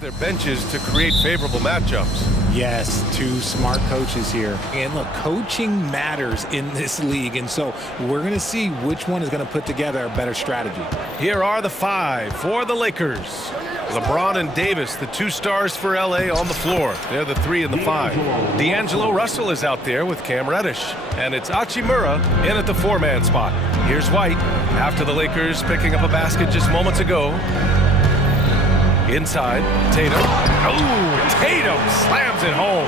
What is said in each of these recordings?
their benches to create favorable matchups. Yes, two smart coaches here. And look, coaching matters in this league, and so we're going to see which one is going to put together a better strategy. Here are the five for the Lakers. LeBron and Davis, the two stars for LA on the floor. They're the 3 and the 5. D'Angelo Russell is out there with Cam Reddish. And it's Hachimura in at the 4-man spot. Here's White after the Lakers picking up a basket just moments ago. Inside, Tatum. Oh, Tatum slams it home.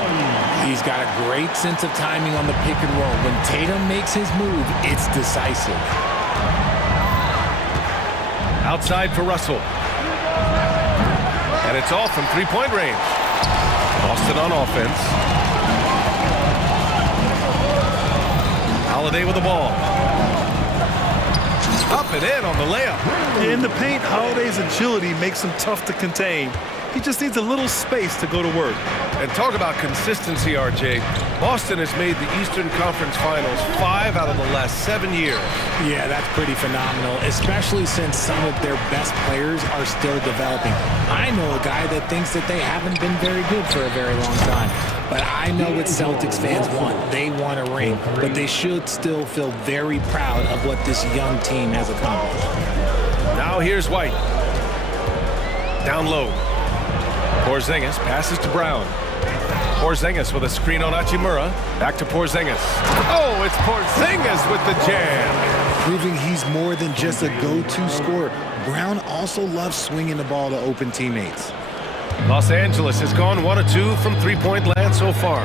He's got a great sense of timing on the pick and roll. When Tatum makes his move, it's decisive. Outside for Russell. And it's off from three-point range. Boston on offense. Holiday with the ball. Up and in on the layup. In the paint, Holiday's agility makes him tough to contain. He just needs a little space to go to work. And talk about consistency, RJ. Boston has made the Eastern Conference Finals 5 out of the last 7 years. Yeah, that's pretty phenomenal, especially since some of their best players are still developing. I know a guy that thinks that they haven't been very good for a very long time. But I know what Celtics fans want. They want a ring, but they should still feel very proud of what this young team has accomplished. Now here's White. Down low. Porzingis passes to Brown. Porzingis with a screen on Hachimura. Back to Porzingis. Oh, it's Porzingis with the jam. Proving he's more than just a go-to scorer. Brown also loves swinging the ball to open teammates. Los Angeles has gone 1 of 2 from three-point land so far.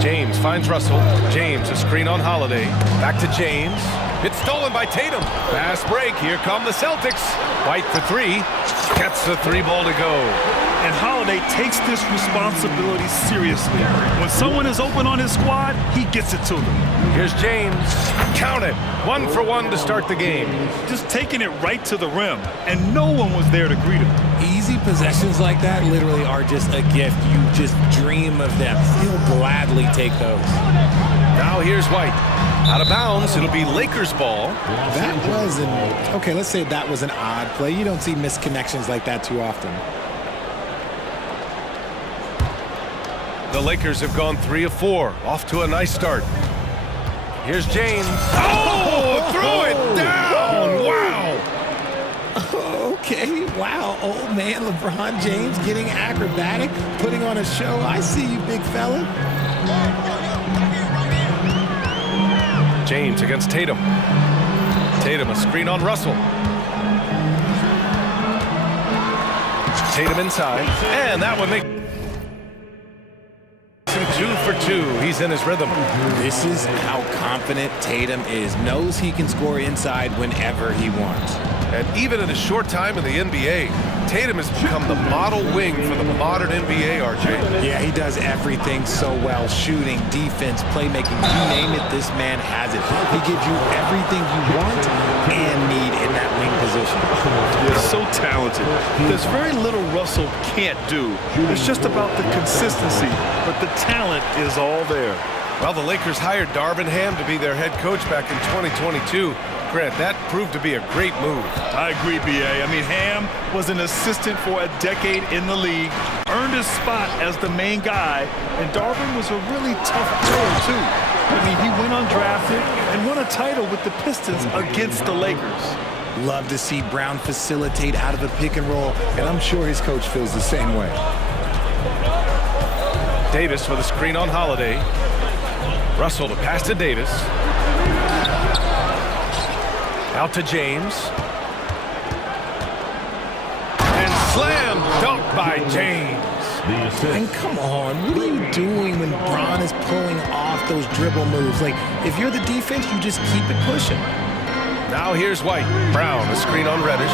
James finds Russell. James, a screen on Holiday. Back to James. It's stolen by Tatum. Fast break. Here come the Celtics. White for 3. Gets the 3-ball to go. And Holiday takes this responsibility seriously. When someone is open on his squad, he gets it to them. Here's James. Count it. 1 for 1 to start the game. Just taking it right to the rim, and no one was there to greet him. Easy possessions like that literally are just a gift. You just dream of them. He'll gladly take those. Now here's White. Out of bounds, it'll be Lakers ball. That was okay, let's say that was an odd play. You don't see missed connections like that too often. The Lakers have gone 3 of 4. Off to a nice start. Here's James. Oh, throw it down. Wow. Okay, wow. Old man LeBron James getting acrobatic, putting on a show. I see you, big fella. James against Tatum. Tatum, a screen on Russell. Tatum inside, and that would make him 2 for 2. He's in his rhythm. This is how confident Tatum is. Knows he can score inside whenever he wants. And even in a short time in the NBA, Tatum has become the model wing for the modern NBA, RJ. Yeah, he does everything so well. Shooting, defense, playmaking, you name it, this man has it. He gives you everything you want and need in that wing position. He's so talented. There's very little Russell can't do. It's just about the consistency, but the talent is all there. Well, the Lakers hired Darvin Ham to be their head coach back in 2022. Grant, that proved to be a great move. I agree, B.A. I mean, Ham was an assistant for a decade in the league, earned his spot as the main guy, and Darvin was a really tough player, too. I mean, he went undrafted and won a title with the Pistons against the Lakers. Love to see Brown facilitate out of a pick and roll, and I'm sure his coach feels the same way. Davis with a screen on Holiday. Russell to pass to Davis. Out to James. And slam dunk by James. And come on, what are you doing when Bron is pulling off those dribble moves? Like, if you're the defense, you just keep it pushing. Now here's White. Brown, a screen on Reddish.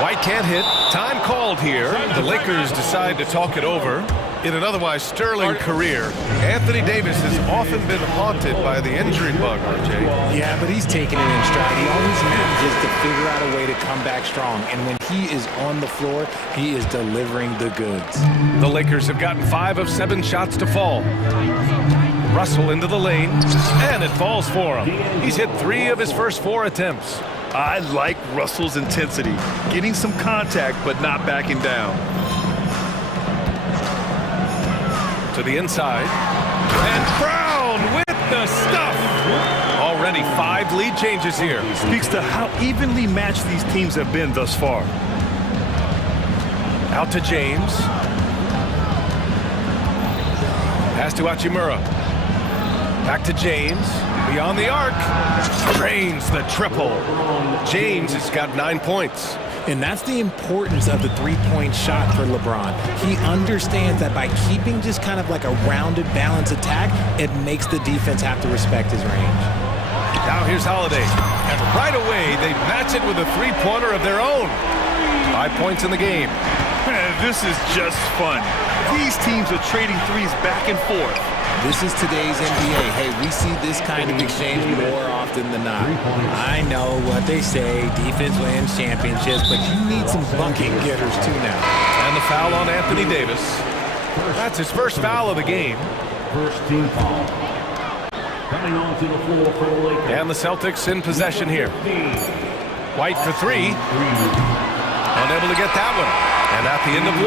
White can't hit. Time called here. The Lakers decide to talk it over. In an otherwise sterling career, Anthony Davis has often been haunted by the injury bug, RJ. Yeah, but he's taking it in stride. He always manages to figure out a way to come back strong. And when he is on the floor, he is delivering the goods. The Lakers have gotten 5 of 7 shots to fall. Russell into the lane, and it falls for him. He's hit 3 of his first 4 attempts. I like Russell's intensity, getting some contact but not backing down. To the inside. And Brown with the stuff. Already 5 lead changes here. Speaks to how evenly matched these teams have been thus far. Out to James. Pass to Hachimura. Back to James. Beyond the arc. Drains the triple. James has got 9 points. And that's the importance of the three-point shot for LeBron. He understands that by keeping just kind of like a rounded, balanced attack, it makes the defense have to respect his range. Now here's Holiday. And right away, they match it with a three-pointer of their own. 5 points in the game. Man, this is just fun. These teams are trading threes back and forth. This is today's NBA. Hey, we see this kind of exchange more often than not. I know what they say, defense wins championships, but you need some bucket getters too now. And the foul on Anthony Davis. That's his first foul of the game. First team foul. Coming onto the floor for the Lakers. And the Celtics in possession here. White for 3. Unable to get that one. And at the end of 1,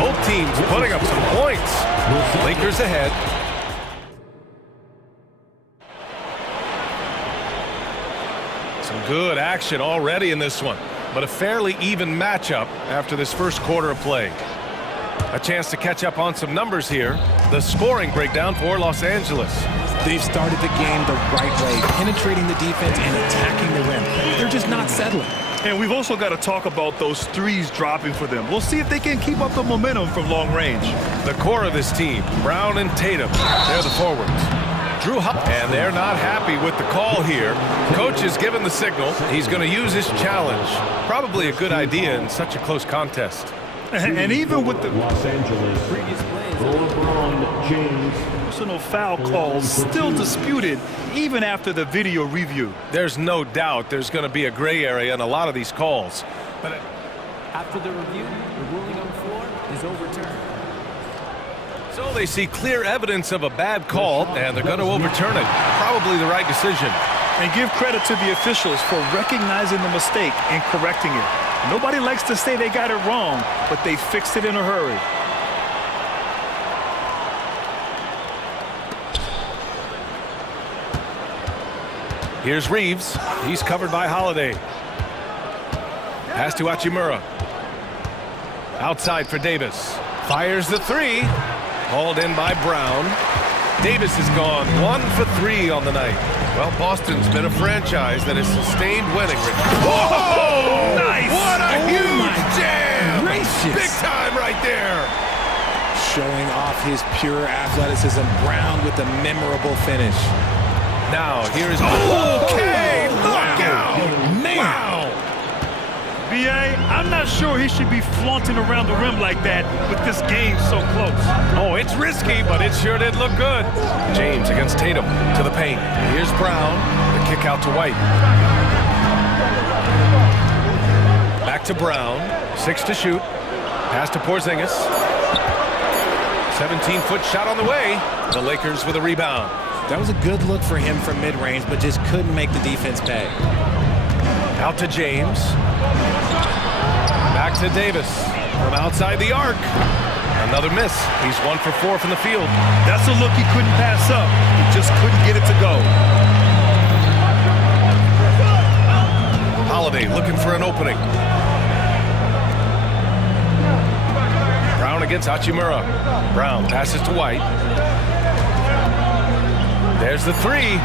both teams putting up some points. Lakers ahead. Some good action already in this one, but a fairly even matchup after this first quarter of play. A chance to catch up on some numbers here. The scoring breakdown for Los Angeles. They've started the game the right way, penetrating the defense and attacking the rim. They're just not settling. And we've also got to talk about those threes dropping for them. We'll see if they can keep up the momentum from long range. The core of this team, Brown and Tatum, they're the forwards. Drew Hop, and they're not happy with the call here. Coach has given the signal. He's going to use his challenge. Probably a good idea in such a close contest. And even with the Los Angeles, LeBron James. personal foul calls still disputed even after the video review. There's no doubt there's going to be a gray area in a lot of these calls. But after the review, the ruling on the floor is overturned. so they see clear evidence of a bad call, and they're going to overturn it. Probably the right decision. And give credit to the officials for recognizing the mistake and correcting it. Nobody likes to say they got it wrong, but they fixed it in a hurry. Here's Reeves. He's covered by Holiday. Pass to Hachimura. Outside for Davis. Fires the 3. Hauled in by Brown. Davis has gone 1 for 3 on the night. Well, Boston's been a franchise that has sustained winning. Whoa! Nice! What a huge jam! Gracious. Big time right there. Showing off his pure athleticism. Brown with a memorable finish. Now, here's okay! Look out! Man! Wow! B.A., I'm not sure he should be flaunting around the rim like that with this game so close. Oh, it's risky, but it sure did look good. James against Tatum to the paint. Here's Brown. The kick out to White. Back to Brown. 6 to shoot. Pass to Porzingis. 17-foot shot on the way. The Lakers with a rebound. That was a good look for him from mid-range, but just couldn't make the defense pay. Out to James. Back to Davis. From outside the arc. Another miss. He's 1 for 4 from the field. That's a look he couldn't pass up. He just couldn't get it to go. Holiday looking for an opening. Brown against Hachimura. Brown passes to White. There's the 3.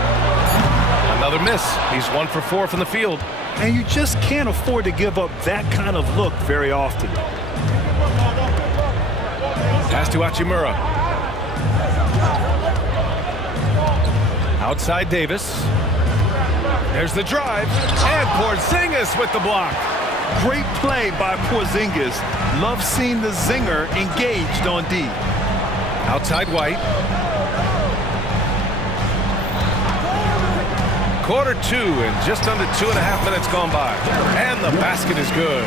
Another miss. He's 1 for 4 from the field. And you just can't afford to give up that kind of look very often. Pass to Hachimura. Outside Davis. There's the drive. And Porzingis with the block. Great play by Porzingis. Love seeing the zinger engaged on D. Outside White. Quarter 2 and just under 2.5 minutes gone by. And the basket is good.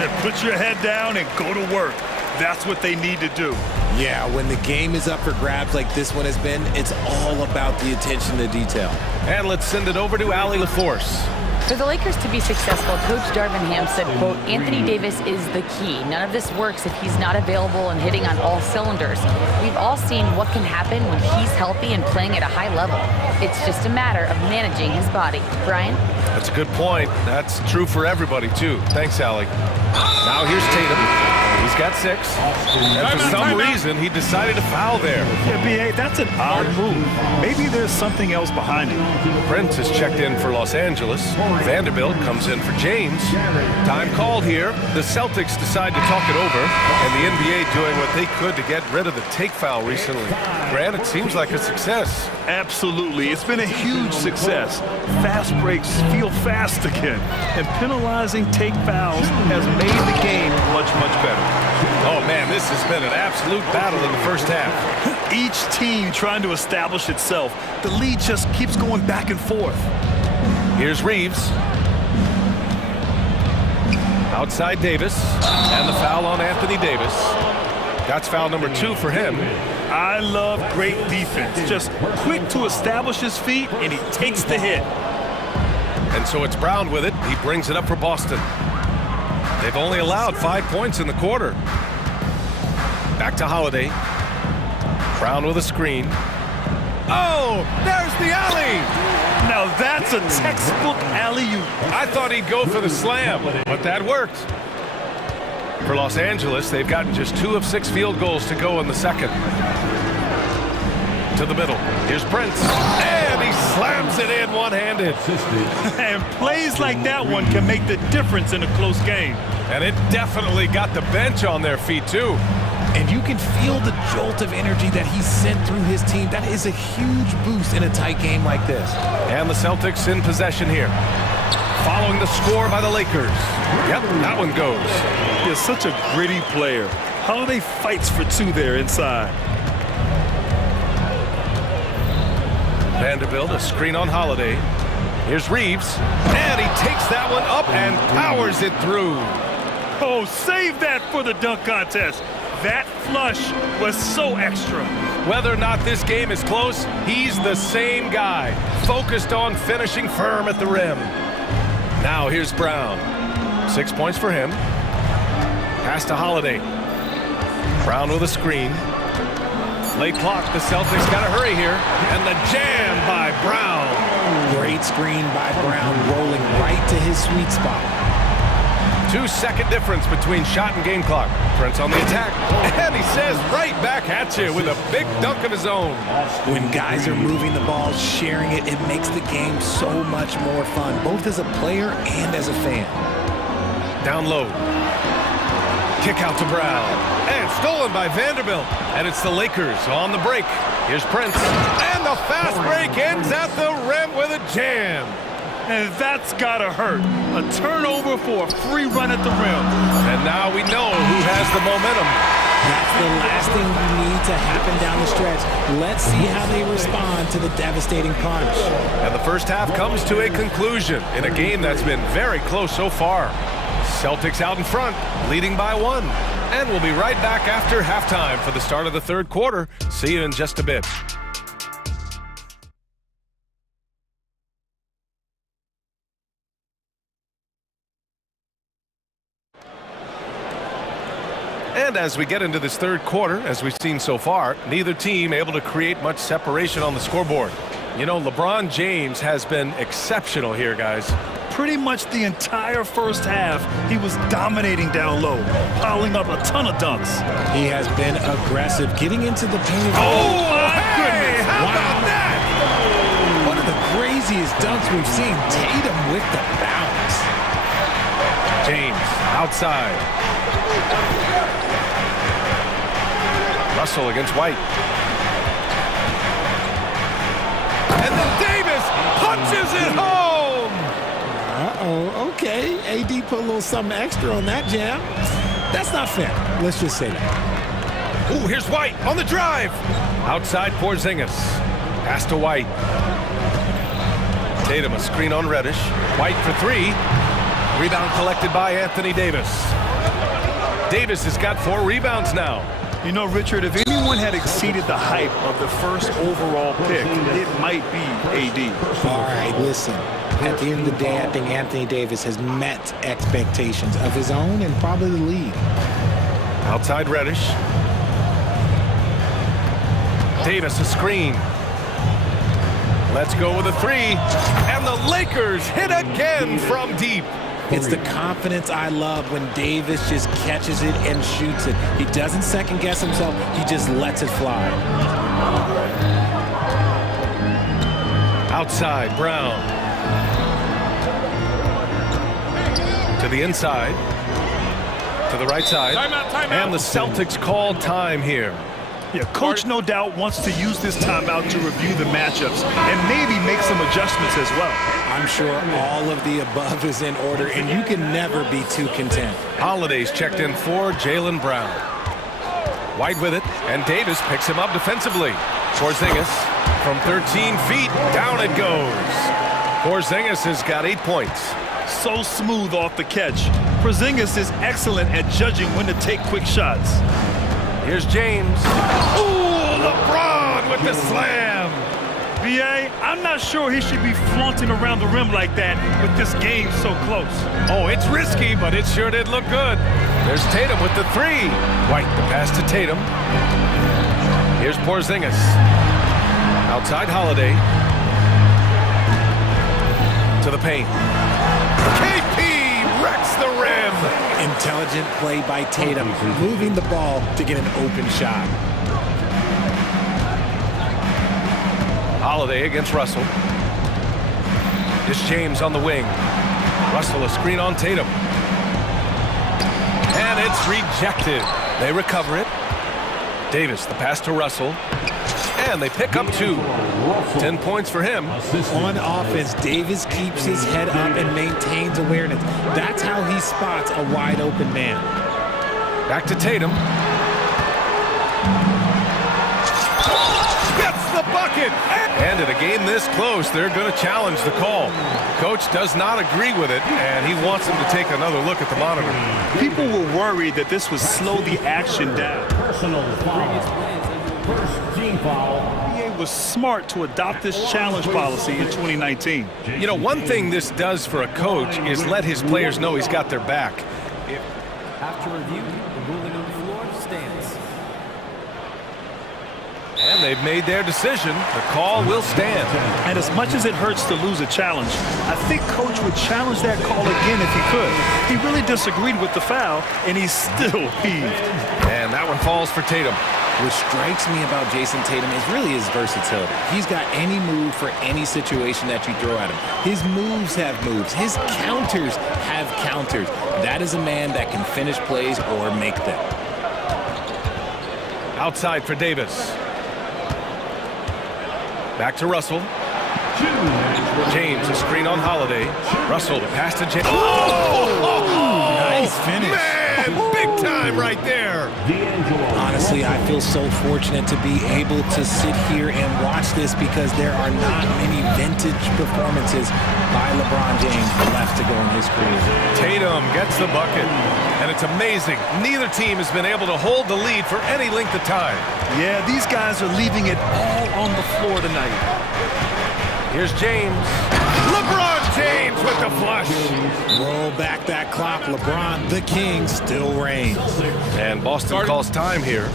And put your head down and go to work. That's what they need to do. Yeah, when the game is up for grabs like this one has been, it's all about the attention to detail. And let's send it over to Allie LaForce. For the Lakers to be successful, Coach Darvin Ham said, quote, Anthony Davis is the key. None of this works if he's not available and hitting on all cylinders. We've all seen what can happen when he's healthy and playing at a high level. It's just a matter of managing his body. Brian? That's a good point. That's true for everybody, too. Thanks, Allie. Now here's Tatum. He's got 6. And for some reason, he decided to foul there. Yeah, B.A., that's an odd move. Maybe there's something else behind it. Prince is checked in for Los Angeles. Vanderbilt comes in for James. Time called here. The Celtics decide to talk it over, and the NBA doing what they could to get rid of the take foul recently. Grant, it seems like a success. Absolutely. It's been a huge success. Fast breaks feel fast again, and penalizing take fouls has made the game much, much better. Oh, man, this has been an absolute battle in the first half. Each team trying to establish itself. The lead just keeps going back and forth. Here's Reeves. Outside Davis, and the foul on Anthony Davis. That's foul number 2 for him. I love great defense. Just quick to establish his feet, and he takes the hit. And so it's Brown with it. He brings it up for Boston. They've only allowed 5 points in the quarter. Back to Holiday. Brown with a screen. Oh, there's the alley! Now that's a textbook alley-oop. I thought he'd go for the slam, but that worked. For Los Angeles, they've gotten just 2 of 6 field goals to go in the second. To the middle. Here's Prince. And he slams it in one-handed. And plays like that one can make the difference in a close game. And it definitely got the bench on their feet, too. And you can feel the jolt of energy that he sent through his team. That is a huge boost in a tight game like this. And the Celtics in possession here. Following the score by the Lakers. Yep, that one goes. He's such a gritty player. Holiday fights for 2 there inside. Vanderbilt, a screen on Holiday. Here's Reeves. And he takes that one up and powers it through. Oh, save that for the dunk contest. That flush was so extra. Whether or not this game is close, he's the same guy, focused on finishing firm at the rim. Now here's Brown. 6 points for him. Pass to Holiday. Brown with a screen. Late clock, the Celtics got to hurry here. And the jam by Brown. Great screen by Brown, rolling right to his sweet spot. 2-second difference between shot and game clock. Prince on the attack. And he says right back at you with a big dunk of his own. When guys are moving the ball, sharing it, it makes the game so much more fun, both as a player and as a fan. Down low. Kick out to Brown. And stolen by Vanderbilt. And it's the Lakers on the break. Here's Prince. And the fast break ends at the rim with a jam. And that's gotta hurt. A turnover for a free run at the rim. And now we know who has the momentum. That's the last thing we need to happen down the stretch. Let's see how they respond to the devastating punch. And the first half comes to a conclusion in a game that's been very close so far. Celtics out in front, leading by 1. And we'll be right back after halftime for the start of the third quarter. See you in just a bit. And as we get into this third quarter, as we've seen so far, neither team able to create much separation on the scoreboard. You know, LeBron James has been exceptional here, guys. Pretty much the entire first half, he was dominating down low, piling up a ton of dunks. He has been aggressive, getting into the paint. Oh, my goodness! How about that? One of the craziest dunks we've seen. Tatum with the bounce. James outside. Russell against White. And then Davis punches it home! Uh-oh, okay. AD put a little something extra on that jam. That's not fair. Let's just say that. Ooh, here's White on the drive. Outside Porzingis. Pass to White. Tatum a screen on Reddish. White for 3. Rebound collected by Anthony Davis. Davis has got 4 rebounds now. You know, Richard, if anyone had exceeded the hype of the first overall pick, it might be AD. All right, listen. At the end of the day, I think Anthony Davis has met expectations of his own and probably the league. Outside Reddish. Davis a screen. Let's go with a three. And the Lakers hit again from deep. It's the confidence I love when Davis just catches it and shoots it. He doesn't second guess himself. He just lets it fly. Outside, Brown. To the inside. To the right side. Timeout. And the Celtics call time here. Yeah, coach no doubt wants to use this timeout to review the matchups and maybe make some adjustments as well. I'm sure all of the above is in order, and you can never be too content. Holiday's checked in for Jaylen Brown. White with it, and Davis picks him up defensively. Porzingis from 13 feet, down it goes. Porzingis has got 8 points. So smooth off the catch. Porzingis is excellent at judging when to take quick shots. Here's James. Ooh, LeBron with the slam. B.A., I'm not sure he should be flaunting around the rim like that with this game so close. Oh, it's risky, but it sure did look good. There's Tatum with the three. White, the pass to Tatum. Here's Porzingis. Outside Holiday. To the paint. KP wrecks the rim. Intelligent play by Tatum, moving the ball to get an open shot. Holiday against Russell. It's James on the wing. Russell a screen on Tatum. And it's rejected. They recover it. Davis, the pass to Russell. And they pick up 2. 10 points for him. On offense, Davis keeps his head up and maintains awareness. That's how he spots a wide open man. Back to Tatum. Gets the bucket. And in a game this close, they're going to challenge the call. Coach does not agree with it, and he wants him to take another look at the monitor. People were worried that this would slow the action down. Personal foul. First team foul. NBA was smart to adopt this challenge policy in 2019. You know, one thing this does for a coach is let his players know he's got their back. After review, the ruling on the floor stands. And they've made their decision. The call will stand. And as much as it hurts to lose a challenge, I think Coach would challenge that call again if he could. He really disagreed with the foul, and he's still peeved. And that one falls for Tatum. What strikes me about Jason Tatum is really his versatility. He's got any move for any situation that you throw at him. His moves have moves. His counters have counters. That is a man that can finish plays or make them. Outside for Davis. Back to Russell. James, a screen on Holiday. Russell, the pass to James. Oh! Nice finish. Man, big time right there. Honestly, I feel so fortunate to be able to sit here and watch this because there are not many vintage performances by LeBron James left to go in his career. Tatum gets the bucket. And it's amazing. Neither team has been able to hold the lead for any length of time. Yeah, these guys are leaving it all on the floor tonight. Here's James. LeBron James with the flush. Roll back that clock. LeBron, the king, still reigns. And Boston calls time here.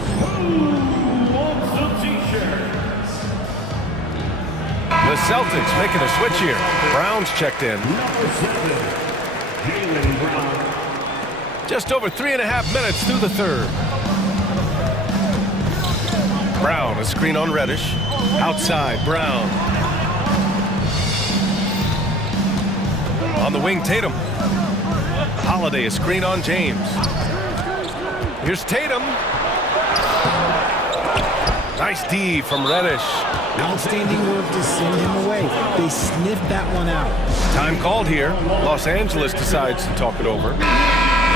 The Celtics making a switch here. Brown's checked in. Just over 3.5 minutes through the third. Brown, a screen on Reddish. Outside, Brown. On the wing, Tatum. Holiday, a screen on James. Here's Tatum. Nice D from Reddish. Outstanding work to send him away. They sniffed that one out. Time called here. Los Angeles decides to talk it over.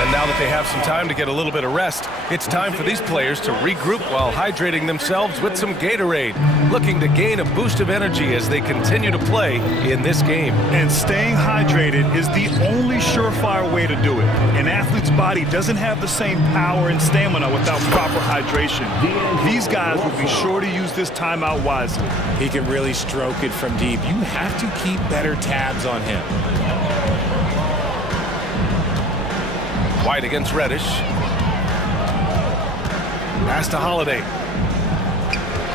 And now that they have some time to get a little bit of rest, it's time for these players to regroup while hydrating themselves with some Gatorade, looking to gain a boost of energy as they continue to play in this game. And staying hydrated is the only surefire way to do it. An athlete's body doesn't have the same power and stamina without proper hydration. These guys will be sure to use this timeout wisely. He can really stroke it from deep. You have to keep better tabs on him. White against Reddish. Pass to Holiday.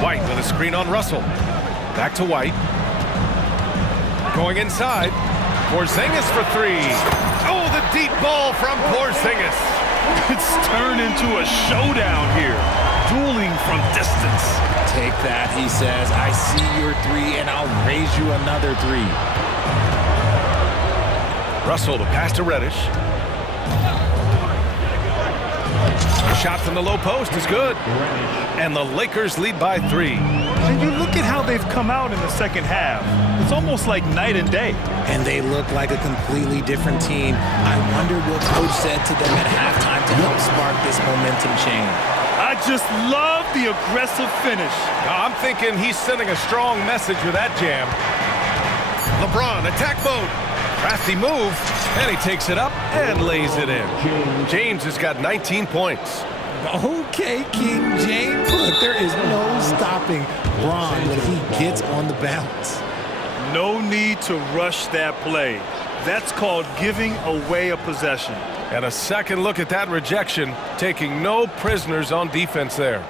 White with a screen on Russell. Back to White. Going inside. Porzingis for three. Oh, the deep ball from Porzingis. It's turned into a showdown here. Dueling from distance. Take that, he says. I see your three, and I'll raise you another three. Russell to pass to Reddish. Shot from the low post is good. And the Lakers lead by 3. And you look at how they've come out in the second half. It's almost like night and day. And they look like a completely different team. I wonder what coach said to them at halftime to help spark this momentum change. I just love the aggressive finish. I'm thinking he's sending a strong message with that jam. LeBron, attack mode. Crafty move, and he takes it up and lays it in. James has got 19 points. Okay, King James. Look, there is no stopping Bron when he gets on the bounce. No need to rush that play. That's called giving away a possession. And a second look at that rejection, taking no prisoners on defense there.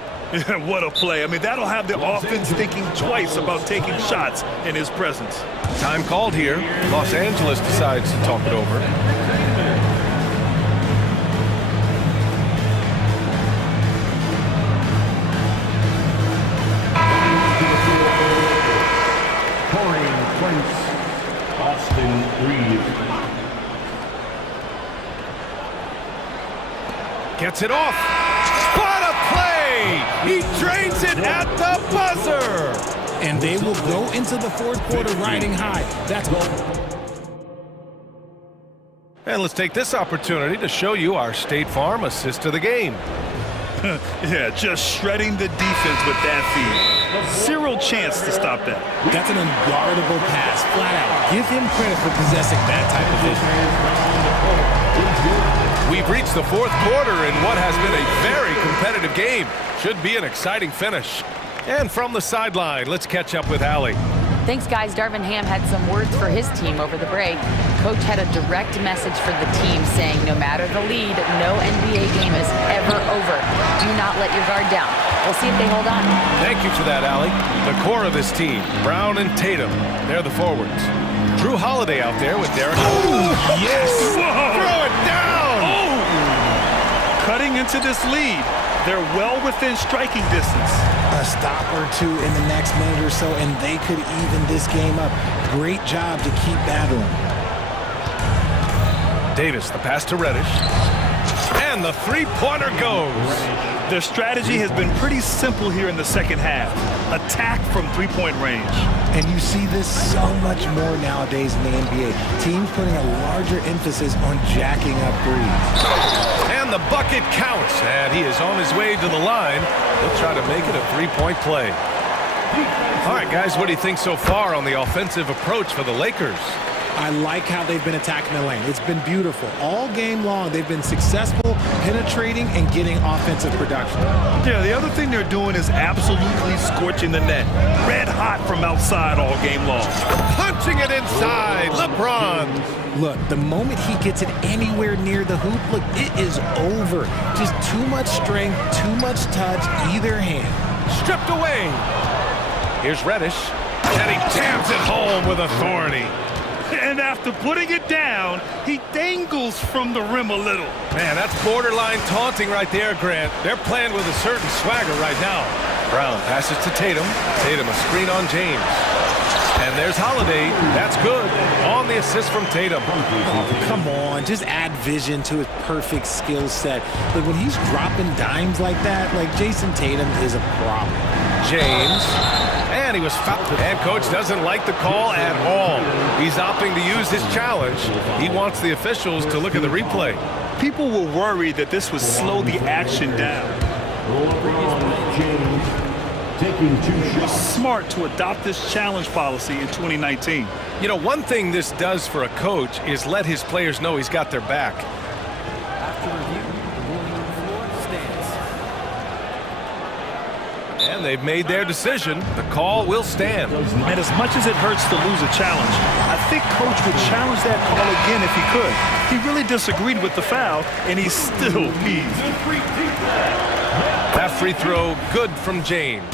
What a play. I mean, that'll have the offense thinking twice about taking shots in his presence. Time called here. Los Angeles decides to talk it over. Gets it off. What a play! He drains it at the buzzer! And they will go into the fourth quarter riding high. That's goal. And let's take this opportunity to show you our State Farm assist of the game. Yeah, just shredding the defense with that feed. Zero chance to stop that. That's an unguardable pass, flat out. Give him credit for possessing that type of vision. We've reached the fourth quarter in what has been a very competitive game. Should be an exciting finish. And from the sideline, let's catch up with Allie. Thanks, guys. Darvin Ham had some words for his team over the break. Coach had a direct message for the team saying no matter the lead, no NBA game is ever over. Do not let your guard down. We'll see if they hold on. Thank you for that, Allie. The core of this team, Brown and Tatum, they're the forwards. Drew Holiday out there with Derek. Oh, yes! Whoa. Throw it down! Oh! Cutting into this lead. They're well within striking distance. A stop or two in the next minute or so, and they could even this game up. Great job to keep battling. Davis, the pass to Reddish. And the three-pointer goes. Their strategy has been pretty simple here in the second half. Attack from three-point range. And you see this so much more nowadays in the NBA. Teams putting a larger emphasis on jacking up threes. And the bucket counts, and he is on his way to the line. He'll try to make it a three-point play. All right, guys, what do you think so far on the offensive approach for the Lakers? I like how they've been attacking the lane. It's been beautiful. All game long, they've been successful, penetrating, and getting offensive production. Yeah, the other thing they're doing is absolutely scorching the net. Red hot from outside all game long. Punching it inside, LeBron. Look, the moment he gets it anywhere near the hoop, look, it is over. Just too much strength, too much touch, either hand. Stripped away. Here's Reddish, and he jams it home with authority. And after putting it down, he dangles from the rim a little. Man, that's borderline taunting right there, Grant. They're playing with a certain swagger right now. Brown passes to Tatum. Tatum, a screen on James. And there's Holiday. That's good. On the assist from Tatum. Oh, come on. Just add vision to his perfect skill set. Look, when he's dropping dimes like that, like Jason Tatum is a problem. James. And he was fouled. And coach doesn't like the call at all. He's opting to use his challenge. He wants the officials to look at the replay. People were worried that this would slow the action down. James taking 2 shots. Smart to adopt this challenge policy in 2019. You know, one thing this does for a coach is let his players know he's got their back. After review, the ruling on the floor stands. And they've made their decision. The call will stand. And as much as it hurts to lose a challenge, I think coach would challenge that call again if he could. He really disagreed with the foul, and he's still peeved. That free throw, good from James.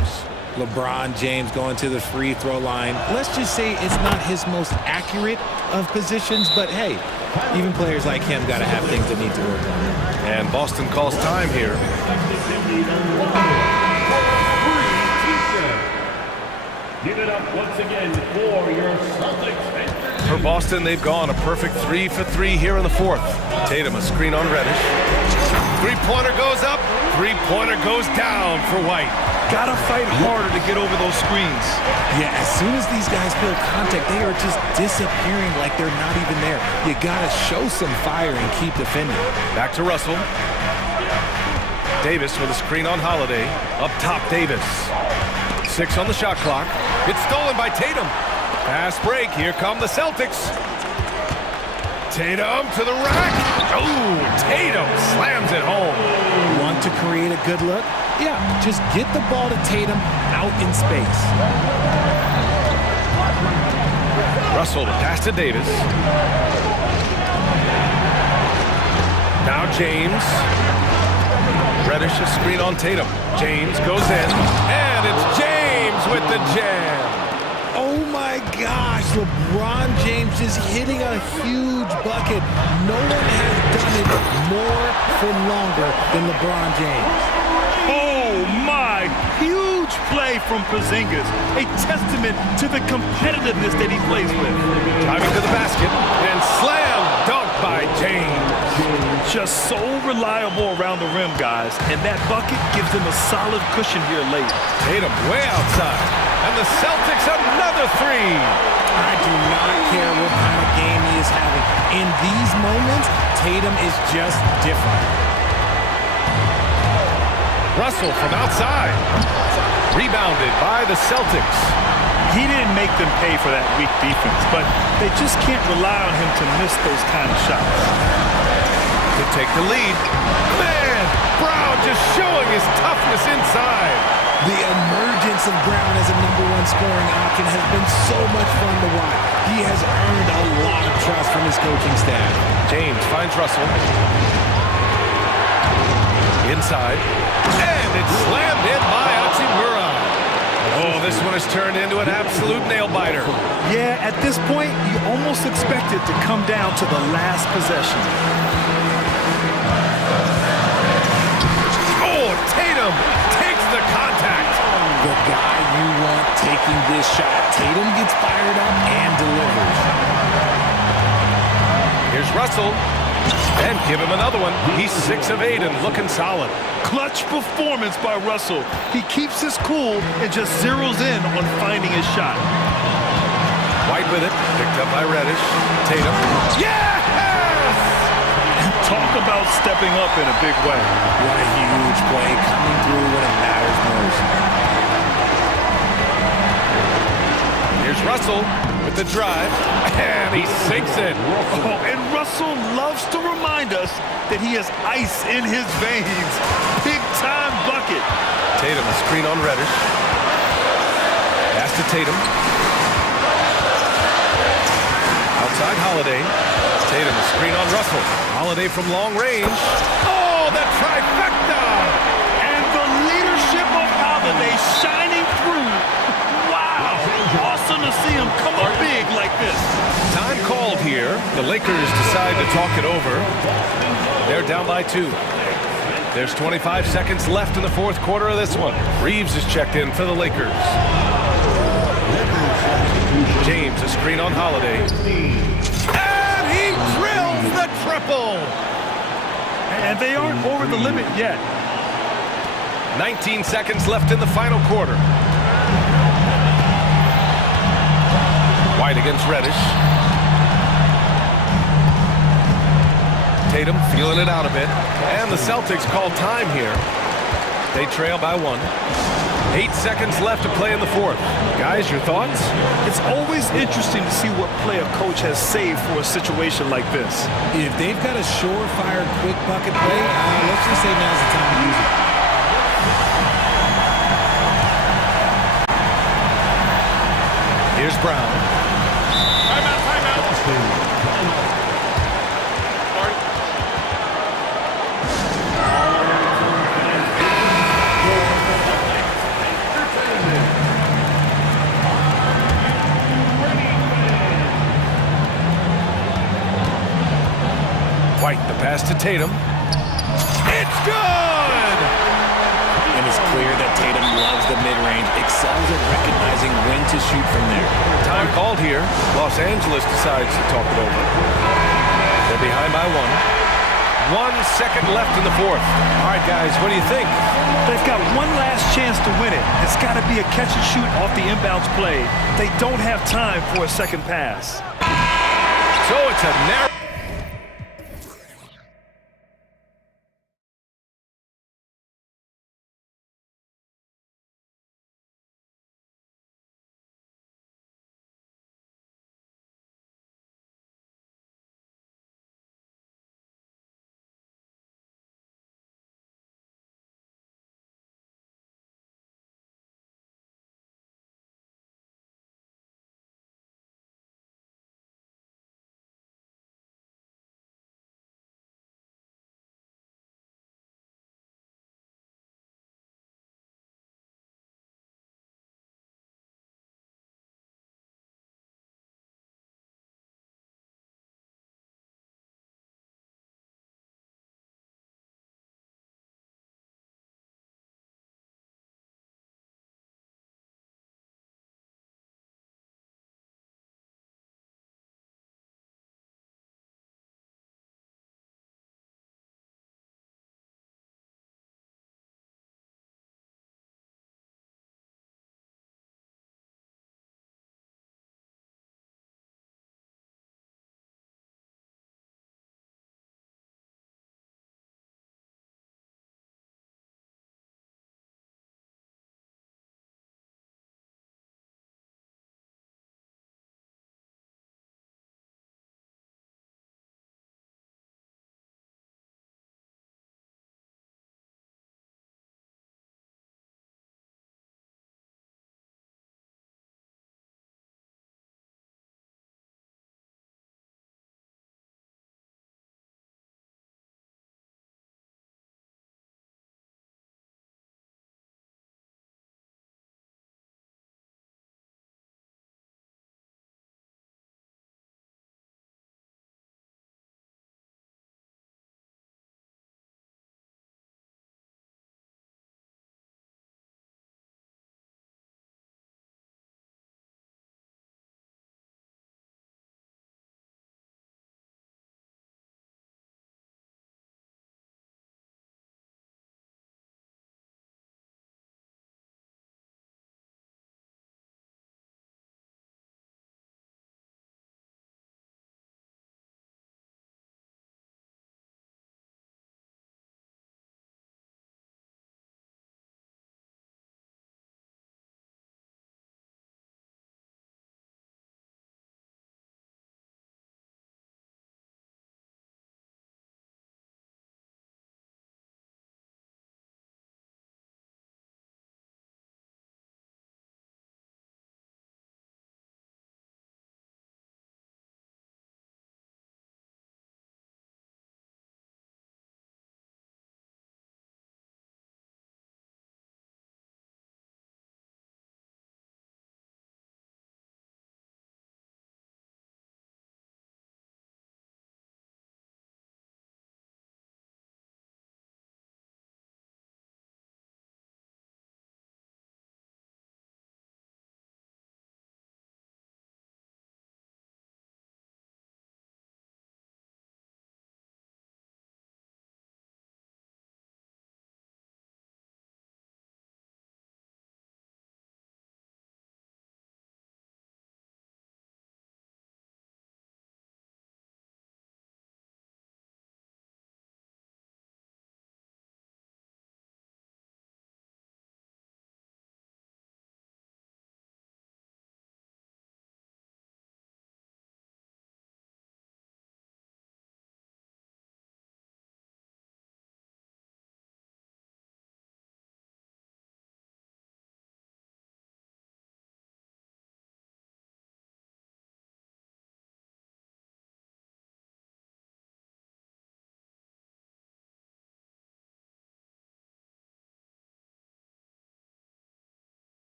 LeBron James going to the free throw line. Let's just say it's not his most accurate of positions, but hey, even players like him got to have things that need to work on. And Boston calls time here. Give it up once again for your Celtics. For Boston, they've gone a perfect 3 for 3 here in the fourth. Tatum, a screen on Reddish. Three-pointer goes up. Three-pointer goes down for White. Gotta fight harder to get over those screens. Yeah, as soon as these guys feel contact, they are just disappearing like they're not even there. You gotta show some fire and keep defending. Back to Russell. Davis with a screen on Holiday. Up top, Davis. 6 on the shot clock. It's stolen by Tatum. Fast break. Here come the Celtics. Tatum to the rack. Oh, Tatum slams it home. Want to create a good look? Yeah, just get the ball to Tatum out in space. Russell to pass to Davis. Now James. Reddish a screen on Tatum. James goes in. And it's James with the jam. Oh my gosh, LeBron James is hitting a huge bucket. No one has done it more for longer than LeBron James. Oh my, huge play from Porzingis. A testament to the competitiveness that he plays with. Driving to the basket and slam dunk by James. Just so reliable around the rim, guys. And that bucket gives them a solid cushion here late. Tatum way outside. And the Celtics another 3. I do not care what kind of game he is having. In these moments, Tatum is just different. Russell from outside. Rebounded by the Celtics. He didn't make them pay for that weak defense, but they just can't rely on him to miss those kind of shots. To take the lead. Man, Brown just showing his toughness inside. The emergence of Brown as a #1 scoring option has been so much fun to watch. He has earned a lot of trust from his coaching staff. James finds Russell. Inside. And it's slammed in by Hachimura. Oh, this one has turned into an absolute nail-biter. Yeah, at this point, you almost expect it to come down to the last possession. Oh, Tatum takes the contact. The guy you want taking this shot. Tatum gets fired up and delivers. Here's Russell. And give him another one. He's 6 of 8 and looking solid. Clutch performance by Russell. He keeps his cool and just zeroes in on finding his shot. White with it. Picked up by Reddish. Tatum. Yes! Talk about stepping up in a big way. What a huge play coming through when it matters most. Here's Russell with the drive. And he sinks it. Oh, and Russell loves to remind us that he has ice in his veins. Big-time bucket. Tatum, a screen on Reddish. Pass to Tatum. Outside Holiday. Tatum, a screen on Russell. Holiday from long range. Oh, the trifecta! And the leadership of Holiday shining through. Wow! Awesome to see him come up big like this. Time called here. The Lakers decide to talk it over. They're down by 2. There's 25 seconds left in the fourth quarter of this one. Reeves is checked in for the Lakers. James, a screen on Holiday. And he drills the triple! And they aren't over the limit yet. 19 seconds left in the final quarter. White against Reddish. Tatum feeling it out a bit. And the Celtics call time here. They trail by 1. 8 seconds left to play in the fourth. Guys, your thoughts? It's always interesting to see what play a coach has saved for a situation like this. If they've got a surefire, quick bucket play, let's just say now's the time to use it. Here's Brown. Timeout. White, the pass to Tatum. It's good! And it's clear that Tatum loves the mid-range, excels at recognizing when to shoot from there. Time called here. Los Angeles decides to talk it over. They're behind by 1. 1 second left in the fourth. All right, guys, what do you think? They've got one last chance to win it. It's got to be a catch and shoot off the inbounds play. They don't have time for a second pass. So it's a narrow...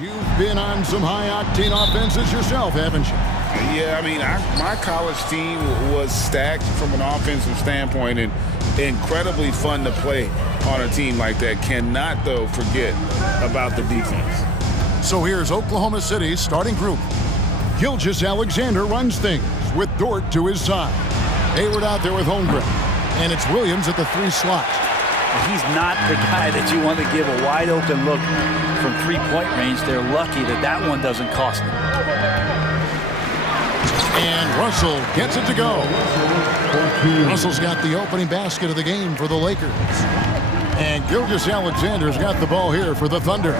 You've been on some high-octane offenses yourself, haven't you? Yeah, I mean, my college team was stacked from an offensive standpoint and incredibly fun to play on a team like that. Cannot, though, forget about the defense. So here's Oklahoma City's starting group. Gilgeous-Alexander runs things with Dort to his side. Hayward out there with Holmgren. And it's Williams at the 3 slot. He's not the guy that you want to give a wide open look from three-point range. They're lucky that that one doesn't cost them. And Russell gets it to go. Russell's got the opening basket of the game for the Lakers. And Gilgeous-Alexander's got the ball here for the Thunder.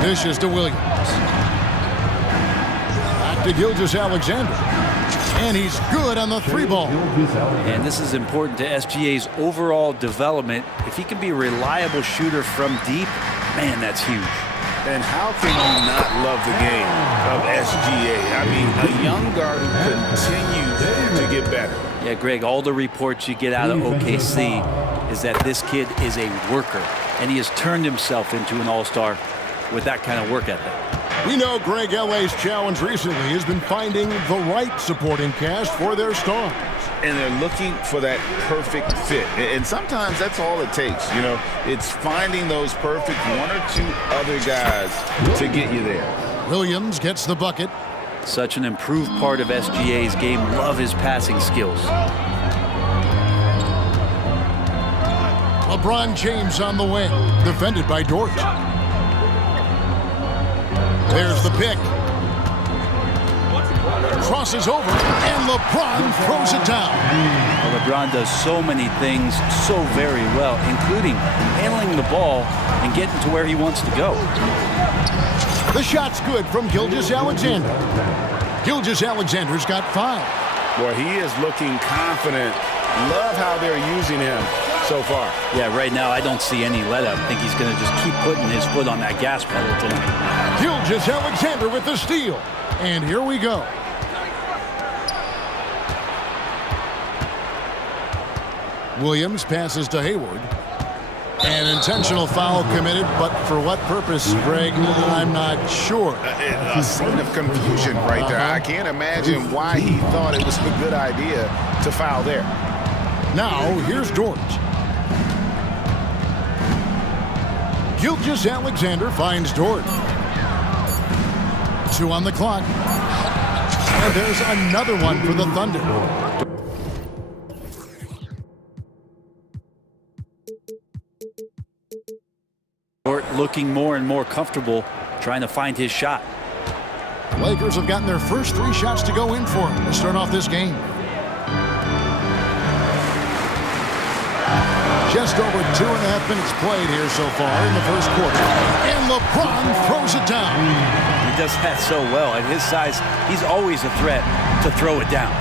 Dishes to Williams. Back to Gilgeous-Alexander. And he's good on the 3-ball. And this is important to SGA's overall development. If he can be a reliable shooter from deep, man, that's huge. And how can you not love the game of SGA? I mean, a young guard who continues to get better. Yeah, Greg, all the reports you get out of OKC is that this kid is a worker, and he has turned himself into an all-star with that kind of work ethic. We know Greg LA's challenge recently has been finding the right supporting cast for their stars. And they're looking for that perfect fit. And sometimes that's all it takes. You know, it's finding those perfect 1 or 2 other guys to get you there. Williams gets the bucket. Such an improved part of SGA's game. Love his passing skills. LeBron James on the wing, defended by Dort. There's the pick. Crosses over, and LeBron throws it down. Well, LeBron does so many things so very well, including handling the ball and getting to where he wants to go. The shot's good from Gilgeous-Alexander. Gilgeous-Alexander's got 5. Boy, he is looking confident. Love how they're using him so far. Yeah, right now I don't see any let up. I think he's going to just keep putting his foot on that gas pedal tonight. Gilgeous-Alexander with the steal. And here we go. Williams passes to Hayward. An intentional foul committed, but for what purpose, Greg? I'm not sure. A scene of confusion right there. I can't imagine why he thought it was a good idea to foul there. Now, here's Dort. Gilgeous-Alexander finds Dort. 2 on the clock. And there's another one for the Thunder. Dort looking more and more comfortable trying to find his shot. The Lakers have gotten their first 3 shots to go in for him to start off this game. Just over 2.5 minutes played here so far in the first quarter. And LeBron throws it down. He does that so well. At his size, he's always a threat to throw it down.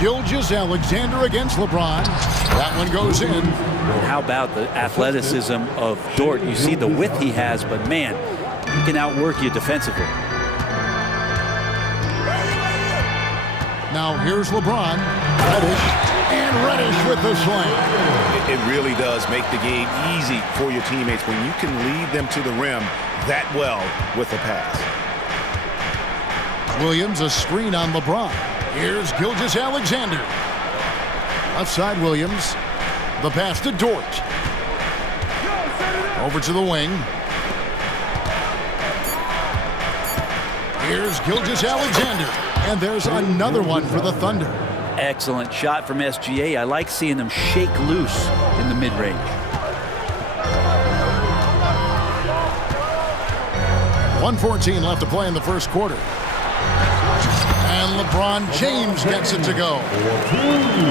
Gilgeous-Alexander against LeBron. That one goes in. And how about the athleticism of Dort? You see the width he has, but man, he can outwork you defensively. Now here's LeBron. Reddish. And Reddish with the slam. It really does make the game easy for your teammates when you can lead them to the rim that well with a pass. Williams a screen on LeBron. Here's Gilgeous-Alexander. Left side Williams. The pass to Dort. Over to the wing. Here's Gilgeous-Alexander. And there's another one for the Thunder. Excellent shot from SGA. I like seeing them shake loose in the mid-range. 1:14 left to play in the first quarter. And LeBron James gets it to go.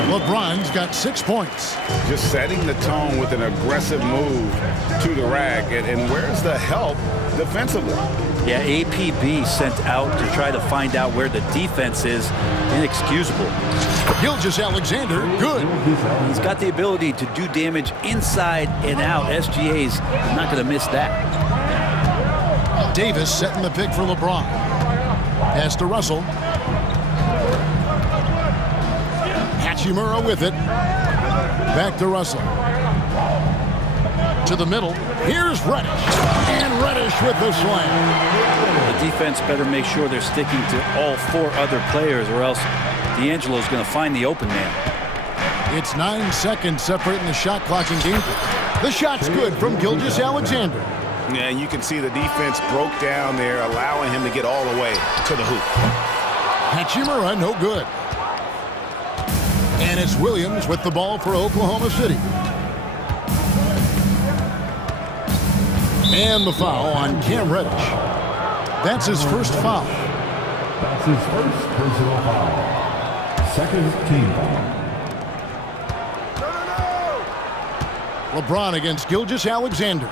LeBron's got 6 points. Just setting the tone with an aggressive move to the rack. And where's the help defensively? Yeah, APB sent out to try to find out where the defense is. Inexcusable. Gilgeous-Alexander, good. He's got the ability to do damage inside and out. SGA's not going to miss that. Davis setting the pick for LeBron. Pass to Russell. Hachimura with it. Back to Russell. to the middle. Here's Reddish. And Reddish with the slam. The defense better make sure they're sticking to all 4 other players, or else D'Angelo's going to find the open man. It's 9 seconds separating the shot clock and game. The shot's good from Gilgeous-Alexander. Yeah, and you can see the defense broke down there, allowing him to get all the way to the hoop. Hachimura, no good. And it's Williams with the ball for Oklahoma City. And the foul on Cam Reddish. That's his first foul. That's his first personal foul. Second team foul. LeBron against Gilgeous-Alexander.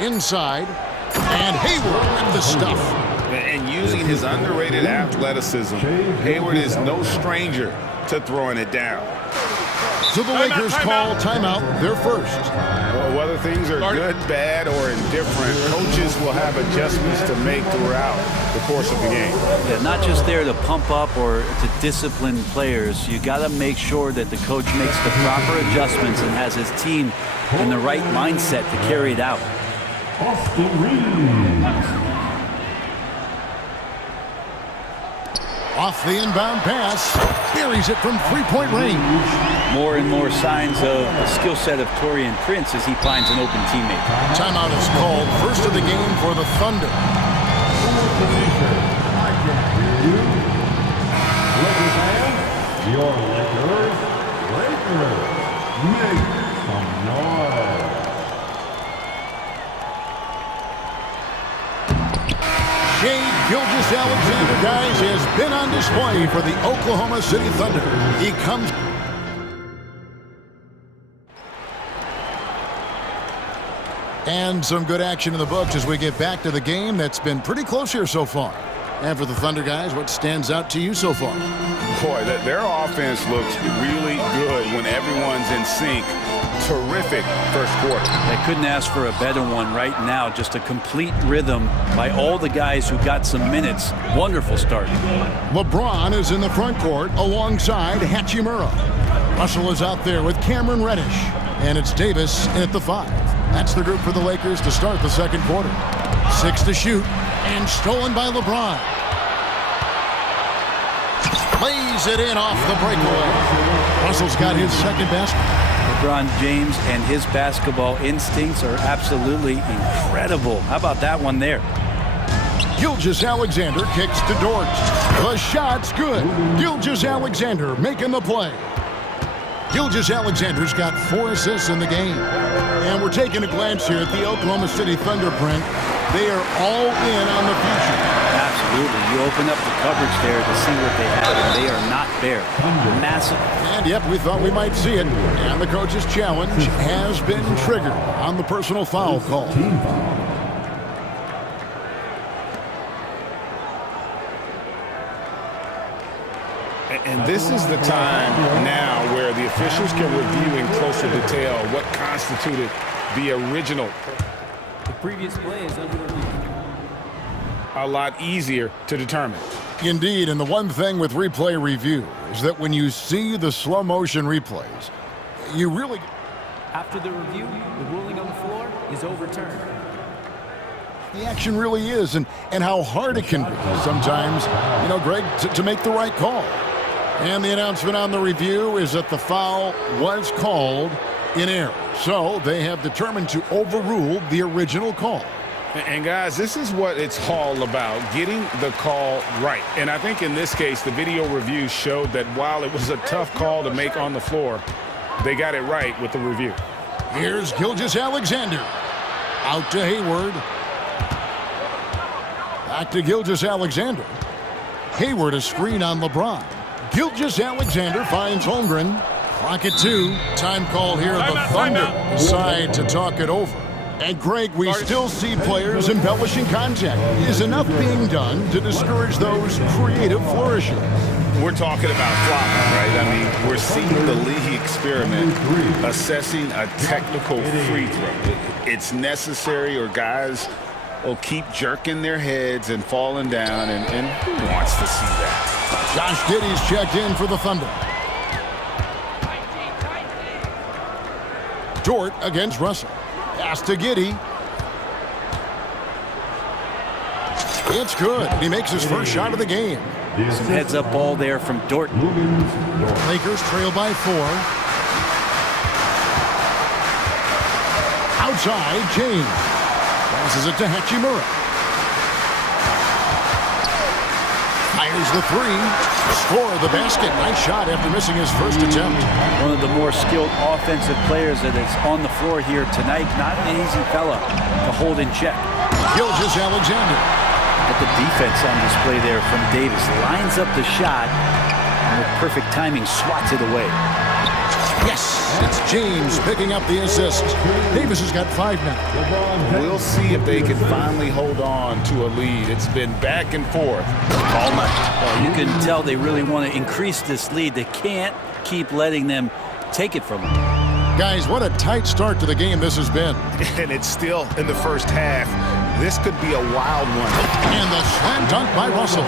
Inside. And Hayward with the stuff. And using his underrated athleticism, Hayward is no stranger to throwing it down. So the Lakers call timeout, their first. Well, whether things are good, bad, or indifferent, coaches will have adjustments to make throughout the course of the game. Yeah, not just there to pump up or to discipline players. You got to make sure that the coach makes the proper adjustments and has his team in the right mindset to carry it out. Austin Reeves. Off the inbound pass, buries it from three-point range. More and more signs of the skill set of Taurean Prince as he finds an open teammate. Timeout is called, first of the game for the Thunder. Your Lakers, make some noise. Gilgeous-Alexander, guys, has been on display for the Oklahoma City Thunder. He comes. And some good action in the books as we get back to the game that's been pretty close here so far. And for the Thunder guys, what stands out to you so far? Boy, their offense looks really good when everyone's in sync. Terrific first quarter. They couldn't ask for a better one right now. Just a complete rhythm by all the guys who got some minutes. Wonderful start. LeBron is in the front court alongside Hachimura. Russell is out there with Cameron Reddish. And it's Davis in at the 5. That's the group for the Lakers to start the second quarter. 6 to shoot. And stolen by LeBron. Lays it in off the breakaway. Russell's got his second basket. LeBron James and his basketball instincts are absolutely incredible. How about that one there? Gilgeous-Alexander kicks to Dort. The shot's good. Gilgeous-Alexander making the play. Gilgeous-Alexander's got 4 assists in the game. And we're taking a glance here at the Oklahoma City Thunder print. They are all in on the future. Absolutely. You open up the coverage there to see what they have, and they are not bare. Massive. And yep, we thought we might see it. And the coach's challenge has been triggered on the personal foul call. And this is the time now where the officials can review in closer detail what constituted the original. The previous play is under review. A lot easier to determine. Indeed, and the one thing with replay review is that when you see the slow motion replays, you really... After the review, the ruling on the floor is overturned. The action really is, and how hard it can be sometimes, you know, Greg, to make the right call. And the announcement on the review is that the foul was called in error. So they have determined to overrule the original call. And guys, this is what it's all about, getting the call right. And I think in this case, the video review showed that while it was a tough call to make on the floor, they got it right with the review. Here's Gilgeous-Alexander. Out to Hayward. Back to Gilgeous-Alexander. Hayward a screen on LeBron. Gilgeous-Alexander finds Holmgren. Clock at 2. Time call here. The Thunder decide to talk it over. And Greg, we still see players embellishing contact. Is enough being done to discourage those creative flourishes? We're talking about flopping, right? I mean, we're seeing the league experiment assessing a technical free throw. It's necessary, or guys will keep jerking their heads and falling down, and who wants to see that? Josh Giddey's checked in for the Thunder. Dort against Russell. pass to Giddey. It's good. He makes his first shot of the game. Some heads-up ball there from Dorton. Lakers trail by 4. Outside, James. Passes it to Hachimura. Fires the 3. Score the basket. Nice shot after missing his first attempt. One of the more skilled offensive players that is on the floor here tonight. Not an easy fella to hold in check. Gilgeous-Alexander. At the defense on display there from Davis. Lines up the shot and with perfect timing swats it away. Yes, it's James picking up the assist. Davis has got 5 now. We'll see if they can finally hold on to a lead. It's been back and forth all night. Well, you can tell they really want to increase this lead. They can't keep letting them take it from them. Guys, what a tight start to the game this has been. And it's still in the first half. This could be a wild one. And the slam dunk by Russell.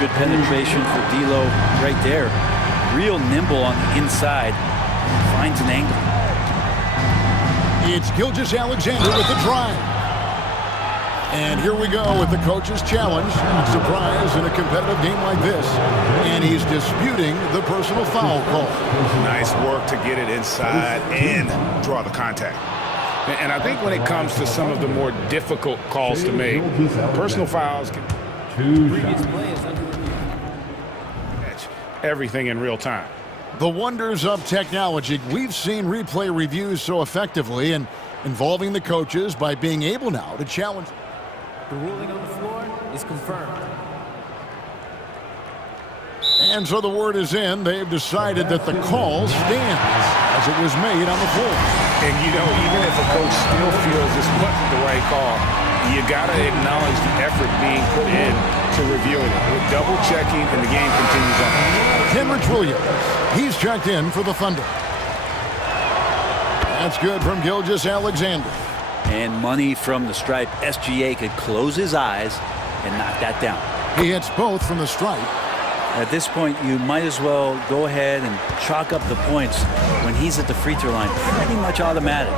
Good penetration for D'Lo right there. Real nimble on the inside. Finds an angle. It's Gilgeous-Alexander with the drive. And here we go with the coach's challenge. Not surprise in a competitive game like this. And he's disputing the personal foul call. Nice work to get it inside and draw the contact. And I think when it comes to some of the more difficult calls to make, personal fouls can catch everything in real time. The wonders of technology. We've seen replay reviews so effectively and involving the coaches by being able now to challenge. The ruling on the floor is confirmed. And so the word is in. They've decided that the call stands as it was made on the floor. And, you know, even if a coach still feels this wasn't the right call, you got to acknowledge the effort being put in to reviewing it. We're double-checking, and the game continues on. Kenrich Williams. He's checked in for the Thunder. That's good from Gilgeous-Alexander. And money from the stripe. SGA could close his eyes and knock that down. He hits both from the stripe. At this point, you might as well go ahead and chalk up the points when he's at the free throw line. Pretty much automatic.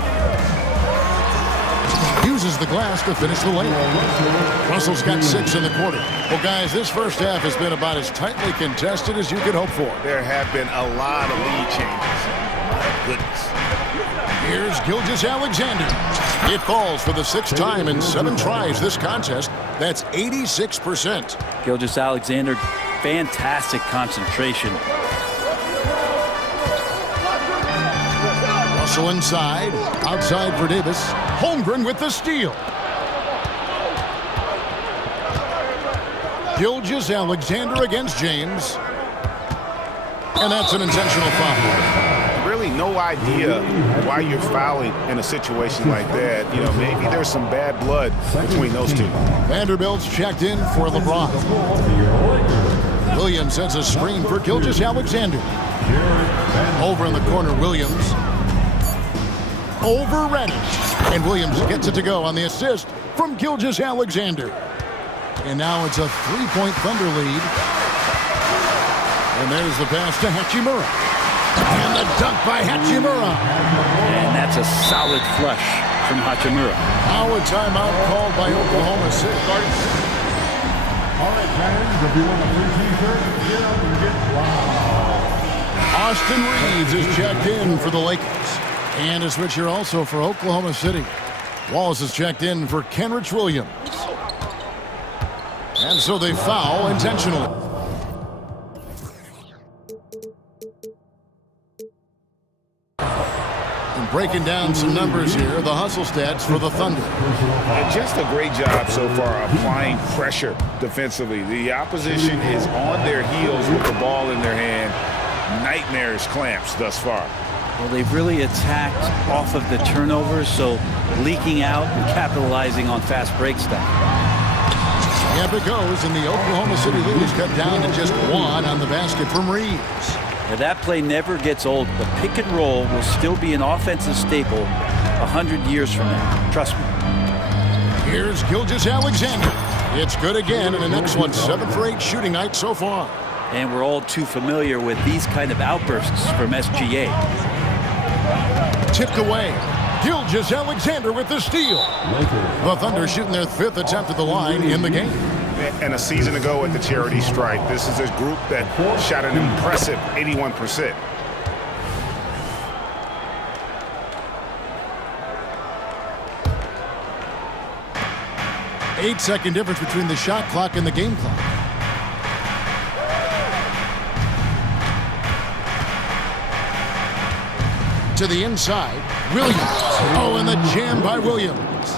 Uses the glass to finish the layup. Russell's got 6 in the quarter. Well, guys, this first half has been about as tightly contested as you could hope for. There have been a lot of lead changes. My goodness. Here's Gilgeous-Alexander. It falls for the 6th time in 7 tries this contest. That's 86%. Gilgeous-Alexander, fantastic concentration. Russell inside. Outside for Davis. Holmgren with the steal. Gilgeous-Alexander against James. And that's an intentional foul. Really no idea why you're fouling in a situation like that. You know, maybe there's some bad blood between those two. Vanderbilt's checked in for LeBron. Williams sends a screen for Gilgeous-Alexander. Over in the corner, Williams. Over Reddish. And Williams gets it to go on the assist from Gilgeous-Alexander. And now it's a 3-point Thunder lead. And there's the pass to Hachimura. And the dunk by Hachimura. And that's a solid flush from Hachimura. Now a timeout called by Oklahoma City. All right, fans, if you want a free t-shirt, get up and get loud. Austin Reeves is checked in for the Lakers. And a switch here also for Oklahoma City. Wallace is checked in for Kenrich Williams. And so they foul intentionally. And breaking down some numbers here, the hustle stats for the Thunder. And just a great job so far applying pressure defensively. The opposition is on their heels with the ball in their hand. Nightmarish clamps thus far. Well, they've really attacked off of the turnovers, so leaking out and capitalizing on fast break stuff. Up it goes, and the Oklahoma City lead is cut down to just 1 on the basket from Reeves. Now, that play never gets old. The pick and roll will still be an offensive staple 100 years from now. Trust me. Here's Gilgeous-Alexander. It's good again, and the next one, 7 for 8 shooting night so far. And we're all too familiar with these kind of outbursts from SGA. Tipped away. Gilgeous Alexander with the steal. The Thunder shooting their 5th attempt at the line in the game. And a season ago at the charity strike, this is a group that shot an impressive 81%. Eight-second difference between the shot clock and the game clock. To the inside, Williams. Oh, and the jam by Williams.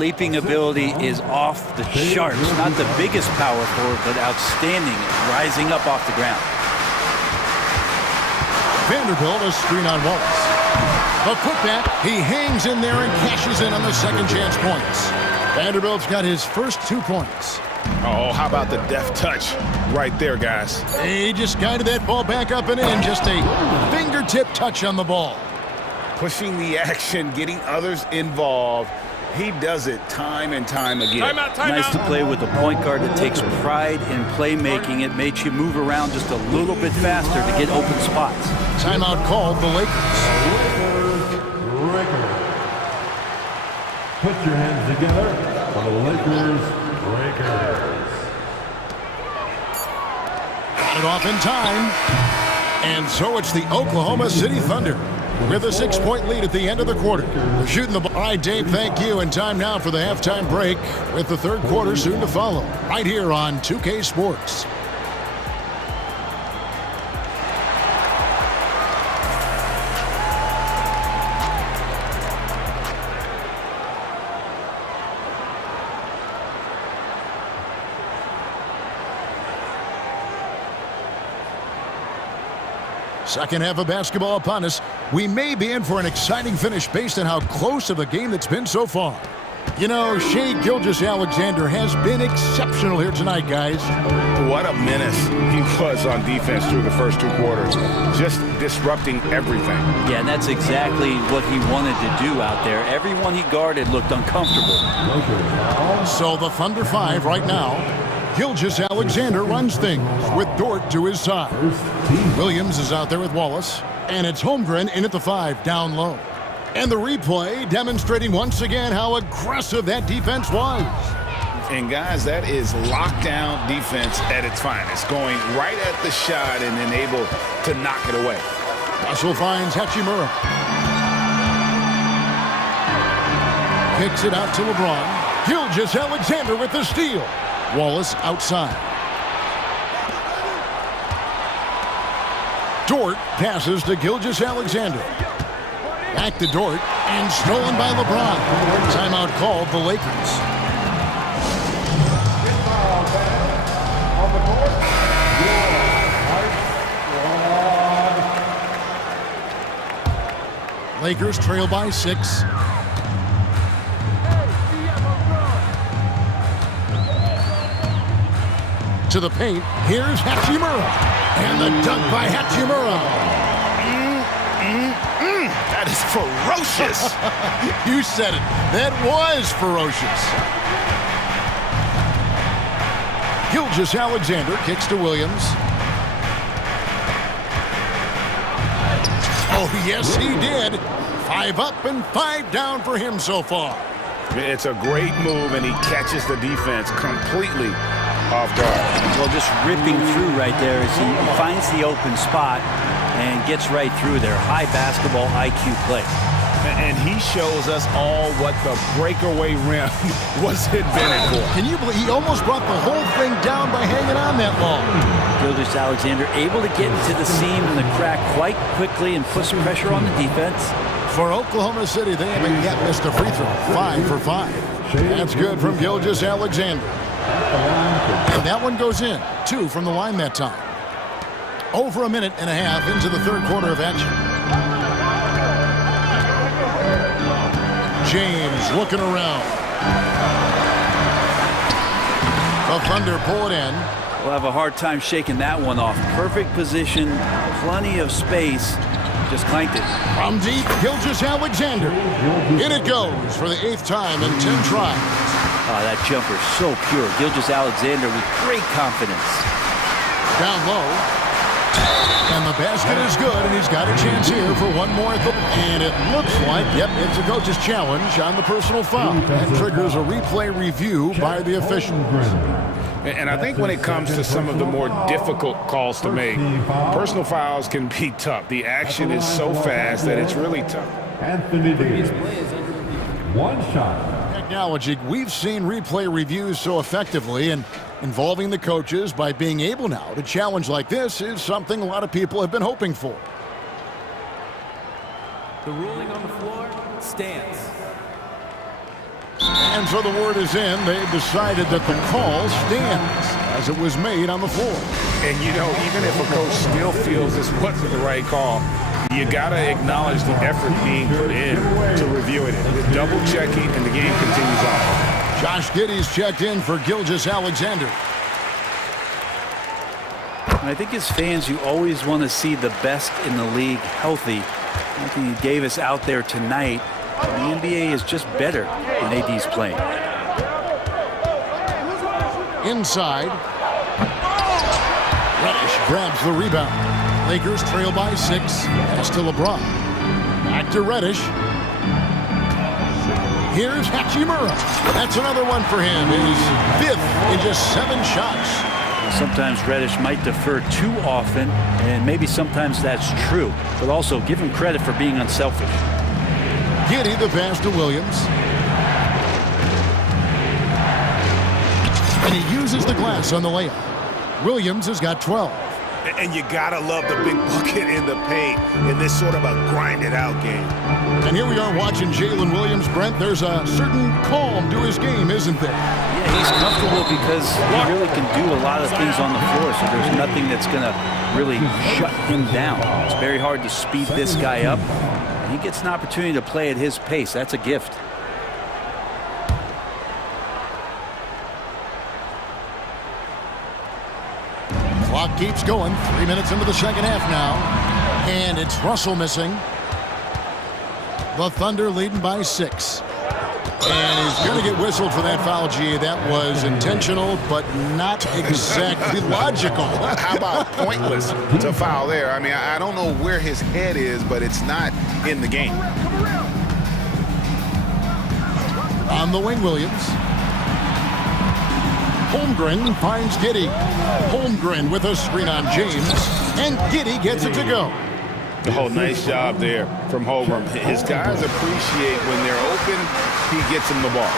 Leaping ability is off the charts. Not the biggest power forward, but outstanding at rising up off the ground. Vanderbilt, a screen on Wallace. The putback, he hangs in there and cashes in on the second chance points. Vanderbilt's got his first 2 points. Oh, how about the deft touch right there, guys? He just guided that ball back up and in. Just a fingertip touch on the ball. Pushing the action, getting others involved. He does it time and time again. Nice to play with a point guard that takes pride in playmaking. It makes you move around just a little bit faster to get open spots. Timeout called the Lakers. Put your hands together for the Lakers Breakers. Got it off in time. And so it's the Oklahoma City Thunder with a 6-point lead at the end of the quarter. We're shooting the ball. All right, Dave, thank you. And time now for the halftime break with the third quarter soon to follow. Right here on 2K Sports. Second half of basketball upon us. We may be in for an exciting finish based on how close of a game that's been so far. You know, Shai Gilgeous-Alexander has been exceptional here tonight, guys. What a menace he was on defense through the first 2 quarters. Just disrupting everything. Yeah, and that's exactly what he wanted to do out there. Everyone he guarded looked uncomfortable. So the Thunder 5 right now. Gilgeous-Alexander runs things with Dort to his side. Williams is out there with Wallace. And it's Holmgren in at the 5, down low. And the replay demonstrating once again how aggressive that defense was. And guys, that is lockdown defense at its finest. Going right at the shot and then able to knock it away. Russell finds Hachimura. Kicks it out to LeBron. Gilgeous-Alexander with the steal. Wallace outside. Dort passes to Gilgeous-Alexander. Back to Dort and stolen by LeBron. Timeout called the Lakers. Lakers trail by 6. To the paint, here's Hachimura. And the dunk by Hachimura. That is ferocious. You said it. That was ferocious. Gilgeous-Alexander kicks to Williams. Oh, yes, he did. 5 up and 5 down for him so far. It's a great move, and he catches the defense completely off guard. Well, just ripping through right there as he finds the open spot and gets right through there. High basketball IQ play. And he shows us all what the breakaway rim was invented for. Can you believe he almost brought the whole thing down by hanging on that long? Gilgeous-Alexander able to get into the seam and the crack quite quickly and put some pressure on the defense. For Oklahoma City, they haven't yet missed a free throw. 5 for 5. That's good from Gilgeous-Alexander. And that one goes in. 2 from the line that time. Over a minute and a half into the third quarter of action. James looking around. The Thunder pull it in. We'll have a hard time shaking that one off. Perfect position, plenty of space. Just clanked it. From deep, Gilgeous-Alexander. In it goes for the 8th time in 10 tries. Oh, that jumper so pure. Gilgeous-Alexander with great confidence. Down low. And the basket is good, and he's got a chance here for one more. And it looks like, yep, it's a coach's challenge on the personal foul. That triggers a replay review by the official. And I think when it comes to some of the more difficult calls to make, personal fouls can be tough. The action is so fast that it's really tough. Anthony Davis. One shot. Technology, we've seen replay reviews so effectively, and involving the coaches by being able now to challenge like this is something a lot of people have been hoping for. The ruling on the floor stands. And so the word is in. They've decided that the call stands as it was made on the floor. And, you know, even if a coach still feels this wasn't the right call, you got to acknowledge the effort being put in to review it. The double checking, and the game continues on. Josh Giddey's checked in for Gilgeous-Alexander. I think as fans, you always want to see the best in the league healthy. Anthony Davis out there tonight. The NBA is just better when AD's playing. Inside. Reddish grabs the rebound. Lakers trail by 6. Pass to LeBron. Back to Reddish. Here's Hachimura. That's another one for him. His 5th in just 7 shots. Sometimes Reddish might defer too often, and maybe sometimes that's true. But also give him credit for being unselfish. Giddey the pass to Williams. And he uses the glass on the layup. Williams has got 12. And you gotta love the big bucket in the paint in this sort of a grind-it-out game. And here we are watching Jalen Williams. Brent, there's a certain calm to his game, isn't there? Yeah, he's comfortable because he really can do a lot of things on the floor, so there's nothing that's going to really shut him down. It's very hard to speed this guy up. He gets an opportunity to play at his pace. That's a gift. Clock keeps going. 3 minutes into the second half now. And it's Russell missing. The Thunder leading by 6. And he's going to get whistled for that foul, G. That was intentional, but not exactly logical. How about pointless to foul there? I mean, I don't know where his head is, but it's not in the game. On the wing, Williams. Holmgren finds Giddey. Holmgren with a screen on James. And Giddey gets it to go. Oh, nice job there from Holmgren. His guys appreciate when they're open, he gets them the ball.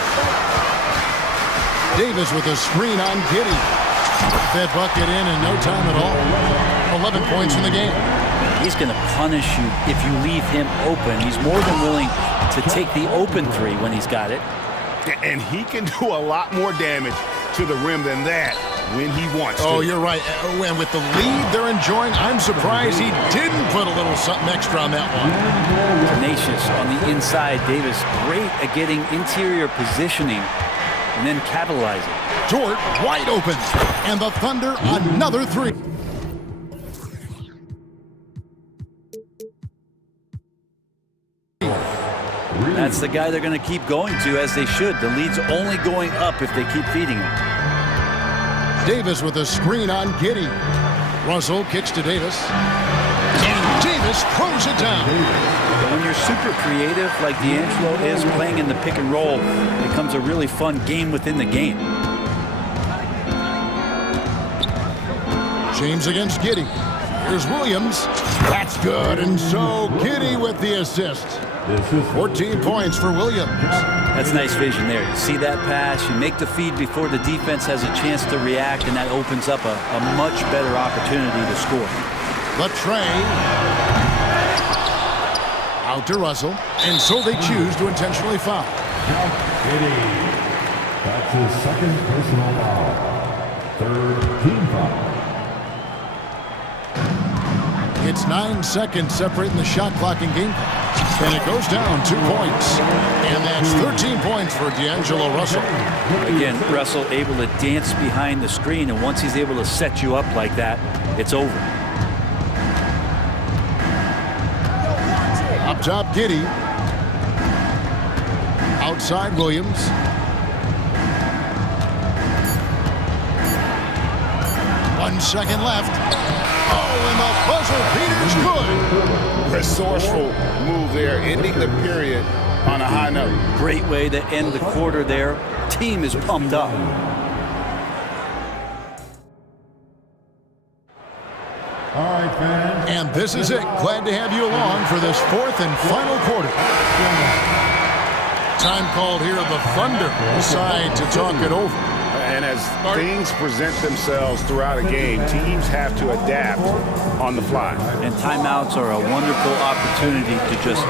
Davis with a screen on Giddey. That bucket in no time at all. 11 points in the game. He's going to punish you if you leave him open. He's more than willing to take the open 3 when he's got it. And he can do a lot more damage to the rim than that when he wants to. Oh, you're right. And with the lead they're enjoying, I'm surprised he didn't put a little something extra on that one. Tenacious on the inside. Davis great at getting interior positioning and then capitalizing. Dort wide open. And the Thunder another 3. That's the guy they're going to keep going to, as they should. The lead's only going up if they keep feeding him. Davis with a screen on Giddey. Russell kicks to Davis. And Davis throws it down. When you're super creative like D'Angelo is playing in the pick and roll, it becomes a really fun game within the game. James against Giddey. Here's Williams. That's good. And so Giddey with the assist. 14 points for Williams. That's nice vision there. You see that pass, you make the feed before the defense has a chance to react, and that opens up a much better opportunity to score. The tray. Out to Russell. And so they choose to intentionally foul. That's his second personal foul. Third team foul. It's 9 seconds separating the shot clock and game clock. And it goes down 2 points. And that's 13 points for D'Angelo Russell. Again, Russell able to dance behind the screen, and once he's able to set you up like that, it's over. Up top, Giddey. Outside, Williams. One second left. Oh, and the buzzer beater resourceful move there, ending the period on a high note. Great way to end the quarter there. Team is pumped up. All right, fans. And this is it. Glad to have you along for this fourth and final quarter. Time called here. The Thunder decide to talk it over. And as things present themselves throughout a game, teams have to adapt on the fly. And timeouts are a wonderful opportunity to just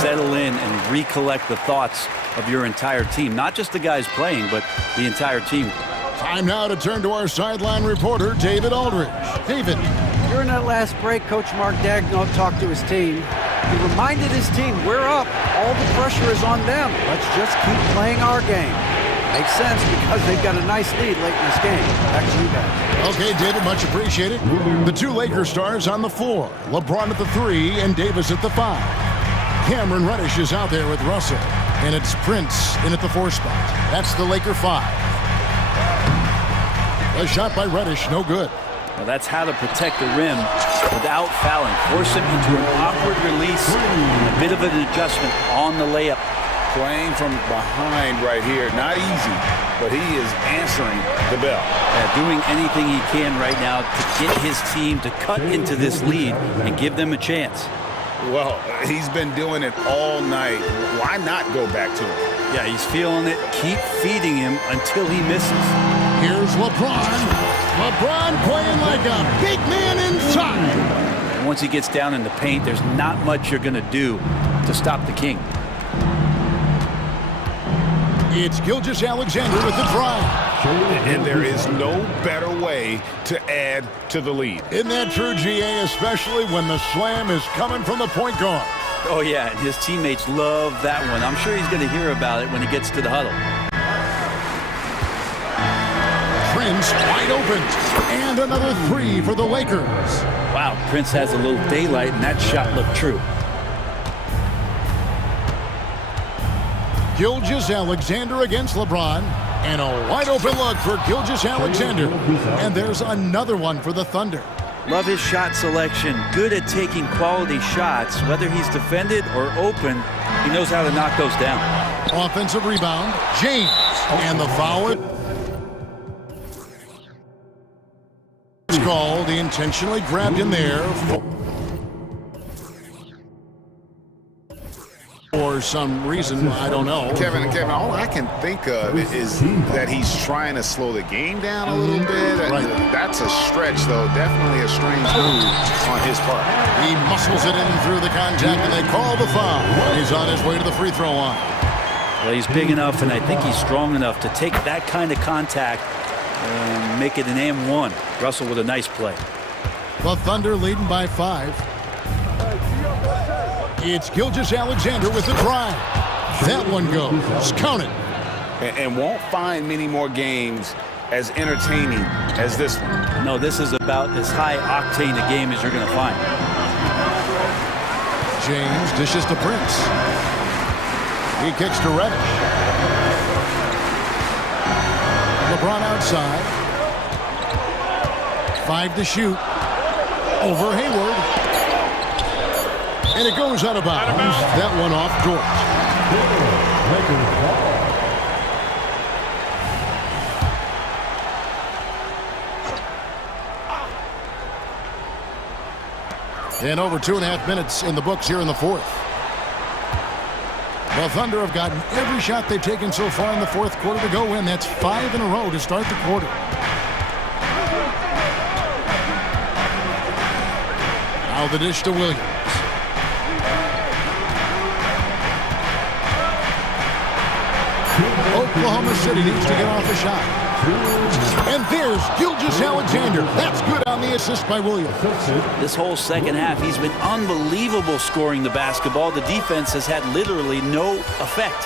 settle in and recollect the thoughts of your entire team. Not just the guys playing, but the entire team. Time now to turn to our sideline reporter, David Aldridge. David. During that last break, Coach Mark Daigneault talked to his team. He reminded his team, we're up. All the pressure is on them. Let's just keep playing our game. Makes sense because they've got a nice lead late in this game. Back to you guys. Okay, David, much appreciated. The two Laker stars on the floor. LeBron at the 3 and Davis at the 5. Cameron Reddish is out there with Russell. And it's Prince in at the 4 spot. That's the Laker 5. A shot by Reddish, no good. Well, that's how to protect the rim without fouling. Force him into an awkward release and a bit of an adjustment on the layup. Playing from behind right here, not easy, but he is answering the bell. Doing anything he can right now to get his team to cut into this lead and give them a chance. Well, he's been doing it all night. Why not go back to him? Yeah, he's feeling it. Keep feeding him until he misses. Here's LeBron. LeBron playing like a big man inside. And once he gets down in the paint, there's not much you're going to do to stop the king. It's Gilgeous-Alexander with the drive. And there is no better way to add to the lead. Isn't that true, GA, especially when the slam is coming from the point guard? Oh, yeah, and his teammates love that one. I'm sure he's going to hear about it when he gets to the huddle. Prince wide open. And another 3 for the Lakers. Wow, Prince has a little daylight, and that shot looked true. Gilgeous-Alexander against LeBron. And a wide open look for Gilgeous-Alexander. And there's another one for the Thunder. Love his shot selection. Good at taking quality shots. Whether he's defended or open, he knows how to knock those down. Offensive rebound. James. And the foul. It's called. He intentionally grabbed him there. For some reason, I don't know. Kevin, all I can think of is that he's trying to slow the game down a little bit. Right. That's a stretch, though. Definitely a strange move on his part. He muscles it in through the contact, and they call the foul. He's on his way to the free throw line. Well, he's big enough, and I think he's strong enough to take that kind of contact and make it an and-one. Russell with a nice play. The Thunder leading by 5. It's Gilgeous-Alexander with the drive. That one goes. Count it. And won't find many more games as entertaining as this one. No, this is about as high-octane a game as you're going to find. James dishes to Prince. He kicks to Reddish. LeBron outside. 5 to shoot. Over Hayward. And it goes out of bounds. That one off George. And over 2.5 minutes in the books here in the fourth. The Thunder have gotten every shot they've taken so far in the fourth quarter to go in. That's 5 in a row to start the quarter. Now the dish to Williams. Oklahoma City needs to get off a shot. And there's Gilgeous-Alexander. That's good on the assist by Williams. This whole second half, he's been unbelievable scoring the basketball. The defense has had literally no effect.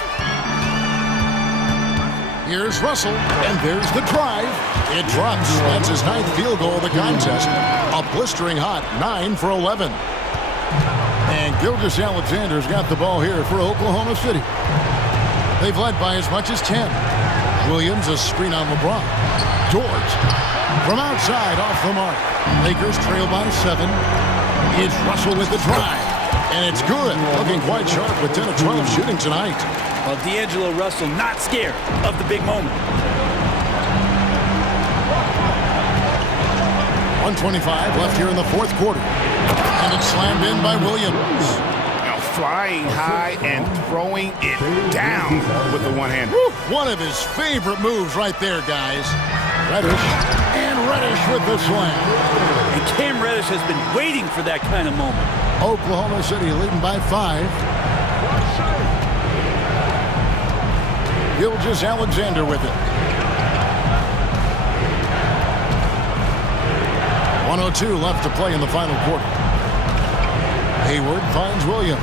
Here's Russell, and there's the drive. It drops. That's his 9th field goal of the contest. A blistering hot 9 for 11. And Gilgeous-Alexander's got the ball here for Oklahoma City. They've led by as much as 10. Williams, a screen on LeBron. George from outside off the mark. Lakers trail by 7. It's Russell with the drive. And it's good. Looking quite sharp with 10 of 12 shooting tonight. Well, D'Angelo Russell not scared of the big moment. 1:25 left here in the fourth quarter. And it's slammed in by Williams. Now flying high and throwing it down with the one hand. One of his favorite moves right there, guys. Reddish. And Reddish with the slam. And Cam Reddish has been waiting for that kind of moment. Oklahoma City leading by 5. Gilgeous-Alexander with it. 1:02 left to play in the final quarter. Hayward finds Williams.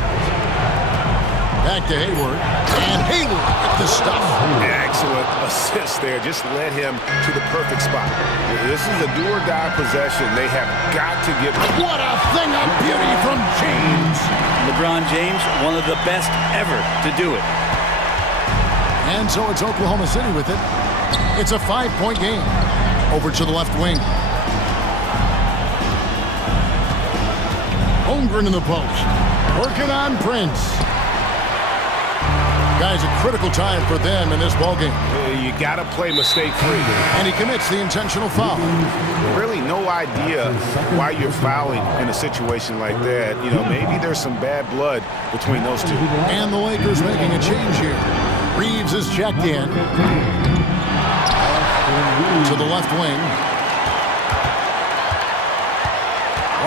Back to Hayward. And Hayward with the stuff. Excellent assist there. Just led him to the perfect spot. This is a do-or-die possession. They have got to get... What a thing of beauty from James. LeBron James, one of the best ever to do it. And so it's Oklahoma City with it. It's a 5-point game. Over to the left wing. Holmgren in the post. Working on Prince. Guys, a critical time for them in this ballgame. You got to play mistake-free. And he commits the intentional foul. Really no idea why you're fouling in a situation like that. You know, maybe there's some bad blood between those two. And the Lakers making a change here. Reeves is checked in. To the left wing.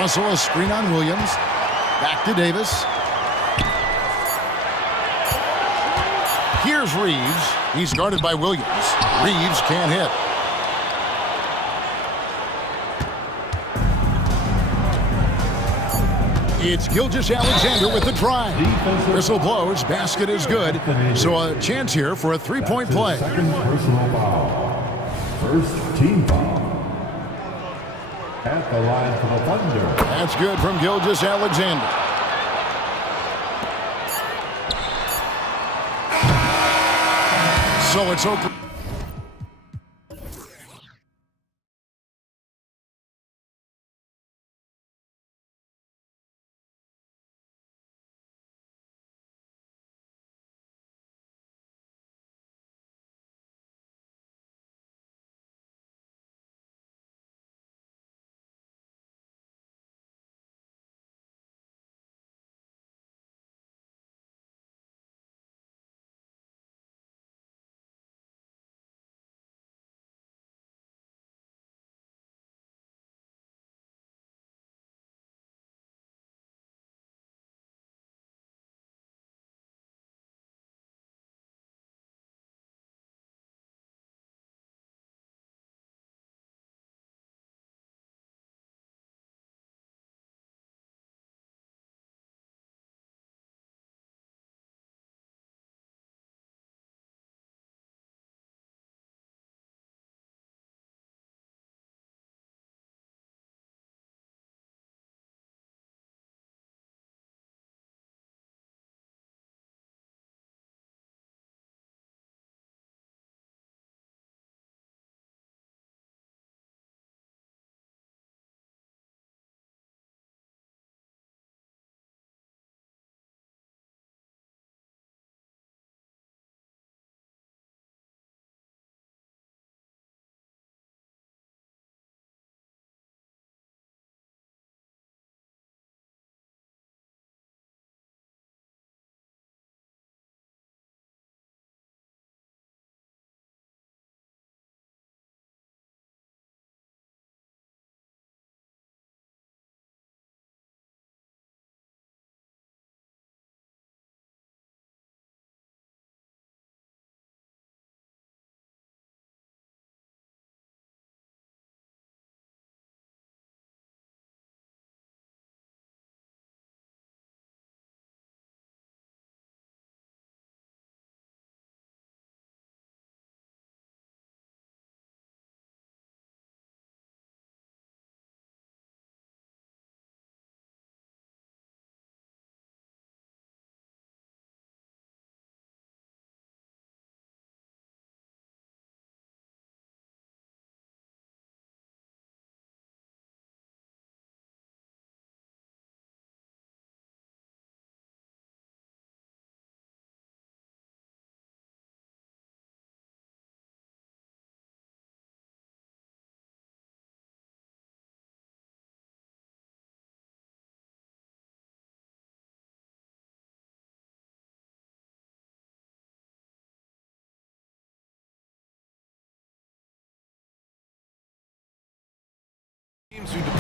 Russell a screen on Williams. Back to Davis. Here's Reeves. He's guarded by Williams. Reeves can't hit. It's Gilgeous-Alexander with the drive. Whistle blows. Basket is good. So a chance here for a three-point play. Second personal foul. First team foul. At the line for the Thunder. That's good from Gilgeous-Alexander. So it's Oklahoma.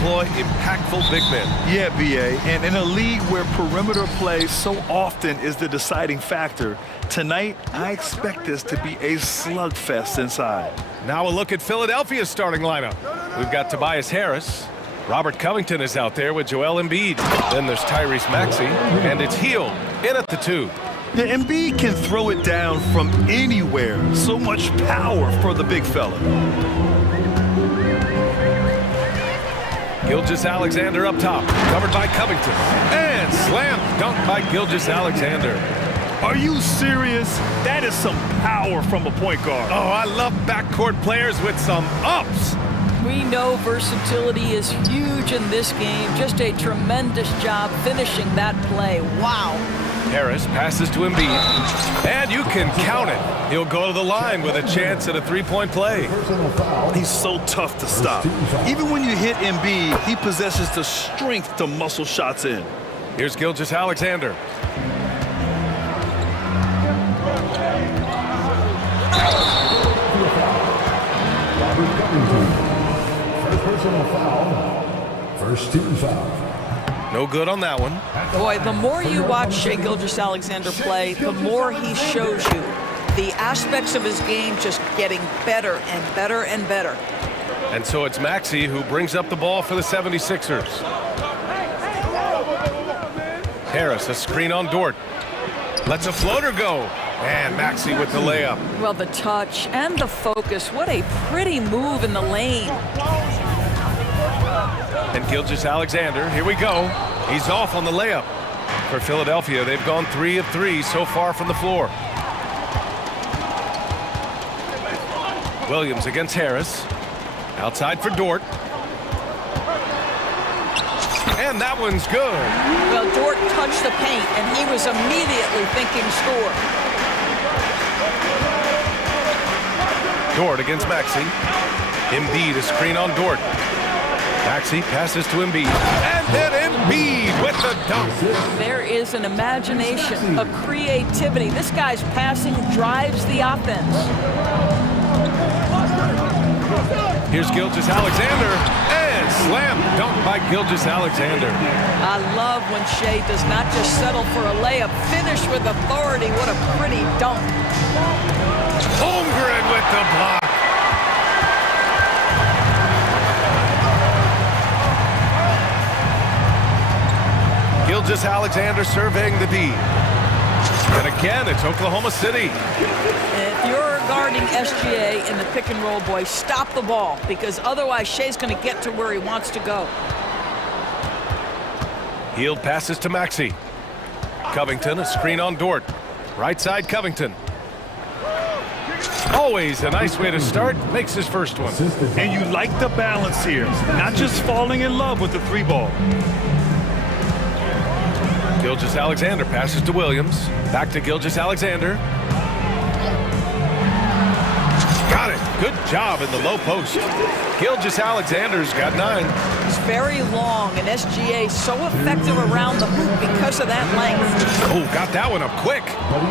deploy impactful big men. Yeah, B.A., and in a league where perimeter play so often is the deciding factor, tonight I expect this to be a slugfest inside. Now a look at Philadelphia's starting lineup. We've got Tobias Harris. Robert Covington is out there with Joel Embiid. Then there's Tyrese Maxey, and it's Hield in at the 2. The Embiid can throw it down from anywhere. So much power for the big fella. Gilgeous-Alexander up top, covered by Covington. And slam dunk by Gilgeous-Alexander. Are you serious? That is some power from a point guard. Oh, I love backcourt players with some ups. We know versatility is huge in this game. Just a tremendous job finishing that play. Wow. Harris passes to Embiid, and you can count it. He'll go to the line with a chance at a three-point play. He's so tough to stop. Even when you hit Embiid, he possesses the strength to muscle shots in. Here's Gilgeous-Alexander. Personal foul. First team foul. No good on that one. Boy, the more you watch Shai Gilgeous-Alexander play, the more he shows you the aspects of his game just getting better and better and better. And so it's Maxey who brings up the ball for the 76ers. Harris, a screen on Dort. Lets a floater go. And Maxey with the layup. Well, the touch and the focus. What a pretty move in the lane. And Gilgeous-Alexander, here we go. He's off on the layup. For Philadelphia, they've gone 3 of 3 so far from the floor. Williams against Harris. Outside for Dort. And that one's good. Well, Dort touched the paint, and he was immediately thinking score. Dort against Maxey. Embiid, a screen on Dort. Maxey passes to Embiid. And then Embiid with the dunk. There is an imagination, a creativity. This guy's passing drives the offense. Here's Gilgeous-Alexander. And slam dunk by Gilgeous-Alexander. I love when Shai does not just settle for a layup. Finish with authority. What a pretty dunk. Holmgren with the block. Gilgeous-Alexander surveying the D. And again, it's Oklahoma City. If you're guarding SGA in the pick and roll, boy, stop the ball, because otherwise Shai's going to get to where he wants to go. Hield passes to Maxey. Covington, a screen on Dort. Right side, Covington. Always a nice way to start. Makes his first one. And you like the balance here. Not just falling in love with the three ball. Gilgeous-Alexander passes to Williams. Back to Gilgeous-Alexander. Got it. Good job in the low post. Gilgeous-Alexander's got 9. It's very long, and SGA so effective around the hoop because of that length. Oh, got that one up quick.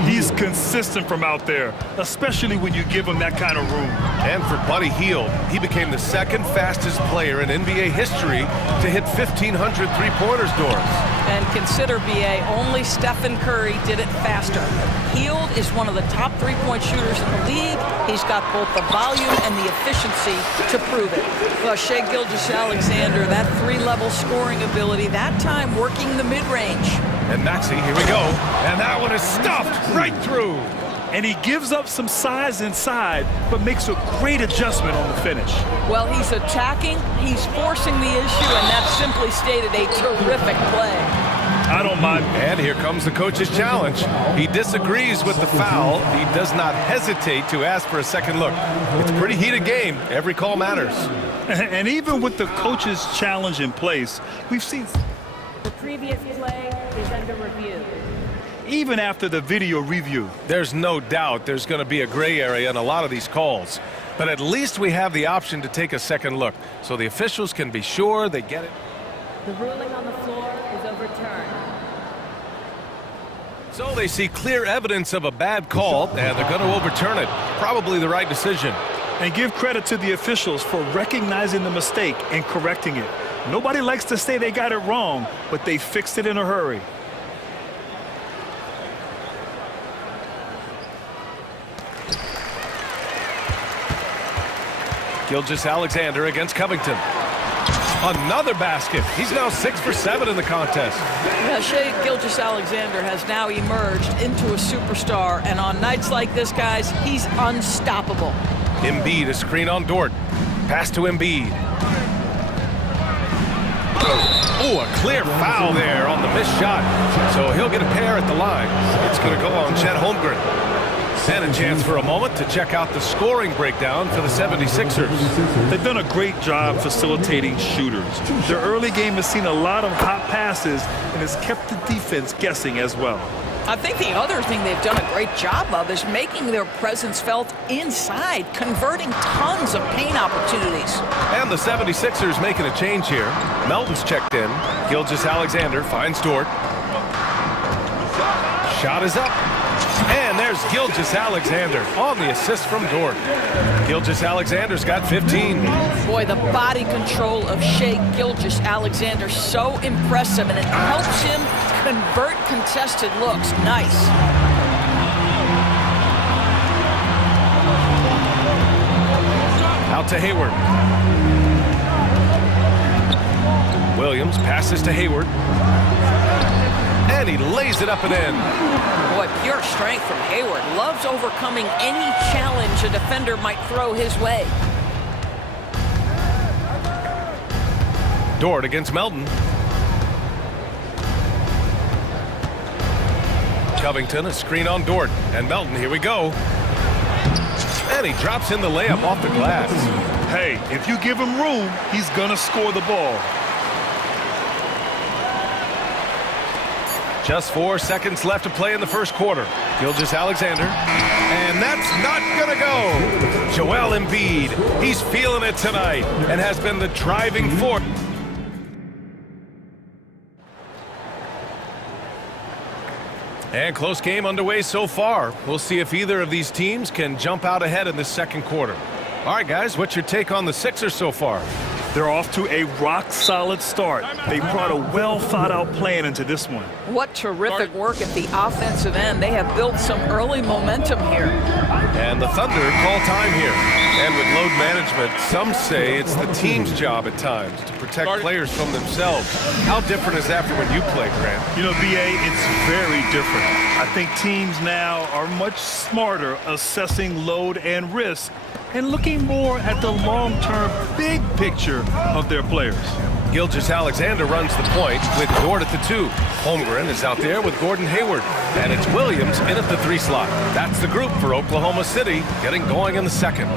He's consistent from out there, especially when you give him that kind of room. And for Buddy Hield, he became the second fastest player in NBA history to hit 1,500 three-pointers, Doris. And consider, BA, only Stephen Curry did it faster. Hield is one of the top three-point shooters in the league. He's got both the volume and the efficiency to prove it. Well, Shai Gilgeous-Alexander, that three-level scoring ability, that time working the mid-range. And Maxey, here we go. And that one is stuffed right through. And he gives up some size inside, but makes a great adjustment on the finish. Well, he's attacking, he's forcing the issue, and that simply stated a terrific play. I don't mind. And here comes the coach's challenge. He disagrees with the foul. He does not hesitate to ask for a second look. It's a pretty heated game. Every call matters. And even with the coach's challenge in place, we've seen the previous play is under review. Even after the video review. There's no doubt there's going to be a gray area in a lot of these calls. But at least we have the option to take a second look, so the officials can be sure they get it. The ruling on the floor is overturned. So they see clear evidence of a bad call, and they're going to overturn it. Probably the right decision. And give credit to the officials for recognizing the mistake and correcting it. Nobody likes to say they got it wrong, but they fixed it in a hurry. Gilgeous-Alexander against Covington. Another basket. He's now 6 for 7 in the contest. Yeah, Shai Gilgeous-Alexander has now emerged into a superstar, and on nights like this, guys, he's unstoppable. Embiid, a screen on Dort. Pass to Embiid. Oh, a clear foul there on the missed shot. So he'll get a pair at the line. It's going to go on Chet Holmgren. And a chance for a moment to check out the scoring breakdown for the 76ers. They've done a great job facilitating shooters. Their early game has seen a lot of hot passes and has kept the defense guessing as well. I think the other thing they've done a great job of is making their presence felt inside, converting tons of paint opportunities. And the 76ers making a change here. Melton's checked in. Gilgeous-Alexander finds Dort. Shot is up. And there's Gilgeous-Alexander on the assist from Dort. Gilgeous-Alexander's got 15. Boy, the body control of Shai Gilgeous-Alexander so impressive, and it helps him convert contested looks. Nice. Out to Hayward. Williams passes to Hayward. And he lays it up and in. Boy, pure strength from Hayward. Loves overcoming any challenge a defender might throw his way. Dort against Melton. Covington, a screen on Dort. And Melton, here we go. And he drops in the layup off the glass. Hey, if you give him room, he's gonna score the ball. Just 4 seconds left to play in the first quarter. Gilgeous-Alexander. And that's not gonna go. Joel Embiid. He's feeling it tonight and has been the driving force. And close game underway so far. We'll see if either of these teams can jump out ahead in the second quarter. All right, guys, what's your take on the Sixers so far? They're off to a rock-solid start. They brought a well-thought-out plan into this one. What terrific work at the offensive end. They have built some early momentum here. And the Thunder call time here. And with load management, some say it's the team's job at times to protect players from themselves. How different is that from when you play, Grant? You know, BA, it's very different. I think teams now are much smarter assessing load and risk and looking more at the long-term big picture of their players. Gilgeous-Alexander runs the point with Dort at the 2. Holmgren is out there with Gordon Hayward. And it's Williams in at the 3 slot. That's the group for Oklahoma City getting going in the second.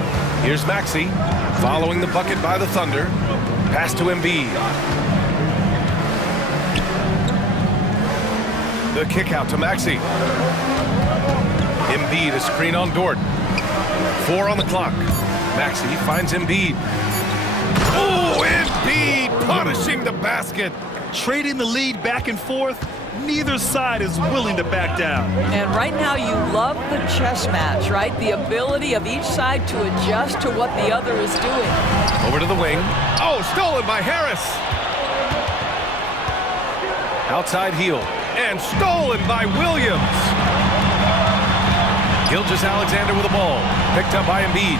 Here's Maxey following the bucket by the Thunder. Pass to Embiid. The kick out to Maxey. Embiid, a screen on Dort. 4 on the clock. Maxey finds Embiid. Oh, Embiid punishing the basket. Trading the lead back and forth, neither side is willing to back down. And right now you love the chess match, right? The ability of each side to adjust to what the other is doing. Over to the wing. Oh, stolen by Harris. Outside heel. And stolen by Williams. Gilgeous-Alexander with the ball. Picked up by Embiid.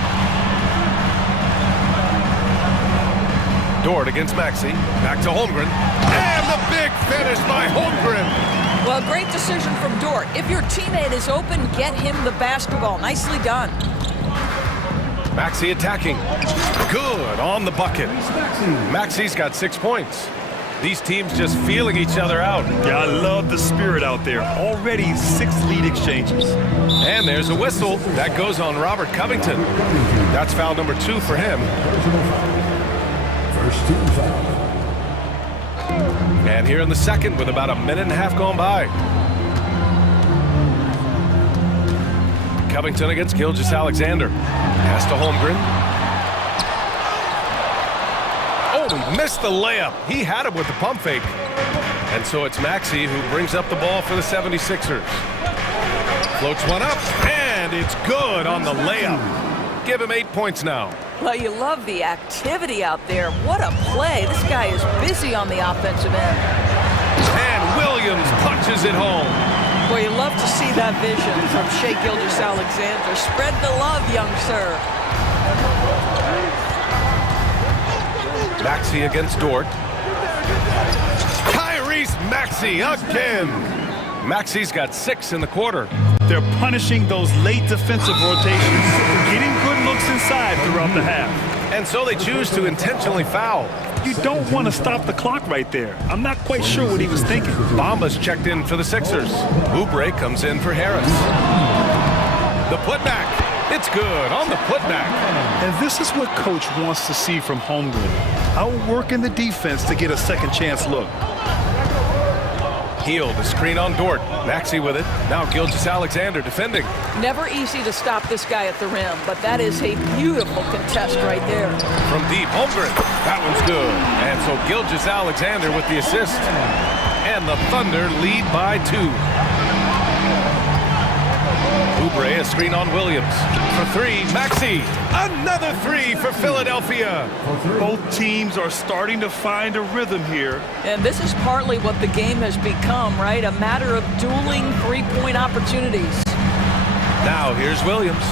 Dort against Maxey. Back to Holmgren. And the big finish by Holmgren. Well, great decision from Dort. If your teammate is open, get him the basketball. Nicely done. Maxey attacking. Good on the bucket. Maxey's got 6 points. These teams just feeling each other out. Yeah, I love the spirit out there. Already 6 lead exchanges. And there's a whistle. That goes on Robert Covington. That's foul number 2 for him. First team foul. And here in the second with about a minute and a half gone by. Covington against Gilgeous-Alexander. Pass to Holmgren. Oh, he missed the layup. He had it with the pump fake. And so it's Maxey who brings up the ball for the 76ers. Floats one up, and it's good on the layup. Give him 8 points now. Well, you love the activity out there. What a play. This guy is busy on the offensive end. And Williams punches it home. Well, you love to see that vision from Shai Gilgeous-Alexander. Spread the love, young sir. Maxey against Dort. Tyrese Maxey again. Maxey's got 6 in the quarter. They're punishing those late defensive rotations, getting good looks inside throughout the half. And so they choose to intentionally foul. You don't want to stop the clock right there. I'm not quite sure what he was thinking. Bamba's checked in for the Sixers. Oubre comes in for Harris. The putback. It's good on the putback. And this is what Coach wants to see from Holmgren. Outworking the defense to get a second chance look. Heel, the screen on Dort. Maxey with it. Now Gilgeous-Alexander defending. Never easy to stop this guy at the rim, but that is a beautiful contest right there. From deep, Holmgren. That one's good. And so Gilgeous-Alexander with the assist. And the Thunder lead by 2. Oubre, a screen on Williams. For 3, Maxey. Another 3 for Philadelphia. Both teams are starting to find a rhythm here. And this is partly what the game has become, right? A matter of dueling three-point opportunities. Now here's Williams.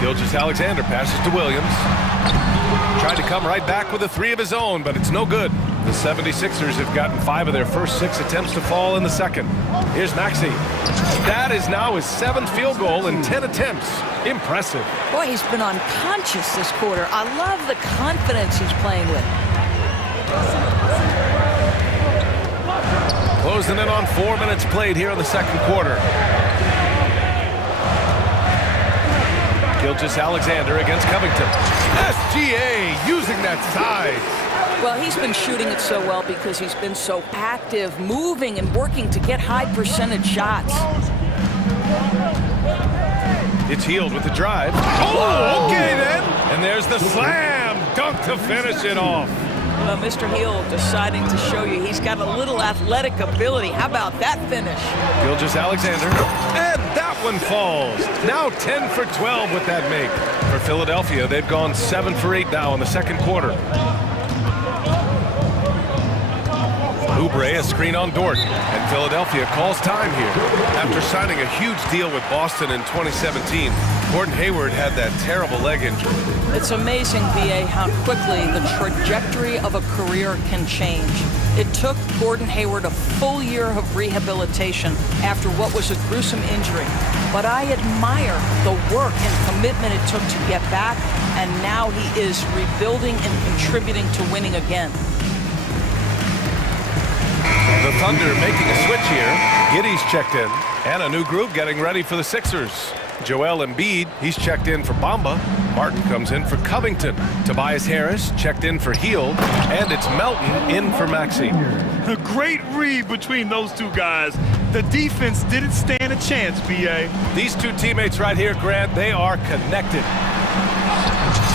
Gilgeous-Alexander passes to Williams. Tried to come right back with a 3 of his own, but it's no good. The 76ers have gotten 5 of their first 6 attempts to fall in the second. Here's Maxey. That is now his 7th field goal in 10 attempts. Impressive. Boy, he's been unconscious this quarter. I love the confidence he's playing with. Closing in on 4 minutes played here in the second quarter. Gilgeous-Alexander against Covington. SGA using that size. Well, he's been shooting it so well because he's been so active, moving and working to get high percentage shots. It's Hield with the drive. Oh, okay then. And there's the slam dunk to finish it off. Well, Mr. Hield deciding to show you he's got a little athletic ability. How about that finish? Gilgeous-Alexander. And that one falls. Now 10 for 12 with that make. For Philadelphia, they've gone 7 for 8 now in the second quarter. Oubre, a screen on Dort, and Philadelphia calls time here. After signing a huge deal with Boston in 2017, Gordon Hayward had that terrible leg injury. It's amazing, B.A., how quickly the trajectory of a career can change. It took Gordon Hayward a full year of rehabilitation after what was a gruesome injury. But I admire the work and commitment it took to get back, and now he is rebuilding and contributing to winning again. The Thunder making a switch here. Giddey's checked in. And a new group getting ready for the Sixers. Joel Embiid, he's checked in for Bamba. Martin comes in for Covington. Tobias Harris checked in for Hield. And it's Melton in for Maxey. A great read between those two guys. The defense didn't stand a chance, B.A. These two teammates right here, Grant, they are connected.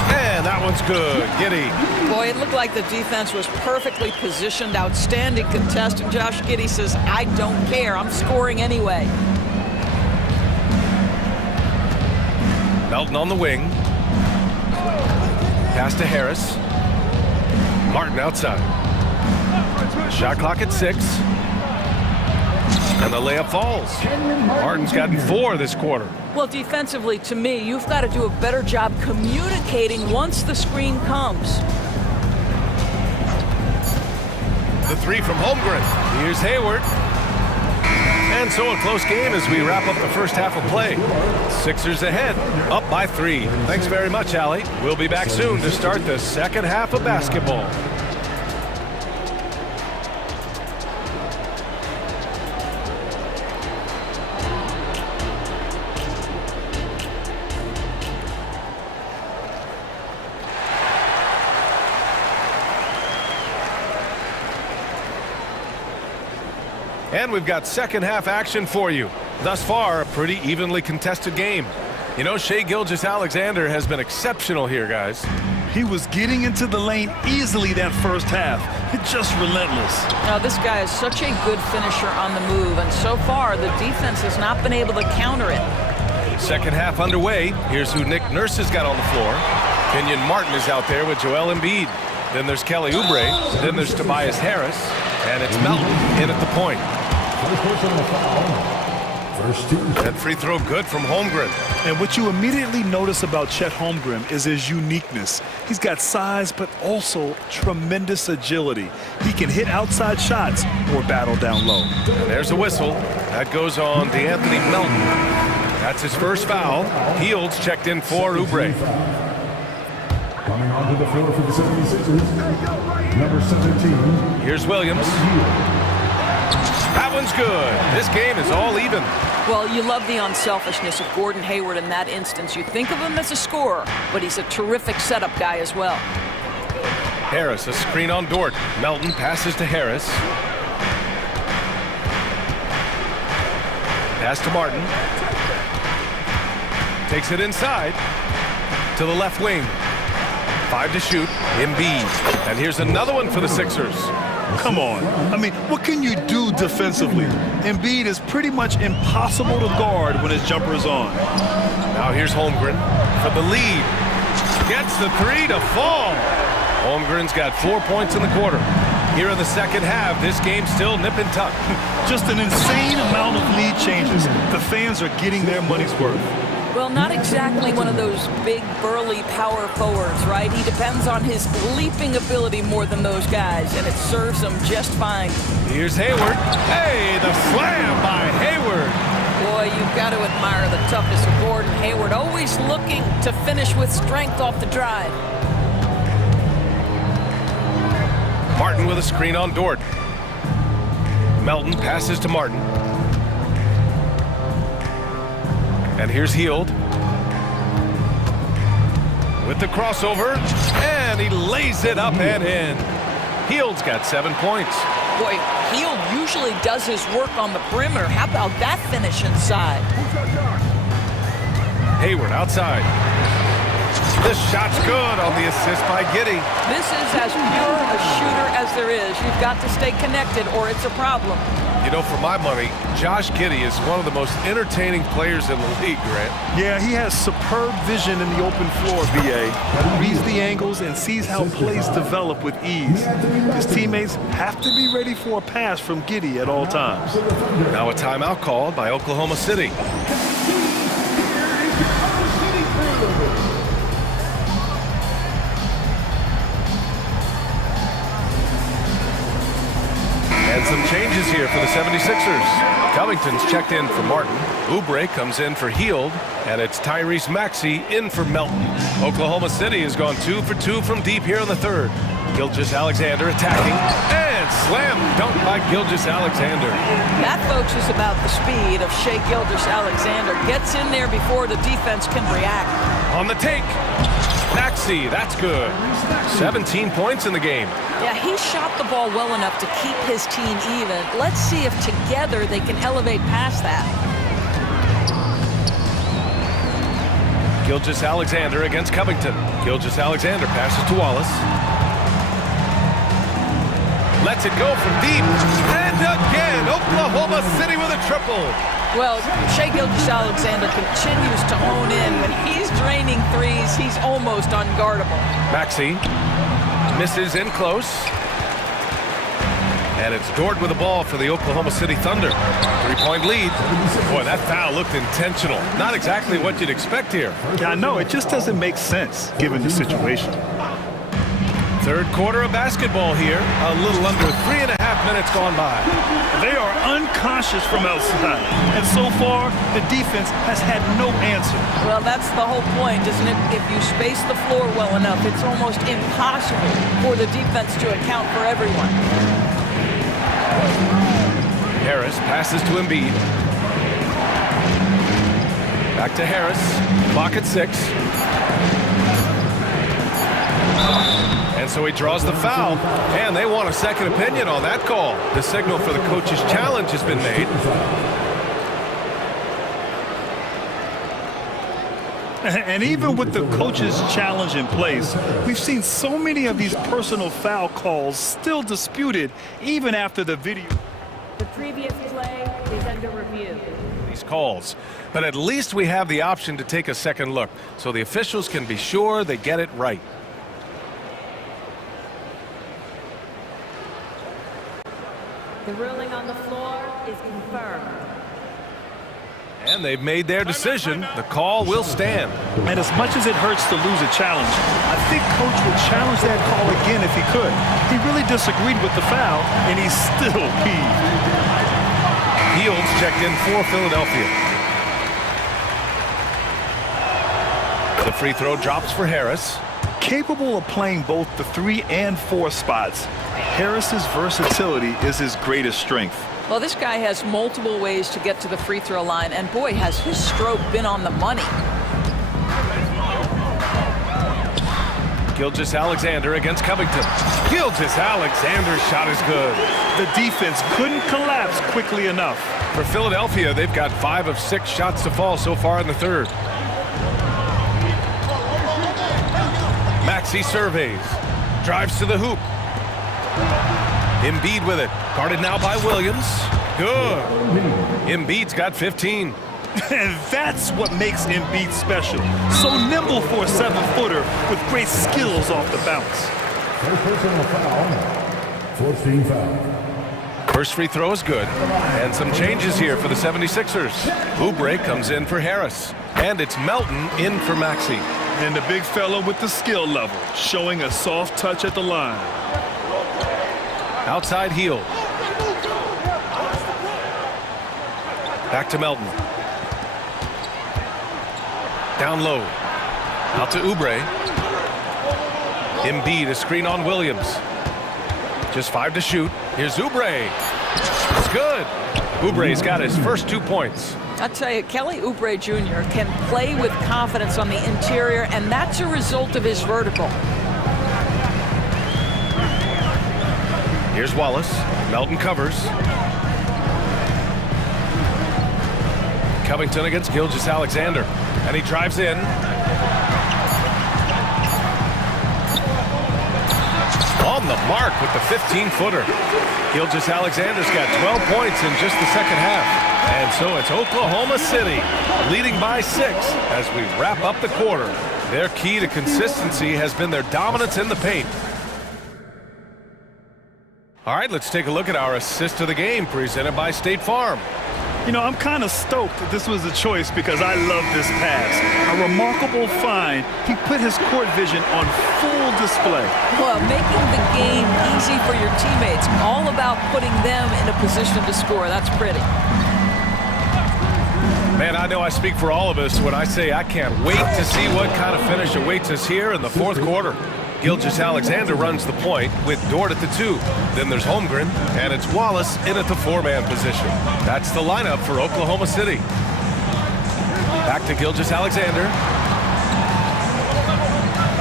And that one's good. Giddey. Boy, it looked like the defense was perfectly positioned. Outstanding contest. And Josh Giddey says, I don't care. I'm scoring anyway. Melton on the wing. Pass to Harris. Martin outside. Shot clock at 6. And the layup falls. Martin's gotten 4 this quarter. Well, defensively, to me, you've got to do a better job communicating once the screen comes. The 3 from Holmgren. Here's Hayward. And so a close game as we wrap up the first half of play. Sixers ahead, up by 3. Thanks very much, Allie. We'll be back soon to start the second half of basketball. And we've got second half action for you. Thus far, a pretty evenly contested game. You know, Shai Gilgeous-Alexander has been exceptional here, guys. He was getting into the lane easily that first half. Just relentless. Now, this guy is such a good finisher on the move, and so far, the defense has not been able to counter it. Second half underway. Here's who Nick Nurse has got on the floor. Kenyon Martin is out there with Joel Embiid. Then there's Kelly Oubre. Then there's Tobias Harris. And it's Melton in at the point. That free throw good from Holmgren. And what you immediately notice about Chet Holmgren is his uniqueness. He's got size, but also tremendous agility. He can hit outside shots or battle down low. And there's a whistle. That goes on DeAnthony Melton. That's his first foul. Fields checked in for Oubre. Coming onto the floor for the 76ers, number 17. Here's Williams. That one's good. This game is all even. Well, you love the unselfishness of Gordon Hayward in that instance. You think of him as a scorer, but he's a terrific setup guy as well. Harris, a screen on Dort. Melton passes to Harris. Pass to Martin. Takes it inside to the left wing. 5 to shoot. Embiid. And here's another one for the Sixers. Come on. I mean, what can you do defensively? Embiid is pretty much impossible to guard when his jumper is on. Now here's Holmgren for the lead. Gets the three to fall. Holmgren's got 4 points in the quarter. Here in the second half, this game's still nip and tuck. Just an insane amount of lead changes. The fans are getting their money's worth. Well, not exactly one of those big, burly power forwards, right? He depends on his leaping ability more than those guys, and it serves him just fine. Here's Hayward. Hey, the slam by Hayward. Boy, you've got to admire the toughness of Gordon Hayward, always looking to finish with strength off the drive. Martin with a screen on Dort. Melton passes to Martin. And here's Hield with the crossover, and he lays it up and in. Hield's got 7 points. Boy, Hield usually does his work on the perimeter. How about that finish inside? Hayward outside. This shot's good on the assist by Giddey. This is as pure a shooter as there is. You've got to stay connected or it's a problem. You know, for my money, Josh Giddey is one of the most entertaining players in the league, Grant. Yeah, he has superb vision in the open floor, BA. Reads the angles and sees how plays develop with ease. His teammates have to be ready for a pass from Giddey at all times. Now a timeout called by Oklahoma City. And some changes here for the 76ers. Covington's checked in for Martin. Oubre comes in for Hield. And it's Tyrese Maxey in for Melton. Oklahoma City has gone 2 for 2 from deep here in the third. Gilgeous-Alexander attacking. And slam dunk by Gilgeous-Alexander. That, folks, is about the speed of Shai Gilgeous-Alexander. Gets in there before the defense can react. On the take. Maxey, that's good. 17 points in the game. Yeah, he shot the ball well enough to keep his team even. Let's see if together they can elevate past that. Gilgeous-Alexander against Covington. Gilgeous-Alexander passes to Wallace. Lets it go from deep. And again, Oklahoma City with a triple. Well, Shai Gilgeous-Alexander continues to hone in. When he's draining threes, he's almost unguardable. Maxey misses in close. And it's Dort with the ball for the Oklahoma City Thunder. 3-point lead. Boy, that foul looked intentional. Not exactly what you'd expect here. Yeah, I know. It just doesn't make sense given the situation. Third quarter of basketball here. A little under 3.5 minutes gone by. They are unconscious from outside. And so far, the defense has had no answer. Well, that's the whole point, isn't it? If you space the floor well enough, it's almost impossible for the defense to account for everyone. Harris passes to Embiid. Back to Harris. Clock at 6. And so he draws the foul, and they want a second opinion on that call. The signal for the coach's challenge has been made. And even with the coach's challenge in place, we've seen so many of these personal foul calls still disputed even after the video. The previous play is under review. these calls. But at least we have the option to take a second look, so the officials can be sure they get it right. The ruling on the floor is confirmed. And they've made their decision. The call will stand. And as much as it hurts to lose a challenge, I think Coach would challenge that call again if he could. He really disagreed with the foul, and he's still peeved. Fields checked in for Philadelphia. The free throw drops for Harris. Capable of playing both the 3 and 4 spots, Harris's versatility is his greatest strength. Well, this guy has multiple ways to get to the free throw line, and boy, has his stroke been on the money. Gilgeous-Alexander against Covington. Gilgeous-Alexander's shot is good. The defense couldn't collapse quickly enough. For Philadelphia, they've got 5 of 6 shots to fall so far in the third. Maxey surveys. Drives to the hoop. Embiid with it. Guarded now by Williams. Good. Embiid's got 15. And that's what makes Embiid special. So nimble for a 7-footer with great skills off the bounce. First personal foul. 14 foul. First free throw is good. And some changes here for the 76ers. Oubre comes in for Harris. And it's Melton in for Maxey. And the big fella with the skill level, showing a soft touch at the line. Outside heel. Back to Melton. Down low. Out to Oubre. Embiid, a screen on Williams. Just 5 to shoot. Here's Oubre. It's good. Oubre's got his first 2 points. I'll tell you, Kelly Oubre Jr. can play with confidence on the interior, and that's a result of his vertical. Here's Wallace. Melton covers. Covington against Gilgeous-Alexander. And he drives in. On the mark with the 15-footer. Gilgeous-Alexander's got 12 points in just the second half. And so it's Oklahoma City leading by 6 as we wrap up the quarter. Their key to consistency has been their dominance in the paint. All right, let's take a look at our assist of the game presented by State Farm. You know, I'm kind of stoked that this was a choice because I love this pass. A remarkable find. He put his court vision on full display. Well, making the game easy for your teammates. All about putting them in a position to score. That's pretty. Man, I know I speak for all of us when I say I can't wait to see what kind of finish awaits us here in the fourth quarter. Gilgeous-Alexander runs the point with Dort at the 2. Then there's Holmgren, and it's Wallace in at the 4-man position. That's the lineup for Oklahoma City. Back to Gilgeous-Alexander.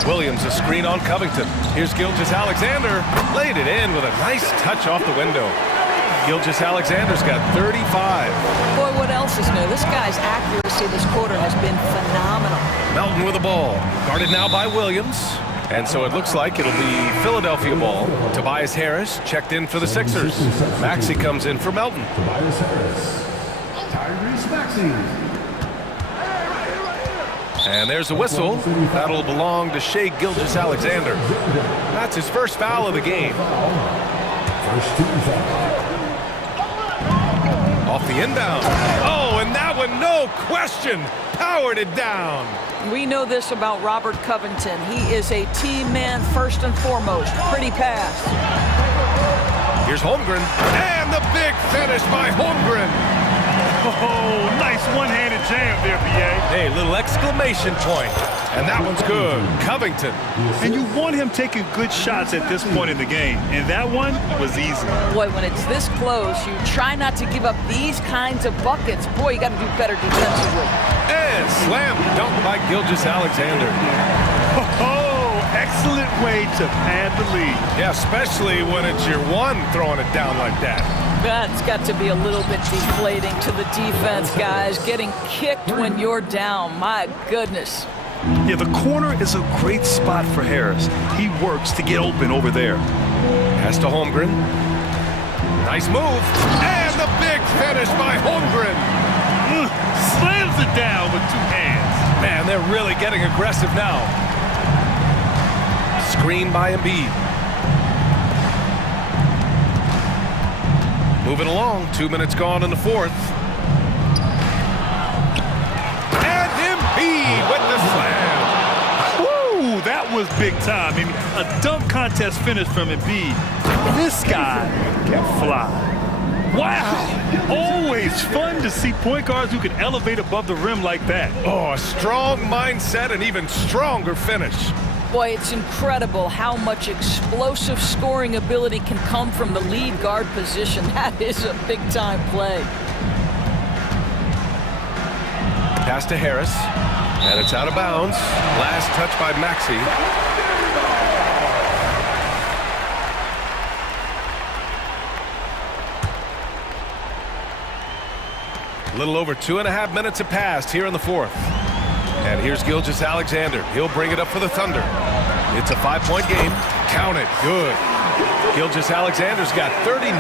Williams, a screen on Covington. Here's Gilgeous-Alexander. Laid it in with a nice touch off the window. Gilgeous-Alexander's got 35. Boy, what else is new? This guy's accuracy this quarter has been phenomenal. Melton with the ball. Guarded now by Williams. And so it looks like it'll be Philadelphia ball. Tobias Harris checked in for the Sixers. Maxey comes in for Melton. Tobias Harris. Tyrese Maxey. And there's a whistle. That'll belong to Shai Gilgeous-Alexander. That's his first foul of the game. First team foul. Off the inbound. Oh, and that one, no question, powered it down. We know this about Robert Covington. He is a team man first and foremost. Pretty pass. Here's Holmgren. And the big finish by Holmgren. Oh, nice one-handed jam there, B.A. Hey, little exclamation point. And that one's good. Covington. And you want him taking good shots at this point in the game. And that one was easy. Boy, when it's this close, you try not to give up these kinds of buckets. Boy, you got to do better defensively. And slam dunk by Gilgeous-Alexander. Oh, excellent way to pad the lead. Yeah, especially when it's your one throwing it down like that. That's got to be a little bit deflating to the defense, guys. Getting kicked when you're down. My goodness. Yeah, the corner is a great spot for Harris. He works to get open over there. Pass to Holmgren. Nice move. And the big finish by Holmgren. Slams it down with two hands. Man, they're really getting aggressive now. Screen by Embiid. Moving along, 2 minutes gone in the fourth. And Embiid with the slam. Woo, that was big time. I mean, a dunk contest finish from Embiid. This guy can fly. Wow, always fun to see point guards who can elevate above the rim like that. Oh, a strong mindset and even stronger finish. Boy, it's incredible how much explosive scoring ability can come from the lead guard position. That is a big-time play. Pass to Harris, and it's out of bounds. Last touch by Maxey. A little over 2.5 minutes have passed here in the fourth. And here's Gilgeous-Alexander. He'll bring it up for the Thunder. It's a 5-point game. Count it. Good. Gilgeous-Alexander's got 39.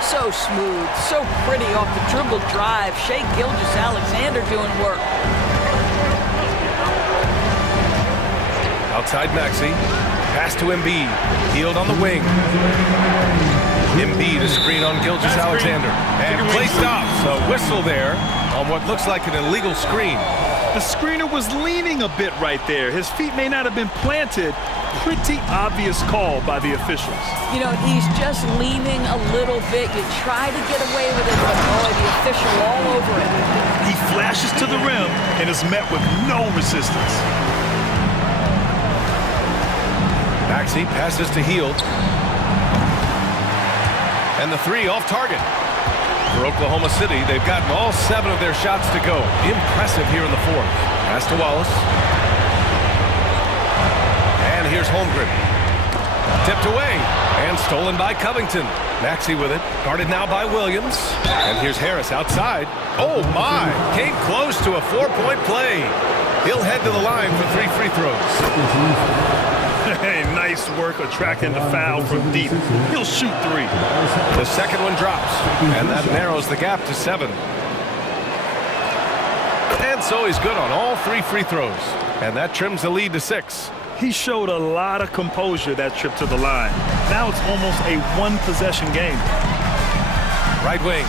So smooth, so pretty off the dribble drive. Shai Gilgeous-Alexander doing work. Outside Maxey. Pass to Embiid. Healed on the wing. Embiid, a screen on Gilgeous-Alexander. And play stops. A whistle there on what looks like an illegal screen. The screener was leaning a bit right there. His feet may not have been planted. Pretty obvious call by the officials. You know, he's just leaning a little bit. You try to get away with it, but boy, the official all over it. He flashes to the rim and is met with no resistance. Maxey passes to Hield. And the three off target. For Oklahoma City, they've gotten all 7 of their shots to go. Impressive here in the fourth. Pass to Wallace. And here's Holmgren. Tipped away and stolen by Covington. Maxey with it. Guarded now by Williams. And here's Harris outside. Oh my! Came close to a 4-point play. He'll head to the line for 3 free throws. Hey, nice work attracting the foul from deep. He'll shoot 3. The second one drops, and that narrows the gap to 7. And so he's good on all 3 free throws, and that trims the lead to 6. He showed a lot of composure that trip to the line. Now it's almost a 1-possession game. Right wing.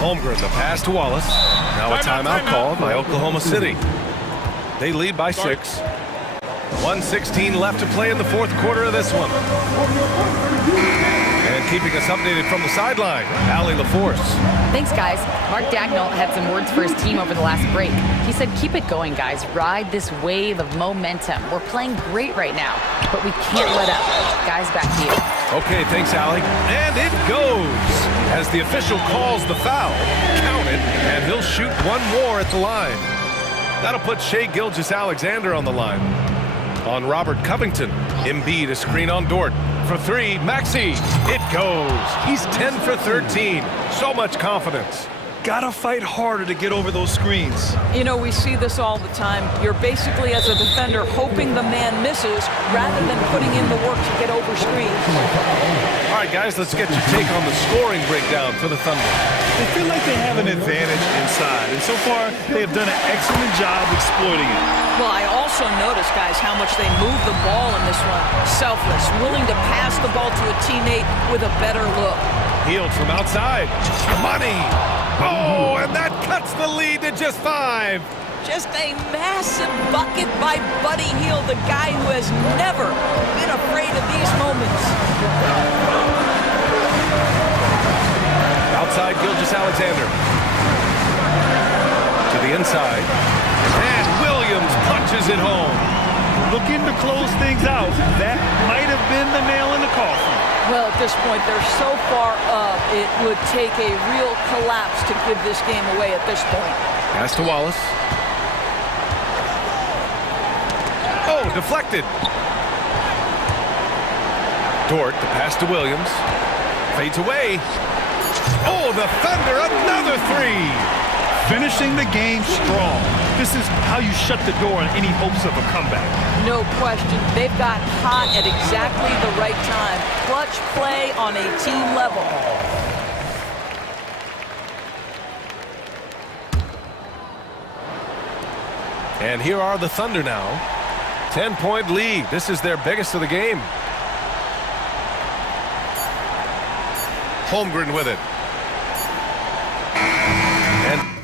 Holmgren, the pass to Wallace. Now a timeout called by Oklahoma City. They lead by 6. 1:16 left to play in the fourth quarter of this one. And keeping us updated from the sideline, Allie LaForce. Thanks, guys. Mark Dagnall had some words for his team over the last break. He said, keep it going, guys. Ride this wave of momentum. We're playing great right now, but we can't let up. Guys, back to you. Okay, thanks, Allie. And it goes as the official calls the foul. Count it, and he'll shoot 1 more at the line. That'll put Shai Gilgeous-Alexander on the line. On Robert Covington. Embiid, a screen on Dort. For 3, Maxey. It goes. He's 10 for 13. So much confidence. Gotta fight harder to get over those screens. You know, we see this all the time. You're basically, as a defender, hoping the man misses rather than putting in the work to get over screens. All right, guys, let's get your take on the scoring breakdown for the Thunder. They feel like they have an advantage inside, and so far, they have done an excellent job exploiting it. Well, I also noticed, guys, how much they move the ball in this one. Selfless, willing to pass the ball to a teammate with a better look. Hield from outside. Money. Oh, and that cuts the lead to just 5. Just a massive bucket by Buddy Hield, the guy who has never been afraid of these moments. Outside Gilgeous-Alexander. To the inside. And Williams punches it home. Looking to close things out. That might have been the nail in the coffin. Well, at this point, they're so far up, it would take a real collapse to give this game away at this point. Pass to Wallace. Oh, deflected. Dort, the pass to Williams. Fades away. Oh, the Thunder, another 3. Finishing the game strong. This is how you shut the door on any hopes of a comeback. No question. They've got hot at exactly the right time. Clutch play on a team level. And here are the Thunder now. 10-point lead. This is their biggest of the game. Holmgren with it. And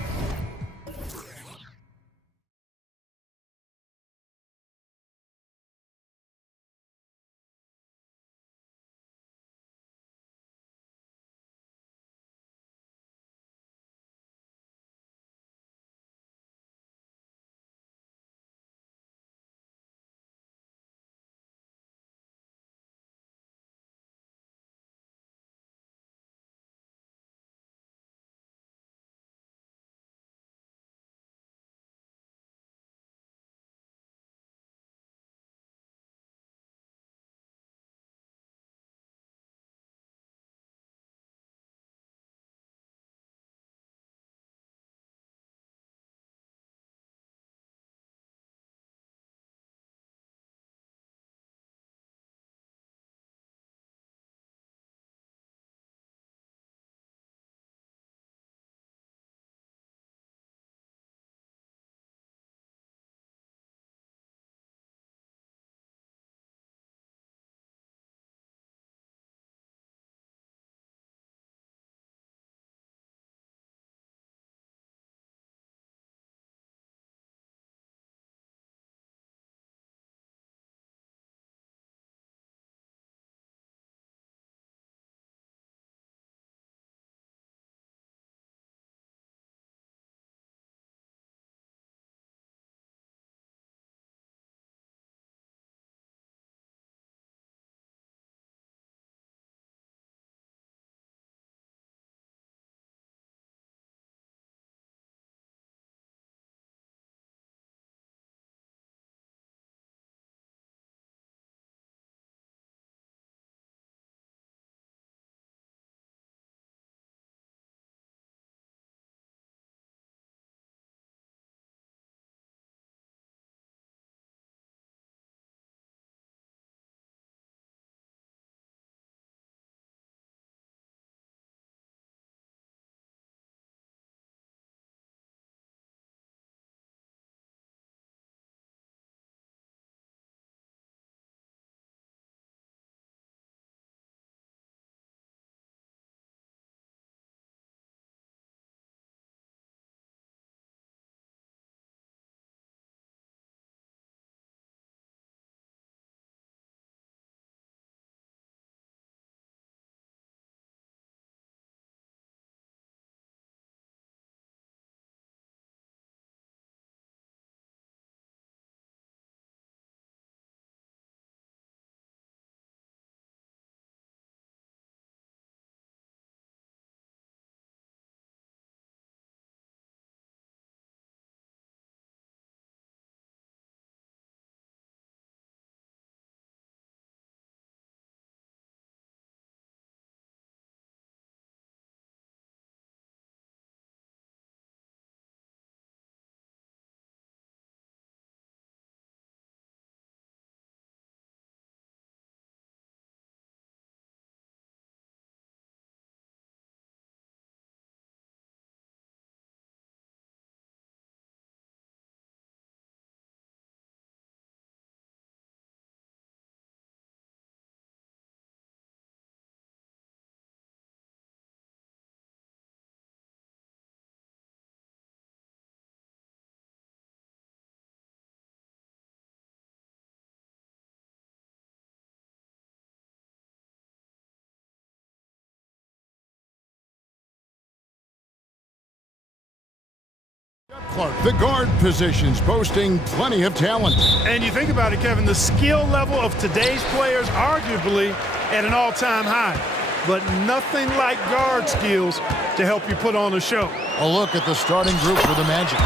Clark, the guard positions, boasting plenty of talent. And you think about it, Kevin, the skill level of today's players arguably at an all-time high. But nothing like guard skills to help you put on a show. A look at the starting group for the Magic.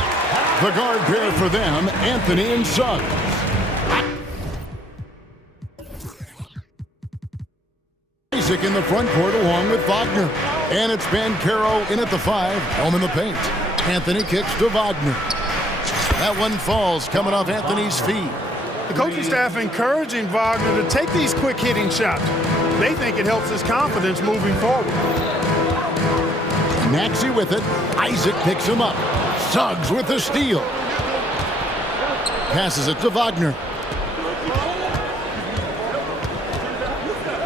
The guard pair for them, Anthony and Suggs. Isaac in the front court along with Wagner. And it's Bancaro in at the 5, home in the paint. Anthony kicks to Wagner. That one falls, coming off Anthony's feet. The coaching staff encouraging Wagner to take these quick hitting shots. They think it helps his confidence moving forward. Maxey with it. Isaac picks him up. Suggs with the steal. Passes it to Wagner.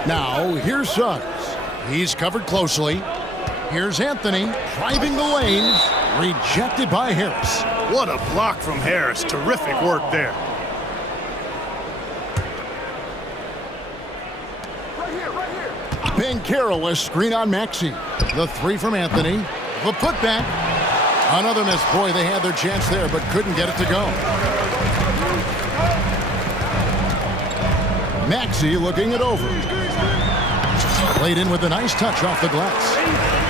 Now, here's Suggs. He's covered closely. Here's Anthony driving the lane. Rejected by Harris. What a block from Harris. Terrific work there. Ben Carroll, a screen on Maxey. The three from Anthony. The putback. Another miss. Boy, they had their chance there, but couldn't get it to go. Maxey looking it over. Played in with a nice touch off the glass.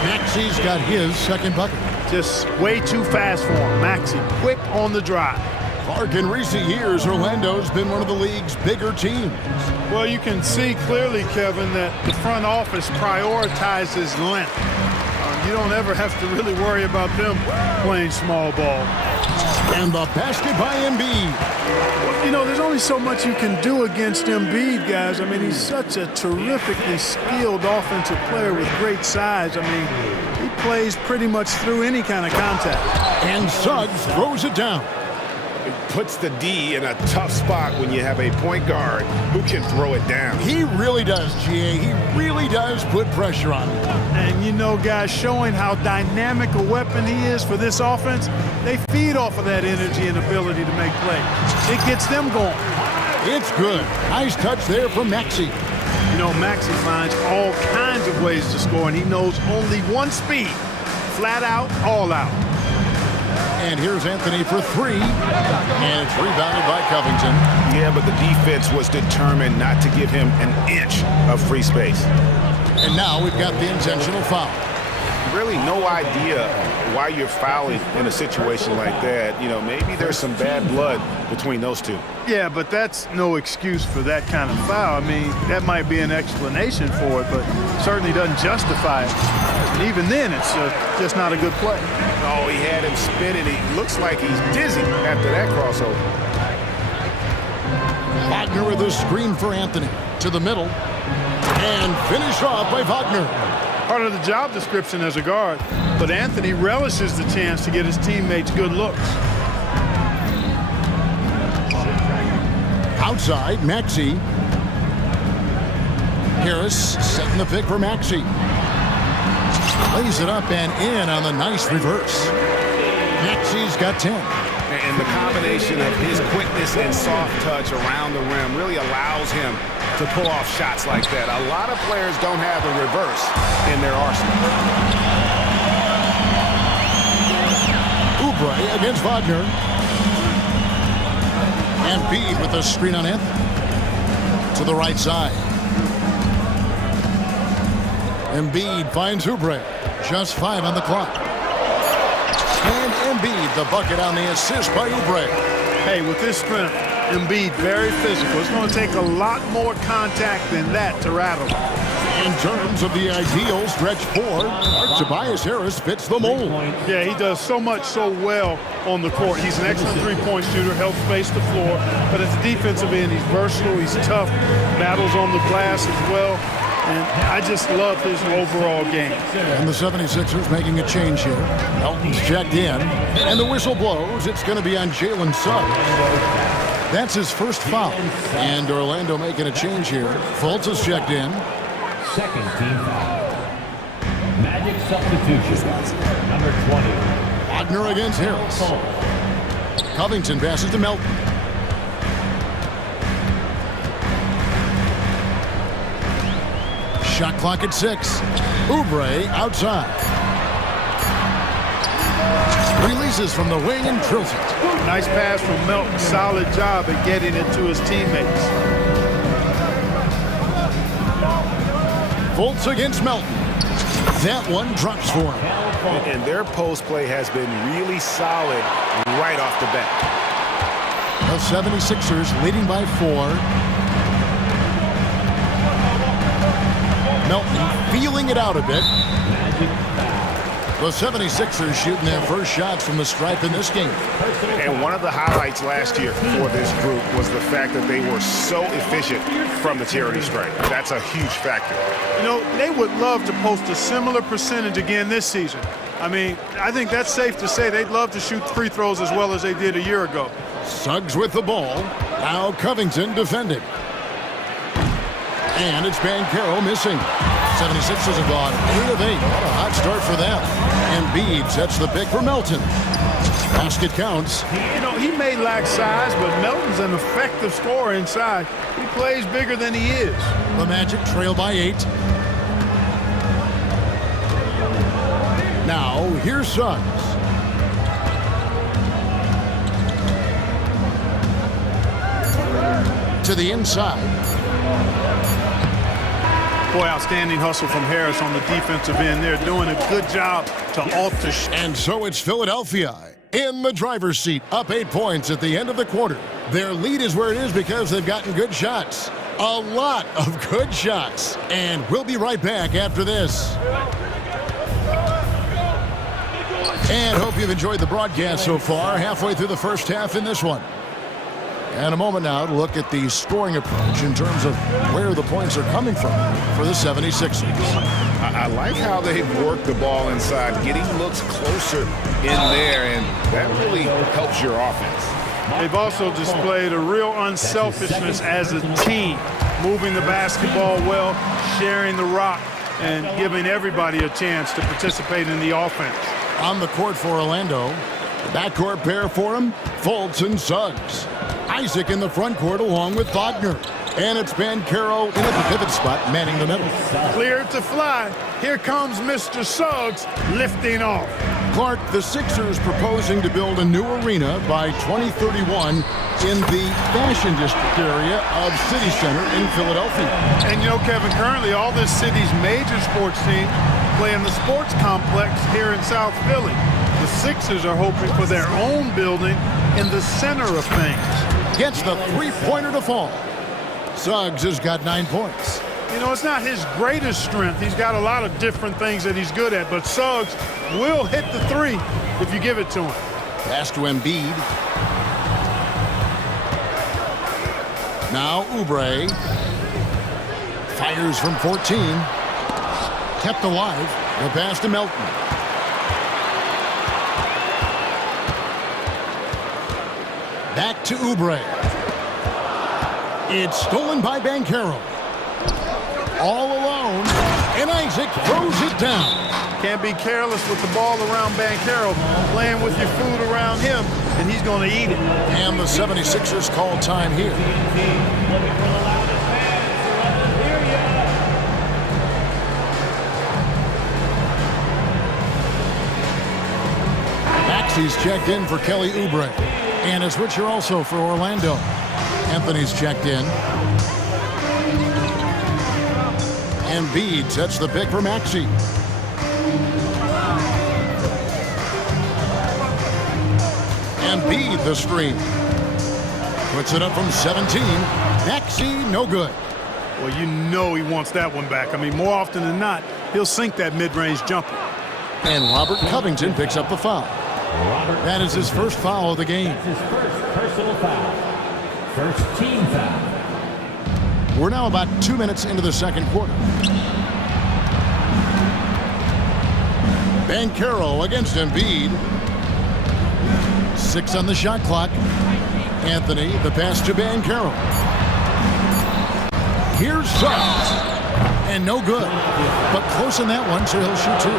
Maxey's got his second bucket. Just way too fast for him. Maxey, quick on the drive. Clark, in recent years, Orlando's been one of the league's bigger teams. Well, you can see clearly, Kevin, that the front office prioritizes length. You don't ever have to really worry about them playing small ball. And the basket by Embiid. Well, you know, there's only so much you can do against Embiid, guys. I mean, he's such a terrifically skilled offensive player with great size. I mean, he plays pretty much through any kind of contact. And Suggs throws it down. It puts the D in a tough spot when you have a point guard who can throw it down. He really does, GA. He really does put pressure on him. And, you know, guys, showing how dynamic a weapon he is for this offense, they feed off of that energy and ability to make plays. It gets them going. It's good. Nice touch there from Maxey. You know, Maxey finds all kinds of ways to score, and he knows only one speed. Flat out, all out. And here's Anthony for three. And it's rebounded by Covington. Yeah, but the defense was determined not to give him an inch of free space. And now we've got the intentional foul. Really no idea why you're fouling in a situation like that. You know, maybe there's some bad blood between those two. Yeah, but that's no excuse for that kind of foul. I mean, that might be an explanation for it, but certainly doesn't justify it. And even then, it's just not a good play. Oh, he had him spinning. He looks like he's dizzy after that crossover. Wagner with a screen for Anthony. To the middle. And finish off by Wagner. Part of the job description as a guard, but Anthony relishes the chance to get his teammates good looks. Outside, Maxey. Harris setting the pick for Maxey. Lays it up and in on the nice reverse. Maxey's got 10. And the combination of his quickness and soft touch around the rim really allows him to pull off shots like that. A lot of players don't have the reverse in their arsenal. Oubre against Wagner. And Embiid with a screen on Anthony. To the right side. Embiid finds Oubre. Just 5 on the clock. And Embiid, the bucket on the assist by Oubre. Hey, with this strength, Embiid very physical. It's going to take a lot more contact than that to rattle him. In terms of the ideal stretch four, Tobias Harris fits the mold. Yeah, he does so much so well on the court. He's an excellent three-point shooter, helps space the floor. But at the defensive end, he's versatile, he's tough, battles on the glass as well. And I just love his overall game. And the 76ers making a change here. Melton's checked in. And the whistle blows. It's going to be on Jalen Suggs. That's his first foul. And Orlando making a change here. Fultz is checked in. Second team foul. Magic substitution. Number 20. Wagner against Harris. Covington passes to Melton. Shot clock at 6. Oubre outside. Releases from the wing and drills it. Nice pass from Melton. Solid job at getting it to his teammates. Fultz against Melton. That one drops for him. And their post play has been really solid right off the bat. The 76ers leading by 4. Melton feeling it out a bit. The 76ers shooting their first shots from the stripe in this game. And one of the highlights last year for this group was the fact that they were so efficient from the charity stripe. That's a huge factor. You know, they would love to post a similar percentage again this season. I mean, I think that's safe to say they'd love to shoot free throws as well as they did a year ago. Suggs with the ball. Now Covington defending. And it's Banchero missing. 76ers have gone 8 of 8. What a hot start for them. Embiid sets the pick for Melton. Basket counts. You know, he may lack size, but Melton's an effective scorer inside. He plays bigger than he is. The Magic trail by 8. Now, here's Suggs. To the inside. Boy, outstanding hustle from Harris on the defensive end. They're doing a good job to alter. And so it's Philadelphia in the driver's seat, up 8 points at the end of the quarter. Their lead is where it is because they've gotten good shots. A lot of good shots. And we'll be right back after this. And hope you've enjoyed the broadcast so far. Halfway through the first half in this one. And a moment now to look at the scoring approach in terms of where the points are coming from for the 76ers. I like how they've worked the ball inside, getting looks closer in there, and that really helps your offense. They've also displayed a real unselfishness as a team, moving the basketball well, sharing the rock, and giving everybody a chance to participate in the offense. On the court for Orlando, the backcourt pair for him, Fultz and Suggs. Isaac in the front court along with Wagner. And it's Banchero in at the pivot spot, manning the middle. Clear to fly. Here comes Mr. Suggs lifting off. Clark, the Sixers proposing to build a new arena by 2031 in the Fashion District area of City Center in Philadelphia. And you know, Kevin, currently all this city's major sports teams play in the sports complex here in South Philly. The Sixers are hoping for their own building in the center of things. Gets the three-pointer to fall. Suggs has got 9 points. You know, it's not his greatest strength. He's got a lot of different things that he's good at, but Suggs will hit the three if you give it to him. Pass to Embiid. Now Oubre. Fires from 14. Kept alive. The pass to Melton. Back to Oubre. It's stolen by Banchero. All alone, and Isaac throws it down. Can't be careless with the ball around Banchero, playing with your food around him, and he's going to eat it. And the 76ers call time here. Maxey's checked in for Kelly Oubre. And a switcher also for Orlando. Anthony's checked in. Embiid sets the pick for Maxey. Embiid the screen. Puts it up from 17. Maxey no good. Well, you know he wants that one back. I mean, more often than not, he'll sink that mid-range jumper. And Robert Covington picks up the foul. That is his first foul of the game. That's his first personal foul. First team foul. We're now about 2 minutes into the second quarter. Banchero against Embiid. 6 on the shot clock. Anthony, the pass to Banchero. Here's Suggs. And no good. But close in that one, so he'll shoot 2.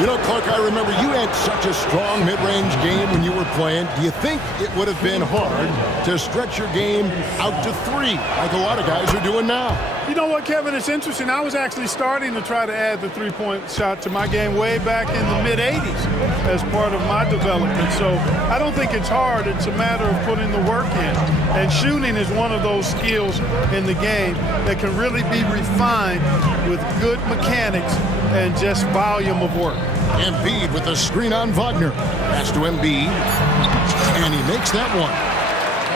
You know, Clark, I remember you had such a strong mid-range game when you were playing. Do you think it would have been hard to stretch your game out to 3 like a lot of guys are doing now? You know what, Kevin? It's interesting. I was actually starting to try to add the three-point shot to my game way back in the mid-'80s as part of my development. So I don't think it's hard. It's a matter of putting the work in. And shooting is one of those skills in the game that can really be refined with good mechanics and just volume of work. Embiid with the screen on Wagner. Pass to Embiid. And he makes that one.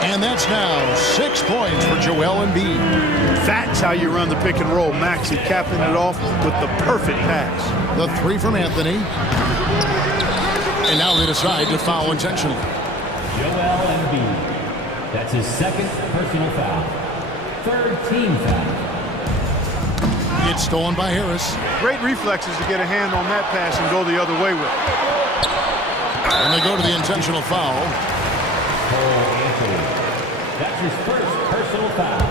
And that's now 6 points for Joel Embiid. That's how you run the pick and roll. Maxey capping it off with the perfect pass. The 3 from Anthony. And now they decide to foul intentionally. Joel Embiid. That's his second personal foul. Third team foul. It's stolen by Harris. Great reflexes to get a hand on that pass and go the other way with it. And they go to the intentional foul. That's his first personal foul.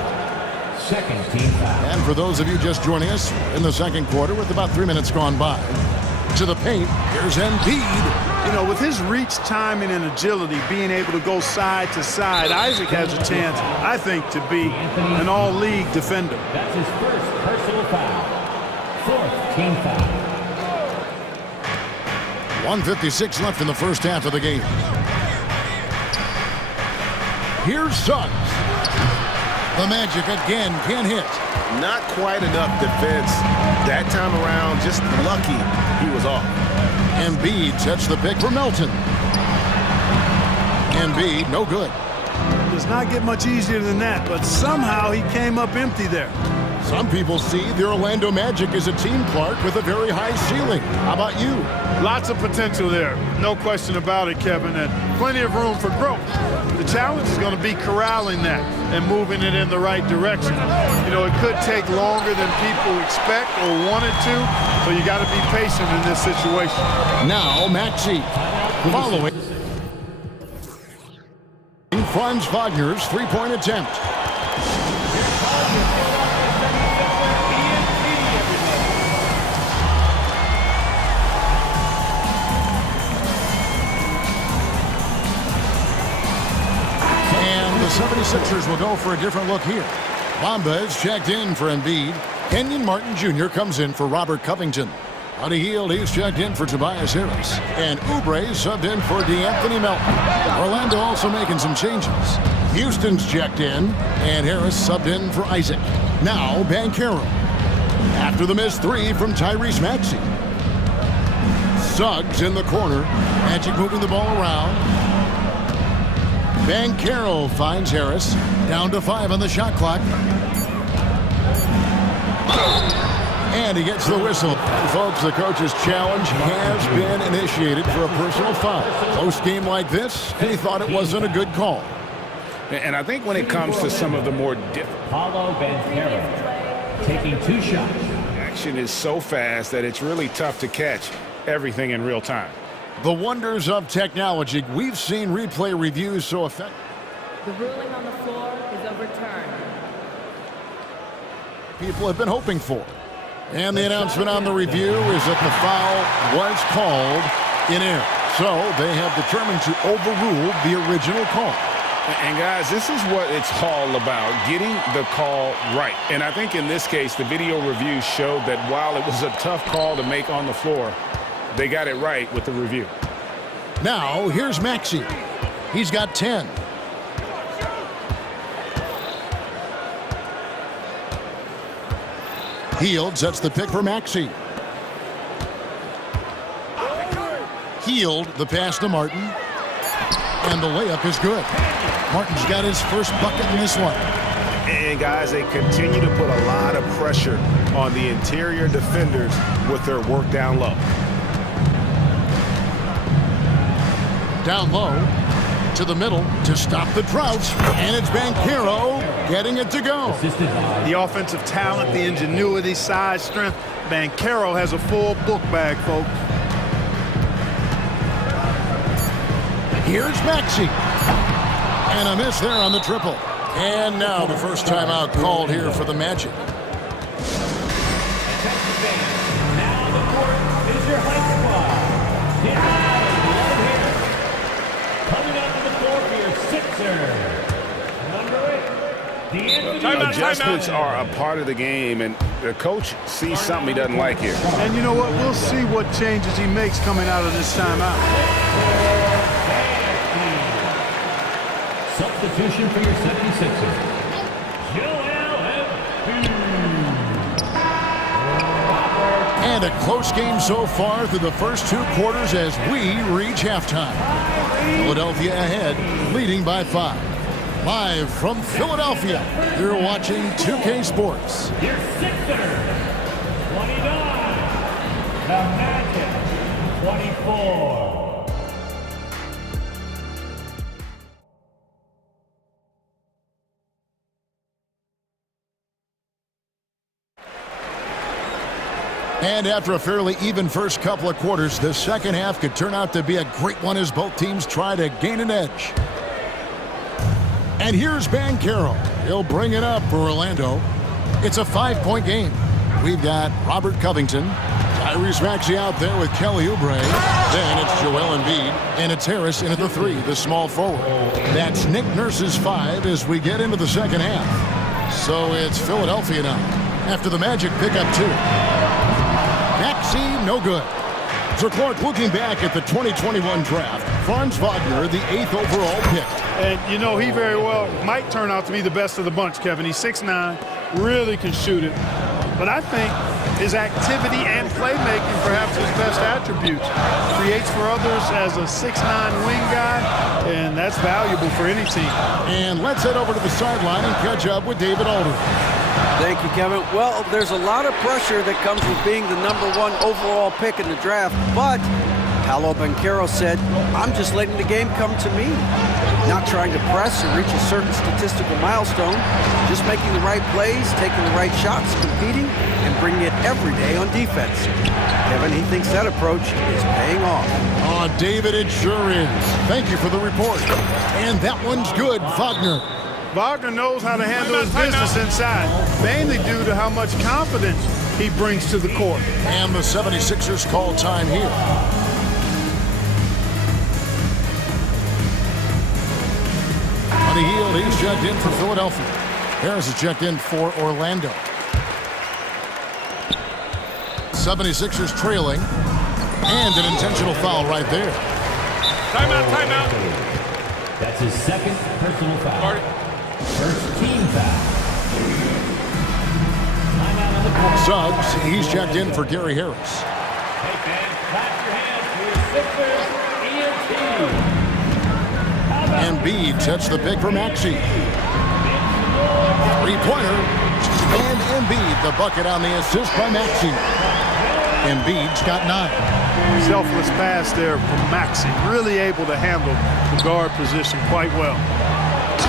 Second team foul. And for those of you just joining us, in the second quarter with about 3 minutes gone by. To the paint, here's Embiid. You know, with his reach, timing, and agility, being able to go side to side, Isaac has a chance, I think, to be an all-league defender. That's his first personal foul. Fourth team foul. 1:56 left in the first half of the game. Here's Suggs. The Magic again can't hit. Not quite enough defense. That time around, just lucky he was off. Embiid sets the pick for Melton. Embiid, no good. Does not get much easier than that, but somehow he came up empty there. Some people see the Orlando Magic as a team, Clark, with a very high ceiling. How about you? Lots of potential there. No question about it, Kevin, and plenty of room for growth. The challenge is going to be corralling that and moving it in the right direction. You know, it could take longer than people expect or wanted to, so you got to be patient in this situation. Now, Maxey following Franz Wagner's three-point attempt. And the 76ers will go for a different look here. Bamba is checked in for Embiid. Kenyon Martin Jr. comes in for Robert Covington. Buddy Hield, he's checked in for Tobias Harris. And Oubre subbed in for DeAnthony Melton. Orlando also making some changes. Houston's checked in, and Harris subbed in for Isaac. Now, Banchero. After the missed three from Tyrese Maxey. Suggs in the corner. Magic moving the ball around. Banchero finds Harris. Down to 5 on the shot clock. And he gets the whistle. Folks, the coach's challenge has been initiated for a personal foul. Close game like this, he thought it wasn't a good call. And I think when it comes to some of the more difficult, Paulo Banchero taking 2 shots. Action is so fast that it's really tough to catch everything in real time. The wonders of technology. We've seen replay reviews so effective. The ruling on the floor is overturned. People have been hoping for. And the announcement on the review is that the foul was called in error. So they have determined to overrule the original call. And guys, this is what it's all about, getting the call right. And I think in this case, the video review showed that while it was a tough call to make on the floor, they got it right with the review. Now, here's Maxey. He's got 10. Hield sets the pick for Maxey. Hield, the pass to Martin. And the layup is good. Martin's got his first bucket in this one. And guys, they continue to put a lot of pressure on the interior defenders with their work down low. Down low to the middle to stop the drought. And it's Banchero getting it to go. The offensive talent, the ingenuity, size, strength. Banchero has a full book bag, folks. Here's Maxey. And a miss there on the triple. And now the first timeout called here for the Magic. Now the court is your high squad. Get out here. Coming out to the floor for your Sixers. Number 8, Adjustments are a part of the game, and the coach sees something he doesn't like here. And you know what? We'll see what changes he makes coming out of this timeout. Substitution for your 76ers. And a close game so far through the first 2 quarters as we reach halftime. Philadelphia ahead, leading by 5. Live from Philadelphia, you're watching 2K Sports. Your Sixers, 29. The Magic, 24. And after a fairly even first couple of quarters, the second half could turn out to be a great one as both teams try to gain an edge. And here's Bancaro. He'll bring it up for Orlando. It's a 5-point game. We've got Robert Covington, Tyrese Maxey out there with Kelly Oubre. Then it's Joel Embiid, and it's Harris in at the 3, the small forward. That's Nick Nurse's 5 as we get into the second half. So it's Philadelphia now, after the Magic pick up 2. Maxey, no good. So Clark, looking back at the 2021 draft, Franz Wagner, the 8th overall pick. And, you know, he very well might turn out to be the best of the bunch, Kevin. He's 6'9", really can shoot it. But I think his activity and playmaking, perhaps his best attributes. Creates for others as a 6'9" wing guy, and that's valuable for any team. And let's head over to the sideline and catch up with David Aldridge. Thank you, Kevin. Well, there's a lot of pressure that comes with being the #1 overall pick in the draft, but Paolo Banchero said, I'm just letting the game come to me. Not trying to press or reach a certain statistical milestone, just making the right plays, taking the right shots, competing, and bringing it every day on defense. Kevin, he thinks that approach is paying off. Oh, David, it sure is. Thank you for the report. And that one's good, Wagner. Wagner knows how to handle his business inside, mainly due to how much confidence he brings to the court. And the 76ers call time here. On the heel, he's checked in for Philadelphia. Harris is checked in for Orlando. 76ers trailing. And an intentional foul right there. Timeout, timeout. That's his second personal foul. First team foul. Timeout on the court. Suggs, he's checked in for Gary Harris. Hey, fans, clap your hands for your Sixers ENT. Embiid sets the pick for Maxey. Three-pointer. And Embiid, the bucket on the assist by Maxey. Embiid's got 9. Selfless pass there from Maxey. Really able to handle the guard position quite well.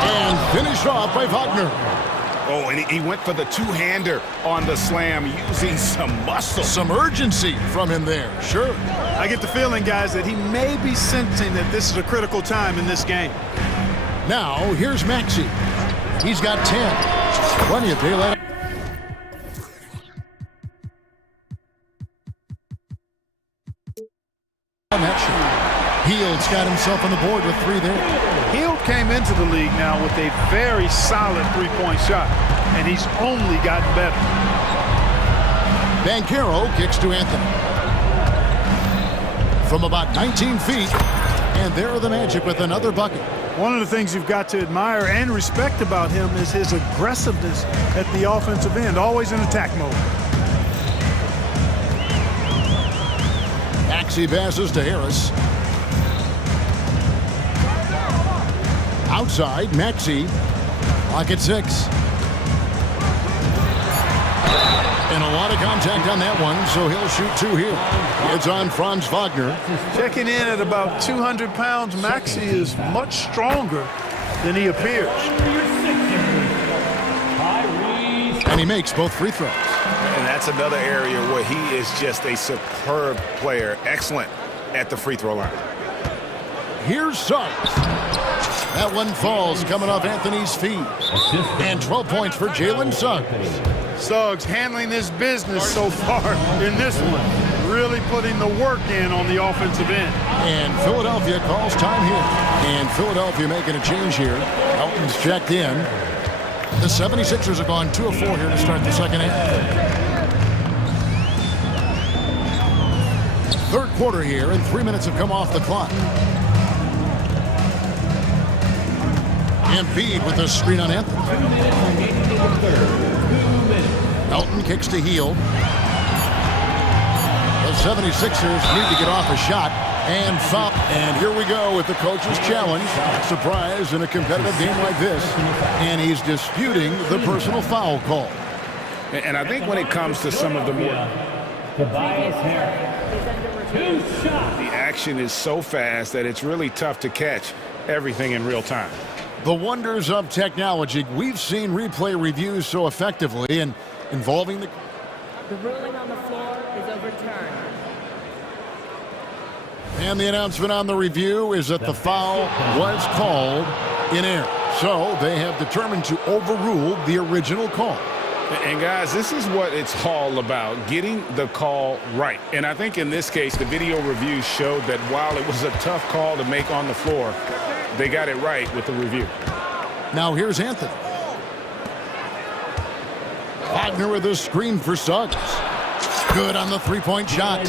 And finished off by Wagner. Oh, and he went for the two-hander on the slam, using some muscle. Some urgency from him there, sure. I get the feeling, guys, that he may be sensing that this is a critical time in this game. Now, here's Maxey. He's got 10. Plenty of daylight. Hield's got himself on the board with 3 there. Hield came into the league now with a very solid three-point shot, and he's only gotten better. Bancaro kicks to Anthony. From about 19 feet, and there are the Magic with another bucket. One of the things you've got to admire and respect about him is his aggressiveness at the offensive end, always in attack mode. Maxey passes to Harris. Outside, Maxey. Clock at 6. And a lot of contact on that one, so he'll shoot 2 here. It's on Franz Wagner. Checking in at about 200 pounds, Maxey is much stronger than he appears. And he makes both free throws. And that's another area where he is just a superb player. Excellent at the free throw line. Here's Suggs. That one falls coming off Anthony's feet. And 12 points for Jalen Suggs. Suggs handling his business so far in this one. Really putting the work in on the offensive end. And Philadelphia calls time here. And Philadelphia making a change here. Elton's checked in. The 76ers have gone 2 of 4 here to start the second half. Third quarter here, and 3 minutes have come off the clock. Embiid with the screen on Anthony. Elton kicks to Hield. The 76ers need to get off a shot and foul. And here we go with the coach's challenge. Surprise in a competitive game like this. And he's disputing the personal foul call. And I think when it comes to some of the more... The action is so fast that it's really tough to catch everything in real time. The wonders of technology. We've seen replay reviews so effectively and involving the... The ruling on the floor is overturned. And the announcement on the review is that the foul was called in air. So they have determined to overrule the original call. And guys, this is what it's all about, getting the call right. And I think in this case, the video review showed that while it was a tough call to make on the floor, they got it right with the review. Now here's Anthony. Wagner with a screen for Suggs. Good on the three-point shot.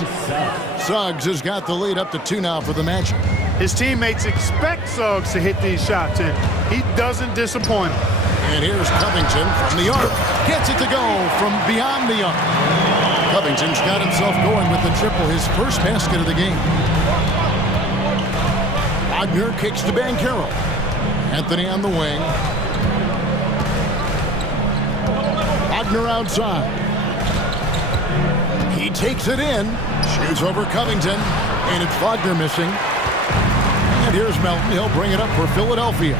Suggs has got the lead up to 2 now for the Magic. His teammates expect Suggs to hit these shots, and he doesn't disappoint them. And here's Covington from the arc. Gets it to go from beyond the arc. Covington's got himself going with the triple, his first basket of the game. Wagner kicks to Banchero. Anthony on the wing. Wagner outside. He takes it in. Shoots over Covington. And it's Wagner missing. And here's Melton. He'll bring it up for Philadelphia.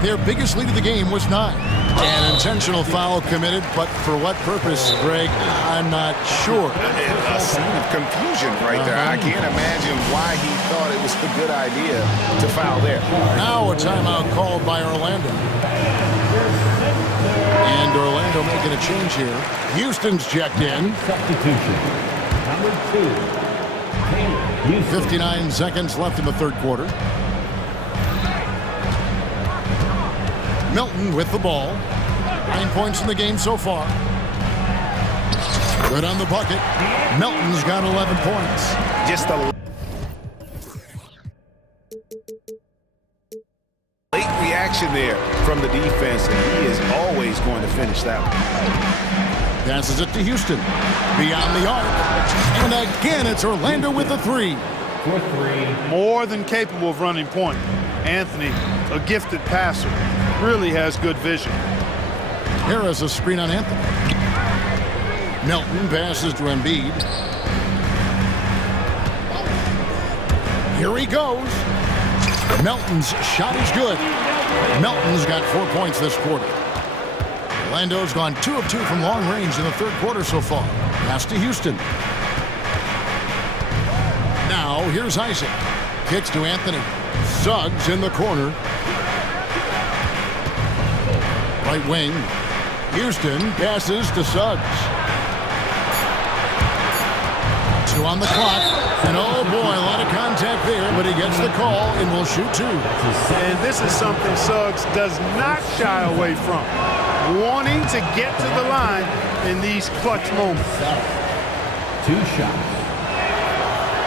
Their biggest lead of the game was 9. An intentional foul committed, but for what purpose, Greg, I'm not sure. A scene of confusion right there. I can't imagine why he thought it was a good idea to foul there. Now a timeout called by Orlando. And Orlando making a change here. Houston's checked in. Substitution. Number 2. 59 seconds left in the third quarter. Milton with the ball. 9 points in the game so far. Good on the bucket. Milton's got 11 points. Just a late reaction there from the defense, and he is always going to finish that one. Passes it to Houston. Beyond the arc. And again, it's Orlando with the 3. For 3. More than capable of running point. Anthony, a gifted passer, really has good vision. Harris a screen on Anthony. Milton passes to Embiid. Here he goes. Melton's shot is good. Melton's got 4 points this quarter. Orlando's gone 2 of 2 from long range in the third quarter so far. Pass to Houston. Now here's Isaac. Kicks to Anthony. Suggs in the corner. Right wing. Houston passes to Suggs. 2 on the clock. And oh boy, a lot of contact there, but he gets the call and will shoot 2. And this is something Suggs does not shy away from. Wanting to get to the line in these clutch moments. 2 shots.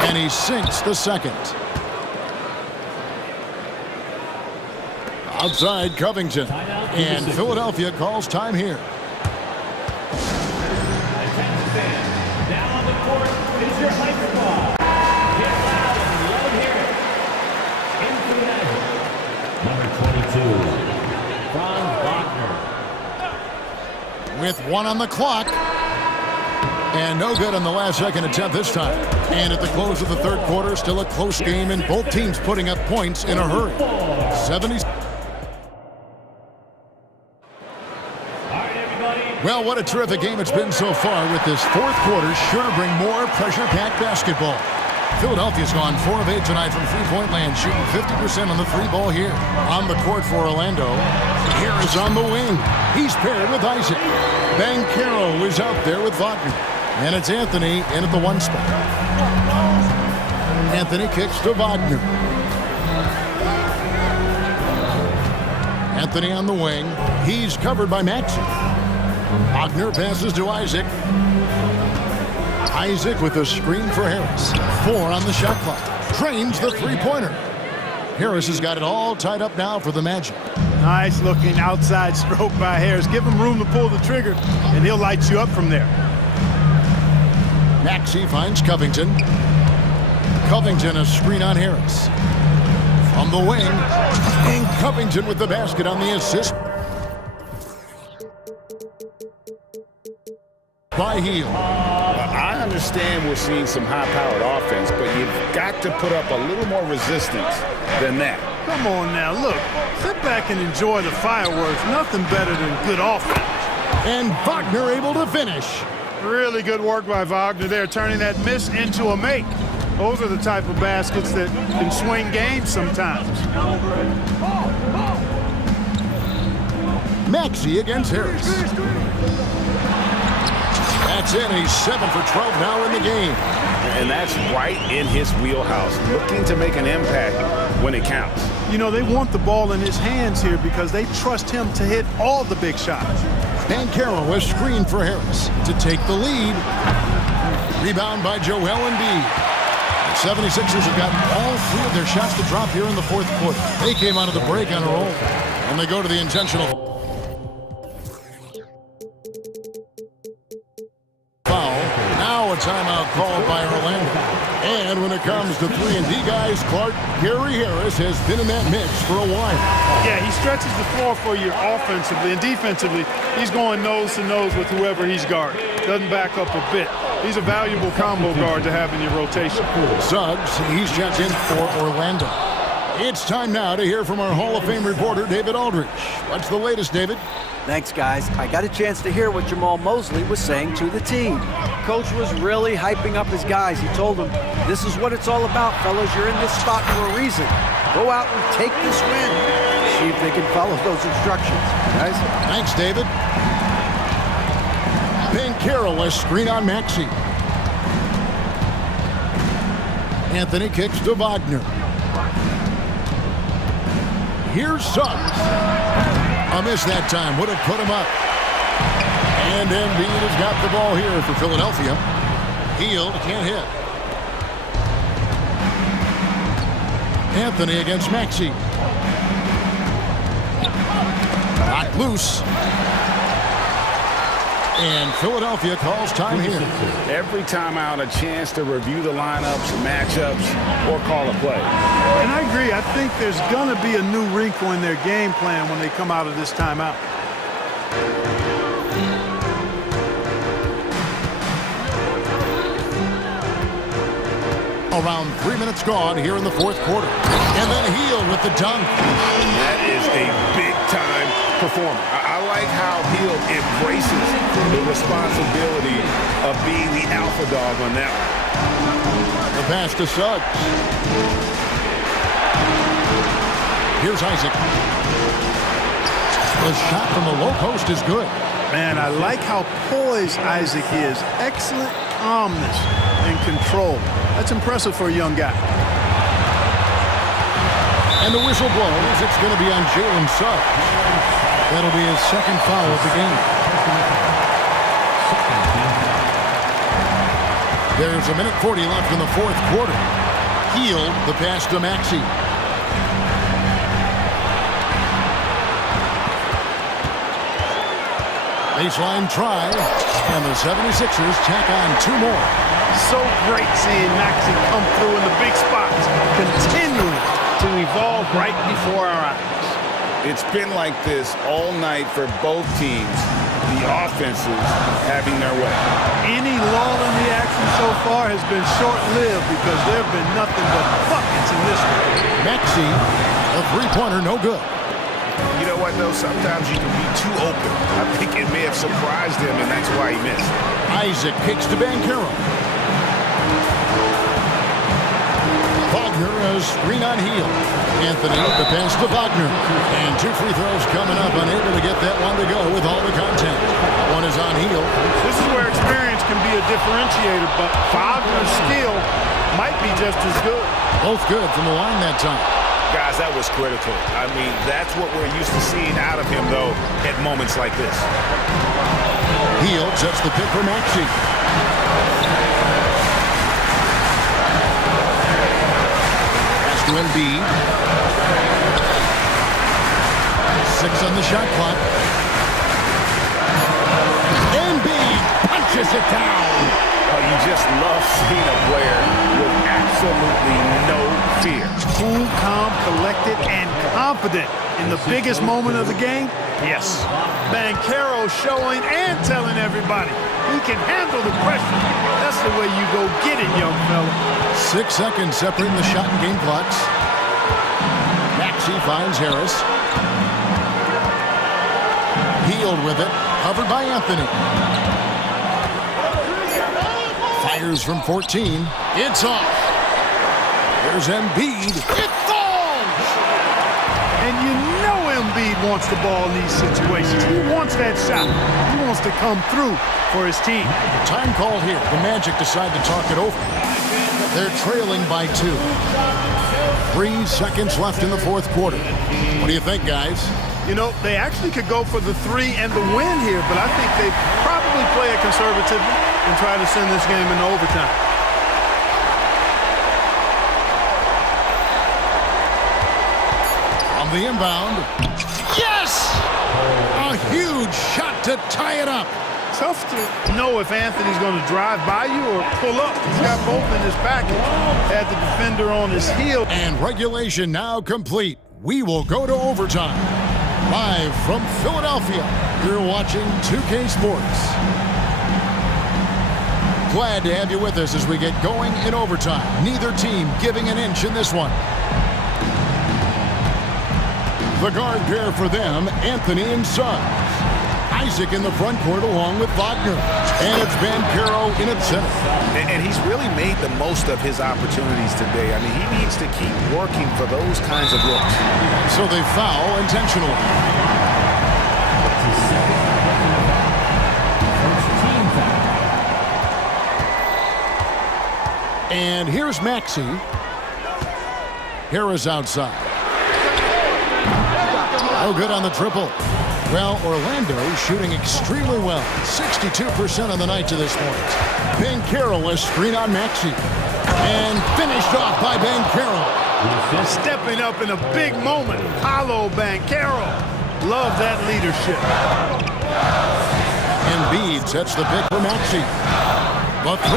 And he sinks the second. Outside Covington. And Philadelphia calls time here. Now on the court is your hype squad. Get loud and let them hear it. Into the Magic. Number 22, Franz Wagner. With 1 on the clock. And no good on the last second attempt this time. And at the close of the third quarter, still a close game, and both teams putting up points in a hurry. 70. Well, what a terrific game it's been so far, with this fourth quarter sure to bring more pressure-packed basketball. Philadelphia's gone 4 of 8 tonight from three-point land, shooting 50% on the 3-ball here. On the court for Orlando, Harris on the wing. He's paired with Isaac. Banchero is out there with Wagner. And it's Anthony in at the 1 spot. Anthony kicks to Wagner. Anthony on the wing. He's covered by Maxey. Wagner passes to Isaac. Isaac with a screen for Harris. 4 on the shot clock. Trains the three-pointer. Harris has got it all tied up now for the Magic. Nice looking outside stroke by Harris. Give him room to pull the trigger, and he'll light you up from there. Maxey finds Covington. Covington a screen on Harris. From the wing. And Covington with the basket on the assist. By Heel. I understand we're seeing some high-powered offense, but you've got to put up a little more resistance than that. Come on now, look. Sit back and enjoy the fireworks. Nothing better than good offense. And Wagner able to finish. Really good work by Wagner there, turning that miss into a make. Those are the type of baskets that can swing games sometimes. Maxey against Harris. That's in. He's 7 for 12 now in the game. And that's right in his wheelhouse, looking to make an impact when it counts. You know, they want the ball in his hands here because they trust him to hit all the big shots. Banchero was screened for Harris to take the lead. Rebound by Joel Embiid. The 76ers have got all 3 of their shots to drop here in the fourth quarter. They came out of the break on a roll, and they go to the intentional foul. Now a timeout called by Orlando. And when it comes to 3-and-D guys, Clark, Gary Harris has been in that mix for a while. Yeah, he stretches the floor for you offensively, and defensively, he's going nose to nose with whoever he's guarding. Doesn't back up a bit. He's a valuable combo guard to have in your rotation. Suggs, he's checked in for Orlando. It's time now to hear from our Hall of Fame reporter, David Aldridge. What's the latest, David? Thanks, guys. I got a chance to hear what Jamal Mosley was saying to the team. Coach was really hyping up his guys. He told them, this is what it's all about, fellas. You're in this spot for a reason. Go out and take this win. See if they can follow those instructions, guys. Thanks, David. Banchero, a screen on Maxey. Anthony kicks to Wagner. Here's Suggs. A miss that time. Would have put him up. And Embiid has got the ball here for Philadelphia. Hield can't hit. Anthony against Maxey. Knocked loose. And Philadelphia calls time here. Every timeout, a chance to review the lineups, matchups, or call a play. And I agree. I think there's going to be a new wrinkle in their game plan when they come out of this timeout. Around 3 minutes gone here in the fourth quarter. And then Hield with the dunk. That is a big-time performer. I like how Hield embraces the responsibility of being the alpha dog on that one. The pass to Suggs. Here's Isaac. The shot from the low post is good. Man, I like how poised Isaac is. Excellent calmness and control. That's impressive for a young guy. And the whistle blows. It's going to be on Jalen Suggs. That'll be his second foul of the game. There's a minute 40 left in the fourth quarter. Hield the pass to Maxey. Baseline try, and the 76ers tack on 2 more. So great seeing Maxey come through in the big spots, continuing to evolve right before our eyes. It's been like this all night for both teams, the offenses having their way. Any lull in the action so far has been short-lived because there have been nothing but buckets in this one. Maxey, a three-pointer, no good. You know what, though? Sometimes you can be too open. I think it may have surprised him, and that's why he missed. Isaac kicks to Banchero. Wagner, a screen on Hield. Anthony, the pass to Wagner. And 2 free throws coming up, unable to get that one to go with all the content. One is on Hield. This is where experience can be a differentiator, but Wagner's skill might be just as good. Both good from the line that time. Guys, that was critical. I mean, that's what we're used to seeing out of him, though, at moments like this. Hield sets the pick for Maxey. Pass to Embiid. 6 on the shot clock. Embiid punches it down. Oh, you just love seeing a player with absolutely no fear. Cool, calm, collected, and confident in the biggest moment of the game? Yes. Banchero showing and telling everybody he can handle the pressure. That's the way you go get it, young fella. 6 seconds separating the shot and game clocks. Maxey finds Harris. Hield with it. Covered by Anthony. Fires from 14. It's off. There's Embiid. It falls! And you know Embiid Embiid wants the ball in these situations. He wants that shot. He wants to come through for his team. Time called here. The Magic decide to talk it over. They're trailing by 2. 3 seconds left in the fourth quarter. What do you think, guys? You know, they actually could go for the 3 and the win here, but I think they probably play it conservatively and try to send this game into overtime. On the inbound. Yes! A huge shot to tie it up. Tough to know if Anthony's going to drive by you or pull up. He's got both in his package. Had the defender on his heel. And regulation now complete. We will go to overtime. Live from Philadelphia, you're watching 2K Sports. Glad to have you with us as we get going in overtime. Neither team giving an inch in this one. The guard pair for them, Anthony and Suggs. Isaac in the front court along with Wagner. And it's Banchero in at center. And he's really made the most of his opportunities today. I mean, he needs to keep working for those kinds of looks. So they foul intentionally. And here's Maxey. Harris outside. No good on the triple. Well, Orlando shooting extremely well. 62% on the night to this point. Banchero, a screen on Maxey. And finished off by Banchero. Stepping up in a big moment. Paolo Banchero. Love that leadership. Embiid sets the pick for Maxey. The 3.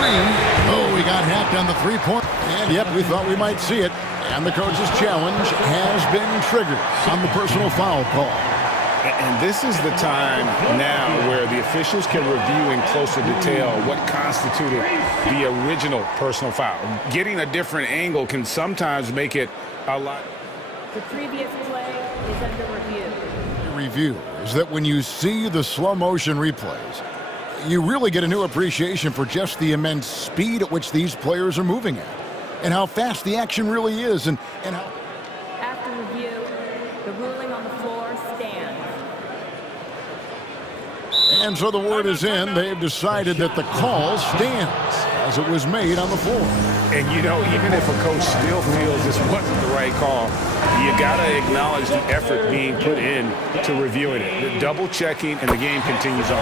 Oh, he got hacked on the 3-point. And yep, we thought we might see it. And the coach's challenge has been triggered on the personal foul call. And this is the time now where the officials can review in closer detail what constituted the original personal foul. Getting a different angle can sometimes make it a lot. The previous play is under review. Review is that when you see the slow motion replays, you really get a new appreciation for just the immense speed at which these players are moving at and how fast the action really is and how. After review, the ruling on the floor stands. And so the word is in. They've decided that the call stands as it was made on the floor. And, you know, even if a coach still feels this wasn't the right call, you got to acknowledge the effort being put in to reviewing it. The double checking, and the game continues on.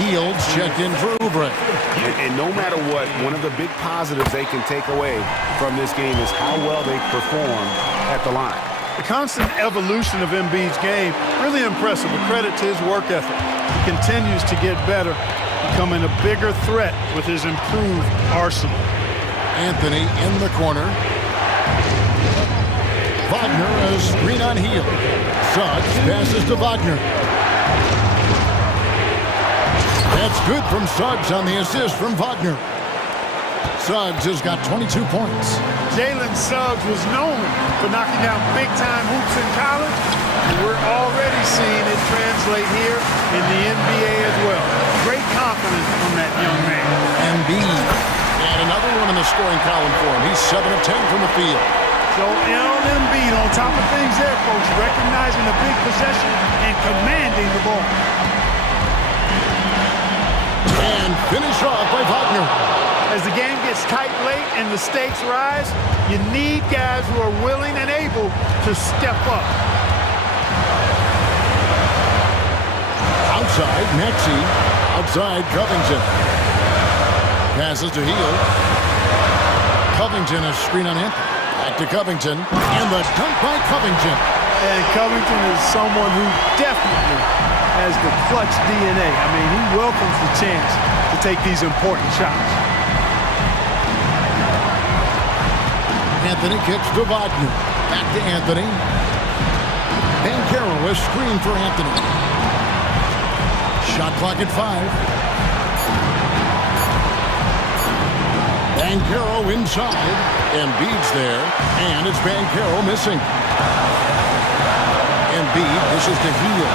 Fields checked in for Oubre. And no matter what, one of the big positives they can take away from this game is how well they perform at the line. The constant evolution of Embiid's game, really impressive. A credit to his work ethic. He continues to get better, becoming a bigger threat with his improved arsenal. Anthony in the corner. Wagner, a screen on heel. Suggs passes to Wagner. That's good from Suggs on the assist from Wagner. Suggs has got 22 points. Jalen Suggs was known for knocking down big-time hoops in college, and we're already seeing it translate here in the NBA as well. Great confidence from that young man. Embiid. And another one in the scoring column for him. He's 7 of 10 from the field. So Embiid on top of things there, folks, recognizing the big possession and commanding the ball. And finish off by Wagner. As the game gets tight late and the stakes rise, you need guys who are willing and able to step up. Outside, Maxey. Outside, Covington. Passes to Heel. Covington, a screen on Anthony. Back to Covington. And the dunk by Covington. And Covington is someone who definitely has the clutch DNA. I mean, he welcomes the chance to take these important shots. Anthony kicks to Wagner. Back to Anthony. Banchero, a screen for Anthony. Shot clock at 5. Banchero inside. Embiid's there. And it's Banchero missing. Embiid pushes to Heel.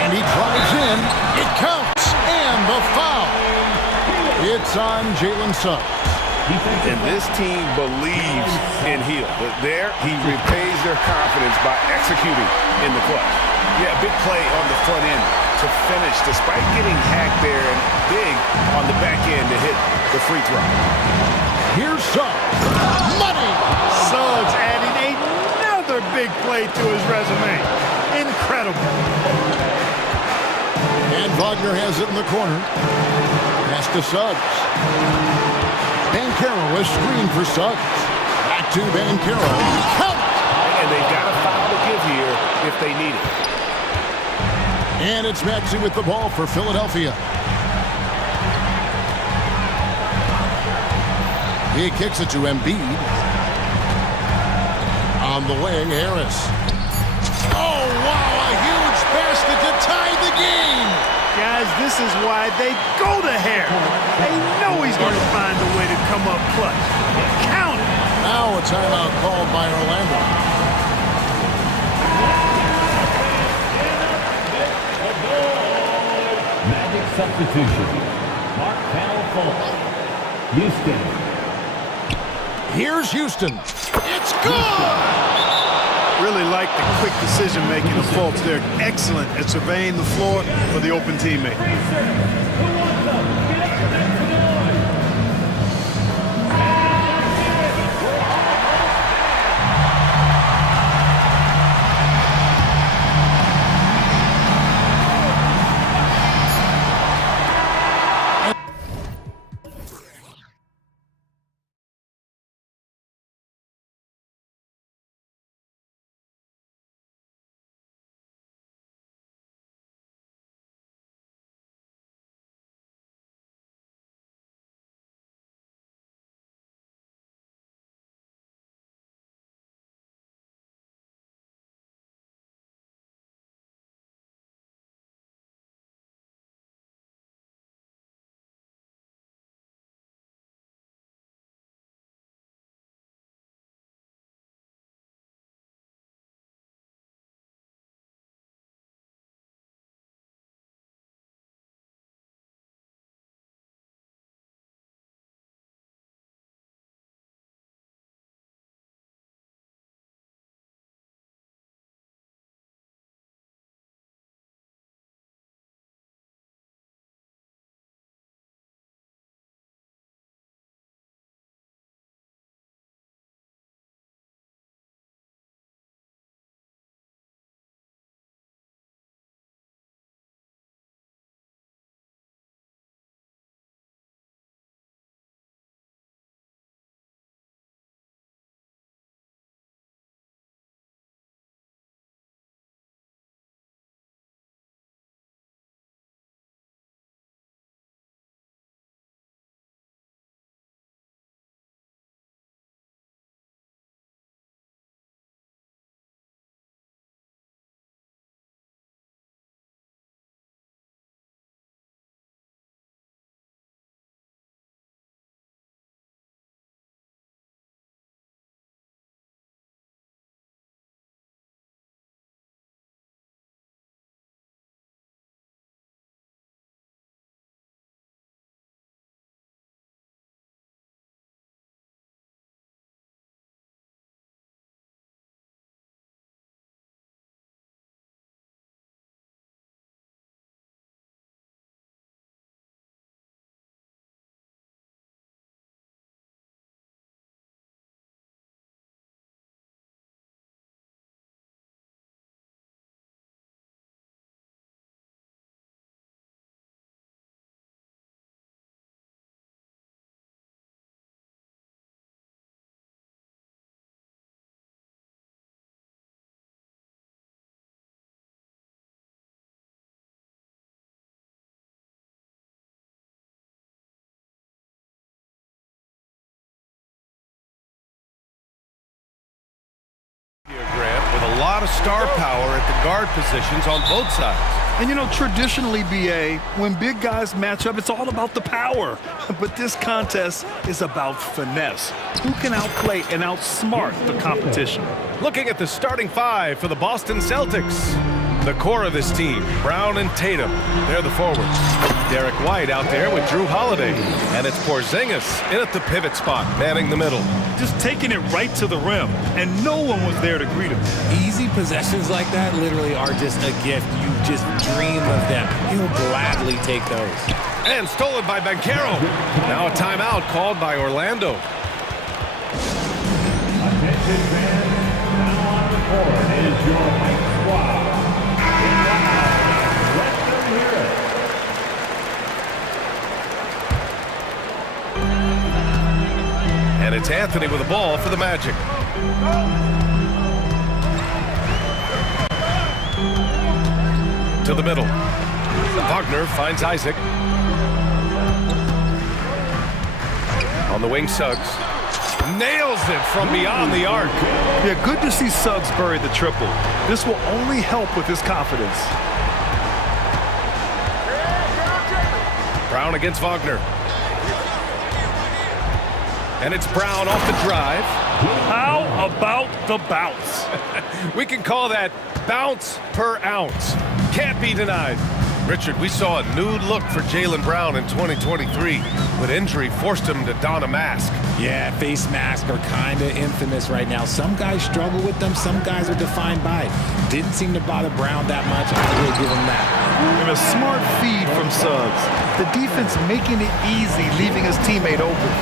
And he drives in. It counts. And the foul. It's on Jalen Suggs. Defensive And this team believes in Hill. But there, he repays their confidence by executing in the clutch. Yeah, big play on the front end to finish, despite getting hacked there, and big on the back end to hit the free throw. Here's Suggs. Money! Suggs adding another big play to his resume. Incredible. And Wagner has it in the corner. Pass to Suggs. Banchero is screened for Suggs. Back to Banchero. Count! And they've got a foul to give here if they need it. And it's Maxey with the ball for Philadelphia. He kicks it to Embiid. On the wing, Harris. Oh, wow, a huge basket to tie the game. Guys, this is why they go to Harris. They know he's going to find a way to come up clutch. Count it. Now a timeout called by Orlando. Magic substitution. Mark Fultz. Houston. Here's Houston. It's good! Really like the quick decision-making of Fultz. They're excellent at surveying the floor for the open teammate. With a lot of star power at the guard positions on both sides. And you know, traditionally, BA, when big guys match up, it's all about the power. But this contest is about finesse. Who can outplay and outsmart the competition? Looking at the starting five for the Boston Celtics. The core of this team, Brown and Tatum, they're the forwards. Derek White out there with Drew Holiday. And it's Porzingis in at the pivot spot, manning the middle. Just taking it right to the rim, and no one was there to greet him. Easy possessions like that literally are just a gift. You just dream of them. He'll gladly take those. And stolen by Banchero. Now a timeout called by Orlando. Attention fans, now on the court is your Mike squad. Let them hear it. And it's Anthony with the ball for the Magic. To the middle. Wagner finds Isaac. On the wing, Suggs. Nails it from beyond the arc. Yeah, good to see Suggs bury the triple. This will only help with his confidence. Brown against Wagner. And it's Brown off the drive. How about the bounce? We can call that bounce per ounce. Can't be denied. Richard, we saw a new look for Jaylen Brown in 2023, but injury forced him to don a mask. Yeah, face masks are kind of infamous right now. Some guys struggle with them. Some guys are defined by it. Didn't seem to bother Brown that much. I will give him that. And a smart feed from Suggs. The defense making it easy, leaving his teammate open.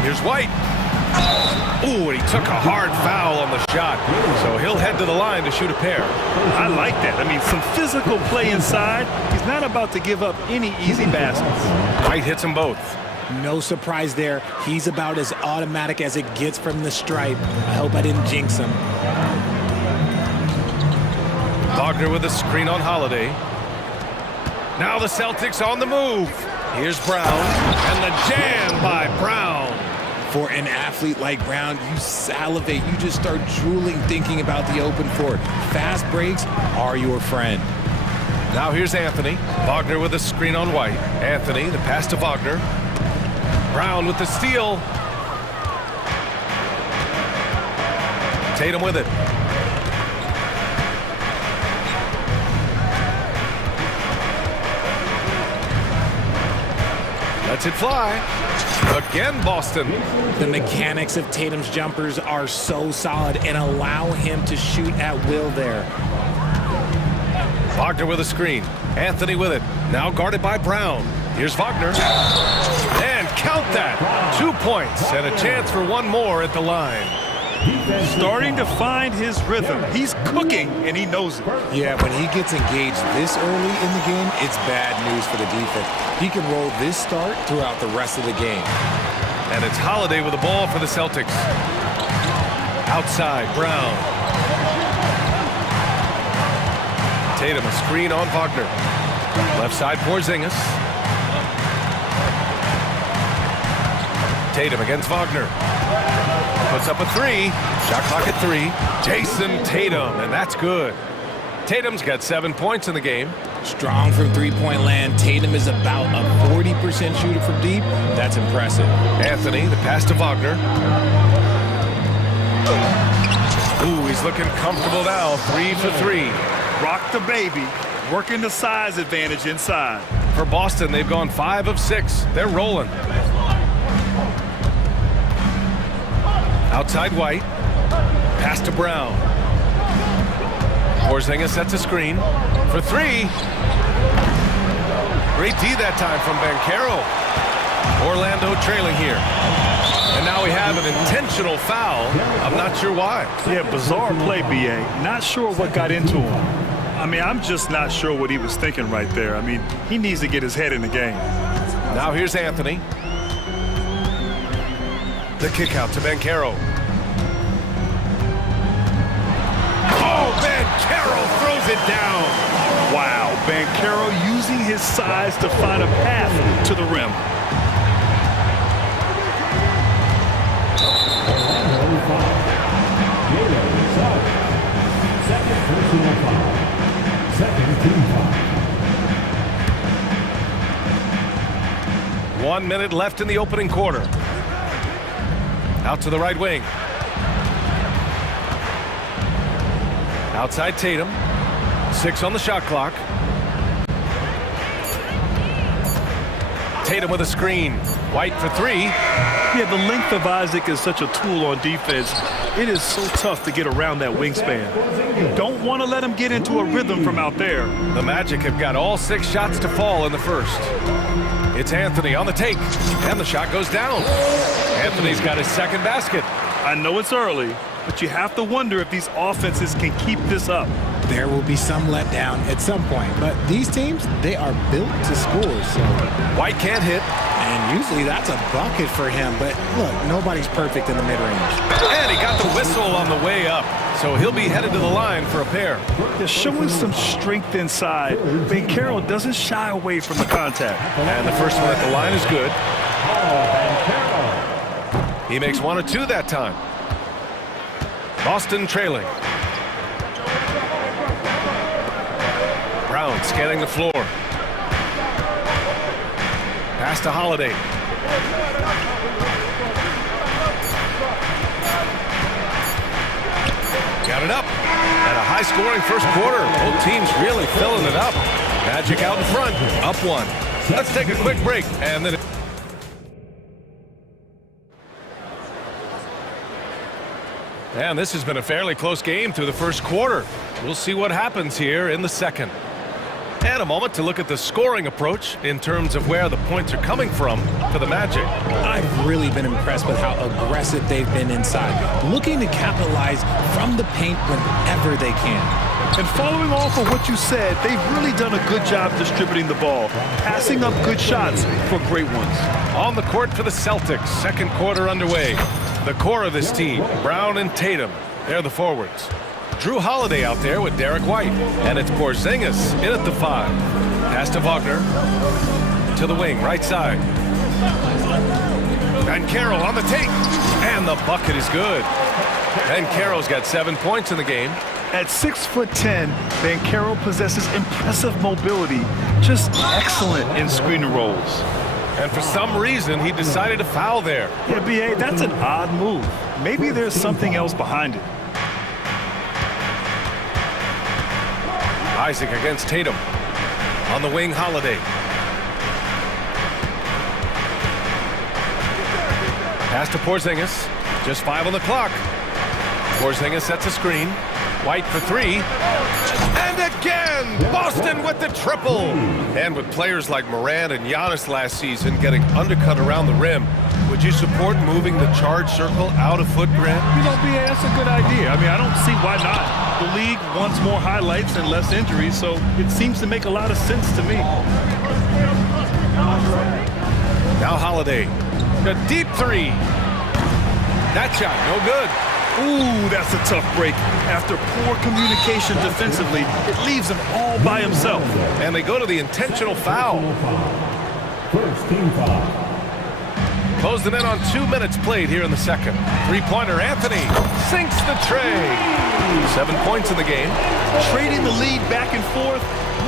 Here's White. Ooh, and he took a hard foul on the shot. So he'll head to the line to shoot a pair. I like that. I mean, some physical play inside. He's not about to give up any easy baskets. White hits them both. No surprise there. He's about as automatic as it gets from the stripe. I hope I didn't jinx him. Wagner with a screen on Holiday. Now the Celtics on the move. Here's Brown, and the jam by Brown. For an athlete like Brown, you salivate. You just start drooling thinking about the open floor. Fast breaks are your friend. Now here's Anthony. Wagner with a screen on White. Anthony, the pass to Wagner. Brown with the steal. Tatum with it. Lets it fly. Again, Boston. The mechanics of Tatum's jumpers are so solid and allow him to shoot at will there. Wagner with a screen. Anthony with it. Now guarded by Brown. Here's Wagner. And count that. 2 points and a chance for one more at the line. Starting to find his rhythm. He's cooking, and he knows it. Yeah, when he gets engaged this early in the game, it's bad news for the defense. He can roll this start throughout the rest of the game. And it's Holiday with the ball for the Celtics. Outside, Brown. Tatum, a screen on Wagner. Left side, Porzingis. Tatum against Wagner. Puts up a three. Shot clock at 3. Jason Tatum, and that's good. Tatum's got 7 points in the game. Strong from three-point land. Tatum is about a 40% shooter from deep. That's impressive. Anthony, the pass to Wagner. Ooh, he's looking comfortable now. 3 for 3. Rock the baby. Working the size advantage inside. For Boston, they've gone 5 of 6. They're rolling. Outside White. Pass to Brown. Porzingis sets a screen for 3. Great D that time from Banchero. Orlando trailing here. And now we have an intentional foul. I'm not sure why. Yeah, bizarre play, BA. Not sure what got into him. I mean, I'm just not sure what he was thinking right there. I mean, he needs to get his head in the game. Now here's Anthony. The kick out to Banchero. Oh, Banchero throws it down. Wow, Banchero using his size to find a path to the rim. Second personal foul. Second team foul. 1 minute left in the opening quarter. Out to the right wing. Outside Tatum. 6 on the shot clock. Tatum with a screen. White for 3. Yeah, the length of Isaac is such a tool on defense. It is so tough to get around that wingspan. You don't want to let him get into a rhythm from out there. The Magic have got all 6 shots to fall in the first. It's Anthony on the take, and the shot goes down. Anthony's got his second basket. I know it's early, but you have to wonder if these offenses can keep this up. There will be some letdown at some point, but these teams, they are built to score. So White can't hit. And usually that's a bucket for him, but look, nobody's perfect in the mid-range. And he got the whistle on the way up, so he'll be headed to the line for a pair. They're showing some strength inside. Banchero doesn't shy away from the contact. And the first one at the line is good. He makes 1 or 2 that time. Boston trailing. Brown scanning the floor. Pass to Holiday. Got it up. And a high-scoring first quarter. Both teams really filling it up. Magic out in front. Up 1. Let's take a quick break. And then... And this has been a fairly close game through the first quarter. We'll see what happens here in the second. And a moment to look at the scoring approach in terms of where the points are coming from for the Magic. I've really been impressed with how aggressive they've been inside, looking to capitalize from the paint whenever they can. And following off of what you said, they've really done a good job distributing the ball, passing up good shots for great ones. On the court for the Celtics, second quarter underway. The core of this team, Brown and Tatum, they're the forwards. Drew Holiday out there with Derek White. And it's Porzingis in at the 5. Pass to Wagner. To the wing, right side. And Carroll on the take. And the bucket is good. And Carroll's got 7 points in the game. At 6'10", Banchero possesses impressive mobility, just excellent in screen and rolls. And for some reason, he decided to foul there. Yeah, B.A., that's an odd move. Maybe there's something else behind it. Isaac against Tatum. On the wing, Holiday. Pass to Porzingis. Just 5 on the clock. Porzingis sets a screen. White for 3. And again, Boston with the triple. And with players like Morant and Giannis last season getting undercut around the rim, would you support moving the charge circle out of footprint? You know, B.A., that's a good idea. I mean, I don't see why not. The league wants more highlights and less injuries, so it seems to make a lot of sense to me. Now Holiday. A deep 3. That shot, no good. Ooh, that's a tough break. After poor communication defensively, it leaves him all by himself. And they go to the intentional foul. First team foul. Close them in on 2 minutes played here in the second. 3-pointer Anthony sinks the tray. 7 points in the game. Trading the lead back and forth,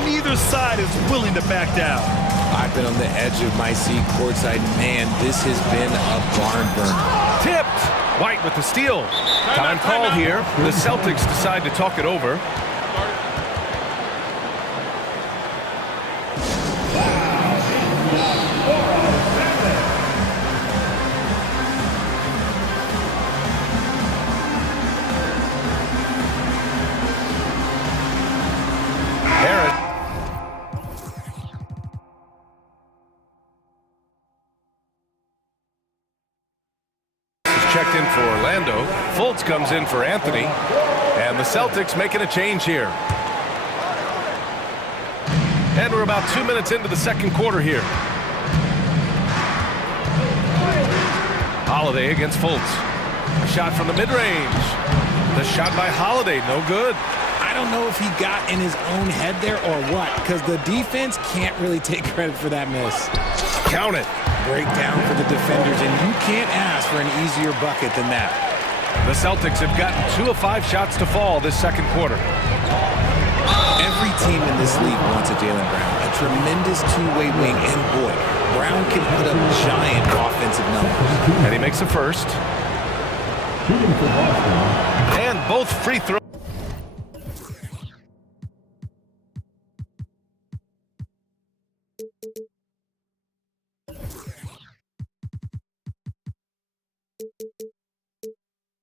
neither side is willing to back down. I've been on the edge of my seat courtside. Man, this has been a barn burner. Tipped. White with the steal. Time called here. The Celtics decide to talk it over. Checked in for Orlando. Fultz comes in for Anthony. And the Celtics making a change here. And we're about 2 minutes into the second quarter here. Holiday against Fultz. A shot from the mid-range. The shot by Holiday, no good. I don't know if he got in his own head there or what, because the defense can't really take credit for that miss. Count it. Breakdown for the defenders, and you can't ask for an easier bucket than that. The Celtics have gotten 2 of 5 shots to fall this second quarter. Every team in this league wants a Jaylen Brown, a tremendous two-way wing, and boy, Brown can put up giant offensive numbers. And he makes a first. And both free throws.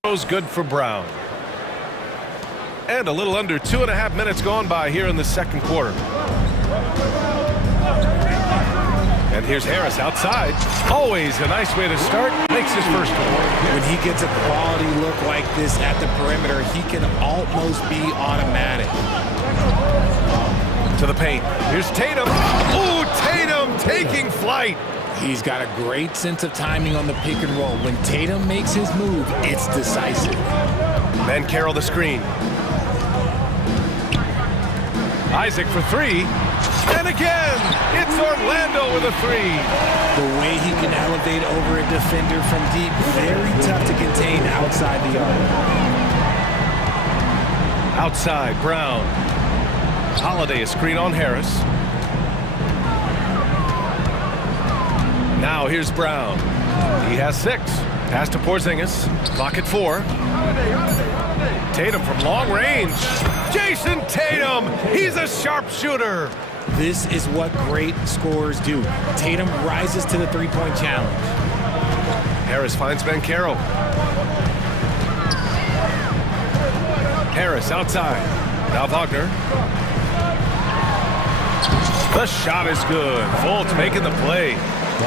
Goes good for Brown. And a little under 2.5 minutes gone by here in the second quarter. And here's Harris outside. Always a nice way to start. Makes his first one. When he gets a quality look like this at the perimeter, he can almost be automatic. To the paint. Here's Tatum. Ooh, Tatum taking flight. He's got a great sense of timing on the pick and roll. When Tatum makes his move, it's decisive. Then Carroll the screen. Isaac for three. And again, it's Orlando with a three. The way he can elevate over a defender from deep, very tough to contain outside the arc. Outside, Brown. Holiday a screen on Harris. Now here's Brown. He has 6. Pass to Porzingis. Clock at 4. Tatum from long range. Jason Tatum. He's a sharpshooter. This is what great scorers do. Tatum rises to the three-point challenge. Harris finds Ben Carroll. Harris outside. Now Wagner. The shot is good. Fultz making the play.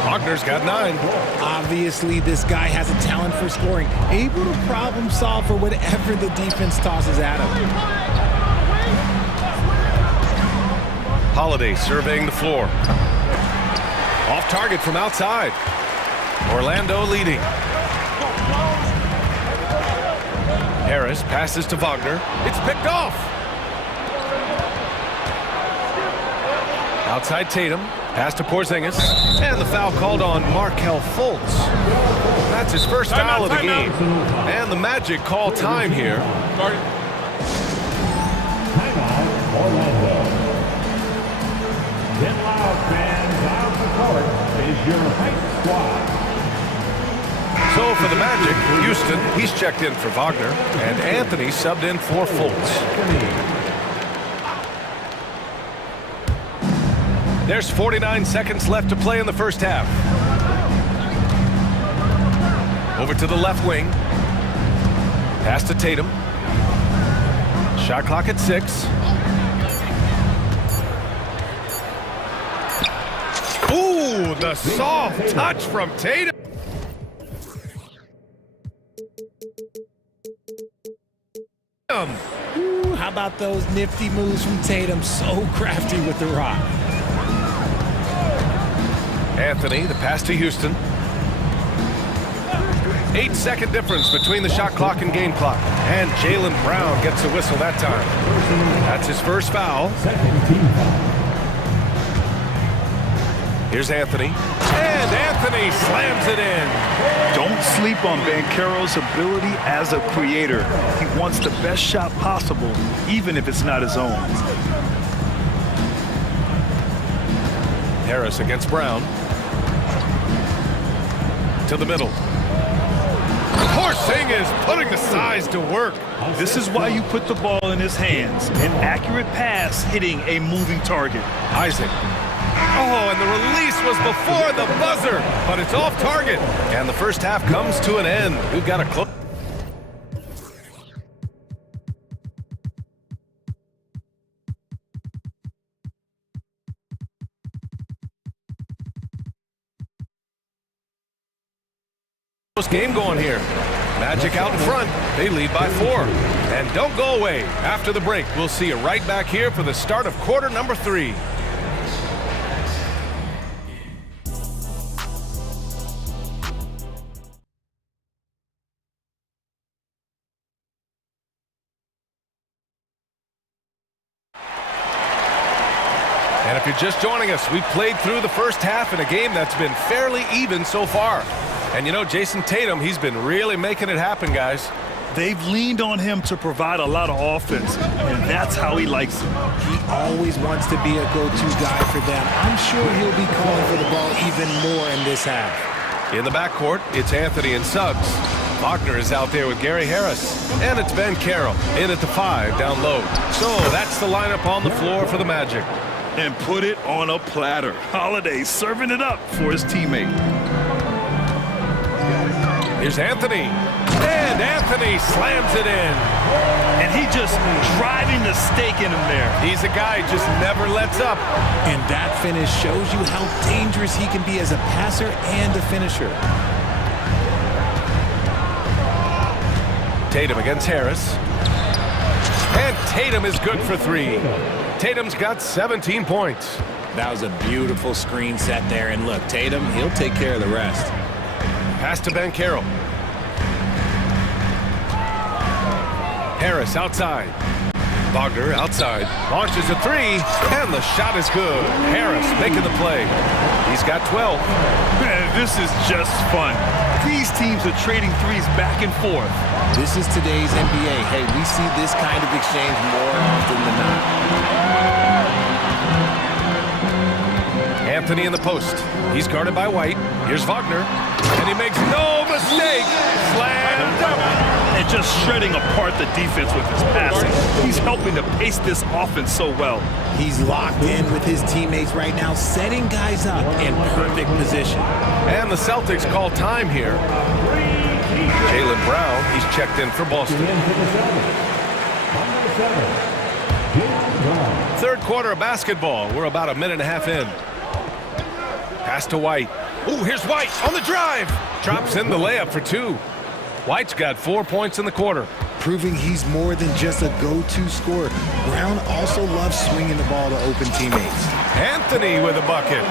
Wagner's got 9. Obviously, this guy has a talent for scoring, able to problem solve for whatever the defense tosses at him. Holiday surveying the floor. Off target from outside. Orlando leading. Harris passes to Wagner. It's picked off. Outside Tatum. Pass to Porzingis. And the foul called on Markelle Fultz. That's his first foul of the game. And the Magic call time here. Timeout, Orlando. 10 loud fans out the court is your hype squad. So for the Magic, Houston, he's checked in for Wagner. And Anthony subbed in for Fultz. There's 49 seconds left to play in the first half. Over to the left wing. Pass to Tatum. Shot clock at 6. Ooh, the soft touch from Tatum. Ooh, how about those nifty moves from Tatum? So crafty with the rock. Anthony, the pass to Houston. 8-second difference between the shot clock and game clock. And Jaylen Brown gets a whistle that time. That's his first foul. Here's Anthony. And Anthony slams it in. Don't sleep on Ben Carroll's ability as a creator. He wants the best shot possible, even if it's not his own. Harris against Brown. To the middle. Porzingis putting the size to work. This is why you put the ball in his hands. An accurate pass hitting a moving target. Isaac. Oh, and the release was before the buzzer, but it's off target. And the first half comes to an end. We've got a close. Game going here. Magic out in front. They lead by 4. And don't go away. After the break, we'll see you right back here for the start of quarter number 3. And if you're just joining us, we've played through the first half in a game that's been fairly even so far. And you know, Jason Tatum, he's been really making it happen, guys. They've leaned on him to provide a lot of offense, and that's how he likes it. He always wants to be a go-to guy for them. I'm sure he'll be calling for the ball even more in this half. In the backcourt, it's Anthony and Suggs. Wagner is out there with Gary Harris. And it's Ben Carroll in at the 5 down low. So that's the lineup on the floor for the Magic. And put it on a platter. Holiday serving it up for his teammate. Here's Anthony. And Anthony slams it in. And he just driving the stake in him there. He's a guy who just never lets up. And that finish shows you how dangerous he can be as a passer and a finisher. Tatum against Harris. And Tatum is good for 3. Tatum's got 17 points. That was a beautiful screen set there. And look, Tatum, he'll take care of the rest. Pass to Banchero. Harris outside. Wagner outside. Launches a 3, and the shot is good. Harris making the play. He's got 12. Man, this is just fun. These teams are trading threes back and forth. This is today's NBA. Hey, we see this kind of exchange more often than not. Anthony in the post. He's guarded by White. Here's Wagner. And he makes no mistake. Slammed up. And just shredding apart the defense with his passing. He's helping to pace this offense so well. He's locked in with his teammates right now, setting guys up in perfect position. And the Celtics call time here. Jaylen Brown, he's checked in for Boston. Third quarter of basketball. We're about a minute and a half in. Pass to White. Ooh, here's White on the drive. Drops in the layup for 2. White's got 4 points in the quarter. Proving he's more than just a go-to scorer. Brown also loves swinging the ball to open teammates. Anthony with a bucket.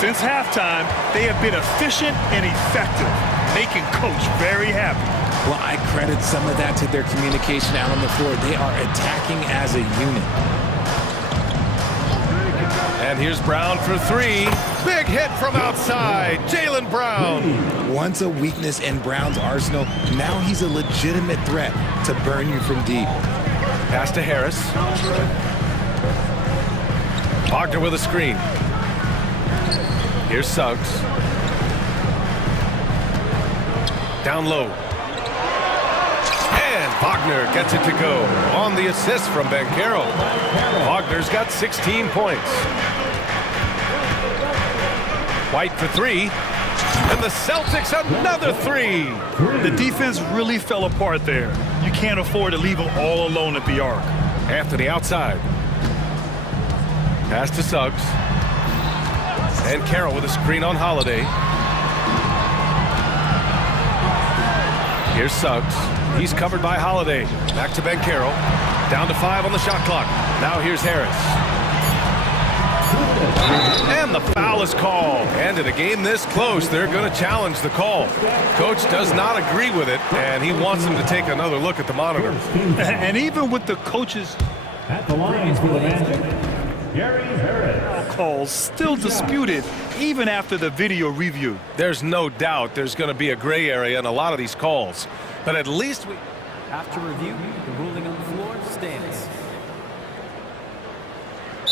Since halftime, they have been efficient and effective, making Coach very happy. Well, I credit some of that to their communication out on the floor. They are attacking as a unit. And here's Brown for 3. Big hit from outside. Jaylen Brown. Once a weakness in Brown's arsenal, now he's a legitimate threat to burn you from deep. Pass to Harris. Wagner with a screen. Here's Suggs. Down low. And Wagner gets it to go on the assist from Banchero. Wagner's got 16 points. White for 3. And the Celtics another 3. The defense really fell apart there. You can't afford to leave them all alone at the arc. Anthony outside. Pass to Suggs. And Carroll with a screen on Holiday. Here's Suggs. He's covered by Holiday. Back to Banchero. Down to 5 on the shot clock. Now here's Harris. And the foul is called. And in a game this close, they're going to challenge the call. Coach does not agree with it, and he wants them to take another look at the monitor. And even with the coaches at the line for the Magic, Gary Harris. Calls still disputed even after the video review. There's no doubt there's going to be a gray area in a lot of these calls. But at least we... After review, the ruling on the floor stands.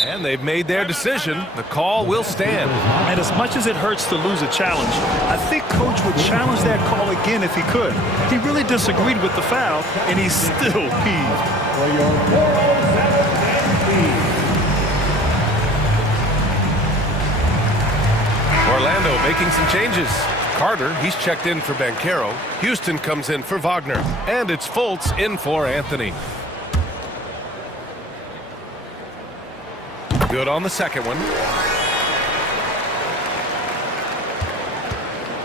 And they've made their decision. The call will stand. And as much as it hurts to lose a challenge, I think Coach would challenge that call again if he could. He really disagreed with the foul, and he's still peeved. For your 407 Orlando making some changes. Carter, he's checked in for Banchero. Houston comes in for Wagner. And it's Fultz in for Anthony. Good on the second one.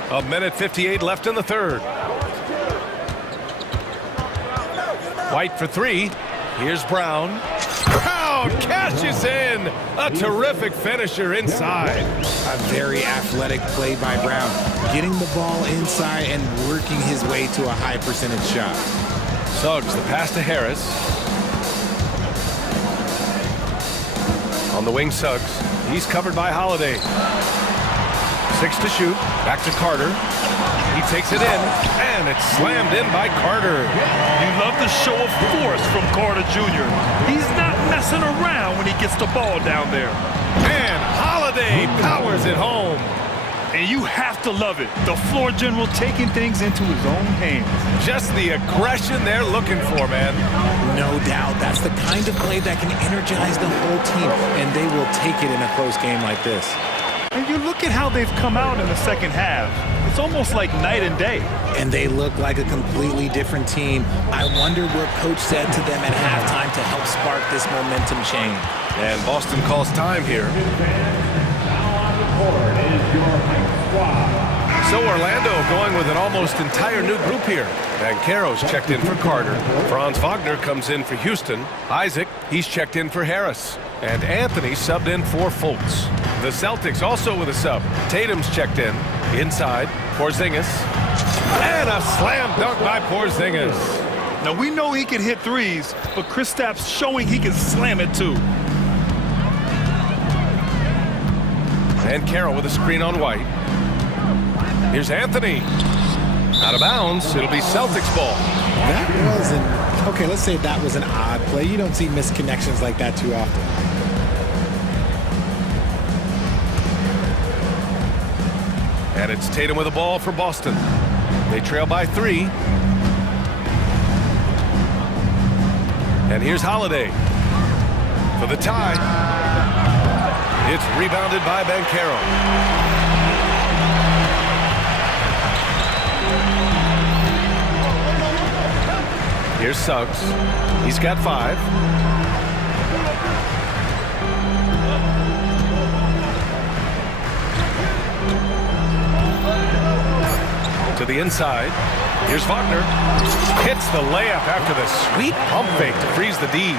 1:58 left in the third. White for 3. Here's Brown. Brown cashes in. A terrific finisher inside. A very athletic play by Brown. Getting the ball inside and working his way to a high percentage shot. Suggs, the pass to Harris. On the wing, Suggs. He's covered by Holiday. 6 to shoot. Back to Carter. He takes it in, and it's slammed in by Carter. You love the show of force from Carter Jr. He's not messing around when he gets the ball down there. And Holiday powers it home. And you have to love it. The floor general taking things into his own hands. Just the aggression they're looking for, man. No doubt. That's the kind of play that can energize the whole team, and they will take it in a close game like this. And you look at how they've come out in the second half. It's almost like night and day. And they look like a completely different team. I wonder what Coach said to them at halftime to help spark this momentum change. And Boston calls time here. So Orlando going with an almost entire new group here. Banchero's checked in for Carter. Franz Wagner comes in for Houston. Isaac, he's checked in for Harris. And Anthony subbed in for Fultz. The Celtics also with a sub. Tatum's checked in. Inside, Porzingis. And a slam dunk by Porzingis. Now we know he can hit threes, but Kristaps showing he can slam it too. And Carroll with a screen on White. Here's Anthony. Out of bounds. It'll be Celtics ball. That wasn't... Okay, let's say that was an odd play. You don't see misconnections like that too often. And it's Tatum with the ball for Boston. They trail by 3. And here's Holiday for the tie. It's rebounded by Banchero. Here's Suggs. He's got 5. To the inside. Here's Wagner. Hits the layup after the sweet pump fake to freeze the D.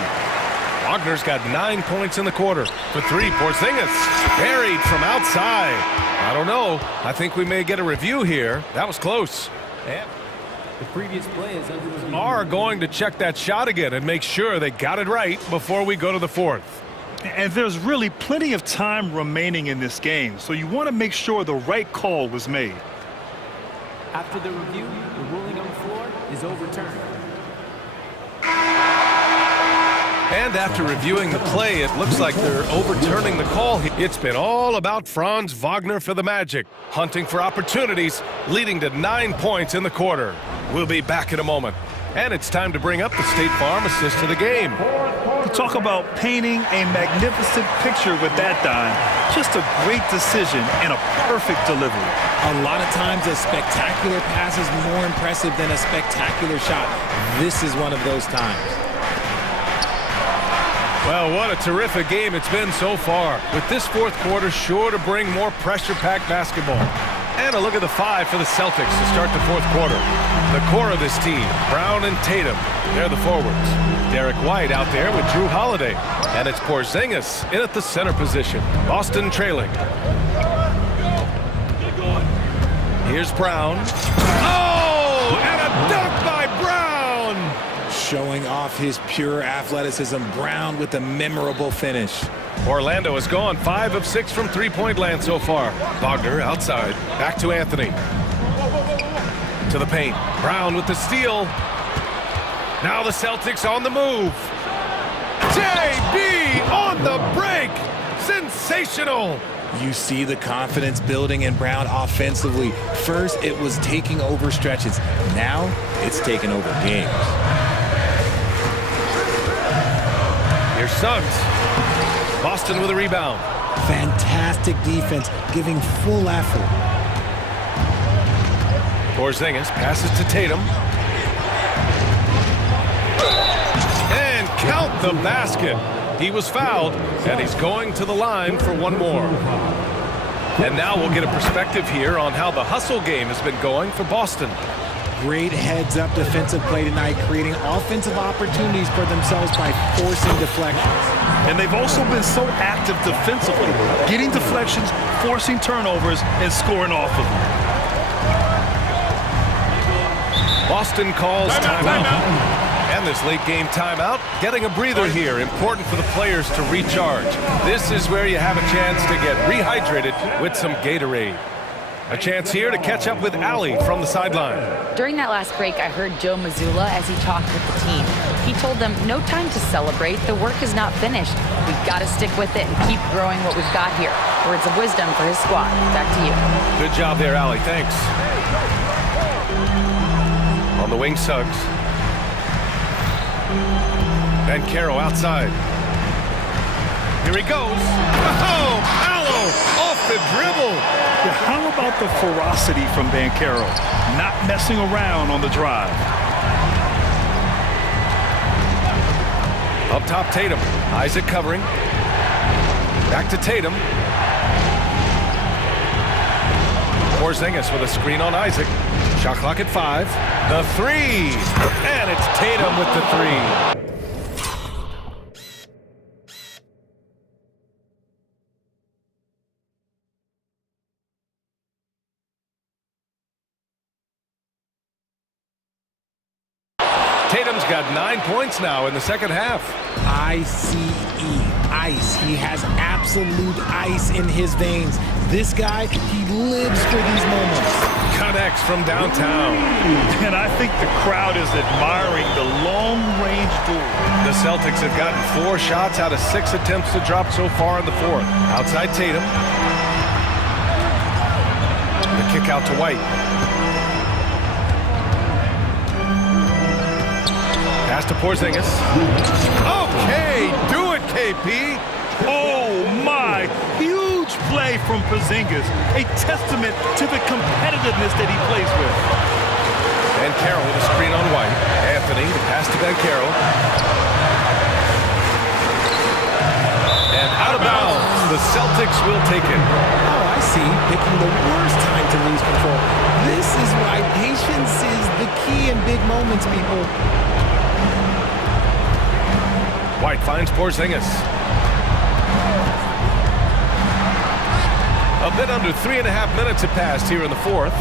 Wagner's got 9 points in the quarter. For 3, Porzingis buried from outside. I don't know. I think we may get a review here. That was close. And the previous play is under review. Are going to check that shot again and make sure they got it right before we go to the 4th. And there's really plenty of time remaining in this game, so you want to make sure the right call was made. After the review, the ruling on the floor is overturned. And after reviewing the play, it looks like they're overturning the call. It's been all about Franz Wagner for the Magic, hunting for opportunities, leading to 9 points in the quarter. We'll be back in a moment. And it's time to bring up the State Farm assist to the game. Talk about painting a magnificent picture with that dime. Just a great decision and a perfect delivery. A lot of times a spectacular pass is more impressive than a spectacular shot. This is one of those times. Well, what a terrific game it's been so far. With this 4th quarter sure to bring more pressure-packed basketball. And a look at the 5 for the Celtics to start the 4th quarter. The core of this team, Brown and Tatum, they're the forwards. Derek White out there with Drew Holiday. And it's Porzingis in at the center position. Boston trailing. Here's Brown. Oh, and a dunk by Brown! Showing off his pure athleticism. Brown with a memorable finish. Orlando has gone 5 of 6 from three-point land so far. Wagner outside. Back to Anthony. To the paint. Brown with the steal. Now the Celtics on the move. JB on the break. Sensational. You see the confidence building in Brown offensively. First, it was taking over stretches. Now, it's taking over games. Here's Suggs. Boston with a rebound. Fantastic defense, giving full effort. Porzingis passes to Tatum. And count the basket. He was fouled, and he's going to the line for one more. And now we'll get a perspective here on how the hustle game has been going for Boston. Great heads-up defensive play tonight, creating offensive opportunities for themselves by forcing deflections. And they've also been so active defensively, getting deflections, forcing turnovers, and scoring off of them. Boston calls timeout. And this late game timeout, getting a breather here. Important for the players to recharge. This is where you have a chance to get rehydrated with some Gatorade. A chance here to catch up with Allie from the sideline. During that last break, I heard Joe Mazzulla as he talked with the team. He told them, no time to celebrate. The work is not finished. We've got to stick with it and keep growing what we've got here. Words of wisdom for his squad. Back to you. Good job there, Allie. Thanks. On the wing, Suggs. Banchero outside. Here he goes. Oh, Allo off the dribble. Yeah, how about the ferocity from Banchero? Not messing around on the drive. Up top, Tatum. Isaac covering. Back to Tatum. Porzingis with a screen on Isaac. Shot clock at 5. The three. And it's Tatum with the three. Tatum's got 9 points now in the second half. I-C-E, ice. He has absolute ice in his veins. This guy, he lives for these moments. Connects from downtown. And I think the crowd is admiring the long-range duel. The Celtics have gotten 4 shots out of 6 attempts to drop so far in the fourth. Outside Tatum. The kick out to White. Pass to Porzingis. Okay, do it, KP. Oh, my. Huge play from Porzingis. A testament to the competitiveness that he plays with. Banchero with a screen on White. Anthony, the pass to Banchero. And out of bounds. The Celtics will take it. Oh, I see. Picking the worst time to lose control. This is why patience is the key in big moments, people. White finds Porzingis. A bit under 3.5 minutes have passed here in the fourth.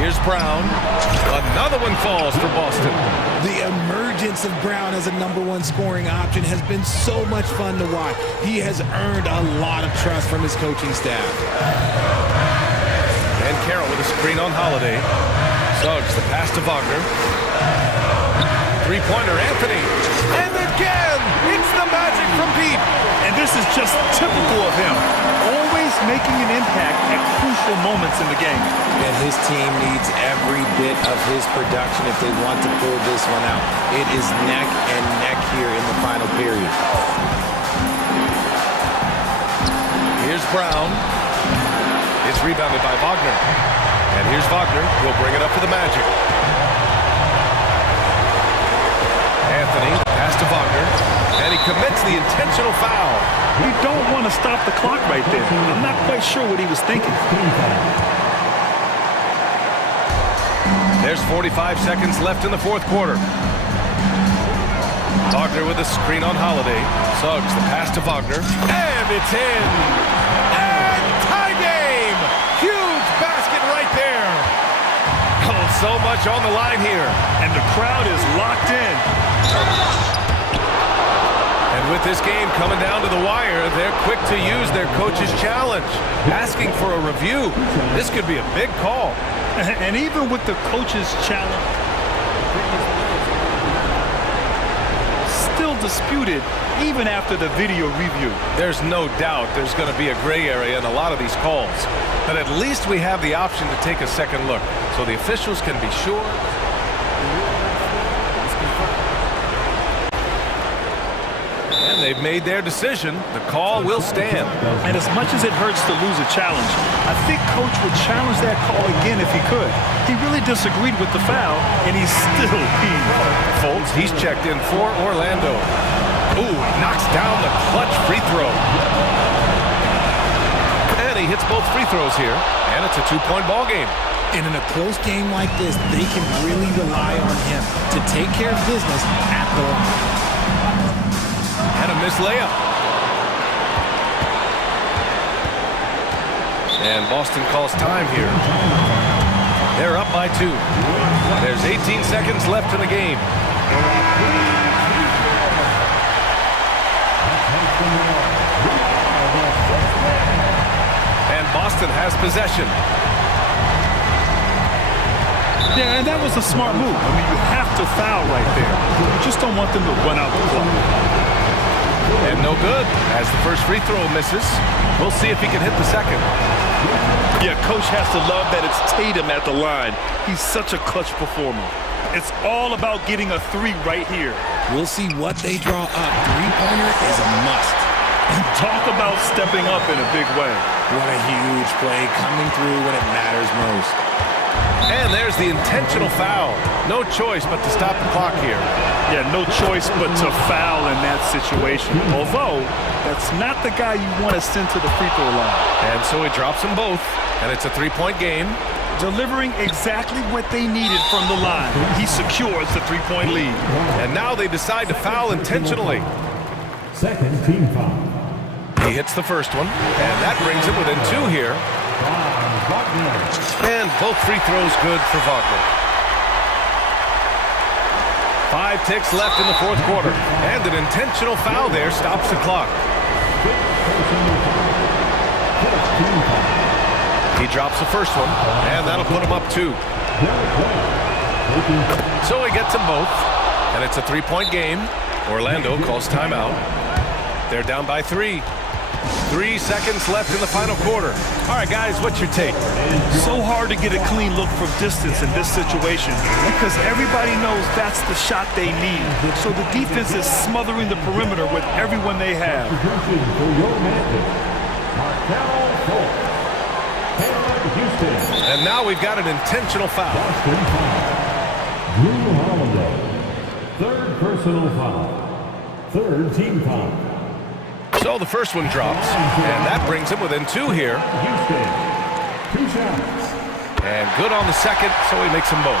Here's Brown. Another one falls for Boston. The emergence of Brown as a #1 scoring option has been so much fun to watch. He has earned a lot of trust from his coaching staff. And Carroll with a screen on Holiday. Suggs the pass to Wagner. Three-pointer, Anthony. And again, it's the magic from Pete. And this is just typical of him. Always making an impact at crucial moments in the game. And his team needs every bit of his production if they want to pull this one out. It is neck and neck here in the final period. Here's Brown. It's rebounded by Wagner. And here's Wagner. He'll bring it up for the Magic. Anthony, pass to Wagner, and he commits the intentional foul. You don't want to stop the clock right there. I'm not quite sure what he was thinking. There's 45 seconds left in the fourth quarter. Wagner with a screen on Holiday. Suggs the pass to Wagner, and it's in. And tie game! Huge basket right there. Oh, so much on the line here. And the crowd is locked in. And with this game coming down to the wire, they're quick to use their coach's challenge, asking for a review. This could be a big call. And even with the coach's challenge, still disputed even after the video review. There's no doubt there's going to be a gray area in a lot of these calls. But at least we have the option to take a second look, so the officials can be sure. And they've made their decision. The call will stand. And as much as it hurts to lose a challenge, I think Coach would challenge that call again if he could. He really disagreed with the foul, and he's still peeved. Fultz, he's checked in for Orlando. Ooh, knocks down the clutch free throw. And he hits both free throws here, and it's a 2-point ball game. And in a close game like this, they can really rely on him to take care of business at the line. And a missed layup. And Boston calls time here. They're up by 2. There's 18 seconds left in the game. And Boston has possession. Yeah, and that was a smart move. I mean, you have to foul right there. You just don't want them to run out the clock. And no good, as the first free throw misses. We'll see if he can hit the second. Yeah, Coach has to love that it's Tatum at the line. He's such a clutch performer. It's all about getting a 3 right here. We'll see what they draw up. Three-pointer is a must. Talk about stepping up in a big way. What a huge play, coming through when it matters most. And there's the intentional foul. No choice but to stop the clock here. Yeah, no choice but to foul in that situation. Although, that's not the guy you want to send to the free throw line. And so he drops them both, and it's a three-point game. Delivering exactly what they needed from the line. He secures the three-point lead. And now they decide to foul intentionally. Second team foul. He hits the first one, and that brings him within two here. And both free throws good for Wagner. 5 ticks left in the fourth quarter, and an intentional foul there stops the clock. He drops the first one, and that'll put him up 2. So he gets them both, and it's a three-point game. Orlando calls timeout. They're down by 3. 3 seconds left in the final quarter. All right, guys, what's your take? So hard to get a clean look from distance in this situation because everybody knows that's the shot they need. So the defense is smothering the perimeter with everyone they have. And now we've got an intentional foul. Drew Holiday. Third personal foul. Third team foul. So the first one drops, and that brings him within 2 here. Houston, 2 shots. And good on the second, so he makes them both.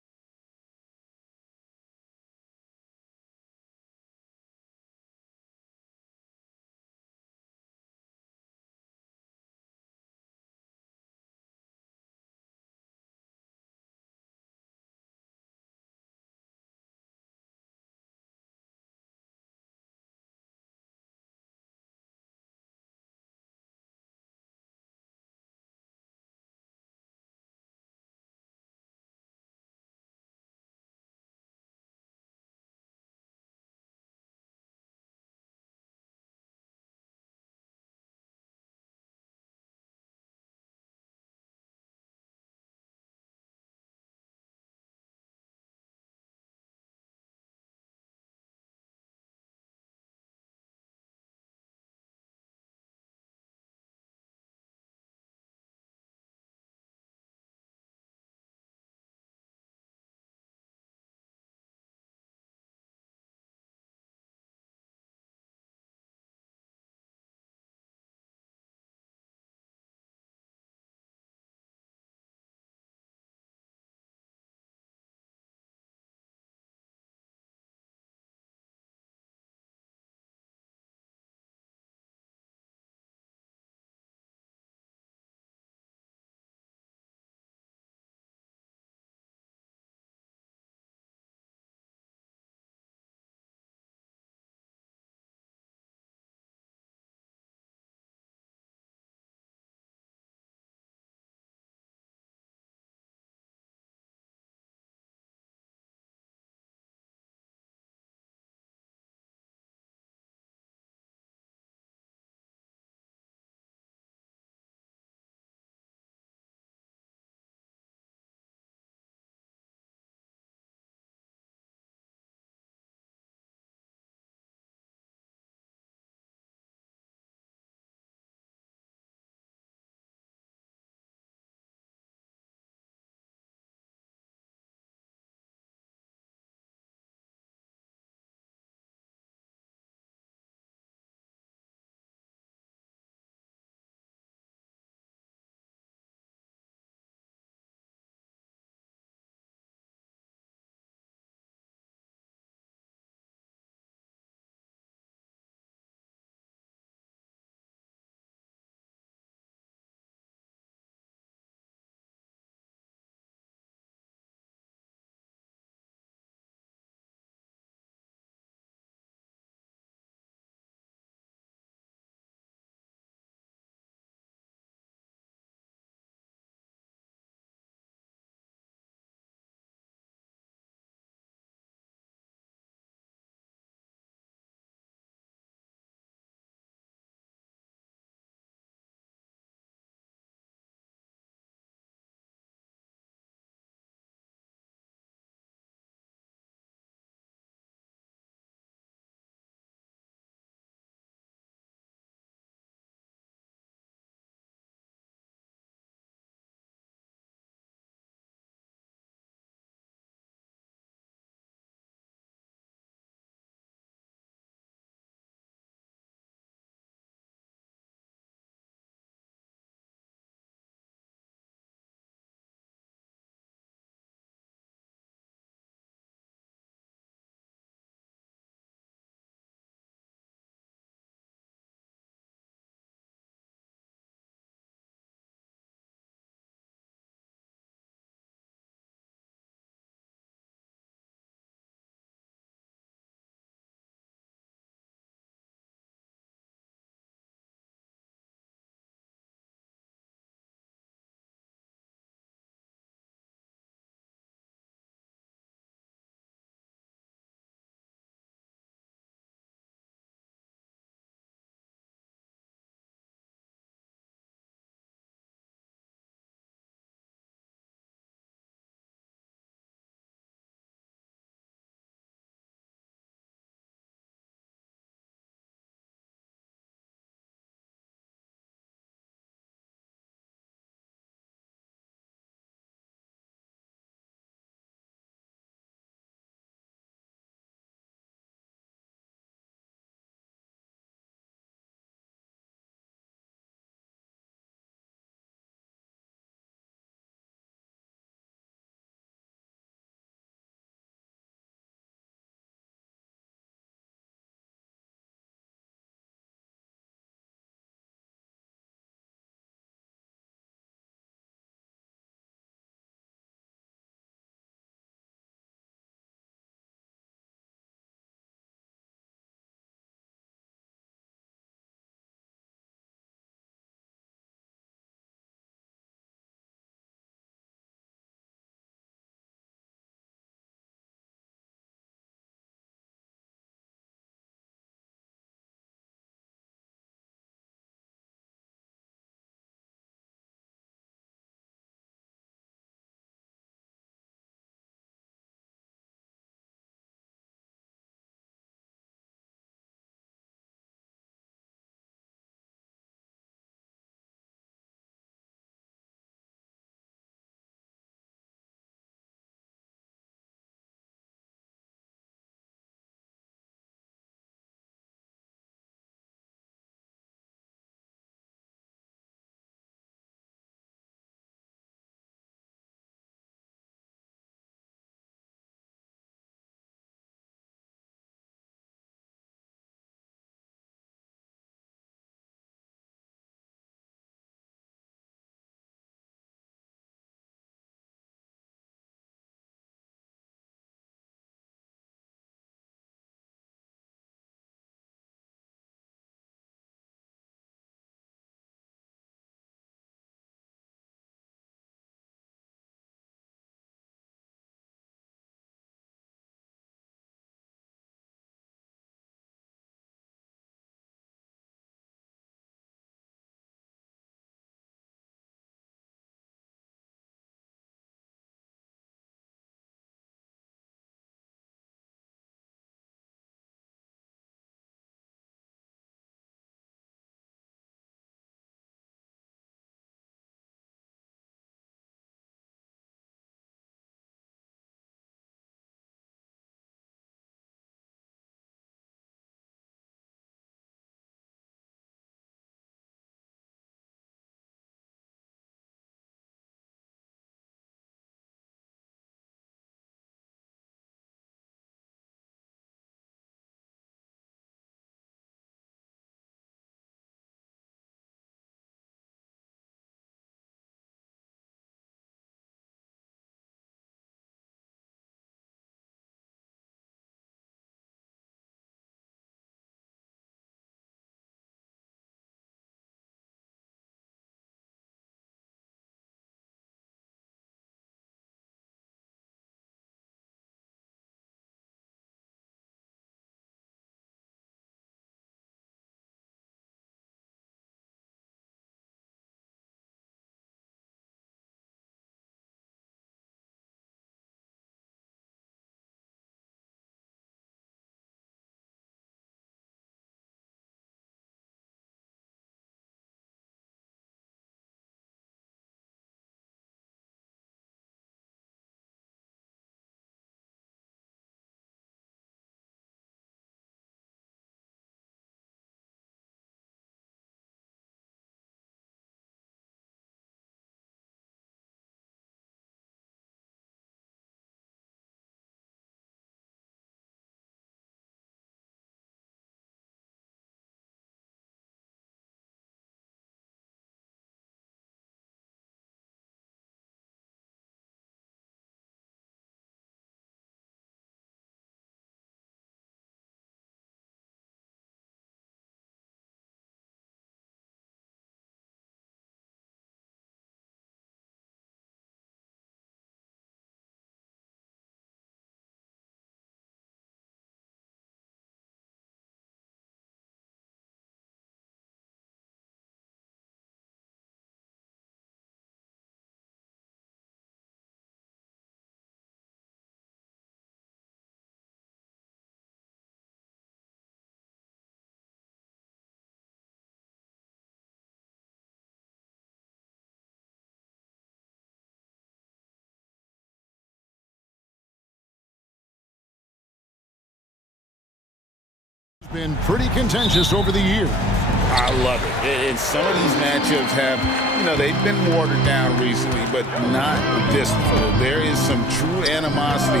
been pretty contentious over the years. I love it. And some of these matchups have, they've been watered down recently, but not this one. There is some true animosity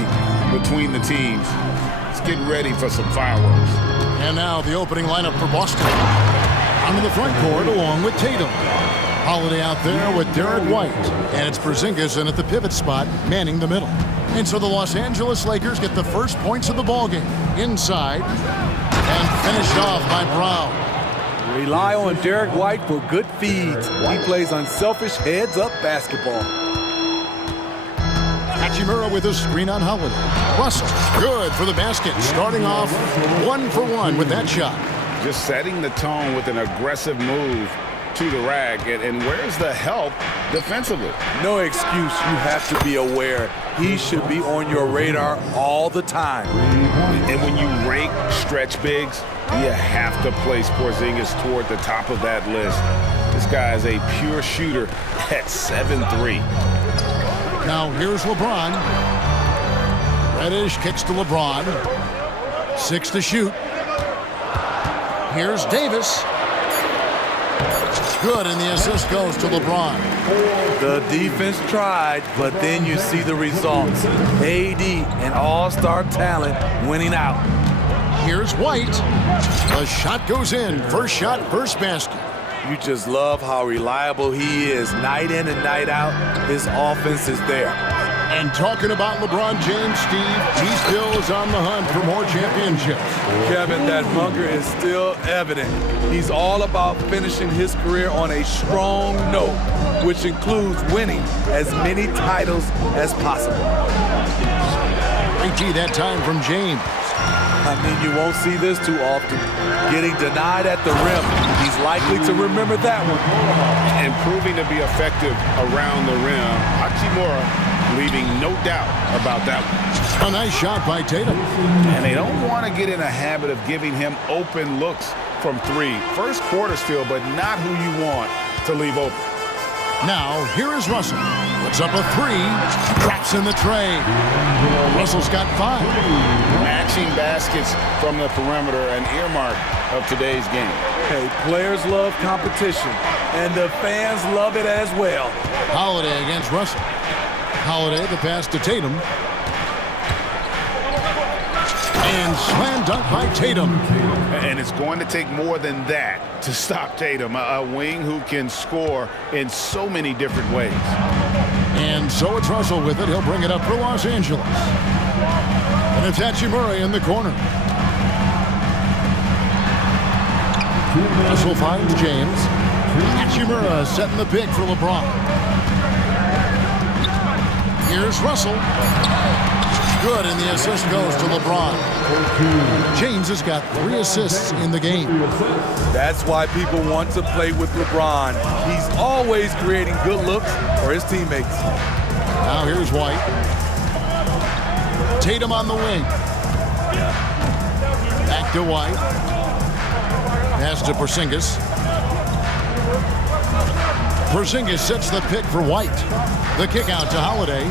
between the teams. Let's get ready for some fireworks. And now the opening lineup for Boston. Onto the front court along with Tatum. Holiday out there with Derek White. And it's Porzingis in at the pivot spot, manning the middle. And so the Los Angeles Lakers get the first points of the ballgame. Inside. And finished off by Brown. Rely on Derek White for good feeds. He plays unselfish heads-up basketball. Hachimura with a screen on Holiday. Russell, good for the basket. Starting off 1 for 1 with that shot. Just setting the tone with an aggressive move to the rack. And where's the help defensively? No excuse. You have to be aware. He should be on your radar all the time. And when you rank stretch bigs, you have to place Porzingis toward the top of that list. This guy is a pure shooter at 7'3". Now here's LeBron. Reddish kicks to LeBron. 6 to shoot. Here's Davis. Good, and the assist goes to LeBron. The defense tried, but then you see the results. AD, an all-star talent, winning out. Here's White. The shot goes in. First shot, first basket. You just love how reliable he is. Night in and night out, his offense is there. And talking about LeBron James, Steve, he still is on the hunt for more championships. Kevin, that hunger is still evident. He's all about finishing his career on a strong note, which includes winning as many titles as possible. Great G that time from James. I mean, you won't see this too often. Getting denied at the rim. He's likely to remember that one. And proving to be effective around the rim. Hachimura leaving no doubt about that one. A nice shot by Tatum. And they don't want to get in a habit of giving him open looks from 3. First quarter still, but not who you want to leave open. Now, here is Russell. Puts up a 3. Drops in the tray. Russell's got 5. Matching baskets from the perimeter, an earmark of today's game. Hey, players love competition, and the fans love it as well. Holiday against Russell. Holiday, the pass to Tatum. And slam dunk by Tatum. And it's going to take more than that to stop Tatum, a wing who can score in so many different ways. And so it's Russell with it. He'll bring it up for Los Angeles. And it's Hachimura in the corner. Russell finds James. Hachimura setting the pick for LeBron. Here's Russell. Good, and the assist goes to LeBron. James has got 3 assists in the game. That's why people want to play with LeBron. He's always creating good looks for his teammates. Now here's White. Tatum on the wing. Back to White. Pass to Porzingis. Porzingis sets the pick for White. The kick out to Holiday.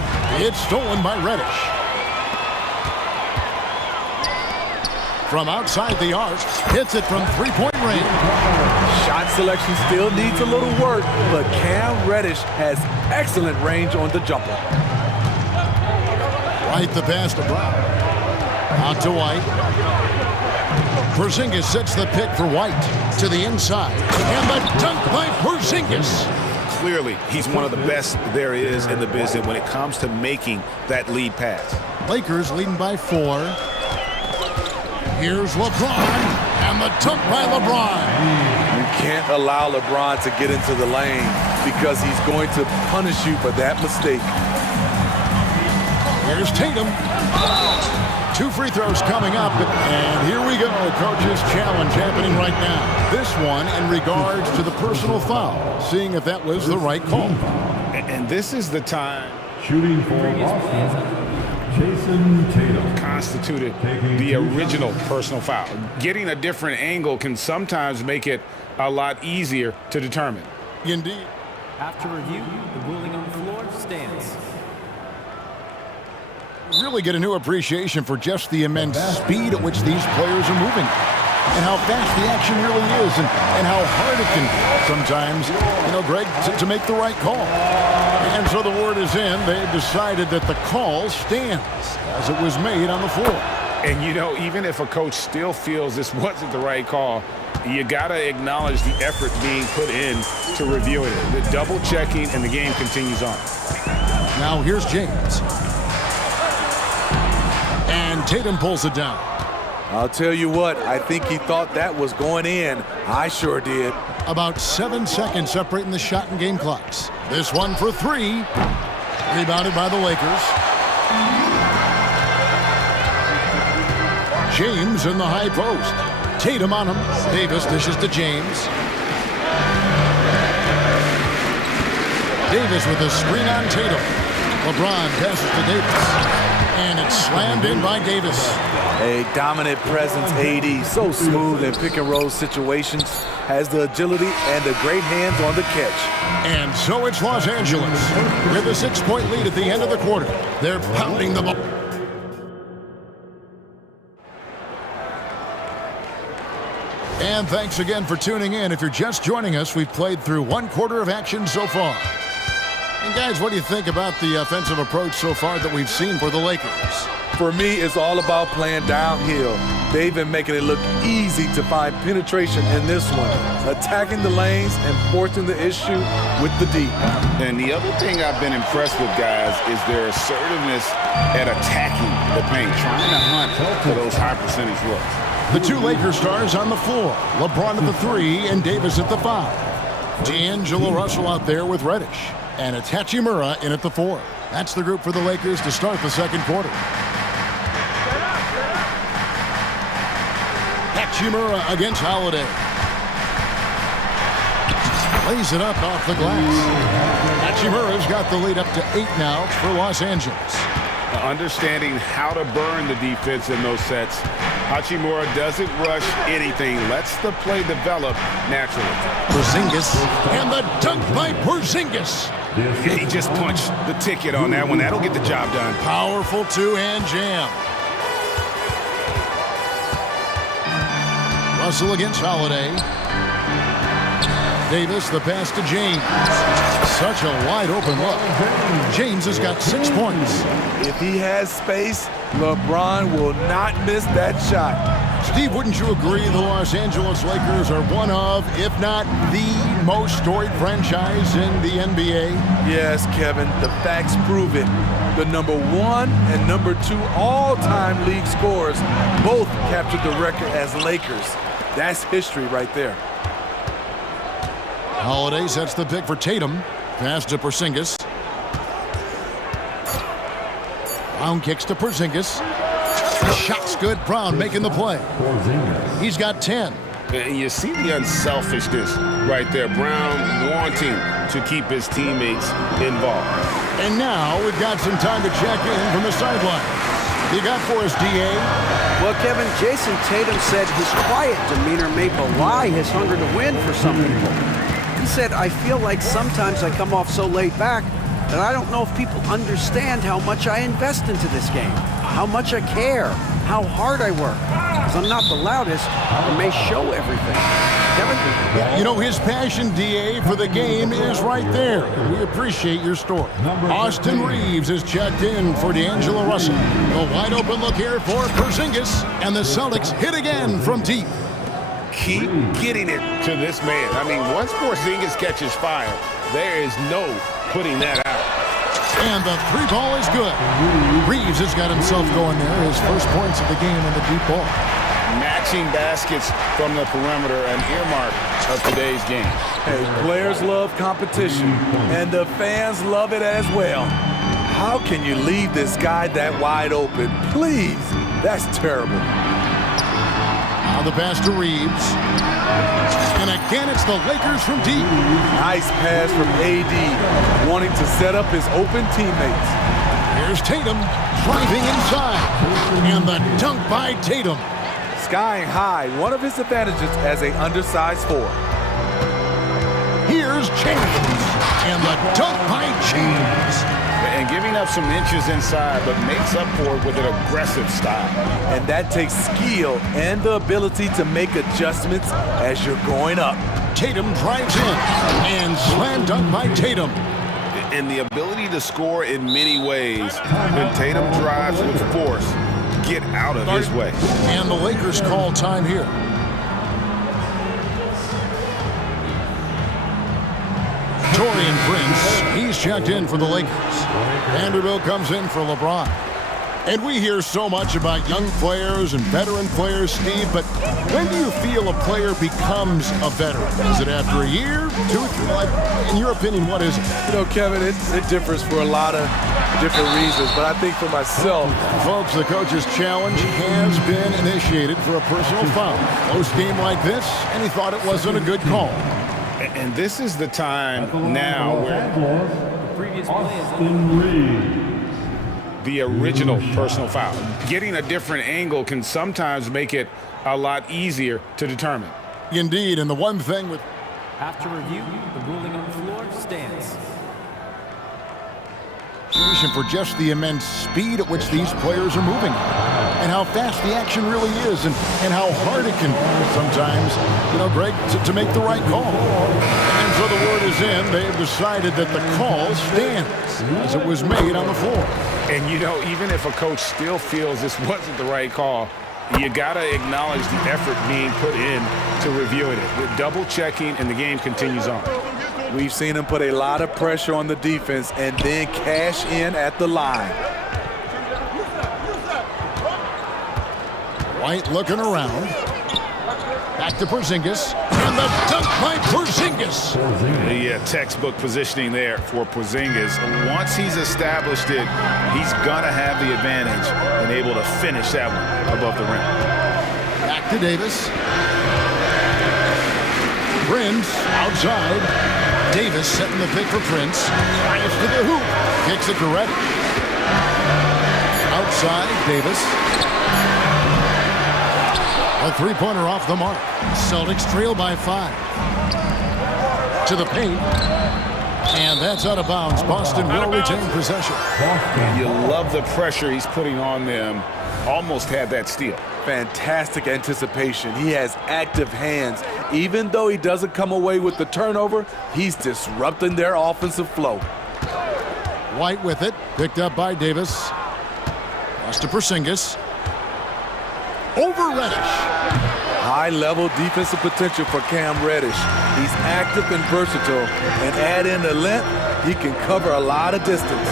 It's stolen by Reddish. From outside the arc, hits it from 3-point range. Shot selection still needs a little work, but Cam Reddish has excellent range on the jumper. White the pass to Brown. Out to White. Porzingis sets the pick for White to the inside. And the dunk by Porzingis. Clearly, he's one of the best there is in the business when it comes to making that lead pass. Lakers leading by 4. Here's LeBron, and the dunk by LeBron. You can't allow LeBron to get into the lane because he's going to punish you for that mistake. Here's Tatum. 2 free throws coming up, and here we go. Coach's challenge happening right now. This one in regards to the personal foul, seeing if that was the right call. And this is the time. Shooting for Boston, Jason Tatum constituted the original personal foul. Getting a different angle can sometimes make it a lot easier to determine. Indeed. After review, the ruling on the floor stands. Really get a new appreciation for just the immense speed at which these players are moving. and how fast the action really is and how hard it can be sometimes, Greg, to make the right call. And so the word is in. They've decided that the call stands as it was made on the floor. And, even if a coach still feels this wasn't the right call, you got to acknowledge the effort being put in to reviewing it. The double checking, and the game continues on. Now here's James. And Tatum pulls it down. I'll tell you what, I think he thought that was going in. I sure did. About 7 seconds separating the shot and game clocks. This one for three. Rebounded by the Lakers. James in the high post. Tatum on him. Davis dishes to James. Davis with a screen on Tatum. LeBron passes to Davis. And it's slammed in by Davis. A dominant presence, AD. So smooth in pick-and-roll situations. Has the agility and the great hands on the catch. And so it's Los Angeles with a 6-point lead at the end of the quarter. They're pounding the ball. And thanks again for tuning in. If you're just joining us, we've played through 1 quarter of action so far. And guys, what do you think about the offensive approach so far that we've seen for the Lakers? For me, it's all about playing downhill. They've been making it look easy to find penetration in this one, attacking the lanes and forcing the issue with the D. And the other thing I've been impressed with, guys, is their assertiveness at attacking the paint, trying to hunt for those high percentage looks. The 2 Lakers stars on the floor. LeBron at the 3 and Davis at the 5. D'Angelo Russell out there with Reddish. And it's Hachimura in at the 4. That's the group for the Lakers to start the second quarter. Hachimura against Holiday. Lays it up off the glass. Hachimura's got the lead up to 8 now for Los Angeles. Understanding how to burn the defense in those sets. Hachimura doesn't rush anything. Lets the play develop naturally. Porzingis and the dunk by Porzingis. He just punched the ticket on that one. That'll get the job done. Powerful 2-hand jam. Russell against Holiday. Davis, the pass to James. Such a wide open look. James has got 6 points. If he has space, LeBron will not miss that shot. Steve, wouldn't you agree the Los Angeles Lakers are one of, if not the most storied franchise in the NBA? Yes, Kevin, the facts prove it. The number 1 and number 2 all-time league scorers both captured the record as Lakers. That's history right there. Holiday sets the pick for Tatum. Pass to Porzingis. Brown kicks to Porzingis. Shot's good. Brown making the play. He's got 10. And you see the unselfishness right there. Brown wanting to keep his teammates involved. And now we've got some time to check in from the sideline. You got for us, D.A.? Well, Kevin, Jason Tatum said his quiet demeanor may belie his hunger to win for some people. He said, I feel like sometimes I come off so laid back that I don't know if people understand how much I invest into this game, how much I care, how hard I work. Because I'm not the loudest, I may show everything. Kevin? You know, his passion, D.A., for the game is right there. We appreciate your story. Austin Reeves is checked in for D'Angelo Russell. A wide open look here for Porzingis, and the Celtics hit again from deep. Keep getting it to this man. I mean, once Porzingis catches fire, there is no putting that out. And the 3 ball is good. Reeves has got himself going there. His first points of the game on the deep ball. Matching baskets from the perimeter, an earmark of today's game. Hey, players love competition, and the fans love it as well. How can you leave this guy that wide open? Please, that's terrible. Now the pass to Reeves. And again, it's the Lakers from deep. Nice pass from AD, wanting to set up his open teammates. Here's Tatum driving inside. And the dunk by Tatum. Skying high, one of his advantages as an undersized 4. Here's James. And the dunk by James. and giving up some inches inside, but makes up for it with an aggressive style. And that takes skill and the ability to make adjustments as you're going up. Tatum drives in, and slam dunk by Tatum. And the ability to score in many ways. When Tatum drives with force, get out of his way. And the Lakers call time here. Taurean Prince, he's checked in for the Lakers. Vanderbilt comes in for LeBron. And we hear so much about young players and veteran players, Steve, but when do you feel a player becomes a veteran? Is it after a year, 2, 3? Like, in your opinion, what is it? You know, Kevin, it differs for a lot of different reasons, but I think for myself, folks, the coach's challenge has been initiated for a personal foul. Close game like this, and he thought it wasn't a good call. And this is the time now where The previous play is the original personal foul. Getting a different angle can sometimes make it a lot easier to determine. Indeed, and the one thing with... After review, the ruling on the floor stands. For just the immense speed at which these players are moving and how fast the action really is and how hard it can be sometimes, you know, Greg, to make the right call. And so the word is in. They've decided that the call stands as it was made on the floor. And, you know, even if a coach still feels this wasn't the right call, you got to acknowledge the effort being put in to reviewing it. With double checking, and the game continues on. we've seen him put a lot of pressure on the defense and then cash in at the line. White looking around. Back to Porzingis. And the dunk by Porzingis. The textbook positioning there for Porzingis. Once he's established it, he's going to have the advantage and able to finish that one above the rim. Back to Davis. Prince outside. Davis setting the pick for Prince. Drives to the hoop. Kicks it to Reddish. Outside, Davis. A three-pointer off the mark. Celtics trail by 5. To the paint. And that's out of bounds. Boston will retain possession. You love the pressure he's putting on them. Almost had that steal. Fantastic anticipation. He has active hands. Even though he doesn't come away with the turnover, he's disrupting their offensive flow. White with it. Picked up by Davis. Pass to Porzingis. Over Reddish. High-level defensive potential for Cam Reddish. He's active and versatile, and add in the length, he can cover a lot of distance.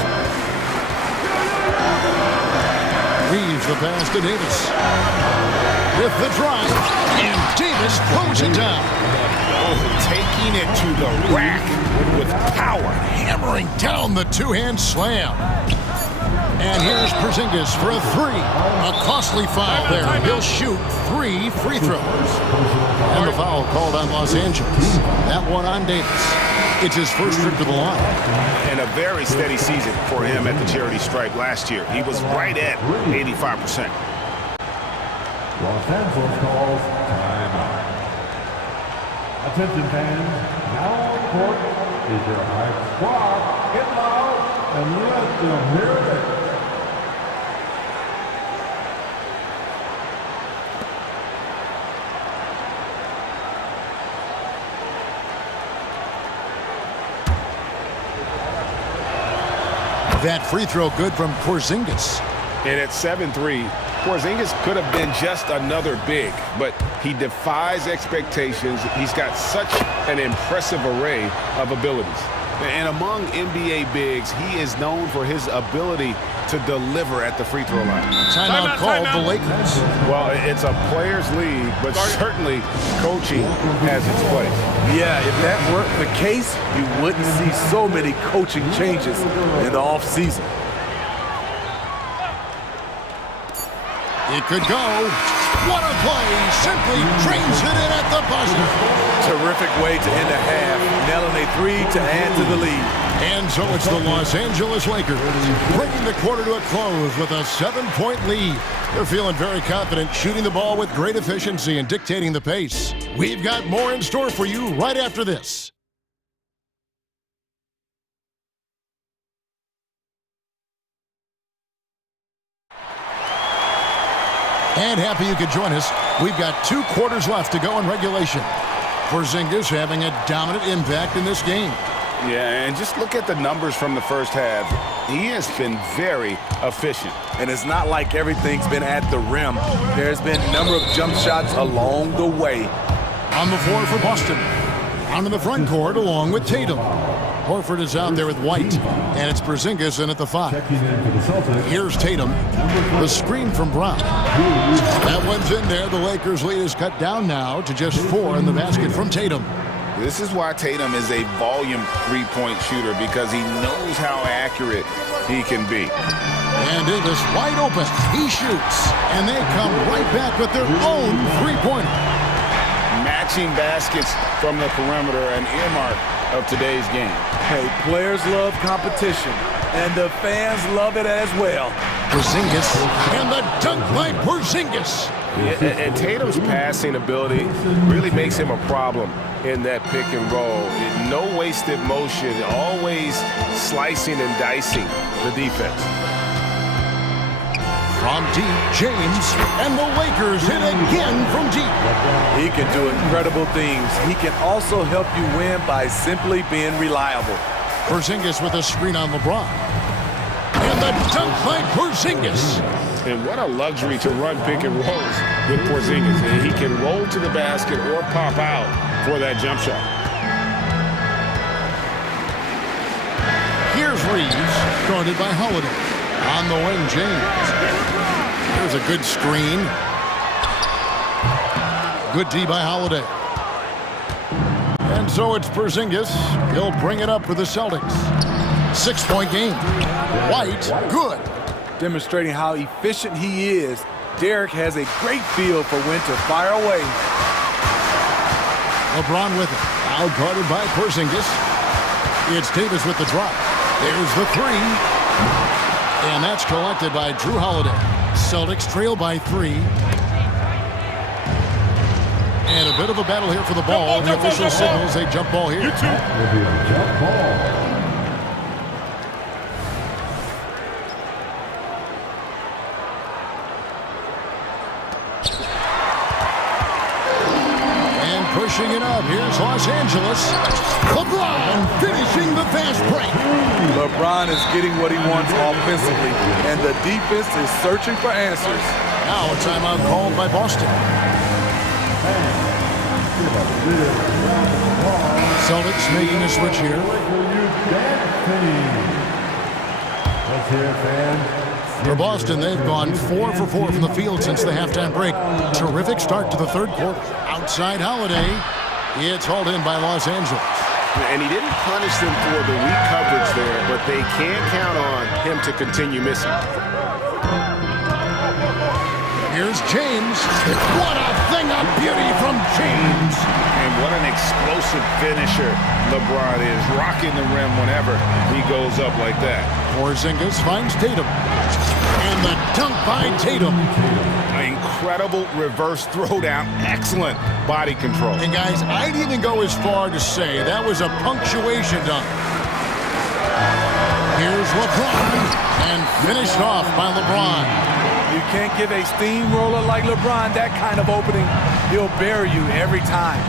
Leaves the pass to Davis. With the drive, and Davis throws it down. Oh, taking it to the rack with power. Hammering down the two-hand slam. And here's Porzingis for a 3. A costly foul there. He'll shoot 3 free throws. And the foul called on Los Angeles. That one on Davis. It's his first trip to the line. And a very steady season for him at the charity stripe last year. He was right at 85%. Los Angeles calls timeout. Attention fans, now on the court is your hype squad. Get loud and let them hear it. That free throw good from Porzingis. And at 7-3, Porzingis could have been just another big, but he defies expectations. He's got such an impressive array of abilities. And among NBA bigs, he is known for his ability to deliver at the free throw line. Timeout called the Lakers. Well, it's a players' league, but certainly coaching has its place. Yeah, if that weren't the case, you wouldn't see so many coaching changes in the offseason. It could go. What a play. Simply drains it in at the buzzer. Terrific way to end a half. Nailing a 3 to add to the lead. And so it's the Los Angeles Lakers bringing the quarter to a close with a 7-point lead. They're feeling very confident, shooting the ball with great efficiency and dictating the pace. We've got more in store for you right after this. And happy you could join us. We've got 2 quarters left to go in regulation. Porzingis having a dominant impact in this game. Yeah, and just look at the numbers from the first half. He has been very efficient. And it's not like everything's been at the rim. There's been a number of jump shots along the way. On the floor for Boston. Out in the front court along with Tatum. Horford is out there with White, and it's Porzingis in at the 5. Here's Tatum. The screen from Brown. That one's in there. The Lakers' lead is cut down now to just 4 in the basket from Tatum. This is why Tatum is a volume three-point shooter, because he knows how accurate he can be. And Davis wide open. He shoots, and they come right back with their own three-pointer. Matching baskets from the perimeter, an earmark of today's game. Hey, players love competition, and the fans love it as well. Porzingis, and the dunk by Porzingis. And Tatum's passing ability really makes him a problem in that pick and roll. No wasted motion, always slicing and dicing the defense. From deep, James, and the Lakers hit again from deep. He can do incredible things. He can also help you win by simply being reliable. Porzingis with a screen on LeBron. And the dunk by Porzingis. And what a luxury to run pick and rolls with Porzingis. And he can roll to the basket or pop out for that jump shot. Here's Reeves, guarded by Holiday. On the wing, James. There's a good screen. Good D by Holiday. And so it's Porzingis. He'll bring it up for the Celtics. 6-point game. White, good. Demonstrating how efficient he is, Derek has a great feel for when to fire away. LeBron with it. Now guarded by Porzingis. It's Davis with the drop. There's the 3. And that's collected by Drew Holiday. Celtics trail by 3. And a bit of a battle here for the ball. The official signals a jump ball here. Will be a jump ball. Pushing it up. Here's Los Angeles. LeBron finishing the fast break. LeBron is getting what he wants offensively, and the defense is searching for answers. Now a timeout called by Boston. Celtics making a switch here. Let's hear it, fans. For Boston, they've gone 4 for 4 from the field since the halftime break. Terrific start to the third quarter. Outside Holiday. It's hauled in by Los Angeles. And he didn't punish them for the weak coverage there, but they can count on him to continue missing. Here's James. What a thing of beauty from James. And what an explosive finisher LeBron is, rocking the rim whenever he goes up like that. Porzingis finds Tatum. And the dunk by Tatum. Incredible reverse throwdown. Excellent body control. And guys, I'd even go as far to say that was a punctuation dunk. Here's LeBron. And finished off by LeBron. You can't give a steamroller like LeBron that kind of opening. He'll bury you every time.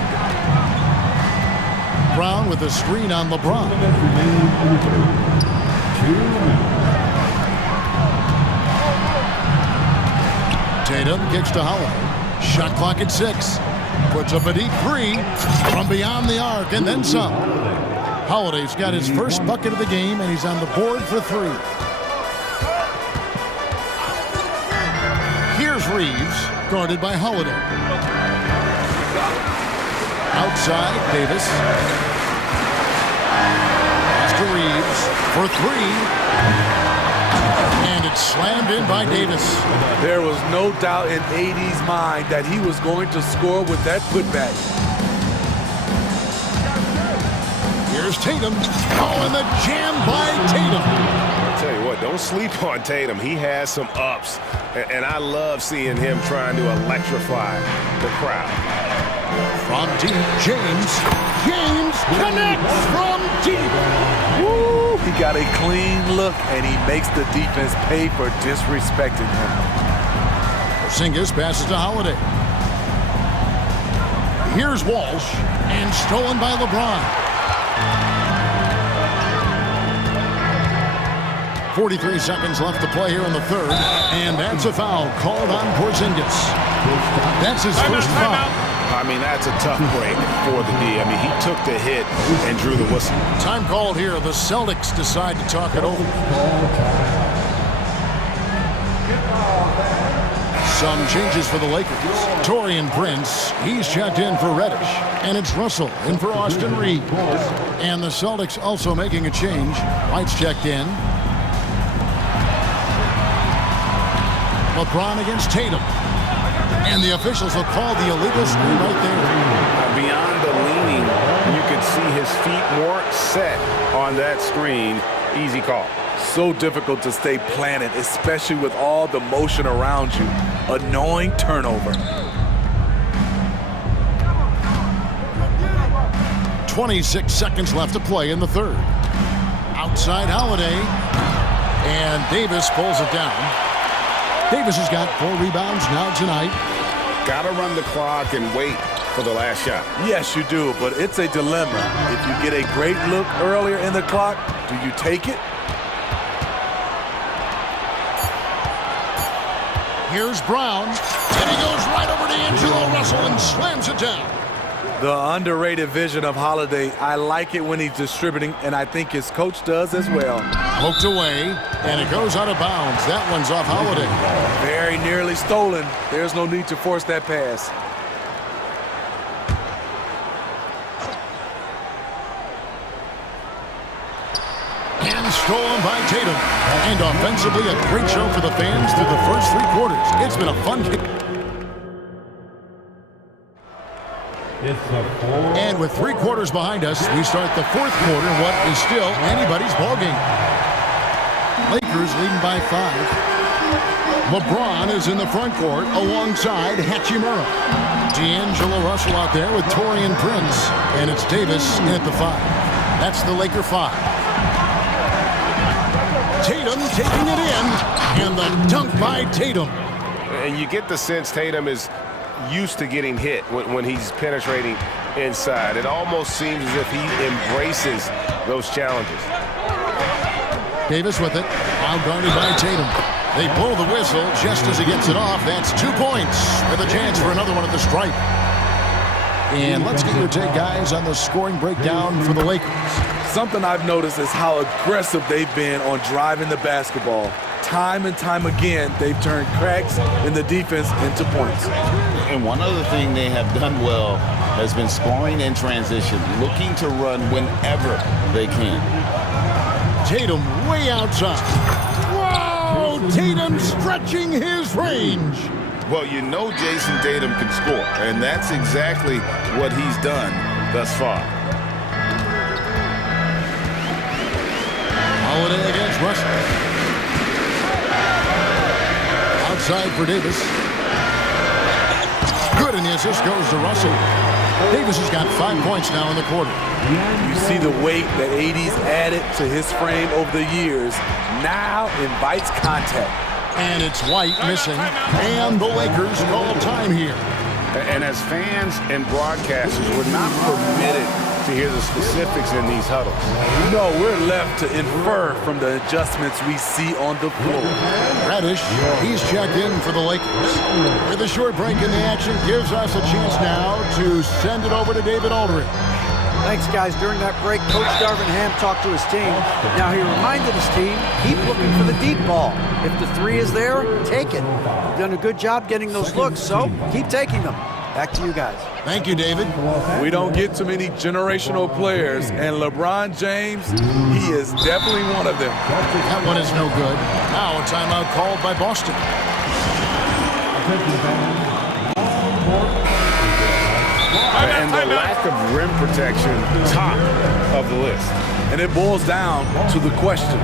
Brown with a screen on LeBron. Tatum kicks to Holiday. Shot clock at 6. Puts up a deep 3 from beyond the arc and then some. Holiday's got his first bucket of the game, and he's on the board for 3. Here's Reeves, guarded by Holiday. Outside, Davis. Pass to Reeves for 3. And it's slammed in by Davis. There was no doubt in AD's mind that he was going to score with that putback. Here's Tatum. Oh, and the jam by Tatum. I'll tell you what, don't sleep on Tatum. He has some ups. And I love seeing him trying to electrify the crowd. From deep, James. James connects from deep. Woo! He got a clean look, and he makes the defense pay for disrespecting him. Porzingis passes to Holiday. Here's Walsh, and stolen by LeBron. 43 seconds left to play here in the third, and that's a foul called on Porzingis. That's his first foul. I mean, that's a tough break for the D. I mean, he took the hit and drew the whistle. Time called here. The Celtics decide to talk it over. Some changes for the Lakers. Taurean Prince, he's checked in for Reddish. And it's Russell in for Austin Reeves. And the Celtics also making a change. White's checked in. LeBron against Tatum. And the officials will call the illegal screen right there. Beyond the leaning, you could see his feet weren't set on that screen. Easy call. So difficult to stay planted, especially with all the motion around you. Annoying turnover. 26 seconds left to play in the third. Outside Holiday. And Davis pulls it down. Davis has got 4 rebounds now tonight. Got to run the clock and wait for the last shot. Yes, you do, but it's a dilemma. If you get a great look earlier in the clock, do you take it? Here's Brown, and he goes right over to D'Angelo Russell and slams it down. The underrated vision of Holiday. I like it when he's distributing, and I think his coach does as well. Poked away, and it goes out of bounds. That one's off Holiday. Very nearly stolen. There's no need to force that pass. And stolen by Tatum. And offensively, a great show for the fans through the first 3 quarters. It's been a fun game. And with 3 quarters behind us, we start the 4th quarter, what is still anybody's ballgame. Lakers leading by 5. LeBron is in the front court alongside Hachimura. D'Angelo Russell out there with Taurean Prince. And it's Davis in at the 5. That's the Laker 5. Tatum taking it in, and the dunk by Tatum. And you get the sense Tatum is used to getting hit when he's penetrating inside. It almost seems as if he embraces those challenges. Davis with it, outguarded by Tatum. They blow the whistle just as he gets it off. That's 2 points with a chance for another one at the stripe. And let's get your take, guys, on the scoring breakdown for the Lakers. Something I've noticed is how aggressive they've been on driving the basketball. Time and time again, they've turned cracks in the defense into points. And one other thing they have done well has been scoring in transition, looking to run whenever they can. Tatum way outside. Whoa! Tatum stretching his range. Well, you know Jason Tatum can score, and that's exactly what he's done thus far. Holiday against Russell. Outside for Davis. Good, and the assist goes to Russell. Davis has got 5 points now in the quarter. You see the weight that AD's added to his frame over the years. Now invites contact. And it's White missing, and the Lakers call time here. And as fans and broadcasters, we're not permitted to hear the specifics in these huddles. No, we're left to infer from the adjustments we see on the floor. Reddish, he's checked in for the Lakers. With a short break in the action, gives us a chance now to send it over to David Aldridge. Thanks, guys. During that break, Coach Darvin Ham talked to his team. Now, he reminded his team, keep looking for the deep ball. If the 3 is there, take it. You've done a good job getting those looks, so keep taking them. Back to you guys. Thank you, David. We don't get too many generational players, and LeBron James, he is definitely one of them. That one is no good. Now a timeout called by Boston. And the lack of rim protection, top of the list. And it boils down to the question,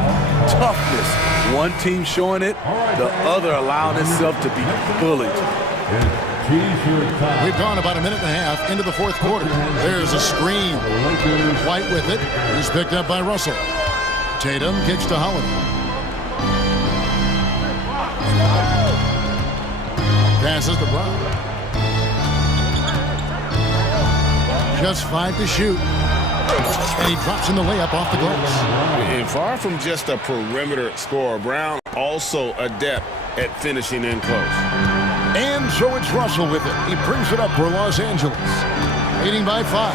toughness. One team showing it, the other allowing itself to be bullied. We've gone about a minute and a half into the 4th quarter. There's a screen. White with it. He's picked up by Russell. Tatum kicks to Holiday. Passes to Brown. Just 5 to shoot. And he drops in the layup off the glass. And far from just a perimeter scorer, Brown also adept at finishing in close. And so it's Russell with it. He brings it up for Los Angeles. Leading by 5.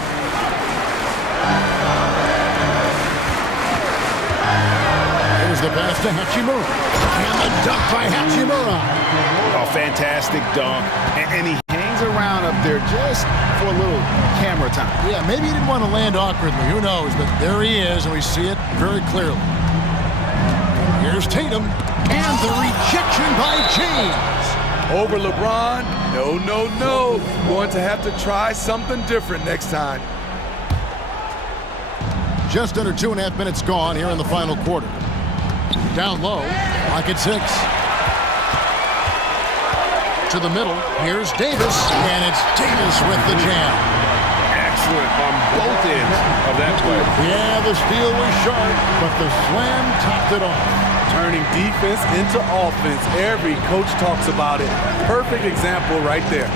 Here's the pass to Hachimura. And the dunk by Hachimura. A fantastic dunk. And he hangs around up there just for a little camera time. Yeah, maybe he didn't want to land awkwardly. Who knows? But there he is, and we see it very clearly. Here's Tatum. And the rejection by James. Over LeBron? No, no, no. Going to have to try something different next time. Just under 2.5 minutes gone here in the final quarter. Down low, lock at 6. To the middle, here's Davis, and it's Davis with the jam. Excellent on both ends of that play. Yeah, the steal was sharp, but the slam topped it off. Turning defense into offense. Every coach talks about it. Perfect example right there.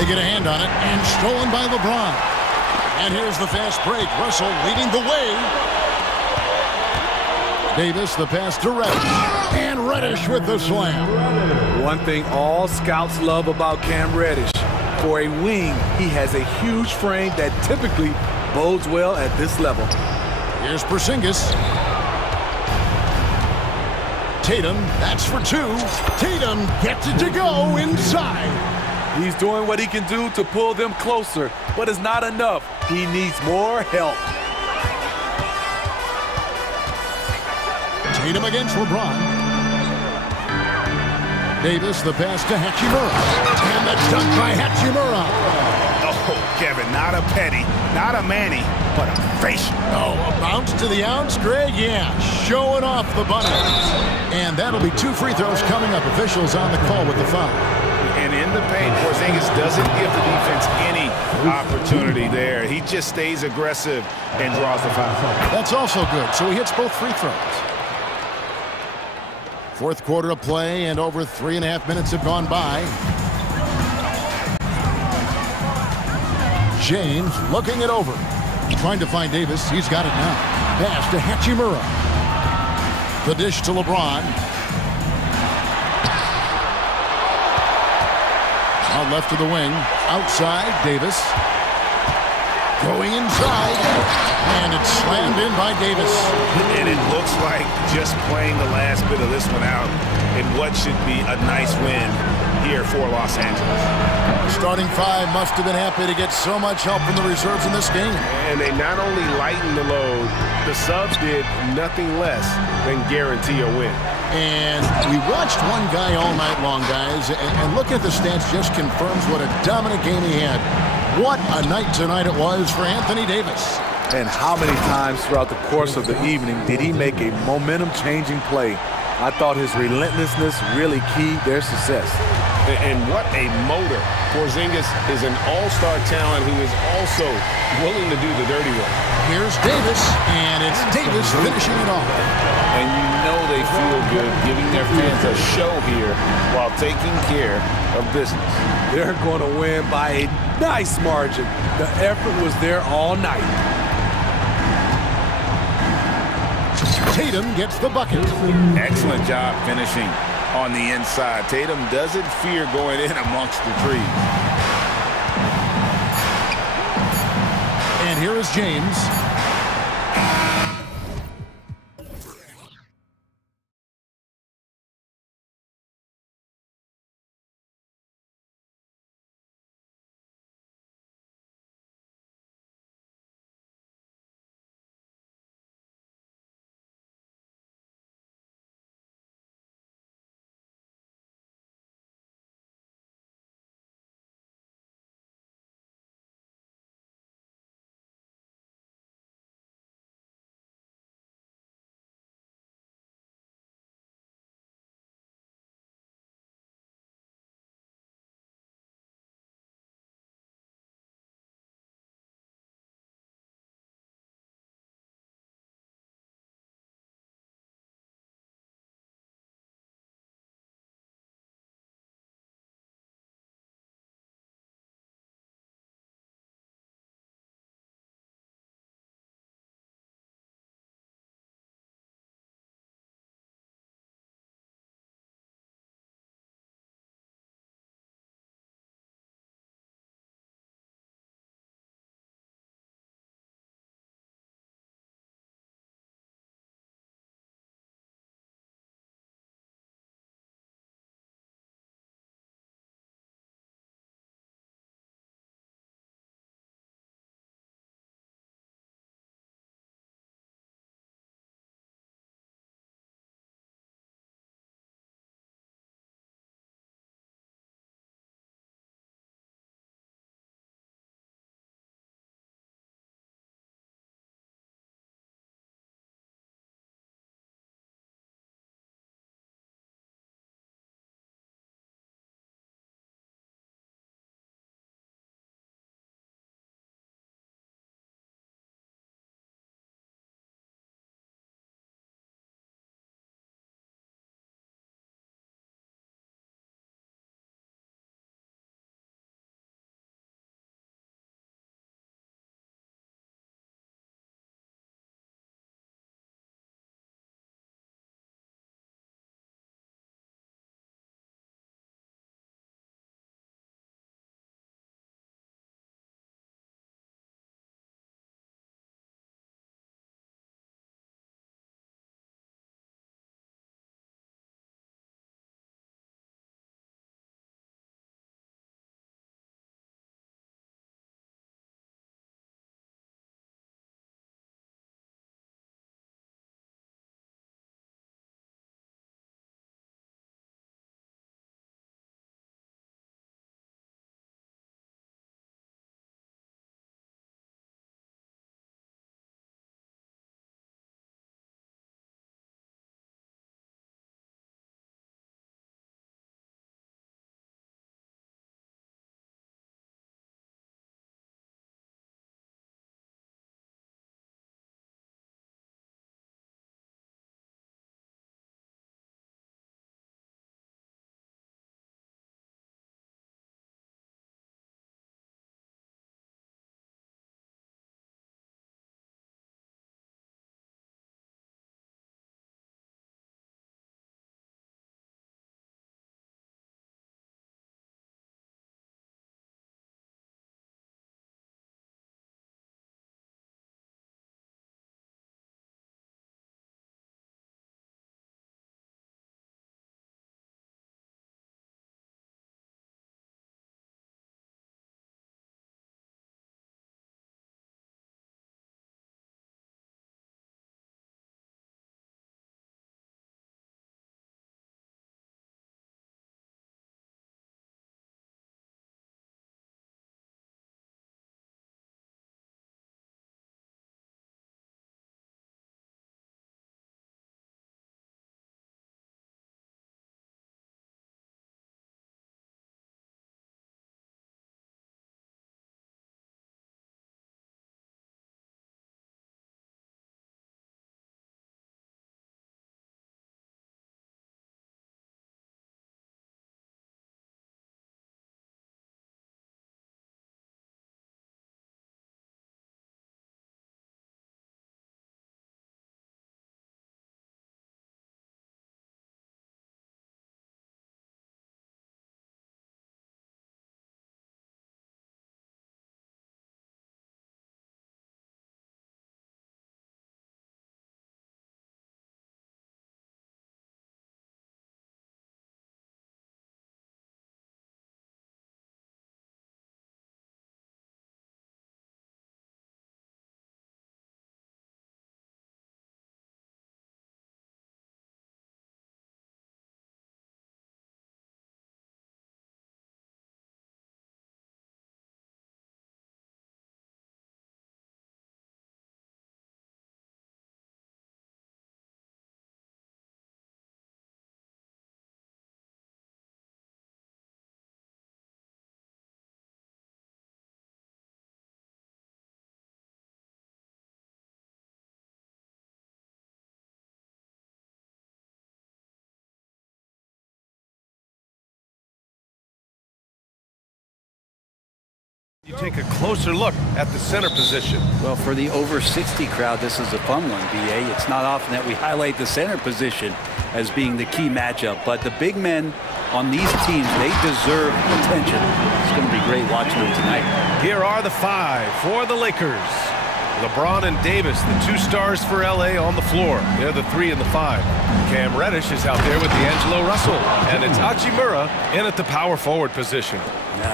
They get a hand on it, and stolen by LeBron. And here's the fast break. Russell leading the way. Davis, the pass to Reddish. And Reddish with the slam. One thing all scouts love about Cam Reddish. For a wing, he has a huge frame that typically bodes well at this level. Here's Porzingis. Tatum, that's for 2. Tatum gets it to go inside. He's doing what he can do to pull them closer, but it's not enough. He needs more help. Tatum against LeBron. Davis, the pass to Hachimura. And the dunk by Hachimura. Oh, Kevin, not a penny, not a Manny, but a facial. Oh, a bounce to the ounce, Greg? Yeah, showing off the bunny. And that'll be 2 free throws coming up. Officials on the call with the foul. And in the paint, Porzingis doesn't give the defense any opportunity there. He just stays aggressive and draws the foul. That's also good. So he hits both free throws. Fourth quarter of play, and over 3.5 minutes have gone by. James looking it over. Trying to find Davis. He's got it now. Pass to Hachimura. The dish to LeBron. Out left to the wing. Outside, Davis. Going inside. And it's slammed in by Davis. And it looks like just playing the last bit of this one out in what should be a nice win here for Los Angeles. Starting 5 must have been happy to get so much help from the reserves in this game. And they not only lightened the load, the subs did nothing less than guarantee a win. And we watched one guy all night long, guys, and look at the stats just confirms what a dominant game he had. What a night tonight it was for Anthony Davis. And how many times throughout the course of the evening did he make a momentum-changing play? I thought his relentlessness really keyed their success. And what a motor. Porzingis is an all-star talent who is also willing to do the dirty work. Here's Davis, and it's Davis finishing it off. And you know they feel good giving their fans a show here while taking care of business. They're going to win by a nice margin. The effort was there all night. Tatum gets the bucket. Excellent job finishing on the inside. Tatum doesn't fear going in amongst the trees. And here is James. You take a closer look at the center position. Well, for the over 60 crowd, this is a fun one, BA. It's not often that we highlight the center position as being the key matchup, but the big men on these teams, they deserve attention. It's going to be great watching them tonight. Here are the 5 for the Lakers. LeBron and Davis, the 2 stars for LA on the floor. They're the 3 and the 5. Cam Reddish is out there with D'Angelo Russell. And it's Hachimura in at the power forward position.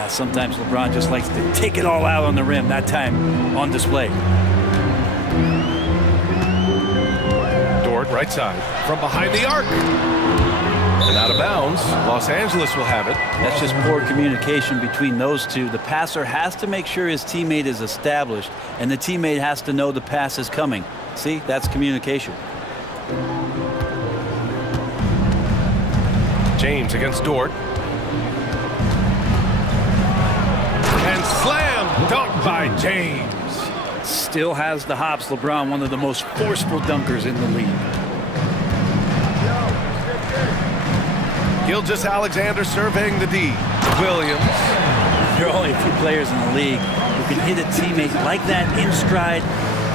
Sometimes LeBron just likes to take it all out on the rim, that time on display. Dort, right side, from behind the arc. And out of bounds, Los Angeles will have it. That's just poor communication between those two. The passer has to make sure his teammate is established, and the teammate has to know the pass is coming. See, that's communication. James against Dort. And slam dunk by James. Still has the hops. LeBron, one of the most forceful dunkers in the league. Gilgeous-Alexander surveying the D. Williams. There are only a few players in the league who can hit a teammate like that in stride.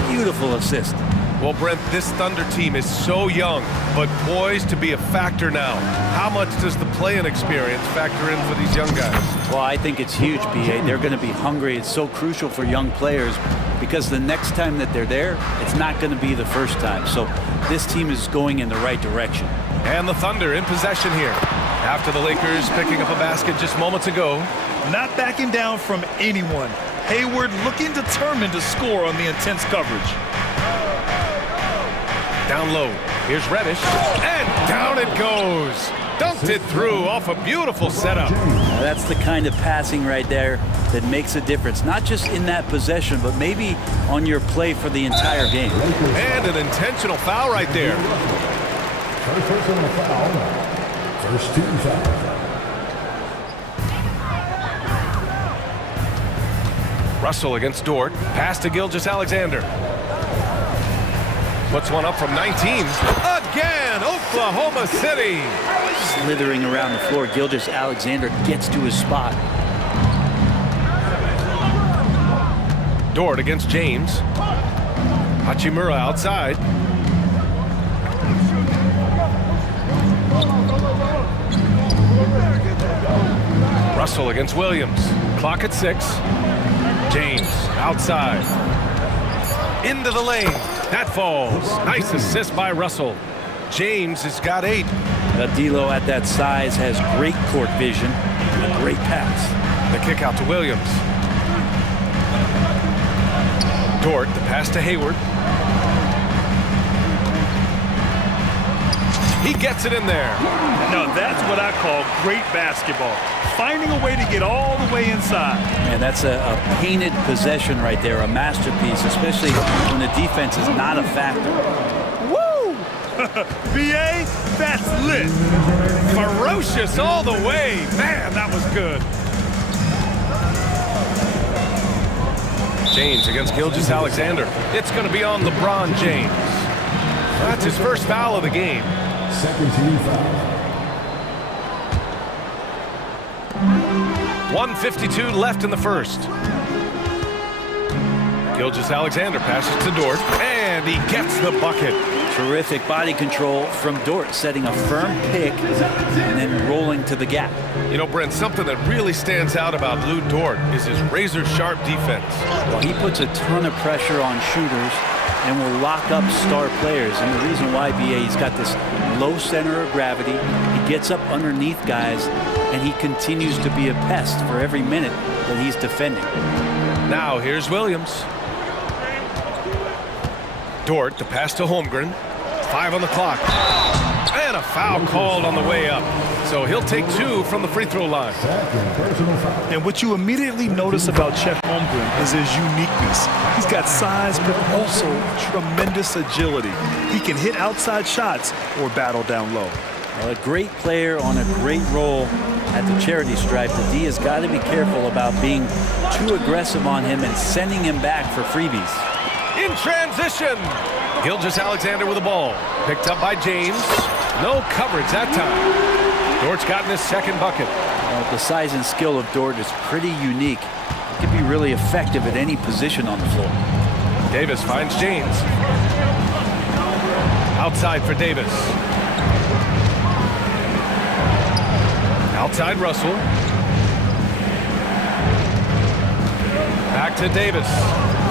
Beautiful assist. Well, Brent, this Thunder team is so young, but poised to be a factor now. How much does the play-in experience factor in for these young guys? Well, I think it's huge, B.A. They're going to be hungry. It's so crucial for young players because the next time that they're there, it's not going to be the first time. So this team is going in the right direction. And the Thunder in possession here. After the Lakers picking up a basket just moments ago. Not backing down from anyone. Hayward looking determined to score on the intense coverage. Down low. Here's Reddish. And down it goes. Dunked it through off a beautiful setup. Now that's the kind of passing right there that makes a difference. Not just in that possession, but maybe on your play for the entire game. And an intentional foul right there. First personal foul. First team foul. Russell against Dort. Pass to Gilgeous-Alexander. Puts one up from 19. Again, Oklahoma City. Slithering around the floor, Gilgeous-Alexander gets to his spot. Dort against James. Hachimura outside. Russell against Williams. Clock at 6. James outside. Into the lane. That falls. Nice assist by Russell. James has got 8. D'Lo at that size has great court vision and a great pass. The kick out to Williams. Dort, the pass to Hayward. He gets it in there. Now that's what I call great basketball. Finding a way to get all the way inside. And that's a painted possession right there, a masterpiece, especially when the defense is not a factor. Woo! BA, that's lit. Ferocious all the way. Man, that was good. James against Gilgeous-Alexander. It's going to be on LeBron James. That's his first foul of the game. Second team foul. 1:52 left in the first. Gilgeous-Alexander passes to Dort, and he gets the bucket. Terrific body control from Dort, setting a firm pick and then rolling to the gap. You know, Brent, something that really stands out about Lou Dort is his razor-sharp defense. Well, he puts a ton of pressure on shooters and will lock up star players. And the reason why, BA, he's got this low center of gravity. He gets up underneath guys, and he continues to be a pest for every minute that he's defending. Now here's Williams. Dort, the pass to Holmgren. 5 on the clock. And a foul called on the way up. So he'll take 2 from the free throw line. And what you immediately notice about Chet Holmgren is his uniqueness. He's got size, but also tremendous agility. He can hit outside shots or battle down low. Well, a great player on a great role at the charity stripe. The D has got to be careful about being too aggressive on him and sending him back for freebies. In transition. Gilgeous-Alexander with the ball. Picked up by James. No coverage that time. Dort's gotten his second bucket. Well, the size and skill of Dort is pretty unique. can be really effective at any position on the floor. Davis finds James. Outside for Davis. Outside Russell. Back to Davis.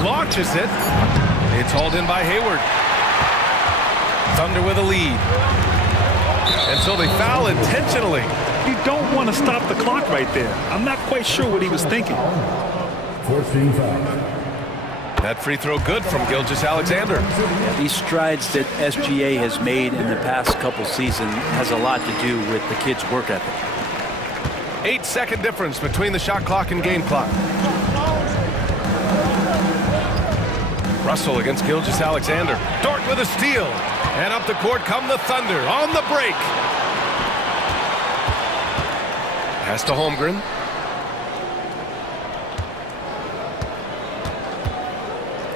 Launches it. It's hauled in by Hayward. Thunder with a lead. And so they foul intentionally. You don't want to stop the clock right there. I'm not quite sure what he was thinking. 14 fouls. That free throw good from Gilgeous-Alexander. Yeah, these strides that SGA has made in the past couple seasons has a lot to do with the kid's work ethic. 8-second difference between the shot clock and game clock. Russell against Gilgeous-Alexander. Dort with a steal. And up the court come the Thunder on the break. Pass to Holmgren.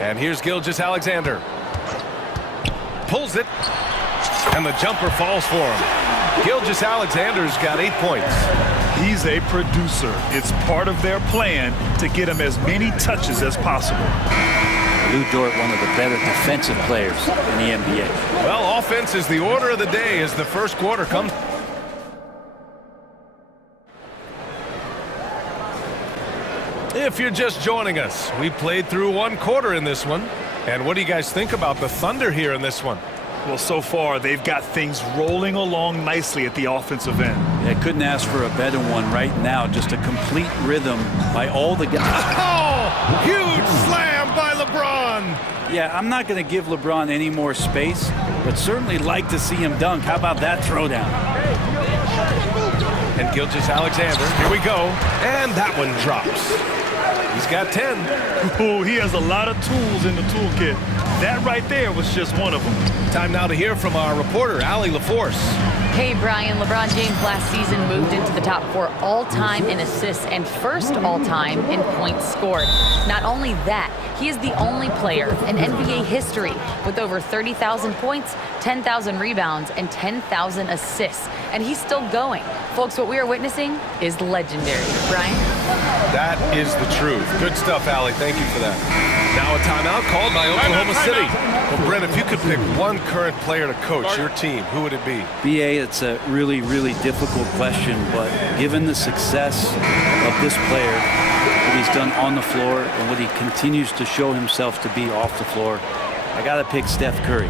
And here's Gilgeous-Alexander. Pulls it. And the jumper falls for him. Gilgeous-Alexander's got 8 points. He's a producer. It's part of their plan to get him as many touches as possible. Lou Dort, one of the better defensive players in the NBA. Well, offense is the order of the day as the first quarter comes. If you're just joining us, we played through 1 quarter in this one. And what do you guys think about the Thunder here in this one? Well, so far, they've got things rolling along nicely at the offensive end. I couldn't ask for a better one right now. Just a complete rhythm by all the guys. Oh, huge slam by LeBron. Yeah, I'm not going to give LeBron any more space, but certainly like to see him dunk. How about that throwdown? And Gilgeous-Alexander, here we go. And that one drops. He's got 10. Oh, he has a lot of tools in the toolkit. That right there was just one of them. Time now to hear from our reporter, Allie LaForce. Hey, Brian. LeBron James last season moved into the top 4 all-time in assists and first all-time in points scored. Not only that, he is the only player in NBA history with over 30,000 points, 10,000 rebounds, and 10,000 assists. And he's still going. Folks, what we are witnessing is legendary. Brian? That is the truth. Good stuff, Allie. Thank you for that. Now a timeout called by Oklahoma City. Well, Brent, if you could pick one current player to coach your team, who would it be? BA, it's a really, really difficult question, but given the success of this player, what he's done on the floor and what he continues to show himself to be off the floor, I got to pick Steph Curry.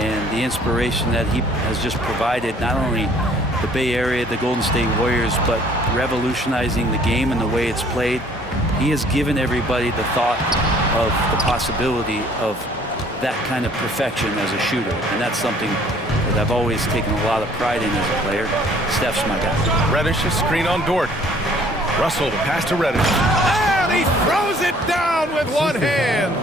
And the inspiration that he has just provided, not only the Bay Area, the Golden State Warriors, but revolutionizing the game and the way it's played. He has given everybody the thought of the possibility of that kind of perfection as a shooter. And that's something that I've always taken a lot of pride in as a player. Steph's my guy. Reddish, a screen on Dort. Russell, the pass to Reddish. And he throws it down with one hand.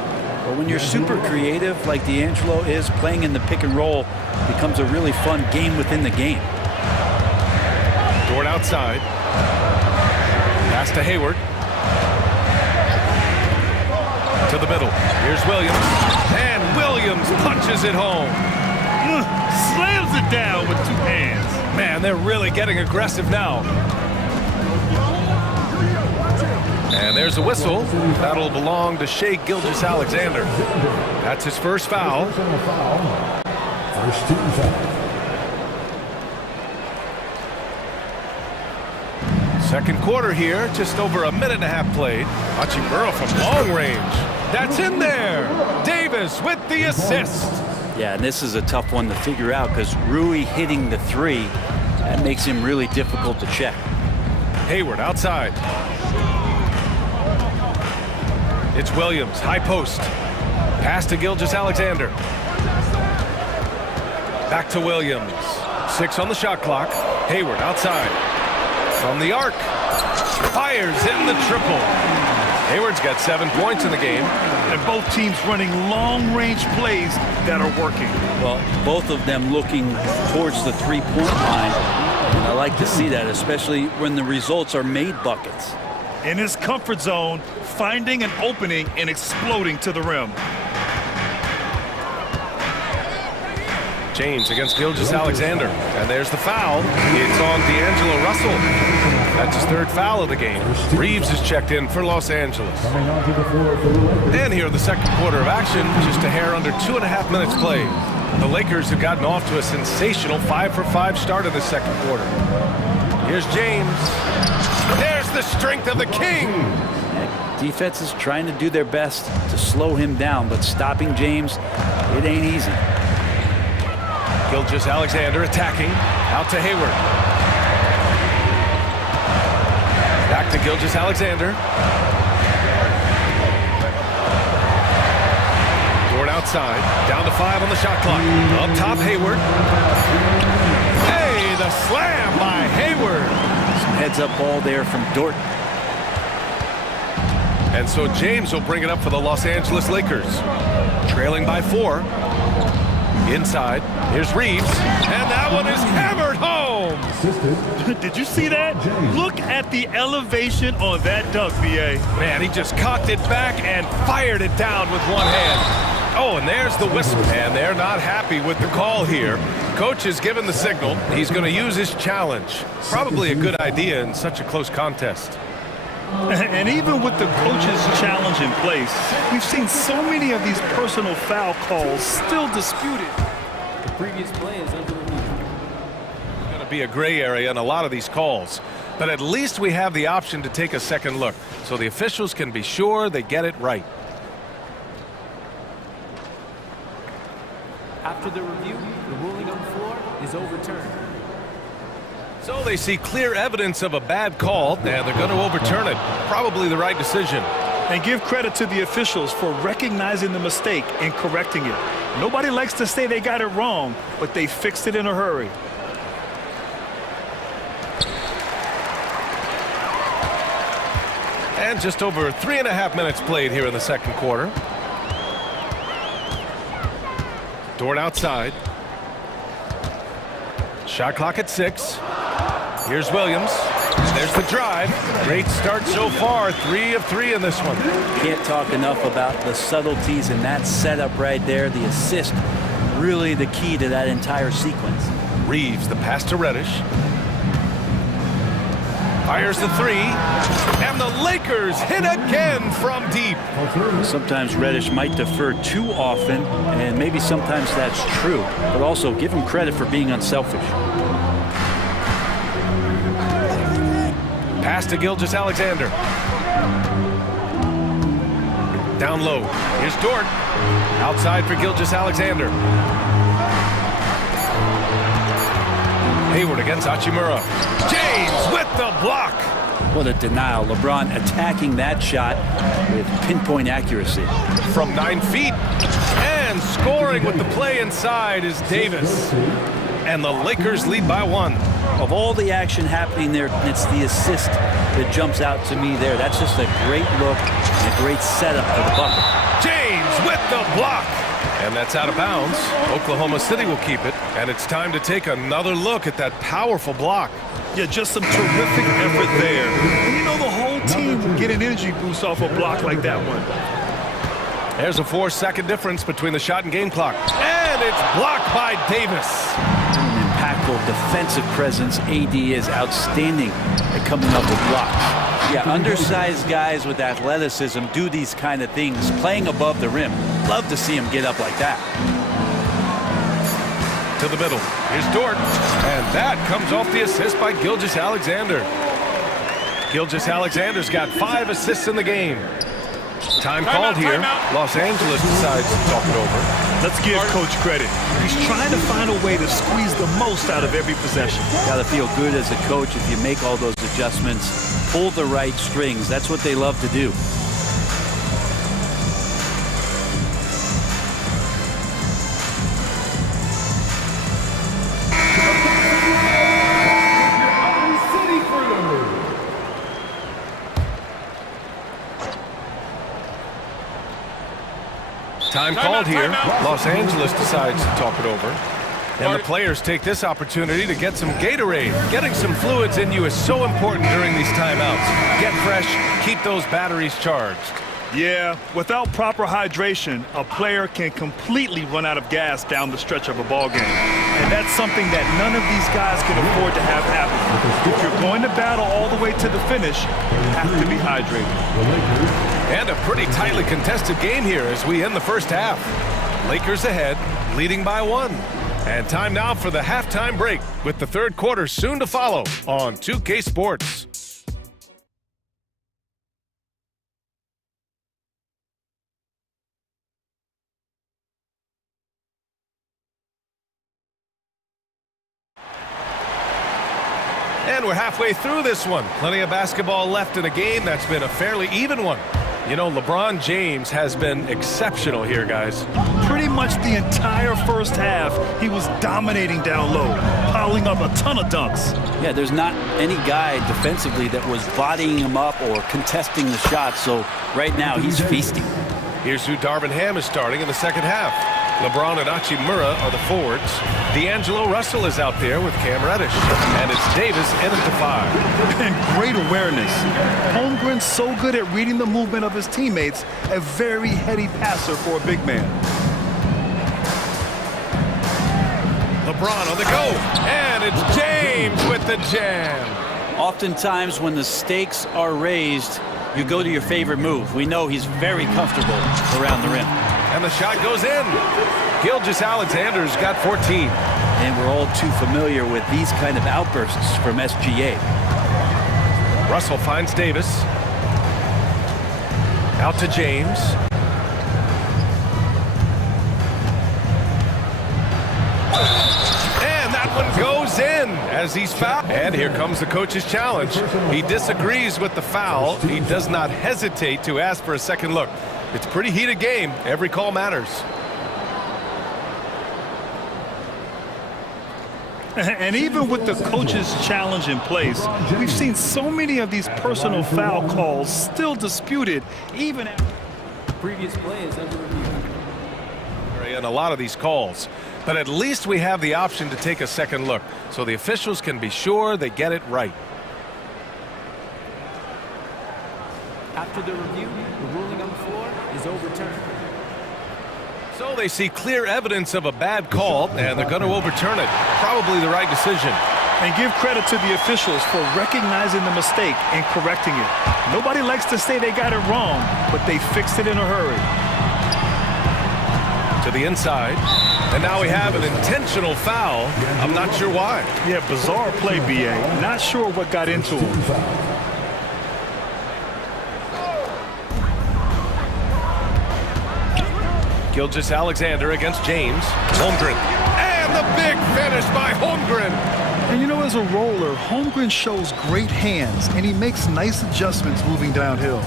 But when you're super creative like D'Angelo is, playing in the pick and roll becomes a really fun game within the game. Dort outside. Pass to Hayward. To the middle. Here's Williams. And Williams punches it home. Slams it down with 2 hands. Man, they're really getting aggressive now. And there's a whistle. That'll belong to Shai Gilgeous-Alexander. That's his first foul. First team foul. Second quarter here, just over a minute and a half played. Hachimura from long range. That's in there. Davis with the assist. Yeah, and this is a tough one to figure out because Rui hitting the 3, that makes him really difficult to check. Hayward outside. It's Williams, high post. Pass to Gilgeous-Alexander. Back to Williams. 6 on the shot clock. Hayward outside. From the arc. Fires in the triple. Hayward's got 7 points in the game. And both teams running long-range plays that are working. Well, both of them looking towards the 3-point line. And I like to see that, especially when the results are made buckets. In his comfort zone, finding an opening and exploding to the rim. James against Gilgeous-Alexander. And there's the foul. It's on D'Angelo Russell. That's his third foul of the game. Reeves is checked in for Los Angeles. And here in the second quarter of action, just a hair under 2.5 minutes played. The Lakers have gotten off to a sensational 5-for-5 start in the second quarter. Here's James. There's the strength of the King. Defense is trying to do their best to slow him down, but stopping James, it ain't easy. Gilgeous-Alexander attacking. Out to Hayward. Back to Gilgeous-Alexander. Dort outside. Down to 5 on the shot clock. Up top, Hayward. Hey, the slam by Hayward. Some heads-up ball there from Dort. And so James will bring it up for the Los Angeles Lakers. Trailing by 4. Inside. Here's Reeves. And that one is hammered home. Did you see that? Look at the elevation on that dunk, B.A. Man, he just cocked it back and fired it down with one hand. Oh, and there's the whistle. And they're not happy with the call here. Coach has given the signal. He's going to use his challenge. Probably a good idea in such a close contest. And even with the coach's challenge in place, we've seen so many of these personal foul calls still disputed. The previous play is under review. There's going to be a gray area in a lot of these calls, but at least we have the option to take a second look, so the officials can be sure they get it right. After the review, the ruling on the floor is overturned. So they see clear evidence of a bad call, and they're going to overturn it. Probably the right decision. And give credit to the officials for recognizing the mistake and correcting it. Nobody likes to say they got it wrong, but they fixed it in a hurry. And just over 3.5 minutes played here in the second quarter. Dort outside. Shot clock at 6. Here's Williams. There's the drive. Great start so far. 3 of 3 in this one. Can't talk enough about the subtleties in that setup right there. The assist, really the key to that entire sequence. Reeves, the pass to Reddish. Fires the 3. And the Lakers hit again from deep. Sometimes Reddish might defer too often, and maybe sometimes that's true. But also give him credit for being unselfish. Pass to Gilgeous-Alexander. Down low. Here's Dort. Outside for Gilgeous-Alexander. Hayward against Hachimura. James with the block. What a denial. LeBron attacking that shot with pinpoint accuracy. From 9 feet. And scoring with the play inside is Davis. And the Lakers lead by 1. Of all the action happening there, it's the assist that jumps out to me there. That's just a great look and a great setup for the bucket. James with the block. And that's out of bounds. Oklahoma City will keep it. And it's time to take another look at that powerful block. Yeah, just some terrific effort there. And you know the whole team will get an energy boost off a block like that one. There's a 4-second difference between the shot and game clock. And it's blocked by Davis. Impactful defensive presence. AD is outstanding at coming up with blocks. Yeah, undersized guys with athleticism do these kind of things, playing above the rim. Love to see him get up like that. To the middle. Here's Dort. And that comes off the assist by Gilgeous-Alexander. Gilgeous-Alexander's got 5 assists in the game. Time called here. Los Angeles decides to talk it over. Let's give Coach credit. He's trying to find a way to squeeze the most out of every possession. Got to feel good as a coach if you make all those adjustments, pull the right strings. That's what they love to do. Time called here. Los Angeles decides to talk it over. And the players take this opportunity to get some Gatorade. Getting some fluids in you is so important during these timeouts. Get fresh, keep those batteries charged. Yeah, without proper hydration, a player can completely run out of gas down the stretch of a ball game. And that's something that none of these guys can afford to have happen. If you're going to battle all the way to the finish, you have to be hydrated. And a pretty tightly contested game here as we end the first half. Lakers ahead, leading by 1. And time now for the halftime break, with the third quarter soon to follow on 2K Sports. And we're halfway through this one. Plenty of basketball left in a game that's been a fairly even one. You know, LeBron James has been exceptional here, guys. Pretty much the entire first half, he was dominating down low, piling up a ton of dunks. Yeah, there's not any guy defensively that was bodying him up or contesting the shot, so right now he's feasting. Here's who Darvin Ham is starting in the second half. LeBron and Hachimura are the forwards. D'Angelo Russell is out there with Cam Reddish. And it's Davis in at the 5. And great awareness. Holmgren's so good at reading the movement of his teammates, a very heady passer for a big man. LeBron on the go. And it's James with the jam. Oftentimes when the stakes are raised, you go to your favorite move. We know he's very comfortable around the rim. And the shot goes in. Gilgeous-Alexander's got 14. And we're all too familiar with these kind of outbursts from SGA. Russell finds Davis. Out to James. And that one goes in as he's fouled. And here comes the coach's challenge. He disagrees with the foul. He does not hesitate to ask for a second look. It's a pretty heated game. Every call matters. And even with the coach's challenge in place, we've seen so many of these personal foul calls still disputed, even after previous play is under review. And a lot of these calls. But at least we have the option to take a second look, so the officials can be sure they get it right. After the review, the ruling on the floor is overturned. So they see clear evidence of a bad call, and they're going to overturn it. Probably the right decision. And give credit to the officials for recognizing the mistake and correcting it. Nobody likes to say they got it wrong, but they fixed it in a hurry. To the inside. And now we have an intentional foul. I'm not sure why. Yeah, bizarre play, BA. Not sure what got into him. Gilgeous-Alexander against James. Holmgren. And the big finish by Holmgren. And you know, as a roller, Holmgren shows great hands, and he makes nice adjustments moving downhill.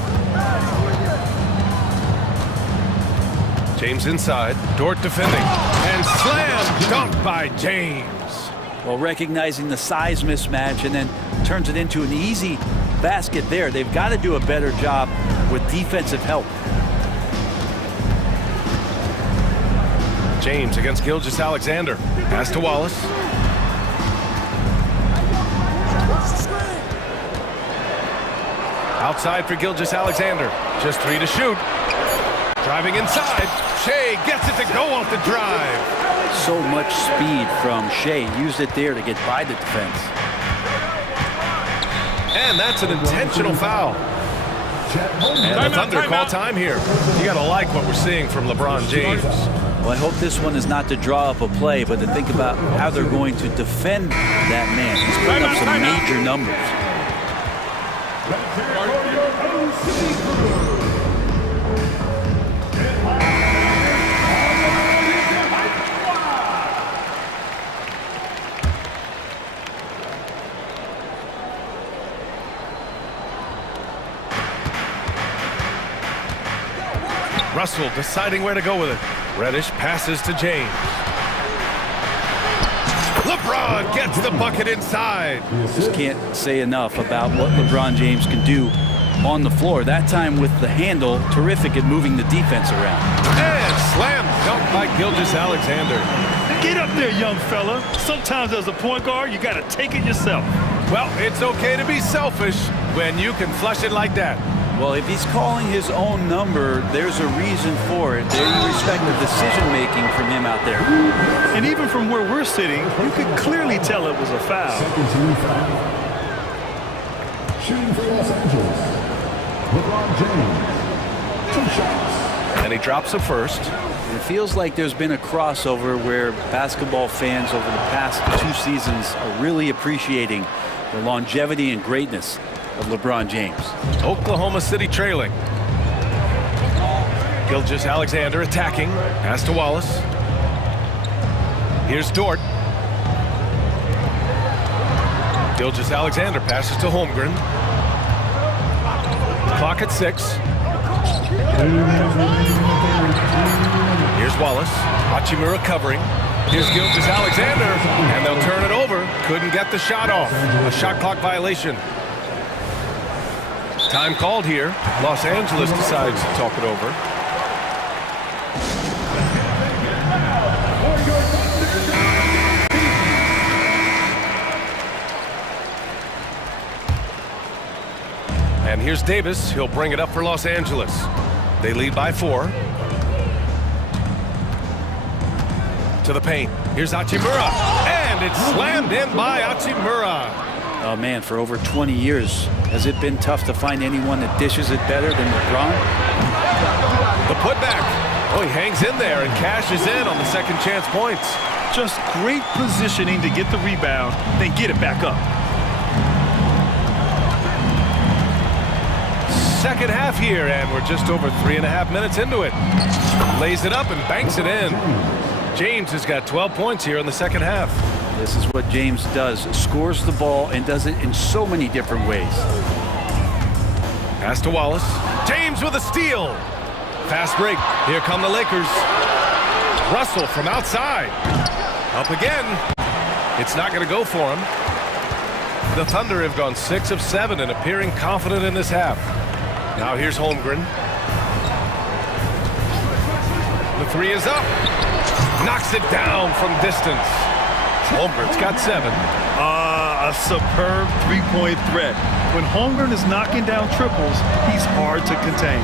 James inside. Dort defending. And slam dunk by James. Well, recognizing the size mismatch and then turns it into an easy basket there. They've got to do a better job with defensive help. James against Gilgeous-Alexander. Pass to Wallace. Outside for Gilgeous-Alexander. Just 3 to shoot. Driving inside. Shea gets it to go off the drive. So much speed from Shea. Used it there to get by the defense. And that's an intentional foul. And the Thunder call time here. You got to like what we're seeing from LeBron James. Well, I hope this one is not to draw up a play, but to think about how they're going to defend that man. He's putting up some major numbers. Russell deciding where to go with it. Reddish passes to James. LeBron gets the bucket inside. Just can't say enough about what LeBron James can do on the floor. That time with the handle, terrific at moving the defense around. And slam dunk by Gilgeous-Alexander. Get up there, young fella. Sometimes as a point guard, you got to take it yourself. Well, it's okay to be selfish when you can flush it like that. Well, if he's calling his own number, there's a reason for it. You respect the decision-making from him out there. And even from where we're sitting, you could clearly tell it was a foul. Shooting for Los Angeles, LeBron James, 2 shots. And he drops the first. It feels like there's been a crossover where basketball fans over the past 2 seasons are really appreciating the longevity and greatness of LeBron James. Oklahoma City trailing. Gilgeous-Alexander attacking. Pass to Wallace. Here's Dort. Gilgeous-Alexander passes to Holmgren. Clock at 6. Here's Wallace. Hachimura covering. Here's Gilgeous-Alexander, and they'll turn it over. Couldn't get the shot off. A shot clock violation. Time called here. Los Angeles decides to talk it over. And here's Davis. He'll bring it up for Los Angeles. They lead by 4. To the paint. Here's Hachimura. And it's slammed in by Hachimura. Oh, man, for over 20 years, has it been tough to find anyone that dishes it better than LeBron? The putback. Oh, he hangs in there and cashes in on the second chance points. Just great positioning to get the rebound, then get it back up. Second half here, and we're just over 3.5 minutes into it. Lays it up and banks it in. James has got 12 points here in the second half. This is what James does. Scores the ball and does it in so many different ways. Pass to Wallace. James with a steal. Fast break. Here come the Lakers. Russell from outside. Up again. It's not going to go for him. The Thunder have gone 6 of 7 and appearing confident in this half. Now here's Holmgren. The 3 is up. Knocks it down from distance. Holmgren's got 7. A superb three-point threat. When Holmgren is knocking down triples, he's hard to contain.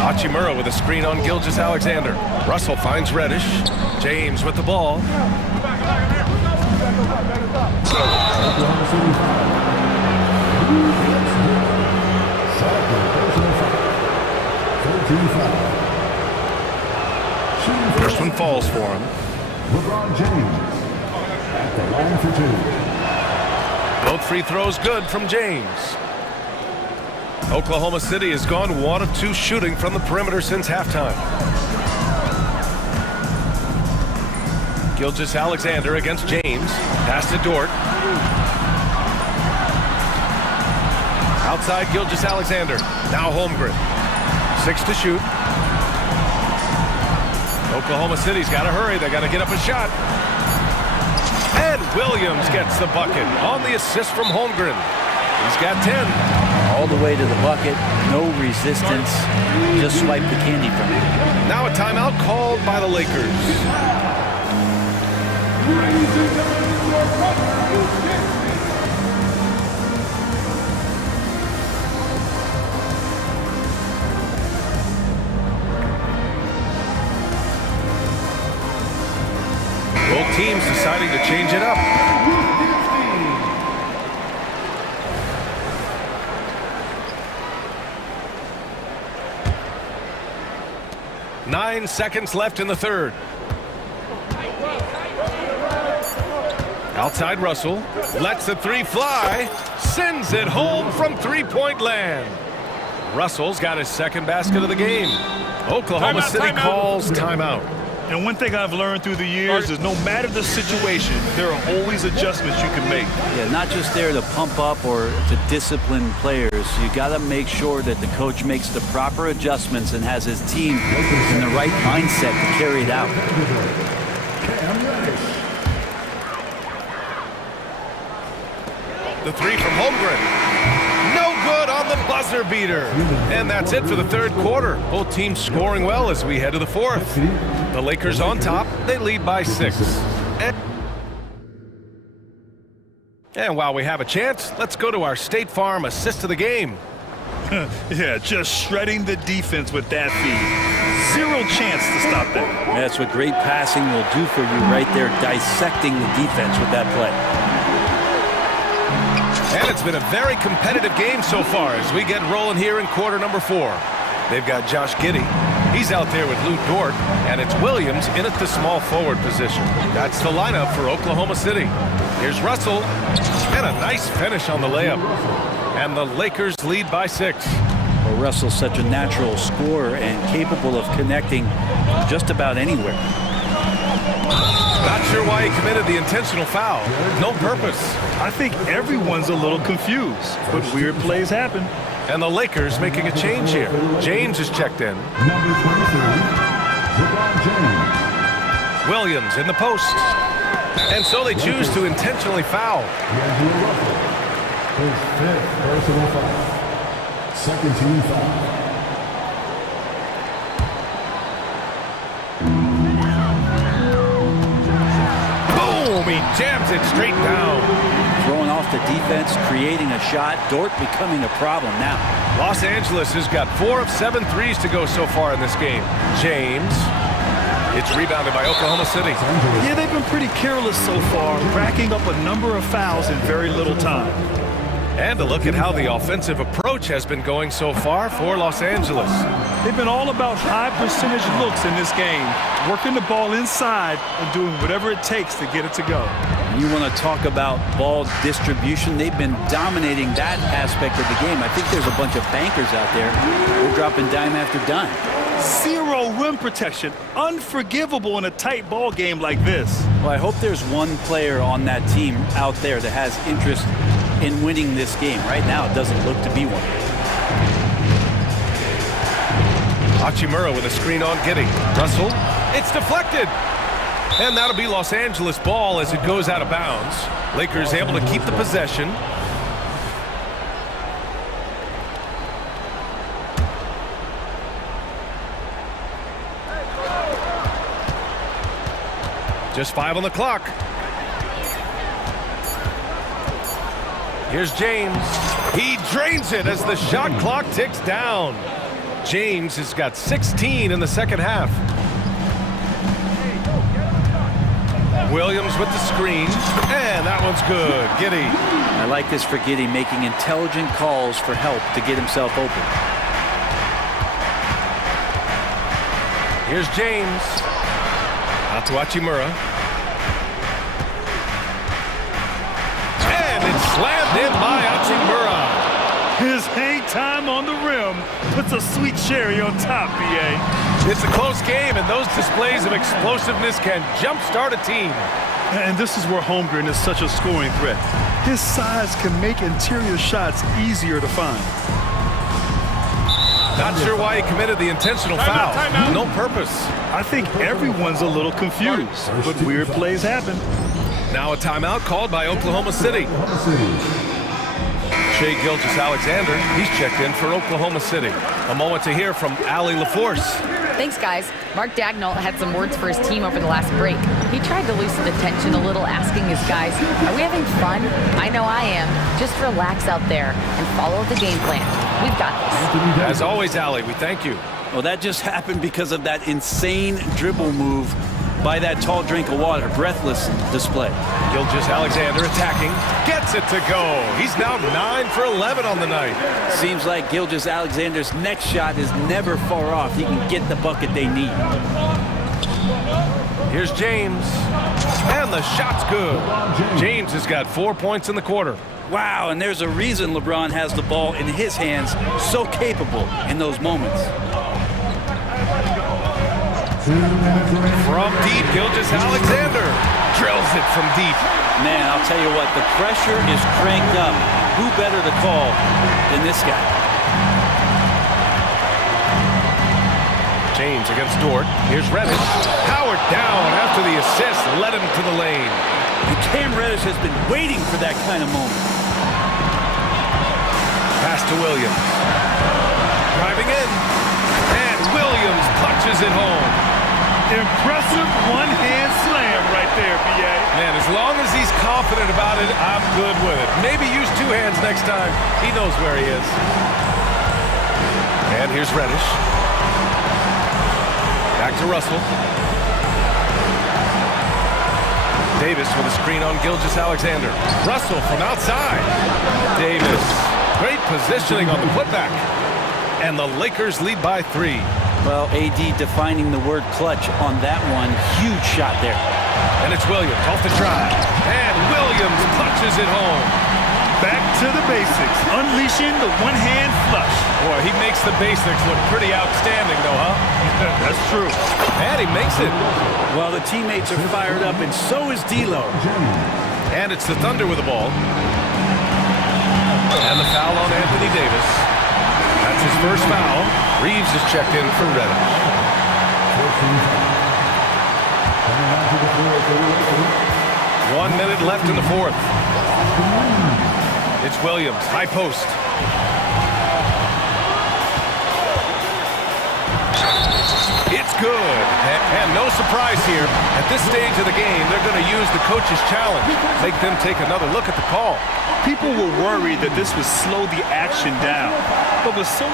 Hachimura with a screen on Gilgeous-Alexander. Russell finds Reddish. James with the ball. First one falls for him. LeBron James at the line for 2. Both free throws good from James. Oklahoma City has gone 1 of 2 shooting from the perimeter since halftime. Gilgeous-Alexander against James. Pass to Dort. Outside Gilgeous-Alexander. Now Holmgren. 6 to shoot. Oklahoma City's got to hurry. They got to get up a shot. And Williams gets the bucket on the assist from Holmgren. He's got 10. All the way to the bucket. No resistance. Just swipe the candy from him. Now a timeout called by the Lakers. Both teams deciding to change it up. Nine seconds left in the third. Outside Russell. Lets the 3 fly. Sends it home from three-point land. Russell's got his second basket of the game. Oklahoma City calls timeout. And one thing I've learned through the years is no matter the situation, there are always adjustments you can make. Yeah, not just there to pump up or to discipline players. You got to make sure that the coach makes the proper adjustments and has his team in the right mindset to carry it out. The 3 from Holmgren. No good on the buzzer beater. And that's it for the third quarter. Both teams scoring well as we head to the fourth. The Lakers on top. They lead by 6. And while we have a chance, let's go to our State Farm assist of the game. Yeah, just shredding the defense with that feed. Zero chance to stop that. That's what great passing will do for you right there, dissecting the defense with that play. And it's been a very competitive game so far as we get rolling here in quarter number 4. They've got Josh Giddey. He's out there with Lou Dort, and it's Williams in at the small forward position. That's the lineup for Oklahoma City. Here's Russell, and a nice finish on the layup. And the Lakers lead by 6. Well, Russell's such a natural scorer and capable of connecting from just about anywhere. Not sure why he committed the intentional foul. No purpose. I think everyone's a little confused, but weird plays happen. And the Lakers making a change here. James is checked in. Number 23, LeBron James. Williams in the post. And so they choose to intentionally foul. D'Angelo Russell, his 5th personal foul. Second team foul. Boom! He jams it straight down. Throwing off the defense, creating a shot. Dort becoming a problem now. Los Angeles has got 4 of 7 threes to go so far in this game. James. It's rebounded by Oklahoma City. Yeah, they've been pretty careless so far, racking up a number of fouls in very little time. And a look at how the offensive approach has been going so far for Los Angeles. They've been all about high percentage looks in this game, working the ball inside and doing whatever it takes to get it to go. You want to talk about ball distribution. They've been dominating that aspect of the game. I think there's a bunch of bankers out there. They're dropping dime after dime. Zero rim protection. Unforgivable in a tight ball game like this. Well, I hope there's one player on that team out there that has interest in winning this game. Right now, it doesn't look to be one. Hachimura with a screen on Giddey. Russell, it's deflected. And that'll be Los Angeles ball as it goes out of bounds. Lakers able to keep the possession. Just 5 on the clock. Here's James. He drains it as the shot clock ticks down. James has got 16 in the second half. Williams with the screen, and that one's good. Giddey. I like this for Giddey, making intelligent calls for help to get himself open. Here's James. Out to Hachimura. And it's slammed in by Hachimura. His hang time on the rim puts a sweet cherry on top, BA. It's a close game, and those displays of explosiveness can jumpstart a team. And this is where Holmgren is such a scoring threat. His size can make interior shots easier to find. Not sure why he committed the intentional foul. No purpose. I think everyone's a little confused, but weird plays happen. Now a timeout called by Oklahoma City. Shai Gilgeous-Alexander, he's checked in for Oklahoma City. A moment to hear from Allie LaForce. Thanks, guys. Mark Daigneault had some words for his team over the last break. He tried to loosen the tension a little, asking his guys, are we having fun? I know I am. Just relax out there and follow the game plan. We've got this. As always, Allie, we thank you. Well, that just happened because of that insane dribble move by that tall drink of water. Breathless display. Gilgeous-Alexander attacking. Gets it to go. He's now 9 for 11 on the night. Seems like Gilgeous-Alexander's next shot is never far off. He can get the bucket they need. Here's James. And the shot's good. James has got 4 points in the quarter. Wow, and there's a reason LeBron has the ball in his hands. So capable in those moments. From deep, Gilgeous-Alexander drills it from deep. Man, I'll tell you what, the pressure is cranked up. Who better to call than this guy? James against Dort. Here's Reddish. Howard down after the assist, led him to the lane. And Cam Reddish has been waiting for that kind of moment. Pass to Williams. Driving in. And Williams punches it home. Impressive one-hand slam right there, B.A. Man, as long as he's confident about it, I'm good with it. Maybe use 2 hands next time. He knows where he is. And here's Reddish. Back to Russell. Davis with a screen on Gilgeous-Alexander. Russell from outside. Davis. Great positioning on the putback. And the Lakers lead by 3. Well, AD defining the word clutch on that one. Huge shot there. And it's Williams off the drive. And Williams punches it home. Back to the basics. Unleashing the one-hand flush. Boy, he makes the basics look pretty outstanding, though, huh? That's true. And he makes it. Well, the teammates are fired up, and so is D'Lo. And it's the Thunder with the ball. And the foul on Anthony Davis. That's his first foul. Reeves is checked in for Reddish. 1 minute left in the fourth. It's Williams, high post. It's good. And no surprise here. At this stage of the game, they're going to use the coach's challenge. Make them take another look at the call. People were worried that this would slow the action down. But with so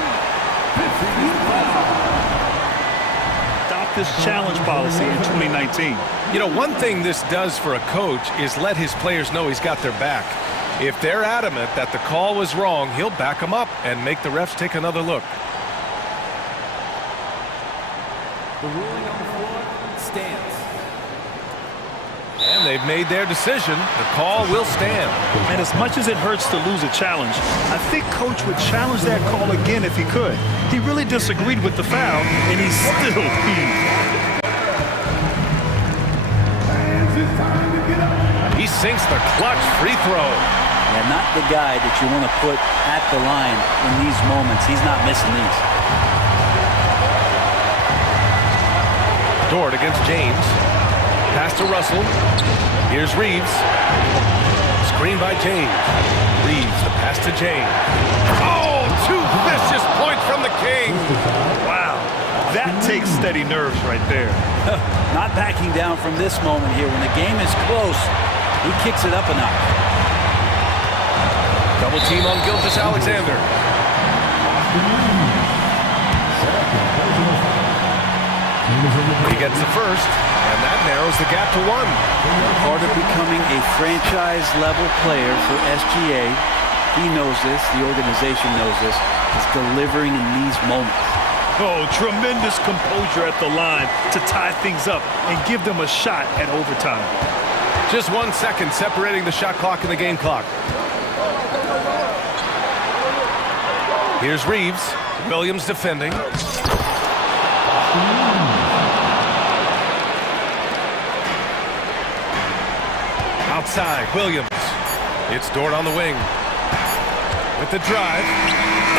adopt this challenge policy in 2019. You know, one thing this does for a coach is let his players know he's got their back. If they're adamant that the call was wrong, he'll back them up and make the refs take another look. The ruling on the floor stands. And they've made their decision. The call will stand. And as much as it hurts to lose a challenge, I think Coach would challenge that call again if he could. He really disagreed with the foul, and he still peeved. He sinks the clutch free throw. Yeah, not the guy that you want to put at the line in these moments. He's not missing these. Dort against James. Pass to Russell. Here's Reeves. Screen by James. Reeves, the pass to James. Oh, 2 vicious points from the King. Wow, that takes steady nerves right there. Not backing down from this moment here. When the game is close, he kicks it up a notch. Double team on Gilgeous-Alexander. He gets the first, and that narrows the gap to 1. Part of becoming a franchise-level player for SGA, he knows this, the organization knows this, is delivering in these moments. Oh, tremendous composure at the line to tie things up and give them a shot at overtime. Just 1 second separating the shot clock and the game clock. Here's Reeves. Williams defending. Outside, Williams. It's Dort on the wing. With the drive.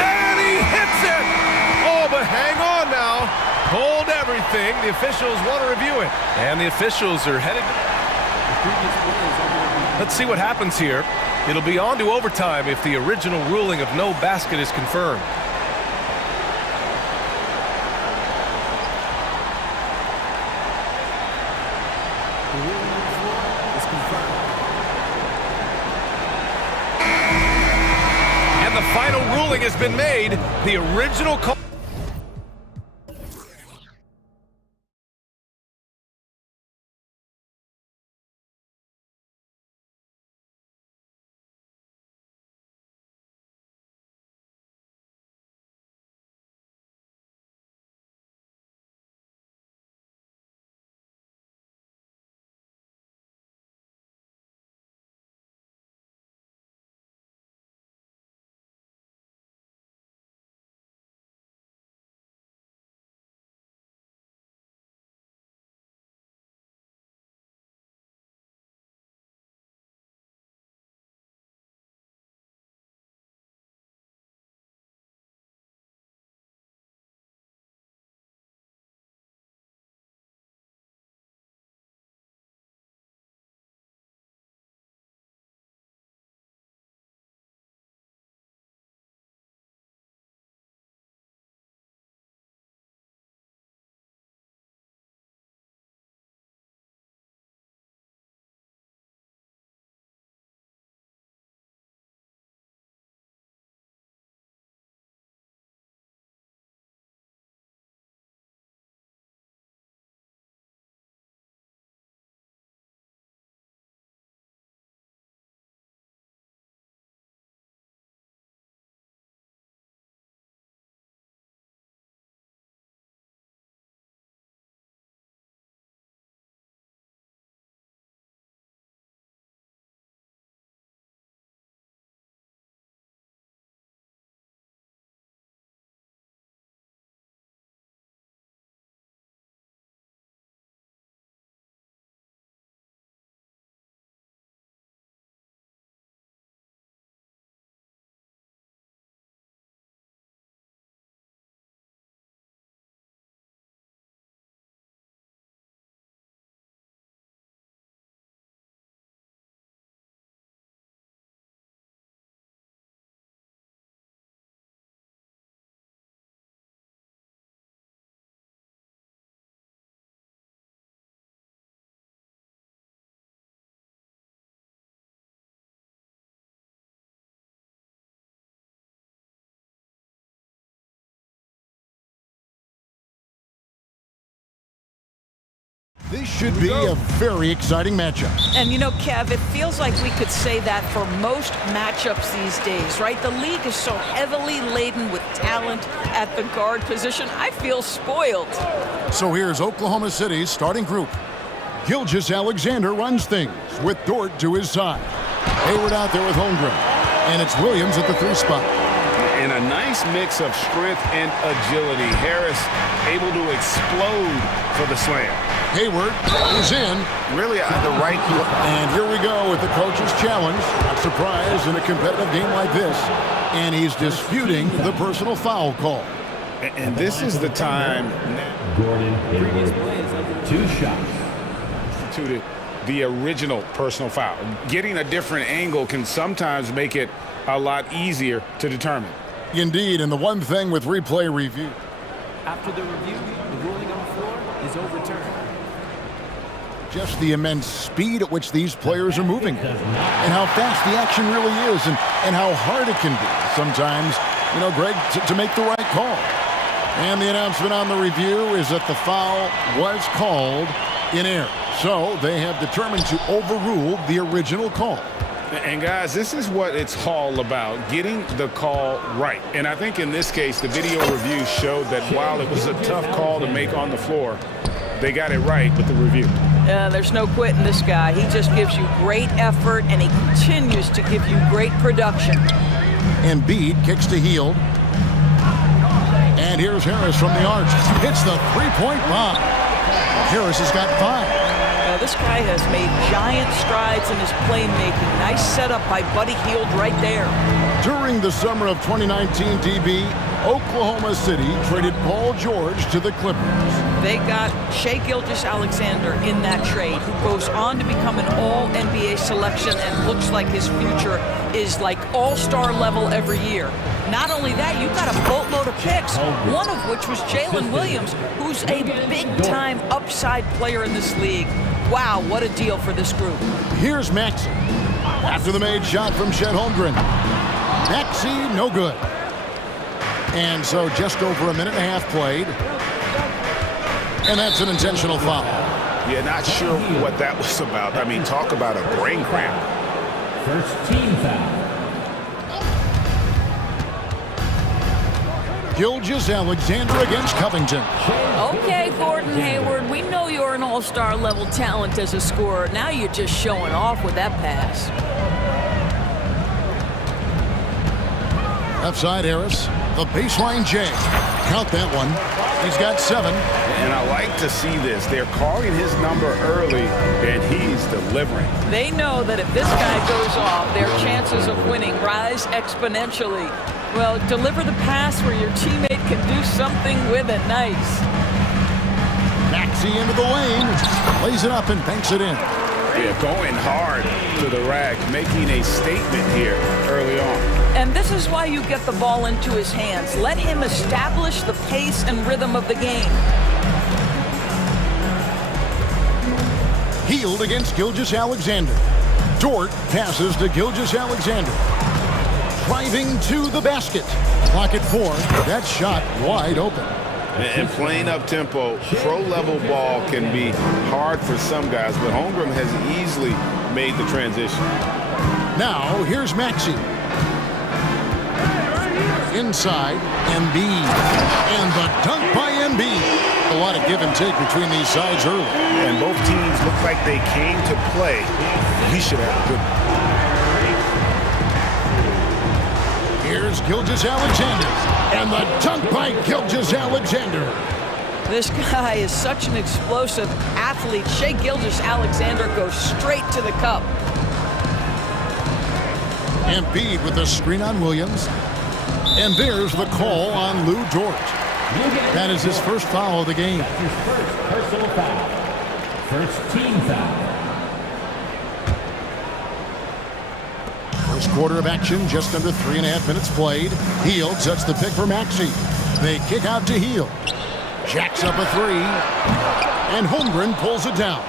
And he hits it! Oh, but hang on now. Hold everything. The officials want to review it. And the officials are headed. Let's see what happens here. It'll be on to overtime if the original ruling of no basket is confirmed. And the final ruling has been made. The original call. This should be a very exciting matchup. And you know, Kev, it feels like we could say that for most matchups these days, right? The league is so heavily laden with talent at the guard position. I feel spoiled. So here's Oklahoma City's starting group. Gilgeous-Alexander runs things with Dort to his side. Hayward out there with Holmgren. And it's Williams at the 3 spot. And a nice mix of strength and agility. Harris able to explode for the slam. Hayward is in. Really the right. And here we go with the coach's challenge. Not surprised in a competitive game like this. And he's disputing the personal foul call. And this is the time. Gordon Hayward, 2 shots. To the original personal foul. Getting a different angle can sometimes make it a lot easier to determine. Indeed, and the one thing with replay review. After the review, the ruling on the floor is overturned. Just the immense speed at which these players are moving and how fast the action really is and how hard it can be sometimes, you know, Greg, to make the right call. And the announcement on the review is that the foul was called in error. So they have determined to overrule the original call. And guys, this is what it's all about, getting the call right. And I think in this case, the video review showed that while it was a tough call to make on the floor, they got it right with the review. There's no quitting this guy. He just gives you great effort, and he continues to give you great production. Embiid kicks to Hield. And here's Harris from the arch. Hits the 3-point bomb. Harris has got 5. This guy has made giant strides in his playmaking. Nice setup by Buddy Hield right there. During the summer of 2019, DB, Oklahoma City traded Paul George to the Clippers. They got Shai Gilgeous-Alexander in that trade, who goes on to become an all-NBA selection and looks like his future is like all-star level every year. Not only that, you've got a boatload of picks, one of which was Jalen Williams, who's a big-time upside player in this league. Wow, what a deal for this group. Here's Maxey. After the made shot from Chet Holmgren. Maxey, no good. And so just over a minute and a half played. And that's an intentional foul. Yeah, not sure what that was about. I mean, talk about a brain cramp. First team foul. Gilgeous-Alexander against Covington. Okay, Gordon Hayward, we know you're an all-star level talent as a scorer. Now you're just showing off with that pass. Left side, Harris. The baseline J. Count that one. He's got 7. And I like to see this. They're calling his number early, and he's delivering. They know that if this guy goes off, their chances of winning rise exponentially. Well, deliver the pass where your teammate can do something with it. Nice. Maxey into the lane. Lays it up and banks it in. Yeah, going hard to the rack, making a statement here early on. And this is why you get the ball into his hands. Let him establish the pace and rhythm of the game. Hield against Gilgeous-Alexander. Dort passes to Gilgeous-Alexander. Driving to the basket. Clock at 4. That shot wide open. And playing up-tempo, pro-level ball can be hard for some guys, but Holmgren has easily made the transition. Now, here's Maxey. Inside, Embiid. And the dunk by Embiid. A lot of give and take between these sides early. And both teams look like they came to play. He should have a good one. Here's Gilgeous-Alexander. And the dunk by Gilgeous-Alexander. This guy is such an explosive athlete. Shai Gilgeous-Alexander goes straight to the cup. Embiid with the screen on Williams. And there's the call on Lou Dort. That is his first foul of the game. That's his first personal foul. First team foul. First quarter of action, just under 3.5 minutes played. Hield sets the pick for Maxey. They kick out to Hield. Jacks up a 3. And Holmgren pulls it down.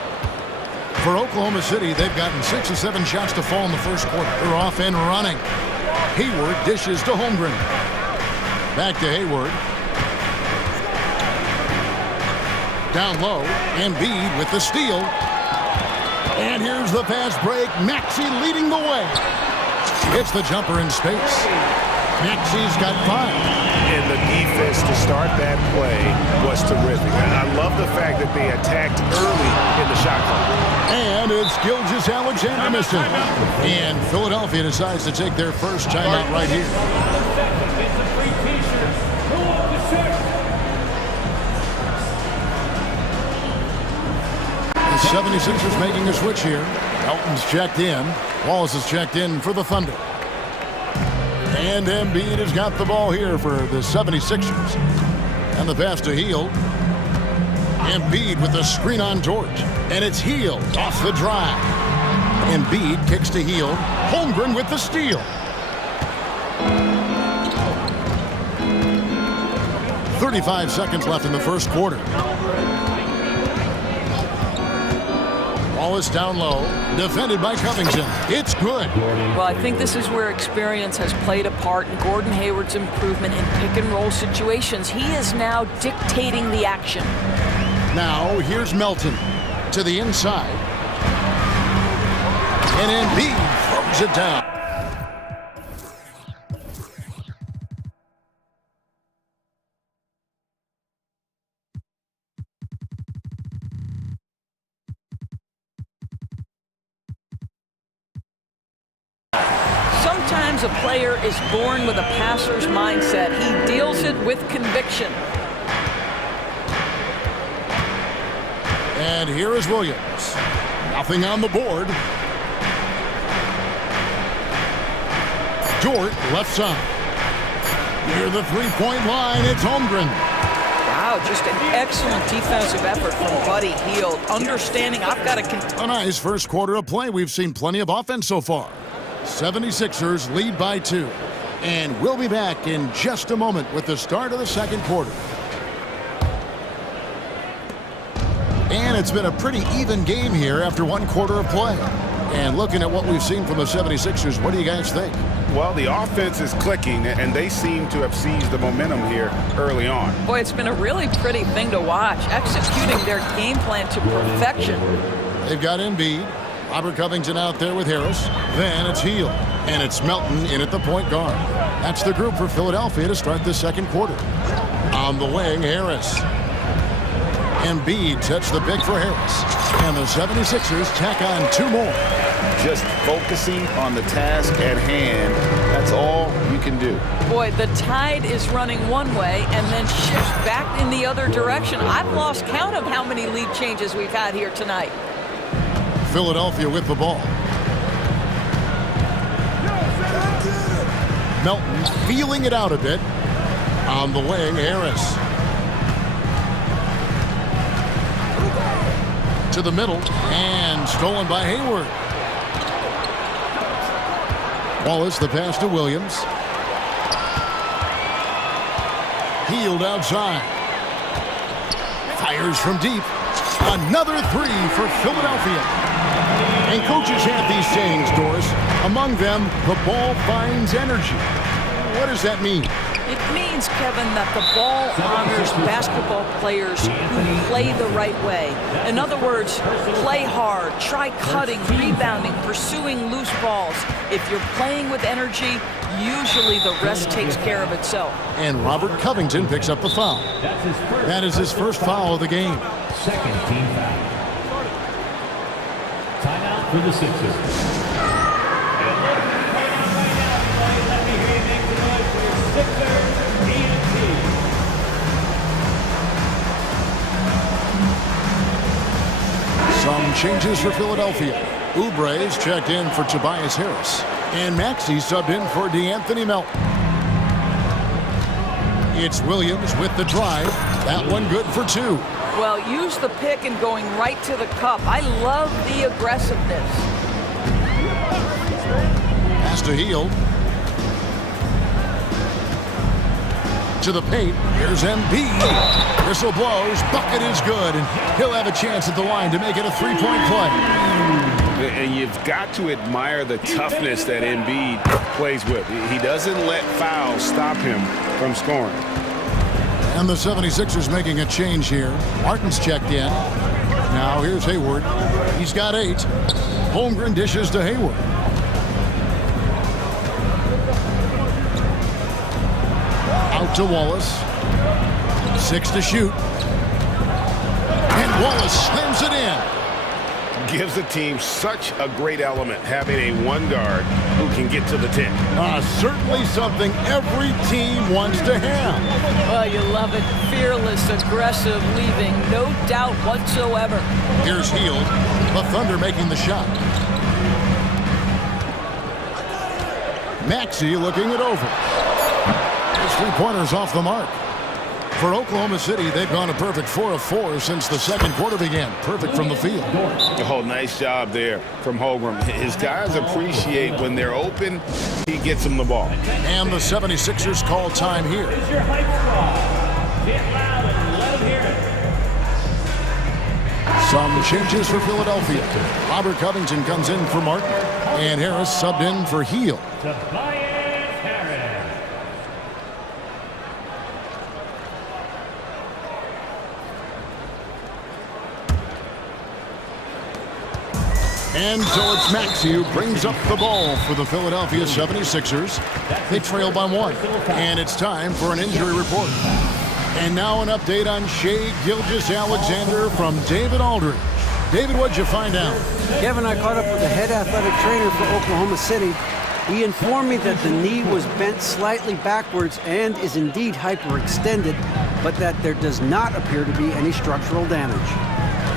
For Oklahoma City, they've gotten 6 or 7 shots to fall in the first quarter. They're off and running. Hayward dishes to Holmgren. Back to Hayward. Down low, Embiid with the steal. And here's the fast break. Maxey leading the way. Hits the jumper in space. Maxey's got 5. And the defense to start that play was terrific. And I love the fact that they attacked early in the shot clock. And it's Gilgeous-Alexander missing. And Philadelphia decides to take their first timeout right here. The 76ers making a switch here. Elton's checked in. Wallace is checked in for the Thunder. And Embiid has got the ball here for the 76ers. And the pass to Hield. Embiid with the screen on George. And it's Hield off the drive. Embiid kicks to Hield. Holmgren with the steal. .35 seconds left in the first quarter. Wallace down low, defended by Covington. It's good. Well, I think this is where experience has played a part in Gordon Hayward's improvement in pick-and-roll situations. He is now dictating the action. Now, here's Melton to the inside. And Embiid throws it down. Sometimes a player is born with a passer's mindset. He deals it with conviction. And here is Williams. Nothing on the board. Dort left side. Near the three-point line, it's Holmgren. Wow, just an excellent defensive effort from Buddy Hield. Understanding I've got to... A nice first quarter of play. We've seen plenty of offense so far. 76ers lead by 2. And we'll be back in just a moment with the start of the second quarter. And it's been a pretty even game here after one quarter of play. And looking at what we've seen from the 76ers, what do you guys think? Well, the offense is clicking, and they seem to have seized the momentum here early on. Boy, it's been a really pretty thing to watch, executing their game plan to perfection. They've got Embiid. Robert Covington out there with Harris. Then it's Hield. And it's Melton in at the point guard. That's the group for Philadelphia to start the second quarter. On the wing, Harris. Embiid sets the pick for Harris. And the 76ers tack on 2 more. Just focusing on the task at hand. That's all you can do. Boy, the tide is running one way and then shifts back in the other direction. I've lost count of how many lead changes we've had here tonight. Philadelphia with the ball. Melton feeling it out a bit. On the wing, Harris. To the middle, and stolen by Hayward. Wallace, the pass to Williams. Hield outside. Fires from deep. Another 3 for Philadelphia. And coaches have these sayings, Doris. Among them, the ball finds energy. What does that mean? It means, Kevin, that the ball honors basketball players who play the right way. In other words, play hard, try cutting, rebounding, pursuing loose balls. If you're playing with energy, usually the rest takes care of itself. And Robert Covington picks up the foul. That is his first foul of the game. Second team foul. Timeout for the Sixers. Some changes for Philadelphia. Oubre's checked in for Tobias Harris. And Maxey subbed in for DeAnthony Melton. It's Williams with the drive. That one good for 2. Well, use the pick and going right to the cup. I love the aggressiveness. Pass to Hield. To the paint. Here's Embiid. Whistle blows. Bucket is good. And he'll have a chance at the line to make it a 3-point play. And you've got to admire the toughness that Embiid plays with. He doesn't let fouls stop him from scoring. And the 76ers making a change here. Martin's checked in. Now here's Hayward. He's got 8. Holmgren dishes to Hayward. Out to Wallace. 6 to shoot. And Wallace slams it in. Gives the team such a great element, having a one guard who can get to the 10. Certainly something every team wants to have. Well, you love it. Fearless, aggressive, leaving no doubt whatsoever. Here's Hield. The Thunder making the shot. Maxey looking it over. His three-pointers off the mark. For Oklahoma City, they've gone a perfect 4 of 4 since the second quarter began. Perfect from the field. Oh, nice job there from Holmgren. His guys appreciate when they're open, he gets them the ball. And the 76ers call time here. Some changes for Philadelphia. Robert Covington comes in for Martin. And Harris subbed in for Hield. And so it's Maxey who brings up the ball for the Philadelphia 76ers. They trail by 1. And it's time for an injury report. And now an update on Shai Gilgeous-Alexander from David Aldridge. David, what'd you find out? Kevin, I caught up with the head athletic trainer for Oklahoma City. He informed me that the knee was bent slightly backwards and is indeed hyperextended, but that there does not appear to be any structural damage.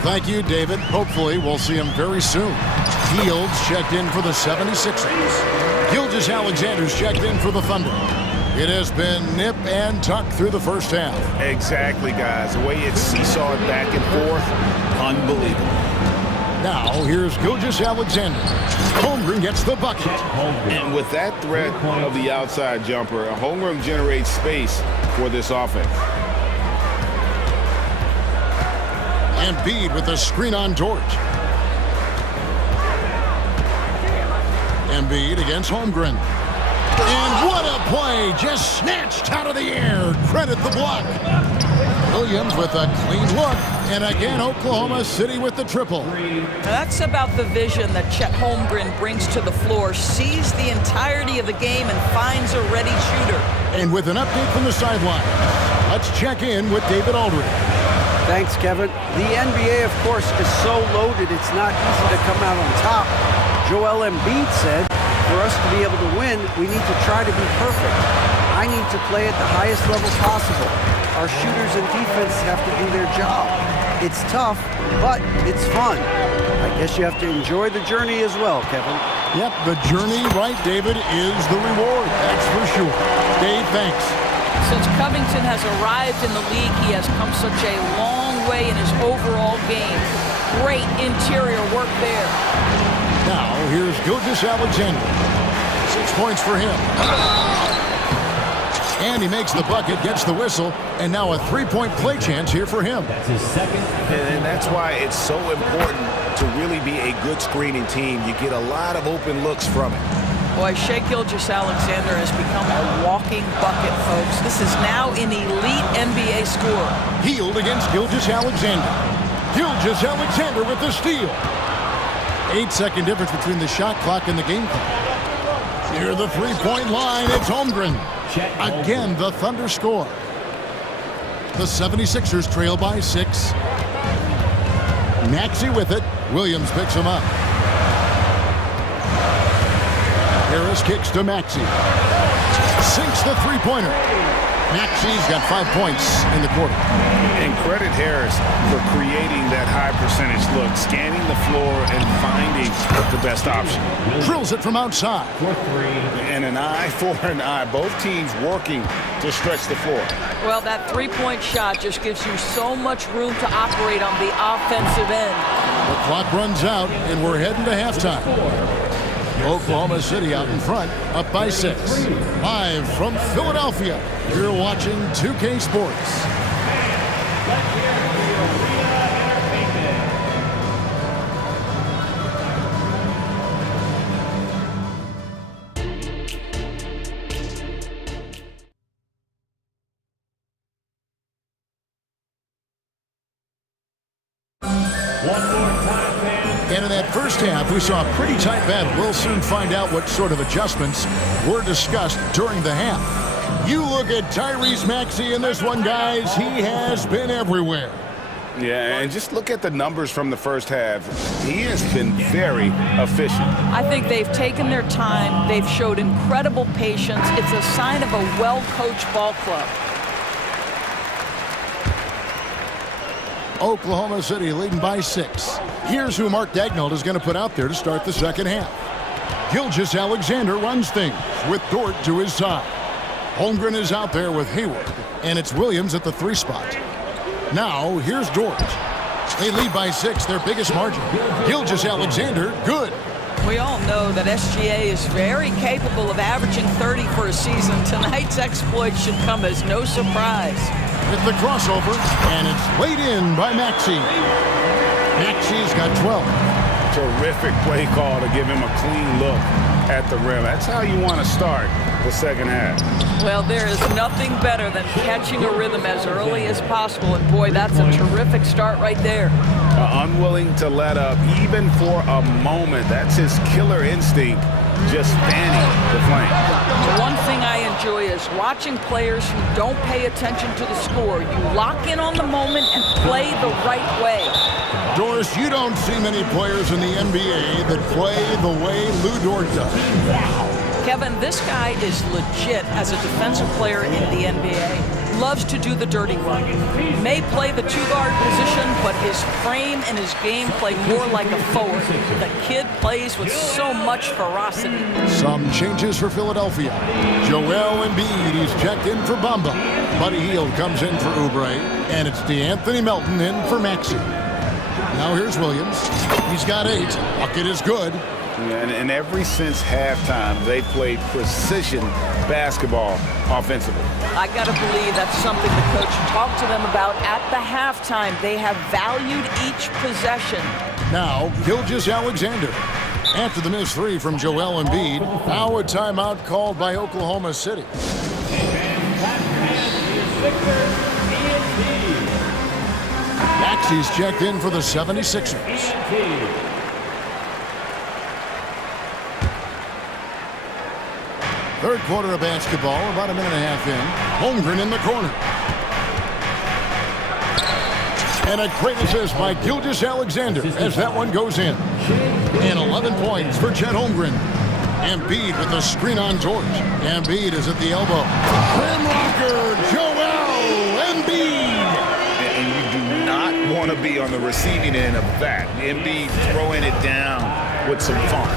Thank you, David. Hopefully, we'll see him very soon. Fields checked in for the 76ers. Gilgeous-Alexander's checked in for the Thunder. It has been nip and tuck through the first half. Exactly, guys. The way it's seesawed back and forth, unbelievable. Now, here's Gilgeous-Alexander. Holmgren gets the bucket. And with that threat of the outside jumper, Holmgren generates space for this offense. Embiid with a screen on George. Embiid against Holmgren. And what a play! Just snatched out of the air. Credit the block. Williams with a clean look. And again, Oklahoma City with the triple. That's about the vision that Chet Holmgren brings to the floor. Sees the entirety of the game and finds a ready shooter. And with an update from the sideline, let's check in with David Aldridge. Thanks, Kevin. The NBA, of course, is so loaded, it's not easy to come out on top. Joel Embiid said, for us to be able to win, we need to try to be perfect. I need to play at the highest level possible. Our shooters and defense have to do their job. It's tough, but it's fun. I guess you have to enjoy the journey as well, Kevin. Yep, the journey, right, David, is the reward. That's for sure. Dave, thanks. Since Covington has arrived in the league, he has come such a long way in his overall game. Great interior work there. Now, here's Gilgeous-Alexander. 6 points for him. And he makes the bucket, gets the whistle, and now a three-point play chance here for him. That's his second. And that's why it's so important to really be a good screening team. You get a lot of open looks from it. Boy, Shai Gilgeous-Alexander has become a walking bucket, folks. This is now an elite NBA scorer. Hield against Gilgeous-Alexander. Gilgeous-Alexander with the steal. 8-second difference between the shot clock and the game clock. Near the three-point line, it's Holmgren. Again, the Thunder score. The 76ers trail by 6. Maxey with it. Williams picks him up. Harris kicks to Maxey. Sinks the three-pointer. Maxey's got 5 points in the quarter. And credit Harris for creating that high percentage look, scanning the floor and finding the best option. Drills it from outside. And an eye for an eye. Both teams working to stretch the floor. Well, that three-point shot just gives you so much room to operate on the offensive end. The clock runs out, and we're heading to halftime. Oklahoma City out in front, up by 6. Live from Philadelphia, you're watching 2K Sports. And in that first half, we saw a pretty tight battle. We'll soon find out what sort of adjustments were discussed during the half. You look at Tyrese Maxey in this one, guys. He has been everywhere. Yeah, and just look at the numbers from the first half. He has been very efficient. I think they've taken their time. They've showed incredible patience. It's a sign of a well-coached ball club. Oklahoma City leading by 6. Here's who Mark Daigneault is going to put out there to start the second half. Gilgeous-Alexander runs things with Dort to his side. Holmgren is out there with Hayward, and it's Williams at the 3 spot. Now, here's Dort. They lead by 6, their biggest margin. Gilgeous-Alexander, good. We all know that SGA is very capable of averaging 30 for a season. Tonight's exploit should come as no surprise. With the crossover, and it's laid in by Maxey. Maxey's got 12. Terrific play call to give him a clean look at the rim. That's how you want to start the second half. Well, there is nothing better than catching a rhythm as early as possible, and boy, that's a terrific start right there. Unwilling to let up even for a moment. That's his killer instinct, just fanning the flame. One thing I enjoy is watching players who don't pay attention to the score. You lock in on the moment and play the right way. Doris, you don't see many players in the NBA that play the way Lou Dort does. Kevin, this guy is legit as a defensive player in the NBA. Loves to do the dirty work. May play the 2-guard position, but his frame and his game play more like a forward. The kid plays with so much ferocity. Some changes for Philadelphia. Joel Embiid, he's checked in for Bamba. Buddy Hield comes in for Oubre, and it's DeAnthony Melton in for Maxey. Now here's Williams. He's got 8. Bucket is good. And ever since halftime, they played precision basketball offensively. I got to believe that's something the coach talked to them about at the halftime. They have valued each possession. Now, Gilgeous-Alexander. After the missed 3 from Joel Embiid, now a timeout called by Oklahoma City. Maxey's checked in for the 76ers. Third quarter of basketball, about a minute and a half in. Holmgren in the corner. And a great assist by Gilgeous-Alexander as that one goes in. And 11 points for Chet Holmgren. Embiid with the screen on George. Embiid is at the elbow. Rim rocker, Joel Embiid. And you do not want to be on the receiving end of that. Embiid throwing it down with some fun.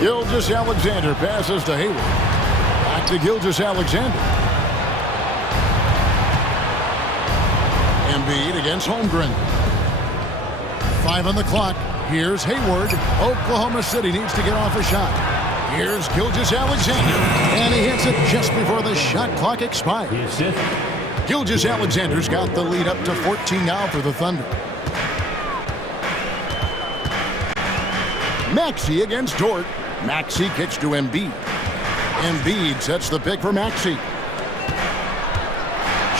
Gilgeous-Alexander passes to Hayward. Back to Gilgeous-Alexander. Embiid against Holmgren. 5 on the clock. Here's Hayward. Oklahoma City needs to get off a shot. Here's Gilgeous-Alexander. And he hits it just before the shot clock expires. Gilgeous-Alexander's got the lead up to 14 now for the Thunder. Maxey against Dort. Maxey kicks to Embiid. Embiid sets the pick for Maxey.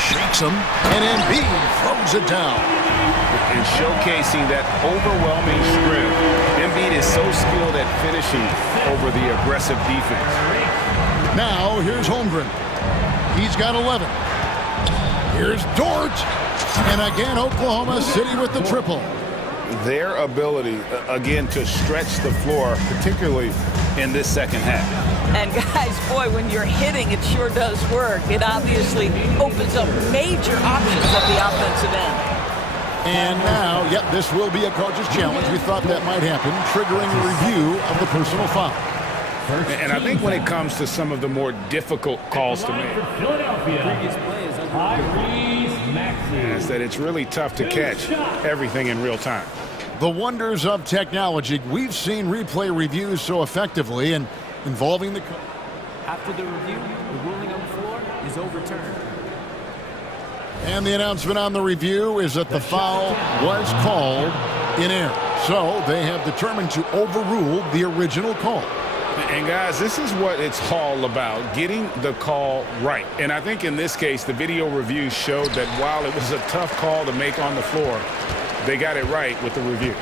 Shakes him, and Embiid throws it down. And showcasing that overwhelming strength. Embiid is so skilled at finishing over the aggressive defense. Now, here's Holmgren. He's got 11. Here's Dort. And again, Oklahoma City with the triple. Their ability, again, to stretch the floor, particularly in this second half. And guys, boy, when you're hitting, it sure does work. It obviously opens up major options at the offensive end. And now, yep, this will be a coach's challenge. We thought that might happen, triggering a review of the personal foul. And I think when it comes to some of the more difficult calls to make, is that it's really tough to catch everything in real time. The wonders of technology. We've seen replay reviews so effectively and involving the... After the review, the ruling on the floor is overturned. And the announcement on the review is that the foul was called in error. So they have determined to overrule the original call. And guys, this is what it's all about, getting the call right. And I think in this case, the video review showed that while it was a tough call to make on the floor, They got it right with the review.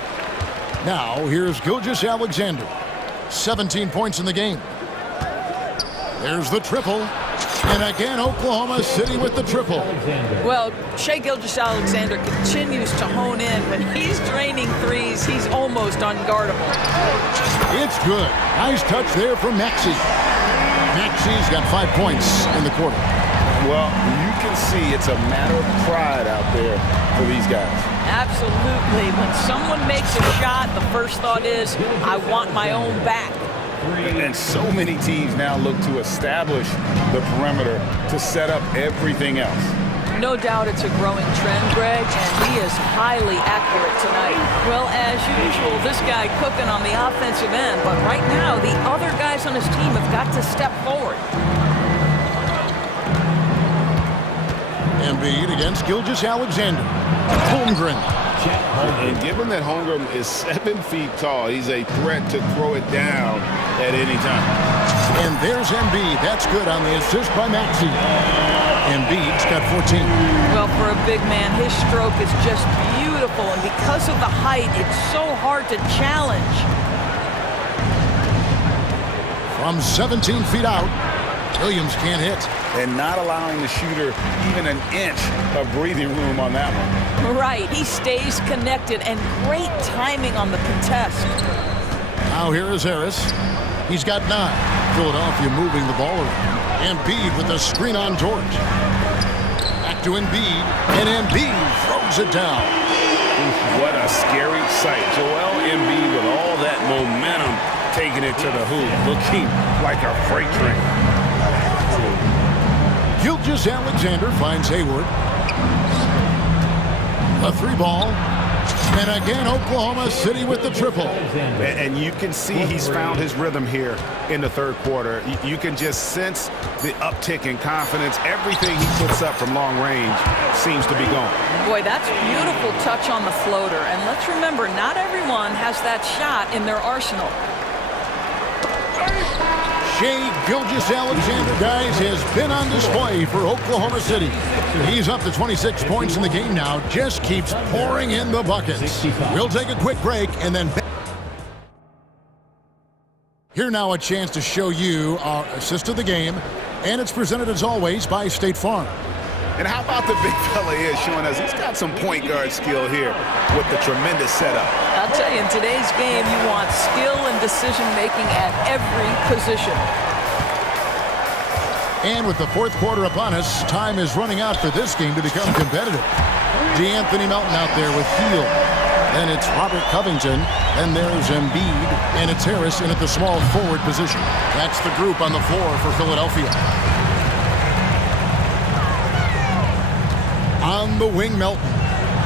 Now, here's Gilgeous Alexander. 17 points in the game. There's the triple. And again, Oklahoma City with the triple. Well, Shai Gilgeous-Alexander continues to hone in. When he's draining threes, he's almost unguardable. It's good. Nice touch there from Maxey. Maxey's got 5 points in the quarter. Well, you can see it's a matter of pride out there for these guys. Absolutely. When someone makes a shot, the first thought is, I want my own back. And so many teams now look to establish the perimeter to set up everything else. No doubt it's a growing trend, Greg, and he is highly accurate tonight. Well, as usual, this guy cooking on the offensive end, but right now the other guys on his team have got to step forward. Embiid against Gilgeous-Alexander. Holmgren. And given that Holmgren is 7 feet tall, he's a threat to throw it down at any time. And there's Embiid. That's good on the assist by Maxey. Embiid's got 14. Well, for a big man, his stroke is just beautiful, and because of the height, it's so hard to challenge. From 17 feet out, Williams can't hit. And not allowing the shooter even an inch of breathing room on that one. Right, he stays connected, and great timing on the contest. Now here is Harris. He's got 9. Philadelphia moving the ball around. Embiid with the screen on George. Back to Embiid, and Embiid throws it down. What a scary sight. Joel Embiid with all that momentum taking it to the hoop, looking like a freight train. Gilgeous-Alexander finds Hayward. A 3-ball. And again, Oklahoma City with the triple. And you can see he's found his rhythm here in the third quarter. You can just sense the uptick in confidence. Everything he puts up from long range seems to be going. Boy, that's beautiful touch on the floater. And let's remember, not everyone has that shot in their arsenal. Shai Gilgeous-Alexander, guys, has been on display for Oklahoma City. He's up to 26 points in the game now, just keeps pouring in the buckets. We'll take a quick break and then here now a chance to show you our assist of the game, and it's presented as always by State Farm. And how about the big fella here showing us he's got some point guard skill here with the tremendous setup. I'll tell you, in today's game, you want skill and decision-making at every position. And with the fourth quarter upon us, time is running out for this game to become competitive. DeAnthony Melton out there with Hield. Then it's Robert Covington. Then there's Embiid. And it's Harris in at the small forward position. That's the group on the floor for Philadelphia. On the wing, Melton.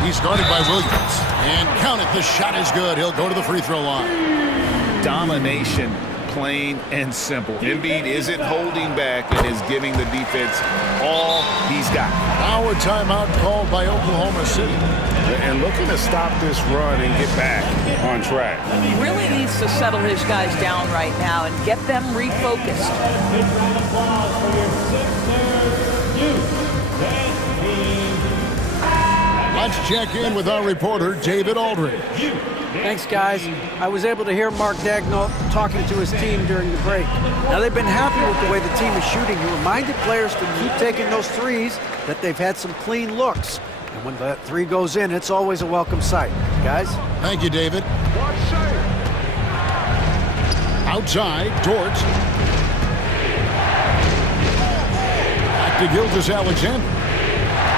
He's guarded by Williams. And count it, the shot is good. He'll go to the free throw line. Domination, plain and simple. Embiid isn't holding back and is giving the defense all he's got. Now a timeout called by Oklahoma City. And looking to stop this run and get back on track. He really needs to settle his guys down right now and get them refocused. Let's check in with our reporter, David Aldridge. Thanks, guys. I was able to hear Mark Daigneault talking to his team during the break. Now, they've been happy with the way the team is shooting. He reminded players to keep taking those threes, that they've had some clean looks. And when that three goes in, it's always a welcome sight. Guys? Thank you, David. Outside, Dort. Back to Gilgeous-Alexander.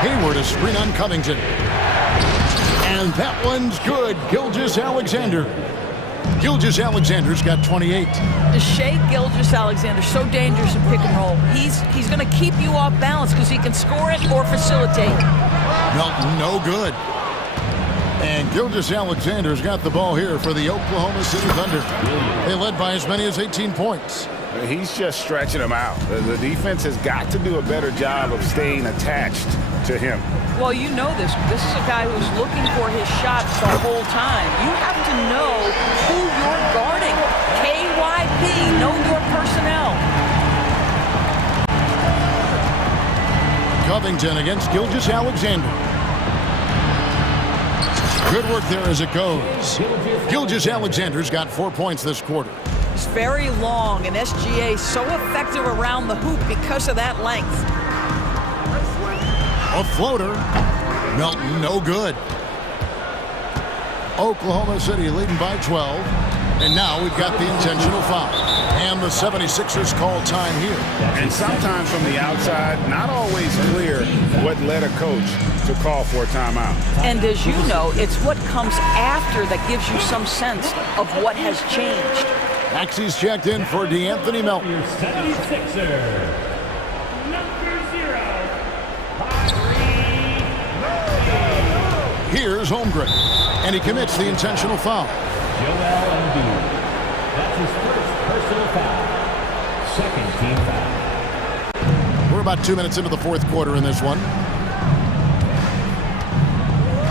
Hayward, a screen on Covington. And that one's good. Gilgeous-Alexander. Gilgeous-Alexander's got 28. Shai Gilgeous-Alexander, so dangerous in pick and roll. He's going to keep you off balance because he can score it or facilitate. Melton, no good. And Gilgeous-Alexander's got the ball here for the Oklahoma City Thunder. They led by as many as 18 points. He's just stretching them out. The defense has got to do a better job of staying attached to him. Well, you know this. This is a guy who's looking for his shots the whole time. You have to know who you're guarding. KYP, know your personnel. Covington against Gilgeous-Alexander. Good work there as it goes. Gilgeous-Alexander's got 4 points this quarter. It's very long, and SGA so effective around the hoop because of that length. A floater. Melton, no good. Oklahoma City leading by 12. And now we've got the intentional foul. And the 76ers call time here. And sometimes from the outside, not always clear what led a coach to call for a timeout. And as you know, it's what comes after that gives you some sense of what has changed. Maxi's checked in for DeAnthony Melton. Your 76er, number 0. Here's Holmgren. And he commits the intentional foul. Joel Embiid. That's his first personal foul. Second team foul. We're about 2 minutes into the fourth quarter in this one.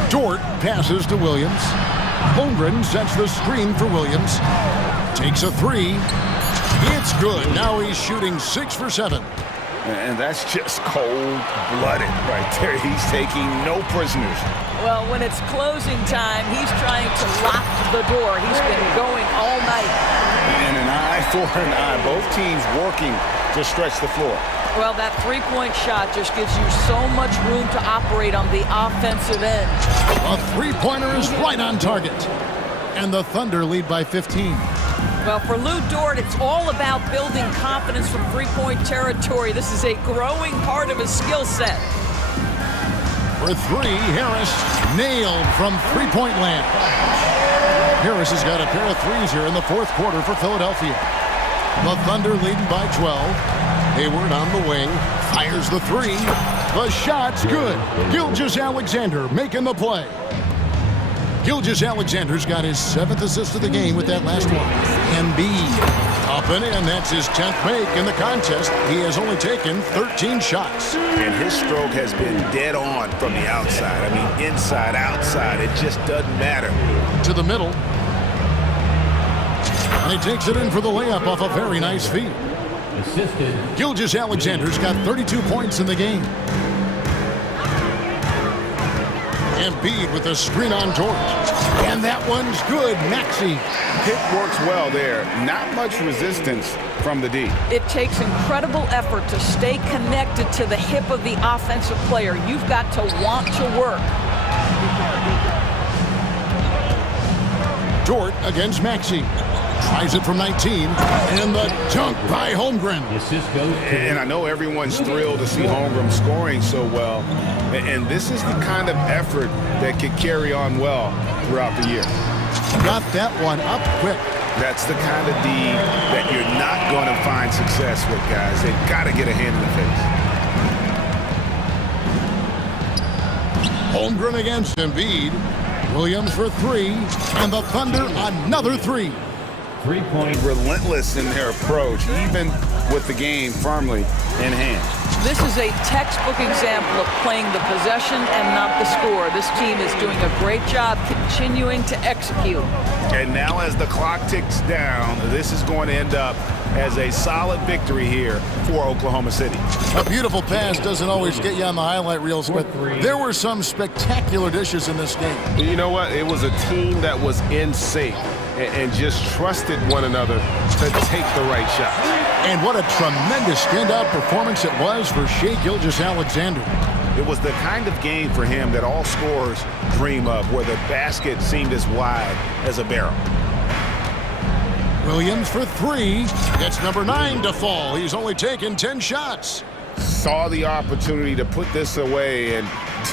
Dort passes to Williams. Holmgren sets the screen for Williams. Takes a three. It's good. Now he's shooting 6 for 7. And that's just cold-blooded right there. He's taking no prisoners. Well, when it's closing time, he's trying to lock the door. He's been going all night. And an eye for an eye. Both teams working to stretch the floor. Well, that three-point shot just gives you so much room to operate on the offensive end. A three-pointer is right on target. And the Thunder lead by 15. Well, for Lou Dort, it's all about building confidence from three-point territory. This is a growing part of his skill set. For three, Harris nailed from three-point land. Harris has got a pair of threes here in the fourth quarter for Philadelphia. The Thunder leading by 12. Hayward on the wing, fires the three. The shot's good. Gilgeous-Alexander making the play. Gilgeous-Alexander's got his 7th assist of the game with that last one. Embiid up and in. That's his 10th make in the contest. He has only taken 13 shots. And his stroke has been dead on from the outside. I mean, inside, outside, it just doesn't matter. To the middle. And he takes it in for the layup off a very nice feed. Gilgeous-Alexander's got 32 points in the game. Embiid with a screen on Dort. And that one's good. Maxey. Pick works well there. Not much resistance from the D. It takes incredible effort to stay connected to the hip of the offensive player. You've got to want to work. Dort against Maxey. Tries it from 19. And the dunk by Holmgren. And I know everyone's thrilled to see Holmgren scoring so well. And this is the kind of effort that could carry on well throughout the year. Got that one up quick. That's the kind of D that you're not going to find success with, guys. They've got to get a hand in the face. Holmgren against Embiid. Williams for three. And the Thunder another three. 3-point. Relentless in their approach, even with the game firmly in hand. This is a textbook example of playing the possession and not the score. This team is doing a great job continuing to execute. And now as the clock ticks down, this is going to end up as a solid victory here for Oklahoma City. A beautiful pass doesn't always get you on the highlight reels, but there were some spectacular dishes in this game. You know what? It was a team that was in sync and just trusted one another to take the right shot. And what a tremendous standout performance it was for Shai Gilgeous-Alexander. It was the kind of game for him that all scorers dream of, where the basket seemed as wide as a barrel. Williams for three. Gets number 9 to fall. He's only taken 10 shots. Saw the opportunity to put this away and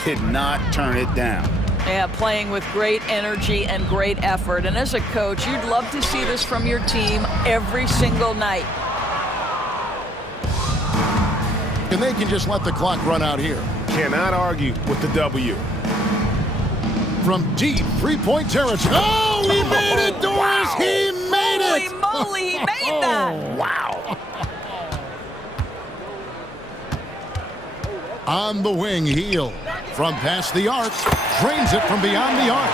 did not turn it down. Yeah, playing with great energy and great effort. And as a coach, you'd love to see this from your team every single night. And they can just let the clock run out here. Cannot argue with the W. From deep three-point territory. Oh, he made it, Doris! Wow. He made it! Holy moly, he made that! Wow. On the wing, Heel. From past the arc, drains it from beyond the arc.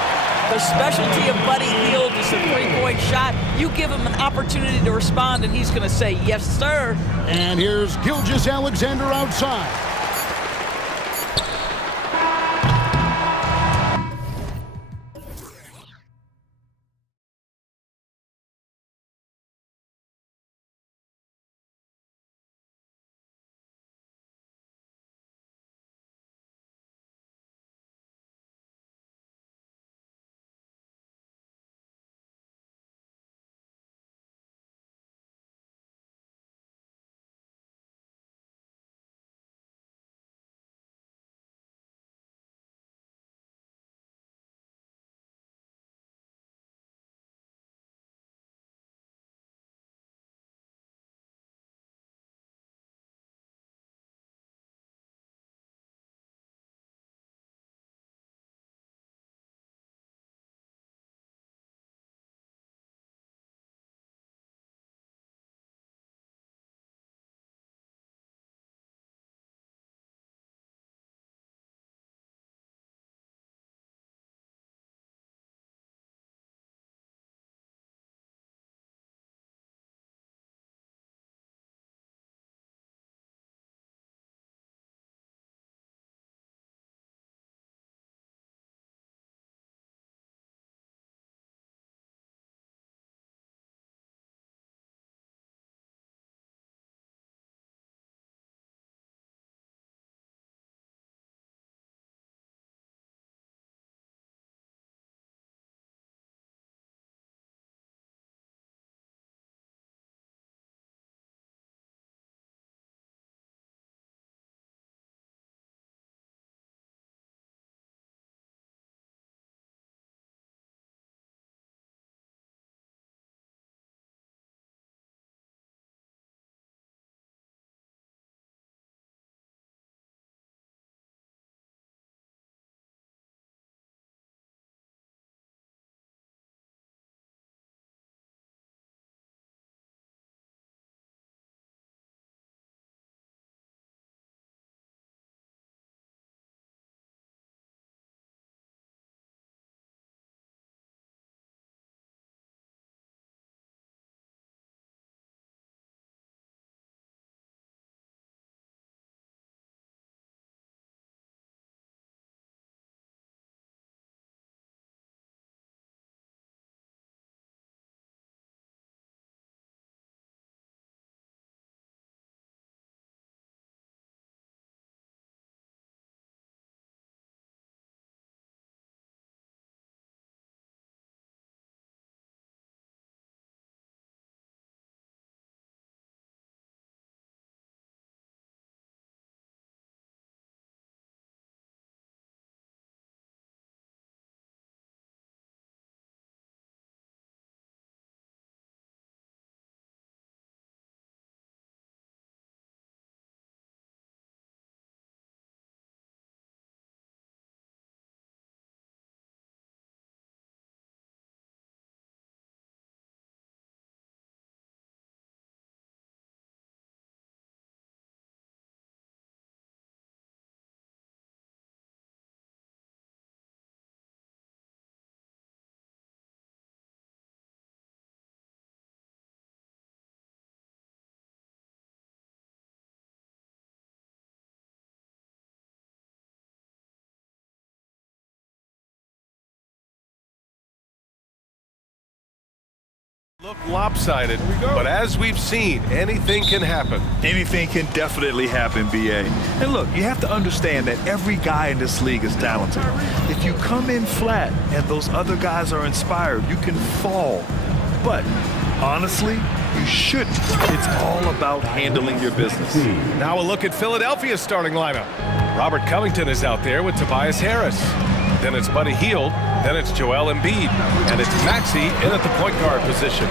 The specialty of Buddy Hield is a three-point shot. You give him an opportunity to respond, and he's going to say, yes, sir. And here's Gilgeous-Alexander outside. Look lopsided, but as we've seen, anything can happen. Anything can definitely happen, BA. And look, you have to understand that every guy in this league is talented. If you come in flat and those other guys are inspired, you can fall. But honestly, you shouldn't. It's all about handling your business. Now a look at Philadelphia's starting lineup. Robert Covington is out there with Tobias Harris. Then it's Buddy Hield. Then it's Joel Embiid. And it's Maxey in at the point guard position.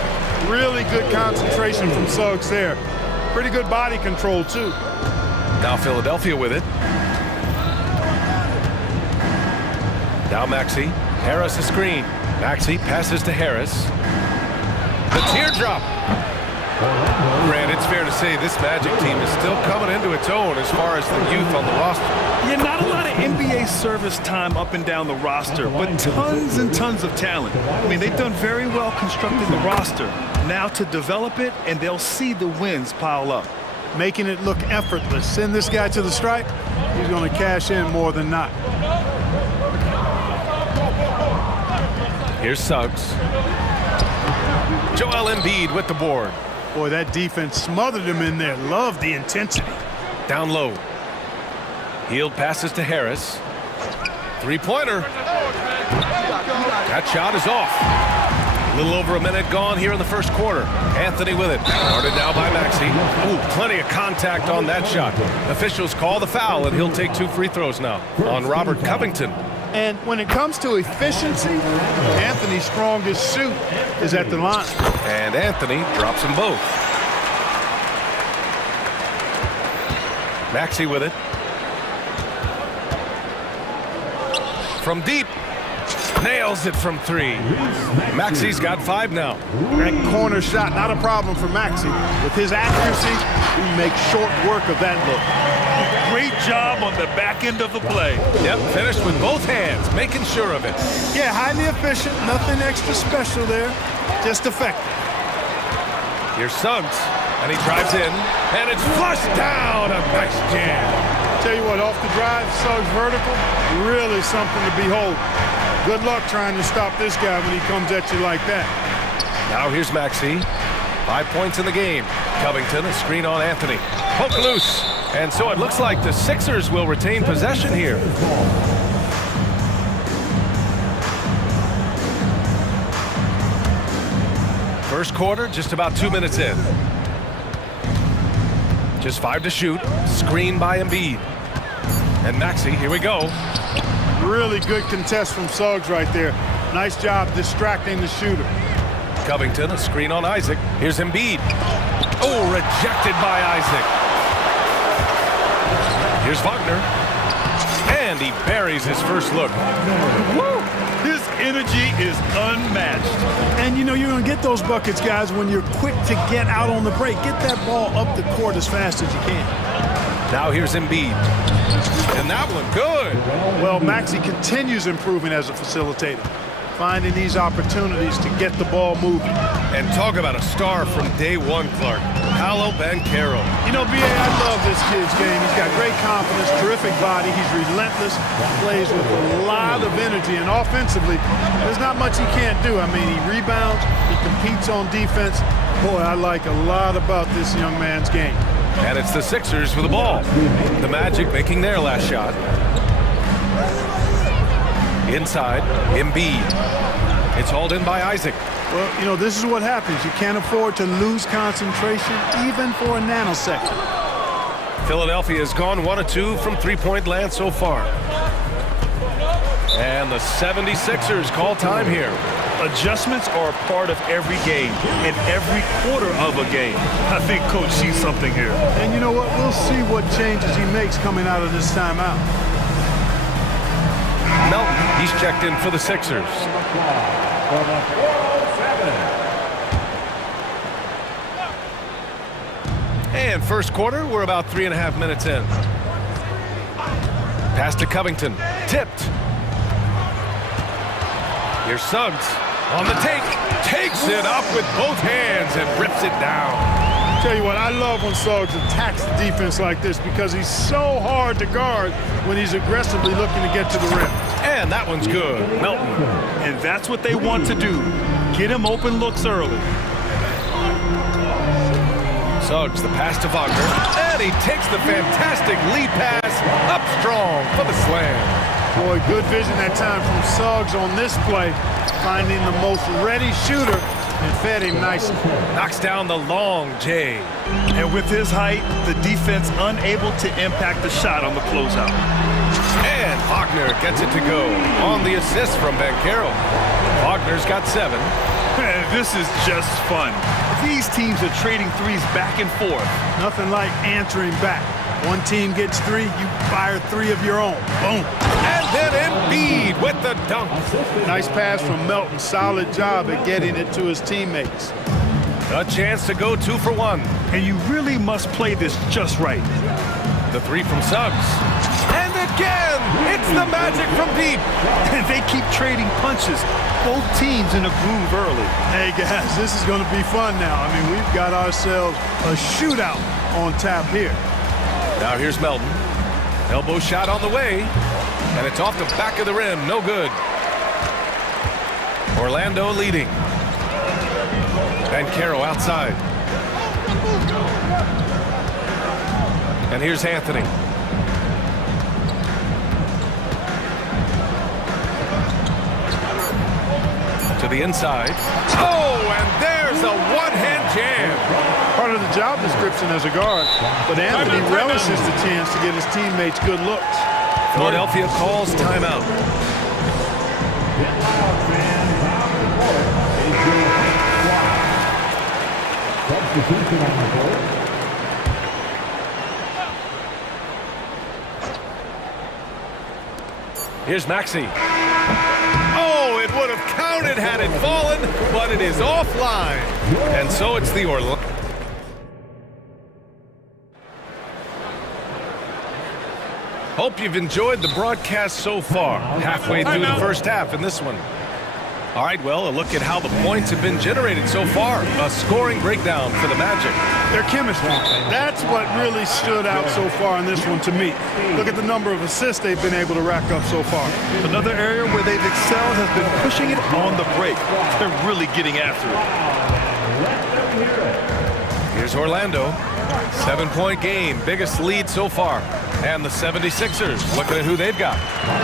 Really good concentration from Suggs there. Pretty good body control, too. Now Philadelphia with it. Now Maxey. Harris a screen. Maxey passes to Harris. The teardrop. Grant, it's fair to say this Magic team is still coming into its own as far as the youth on the roster. Yeah, not a lot of NBA service time up and down the roster, but tons and tons of talent. I mean, they've done very well constructing the roster. Now to develop it, and they'll see the wins pile up. Making it look effortless. Send this guy to the stripe, he's going to cash in more than not. Here's Suggs. Joel Embiid with the board. Boy, that defense smothered him in there. Love the intensity. Down low. Hield passes to Harris. Three-pointer. That shot is off. A little over a minute gone here in the first quarter. Anthony with it. Guarded now by Maxey. Ooh, plenty of contact on that shot. Officials call the foul, and he'll take 2 free throws now on Robert Covington. And when it comes to efficiency, Anthony's strongest suit is at the line. And Anthony drops them both. Maxey with it. From deep. Nails it from 3. Maxey's got 5 now. That corner shot, not a problem for Maxey. With his accuracy, he makes short work of that look. Great job on the back end of the play. Yep, finished with both hands, making sure of it. Yeah, highly efficient, nothing extra special there, just effective. Here's Suggs, and he drives in, and it's flushed down. A nice jam. Tell you what, off the drive, Suggs vertical, really something to behold. Good luck trying to stop this guy when he comes at you like that. Now here's Maxey. 5 points in the game. Covington, a screen on Anthony. Poke loose. And so it looks like the Sixers will retain possession here. First quarter, just about 2 minutes in. Just 5 to shoot. Screen by Embiid. And Maxey, here we go. Really good contest from Suggs right there. Nice job distracting the shooter. Covington, a screen on Isaac. Here's Embiid. Oh, rejected by Isaac. Here's Wagner. And he buries his first look. Woo! His energy is unmatched. And you know you're going to get those buckets, guys, when you're quick to get out on the break. Get that ball up the court as fast as you can. Now here's Embiid. And that one good. Well, Maxey continues improving as a facilitator, finding these opportunities to get the ball moving. And talk about a star from day one, Clark. Paolo Banchero. You know, B.A., I love this kid's game. He's got great confidence, terrific body. He's relentless, plays with a lot of energy. And offensively, there's not much he can't do. I mean, he rebounds, he competes on defense. Boy, I like a lot about this young man's game. And it's the Sixers with the ball. The Magic making their last shot. Inside, Embiid. It's hauled in by Isaac. Well, you know, this is what happens. You can't afford to lose concentration, even for a nanosecond. Philadelphia has gone 1 of 2 from three-point land so far. And the 76ers call time here. Adjustments are a part of every game and every quarter of a game. I think Coach sees something here. And you know what? We'll see what changes he makes coming out of this timeout. Melton, he's checked in for the Sixers. And first quarter, we're about 3.5 minutes in. Pass to Covington, tipped. Here's Suggs on the take, takes it up with both hands and rips it down. Tell you what, I love when Suggs attacks the defense like this because he's so hard to guard when he's aggressively looking to get to the rim. And that one's good. Melton. And that's what they want to do. Get him open looks early. Suggs, the pass to Wagner, and he takes the fantastic lead pass up strong for the slam. Boy, good vision that time from Suggs on this play, finding the most ready shooter and fed him nicely. Knocks down the long J. And with his height, the defense unable to impact the shot on the closeout. And Wagner gets it to go on the assist from Banchero. Wagner's got 7. Man, this is just fun. These teams are trading threes back and forth. Nothing like answering back. One team gets 3, you fire 3 of your own. Boom. And then Embiid with the dunk. Nice pass from Melton. Solid job at getting it to his teammates. A chance to go 2 for 1. And you really must play this just right. The 3 from Suggs. And again, it's the Magic from deep. And they keep trading punches. Both teams in a groove early. Hey guys, this is going to be fun now. I mean, we've got ourselves a shootout on tap here. Now here's Melton. Elbow shot on the way. And it's off the back of the rim. No good. Orlando leading. Banchero outside. And here's Anthony. To the inside. Oh, and there's a one-hand jam. Part of the job description as a guard, but Anthony relishes the chance to get his teammates good looks. Philadelphia calls timeout. Here's Maxey. Oh, it would have counted had it fallen, but it is offline. And so it's the Orlando. Hope you've enjoyed the broadcast so far. Halfway through the first half in this one. All right, well, a look at how the points have been generated so far. A scoring breakdown for the Magic. Their chemistry. That's what really stood out so far in this one to me. Look at the number of assists they've been able to rack up so far. Another area where they've excelled has been pushing it on the break. They're really getting after it. Here's Orlando. 7-point game, biggest lead so far. And the 76ers, looking at who they've got.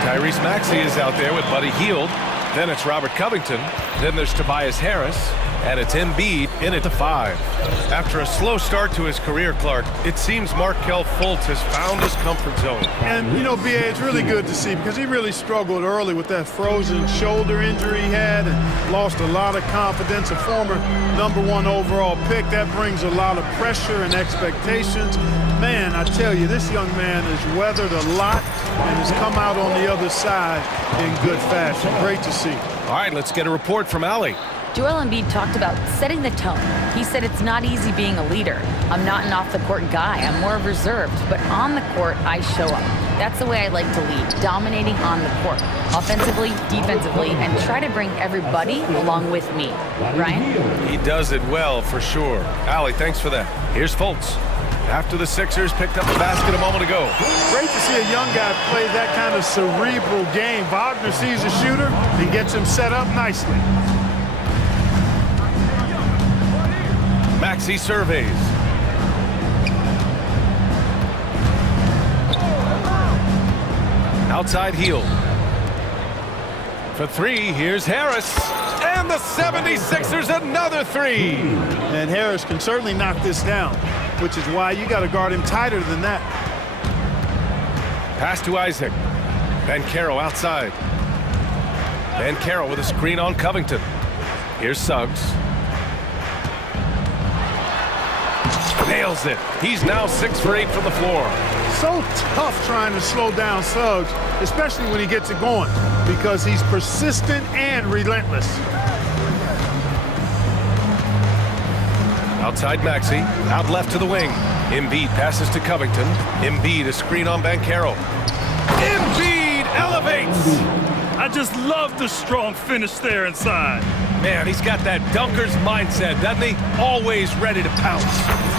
Tyrese Maxey is out there with Buddy Hield. Then it's Robert Covington. Then there's Tobias Harris. And it's Embiid in at the 5. After a slow start to his career, Clark, it seems Markelle Fultz has found his comfort zone. And, you know, B.A., it's really good to see because he really struggled early with that frozen shoulder injury he had and lost a lot of confidence. A former #1 overall pick, that brings a lot of pressure and expectations. Man, I tell you, this young man has weathered a lot and has come out on the other side in good fashion. Great to see. All right, let's get a report from Allie. Joel Embiid talked about setting the tone. He said it's not easy being a leader. I'm not an off-the-court guy. I'm more reserved. But on the court, I show up. That's the way I like to lead, dominating on the court, offensively, defensively, and try to bring everybody along with me. Ryan? He does it well, for sure. Allie, thanks for that. Here's Fultz. After the Sixers picked up the basket a moment ago. Great to see a young guy play that kind of cerebral game. Wagner sees a shooter and gets him set up nicely. Maxey surveys. Outside Hield. For 3, here's Harris. And the 76ers another 3. And Harris can certainly knock this down, which is why you got to guard him tighter than that. Pass to Isaac. Banchero outside. Banchero with a screen on Covington. Here's Suggs. Nails it. He's now 6 for 8 from the floor. So tough trying to slow down Suggs, especially when he gets it going, because he's persistent and relentless. Outside Maxey, out left to the wing. Embiid passes to Covington. Embiid, a screen on Banchero. Embiid elevates! I just love the strong finish there inside. Man, he's got that dunker's mindset, doesn't he? Always ready to pounce.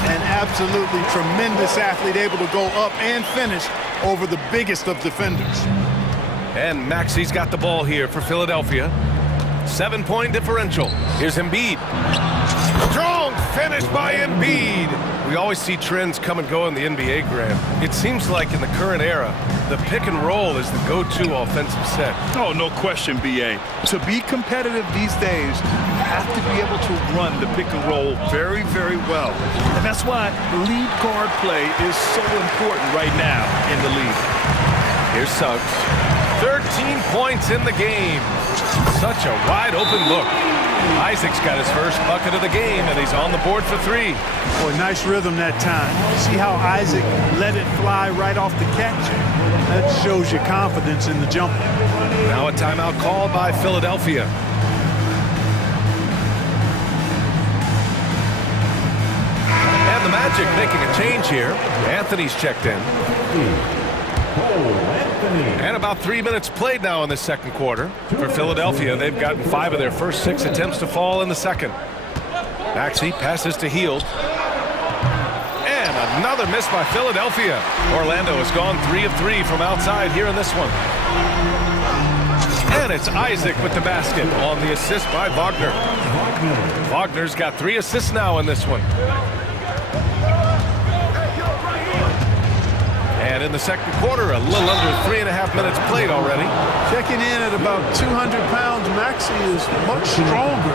An absolutely tremendous athlete, able to go up and finish over the biggest of defenders. And Maxey's got the ball here for Philadelphia. 7-point differential. Here's Embiid. Strong Finished by Embiid. We always see trends come and go in the NBA, Graham. It seems like in the current era, the pick and roll is the go-to offensive set. Oh, no question, BA. To be competitive these days, you have to be able to run the pick and roll very, very well. And that's why lead guard play is so important right now in the league. Here's Suggs. 13 points in the game. Such a wide open look. Isaac's got his first bucket of the game, and he's on the board for 3. Boy, nice rhythm that time. See how Isaac let it fly right off the catch? That shows you confidence in the jumper. Now a timeout called by Philadelphia. And the Magic making a change here. Anthony's checked in. And about 3 minutes played now in the second quarter. For Philadelphia, they've gotten 5 of their first 6 attempts to fall in the second. Maxey passes to Hield. And another miss by Philadelphia. Orlando has gone 3 of 3 from outside here in this one. And it's Isaac with the basket on the assist by Wagner. Wagner's got 3 assists now in this one. And in the second quarter, a little under 3.5 minutes played already. Checking in at about 200 pounds, Maxey is much stronger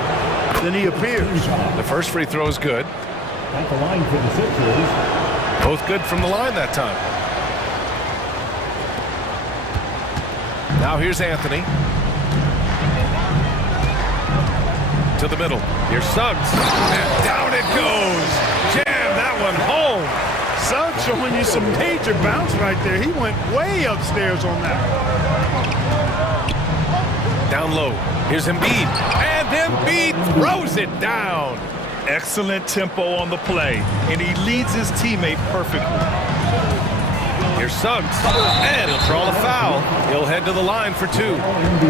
than he appears. The first free throw is good. At the line for the Sixers. Both good from the line that time. Now here's Anthony. To the middle. Here's Suggs. And down it goes. Jam that one home. Suggs showing you some major bounce right there. He went way upstairs on that. Down low. Here's Embiid. And Embiid throws it down. Excellent tempo on the play, and he leads his teammate perfectly. Here's Suggs. And he'll draw the foul. He'll head to the line for 2.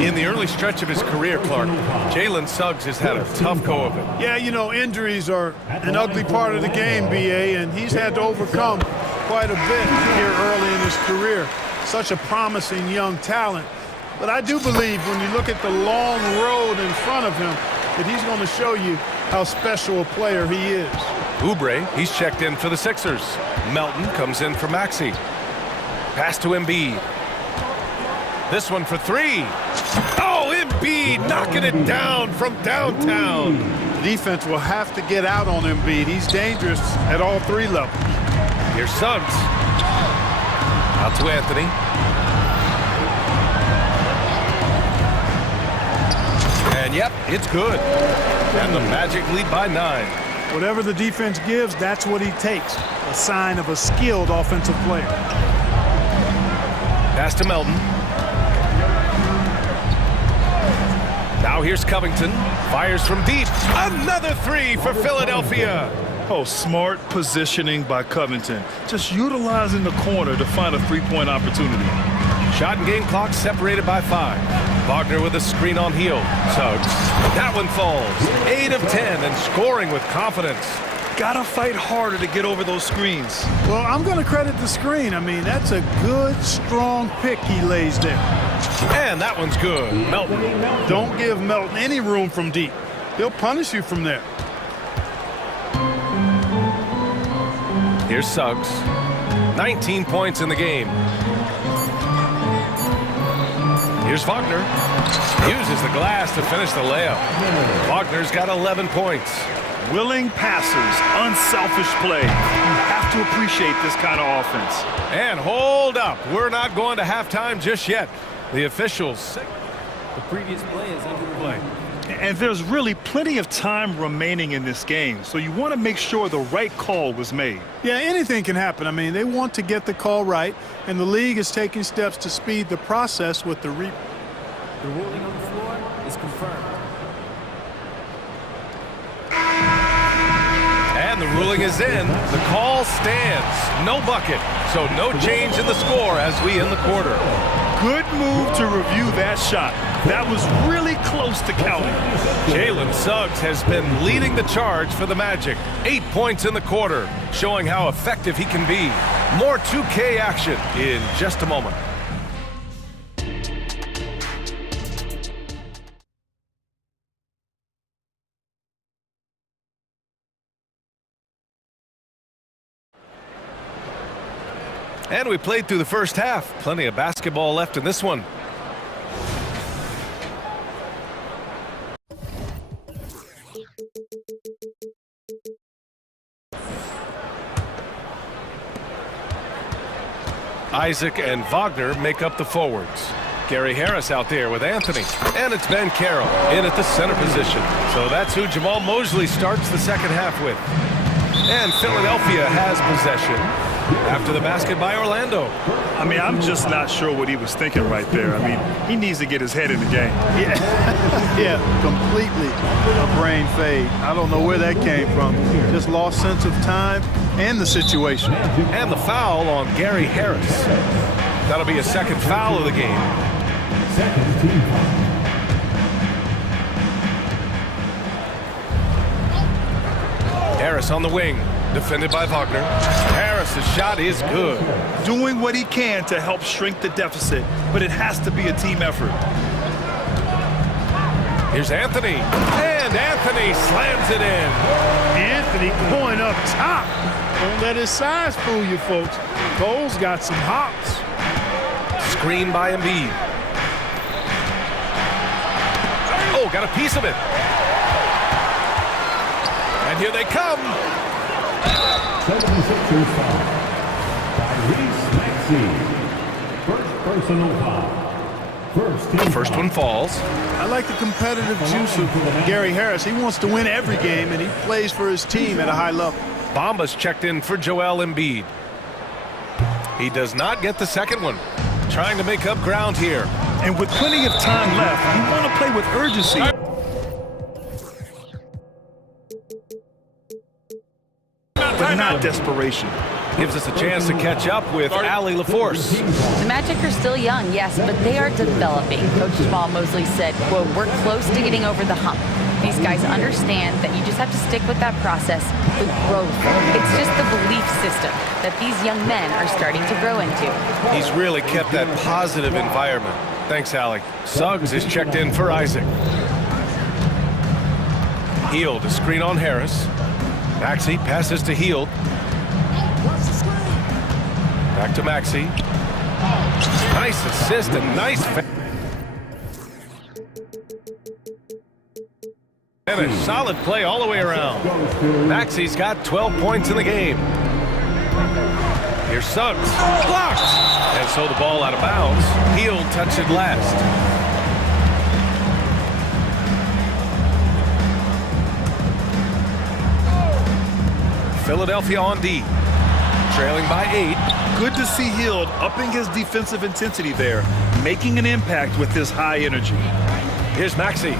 In the early stretch of his career, Clark, Jalen Suggs has had a tough go of it. Yeah, you know, injuries are an ugly part of the game, BA, and he's had to overcome quite a bit here early in his career. Such a promising young talent. But I do believe when you look at the long road in front of him that he's going to show you how special a player he is. Oubre, he's checked in for the Sixers. Melton comes in for Maxey. Pass to Embiid. This one for 3. Oh, Embiid knocking it down from downtown. The defense will have to get out on Embiid. He's dangerous at all 3 levels. Here's Suggs. Out to Anthony. And yep, it's good. And the Magic lead by 9. Whatever the defense gives, that's what he takes. A sign of a skilled offensive player. Pass to Melton. Now here's Covington. Fires from deep. Another 3 for Philadelphia. Oh, smart positioning by Covington. Just utilizing the corner to find a 3-point opportunity. Shot and game clock separated by 5. Wagner with a screen on Hield. Suggs. That one falls. 8 of 10 and scoring with confidence. Gotta fight harder to get over those screens. Well, I'm going to credit the screen. I mean, that's a good, strong pick he lays there. And that one's good. Melton. Don't give Melton any room from deep. He'll punish you from there. Here's Suggs. 19 points in the game. Here's Wagner. Uses the glass to finish the layup. Wagner's got 11 points. Willing passers, unselfish play. You have to appreciate this kind of offense. And hold up. We're not going to halftime just yet. The officials. The previous play is under the play. And there's really plenty of time remaining in this game, so you want to make sure the right call was made. Yeah, anything can happen. I mean, they want to get the call right, and the league is taking steps to speed the process with the ruling on the floor is confirmed. And the ruling is in. The call stands. No bucket, so no change in the score as we end the quarter. Good move to review that shot. That was really close to counting. Jalen Suggs has been leading the charge for the Magic. 8 points in the quarter, showing how effective he can be. More 2K action in just a moment. And we played through the first half. Plenty of basketball left in this one. Isaac and Wagner make up the forwards. Gary Harris out there with Anthony. And it's Ben Carroll in at the center position. So that's who Jamal Mosley starts the second half with. And Philadelphia has possession after the basket by Orlando. I mean, I'm just not sure what he was thinking right there. I mean, he needs to get his head in the game. Yeah, completely a brain fade. I don't know where that came from. Just lost sense of time and the situation. And the foul on Gary Harris. That'll be a second foul of the game. Second team foul. Harris on the wing, defended by Wagner. Harris's shot is good. Doing what he can to help shrink the deficit, but it has to be a team effort. Here's Anthony, and Anthony slams it in. Anthony going up top. Don't let his size fool you, folks. Cole's got some hops. Screen by Embiid. Oh, got a piece of it. And here they come. 76ers foul. Tyrese Maxey. First personal foul. First one falls. I like the competitive juice of Gary Harris. He wants to win every game, and he plays for his team at a high level. Bamba's checked in for Joel Embiid. He does not get the second one. Trying to make up ground here. And with plenty of time left, you want to play with urgency. But not desperation. Gives us a chance to catch up with Allie LaForce. The Magic are still young, yes, but they are developing. Coach Jamal Mosley said, quote, "We're close to getting over the hump." These guys understand that you just have to stick with that process, the growth. It's just the belief system that these young men are starting to grow into. He's really kept that positive environment. Thanks, Allie. Suggs is checked in for Isaac. Hield, a screen on Harris. Maxey passes to Hield. Back to Maxey. Nice assist and nice finish. Solid play all the way around. Maxey's got 12 points in the game. Here's Suggs. Blocked! And so the ball out of bounds. Hield touched it last. Philadelphia on D. Trailing by 8. Good to see Hield upping his defensive intensity there, making an impact with his high energy. Here's Maxey.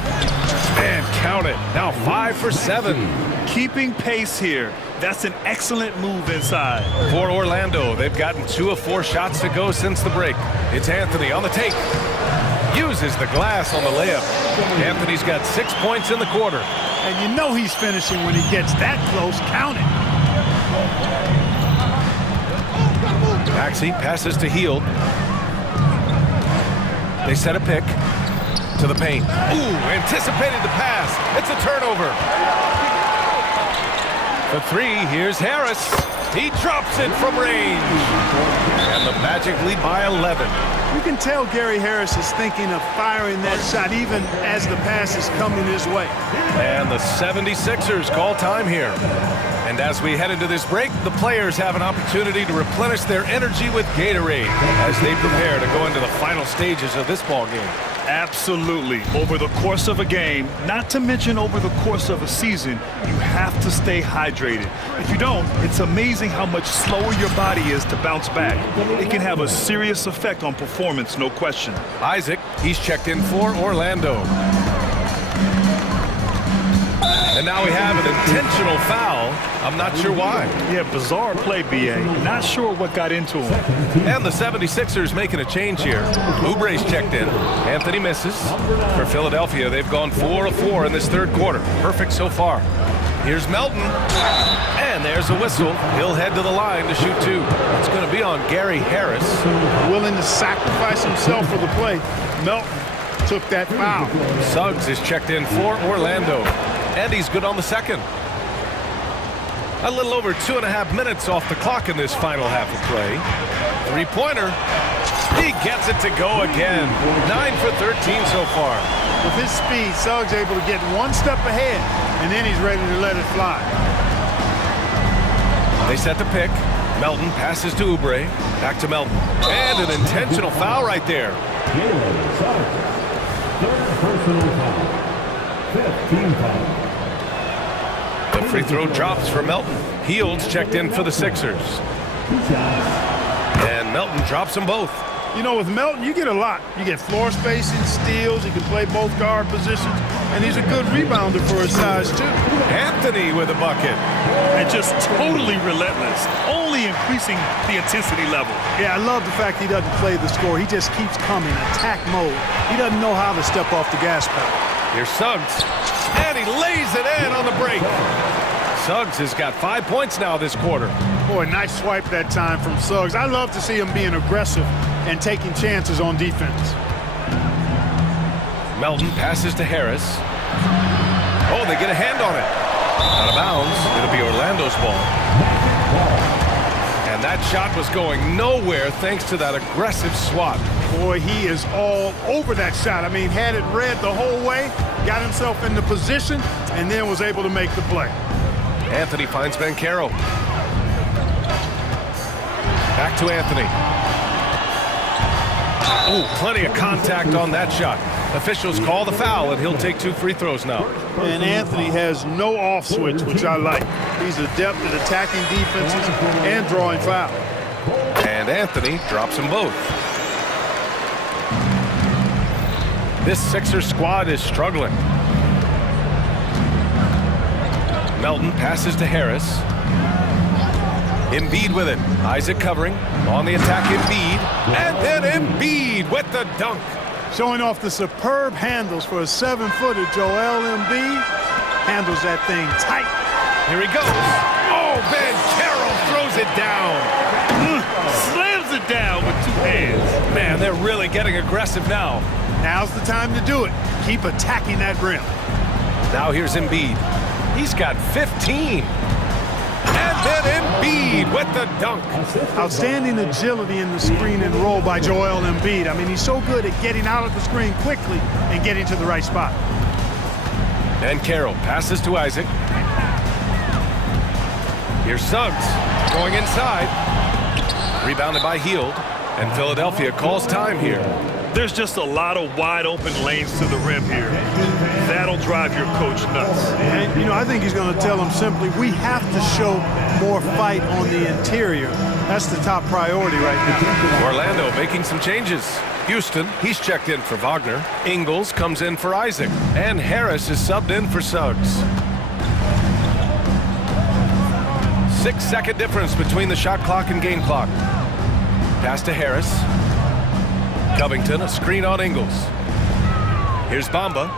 And count it. Now 5 for 7. Keeping pace here. That's an excellent move inside. For Orlando, they've gotten 2 of 4 shots to go since the break. It's Anthony on the take. Uses the glass on the layup. Anthony's got 6 points in the quarter. And you know he's finishing when he gets that close. Count it. Maxey passes to Hield. They set a pick to the paint. Ooh, anticipated the pass. It's a turnover. For 3, here's Harris. He drops it from range. And the Magic lead by 11. You can tell Gary Harris is thinking of firing that shot even as the pass is coming his way. And the 76ers call time here. And as we head into this break, the players have an opportunity to replenish their energy with Gatorade as they prepare to go into the final stages of this ball game. Absolutely. Over the course of a game, not to mention over the course of a season, you have to stay hydrated. If you don't, it's amazing how much slower your body is to bounce back. It can have a serious effect on performance, no question. Isaac, he's checked in for Orlando. And now we have an intentional foul. I'm not sure why. Yeah, bizarre play, B.A. Not sure what got into him. And the 76ers making a change here. Oubre's checked in. Anthony misses. For Philadelphia, they've gone 4 of 4 in this third quarter. Perfect so far. Here's Melton. And there's a whistle. He'll head to the line to shoot 2. It's going to be on Gary Harris. Willing to sacrifice himself for the play. Melton took that foul. Suggs is checked in for Orlando. And he's good on the second. A little over 2.5 minutes off the clock in this final half of play. Three-pointer. He gets it to go again. 9 for 13 so far. With his speed, Suggs able to get one step ahead, and then he's ready to let it fly. They set the pick. Melton passes to Oubre. Back to Melton. And an intentional foul right there. Third personal foul. 15 foul. The free throw drops for Melton. Heald's checked in for the Sixers. And Melton drops them both. You know, with Melton, you get a lot. You get floor spacing, steals, he can play both guard positions, and he's a good rebounder for his size, too. Anthony with a bucket. And just totally relentless, only increasing the intensity level. Yeah, I love the fact he doesn't play the score. He just keeps coming, attack mode. He doesn't know how to step off the gas pedal. Here's Suggs, and he lays it in on the break. Suggs has got 5 points now this quarter. Boy, nice swipe that time from Suggs. I love to see him being aggressive and taking chances on defense. Melton passes to Harris. Oh, they get a hand on it. Out of bounds. It'll be Orlando's ball. And that shot was going nowhere thanks to that aggressive swat. Boy, he is all over that shot. I mean, had it read the whole way, got himself in the position, and then was able to make the play. Anthony finds Bancaro. Back to Anthony. Oh, plenty of contact on that shot. Officials call the foul, and he'll take 2 free throws now. And Anthony has no off switch, which I like. He's adept at attacking defenses and drawing fouls. And Anthony drops them both. This Sixers squad is struggling. Melton passes to Harris. Embiid with it. Isaac covering. On the attack, Embiid. And then Embiid with the dunk. Showing off the superb handles for a 7-footer, Joel Embiid handles that thing tight. Here he goes. Oh, Bancaro throws it down. Slams it down with 2 hands. Man, they're really getting aggressive now. Now's the time to do it. Keep attacking that rim. Now here's Embiid. He's got 15. And then Embiid with the dunk. Outstanding agility in the screen and roll by Joel Embiid. I mean, he's so good at getting out of the screen quickly and getting to the right spot. Bancaro passes to Isaac. Here's Suggs going inside. Rebounded by Hield. And Philadelphia calls time here. There's just a lot of wide open lanes to the rim here. That'll drive your coach nuts. And, you know, I think he's going to tell them simply, we have to show more fight on the interior. That's the top priority right now. Orlando making some changes. Houston, he's checked in for Wagner. Ingles comes in for Isaac. And Harris is subbed in for Suggs. 6-second difference between the shot clock and game clock. Pass to Harris. Covington, a screen on Ingles. Here's Bamba.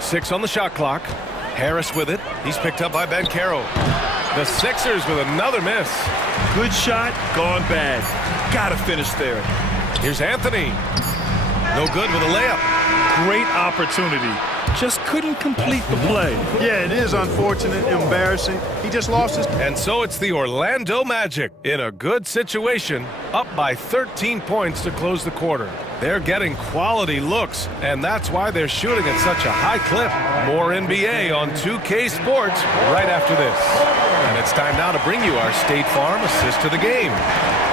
6 on the shot clock. Harris with it. He's picked up by Bancaro. The Sixers with another miss. Good shot, gone bad. Gotta finish there. Here's Anthony. No good with a layup. Great opportunity. Just couldn't complete the play. Yeah, it is unfortunate, embarrassing. He just lost his... And so it's the Orlando Magic in a good situation, up by 13 points to close the quarter. They're getting quality looks, and that's why they're shooting at such a high clip. More NBA on 2K Sports right after this. And it's time now to bring you our State Farm assist to the game.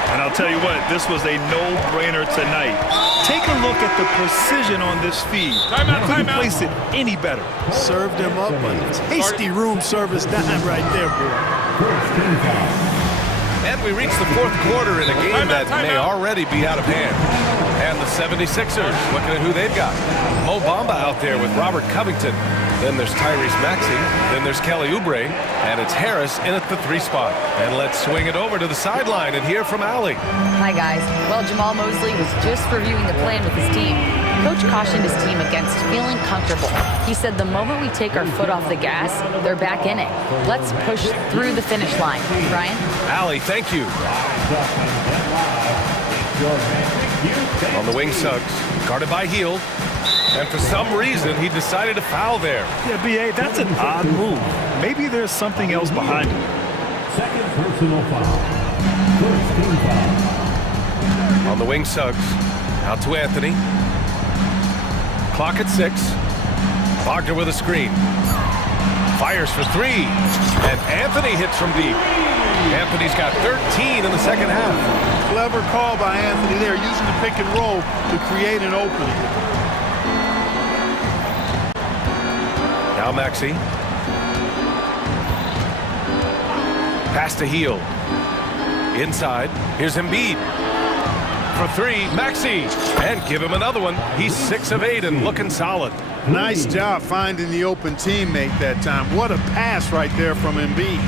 And I'll tell you what, this was a no-brainer tonight. Take a look at the precision on this feed. Couldn't place it any better. Served him up a tasty room service dime right there, boy. And we reach the 4th quarter in a game that may already be out of hand. And the 76ers, looking at who they've got. Mo Bamba out there with Robert Covington. Then there's Tyrese Maxey. Then there's Kelly Oubre. And it's Harris in at the 3 spot. And let's swing it over to the sideline and hear from Allie. Hi, guys. Well, Jamal Mosley was just reviewing the plan with his team. Coach cautioned his team against feeling comfortable. He said the moment we take our foot off the gas, they're back in it. Let's push through the finish line. Brian? Allie, thank you. On the wing, Suggs. Guarded by Hield. And for some reason, he decided to foul there. Yeah, B.A., that's an odd move. Maybe there's something else behind it. Second personal foul. First team foul. On the wing, Suggs. Out to Anthony. Clock at 6. Wagner with a screen. Fires for 3. And Anthony hits from deep. Anthony's got 13 in the second half. Clever call by Anthony there, using the pick and roll to create an opening. Now Maxey. Pass to Heel. Inside. Here's Embiid. For 3, Maxey. And give him another one. He's 6 of 8 and looking solid. Nice job finding the open teammate that time. What a pass right there from Embiid.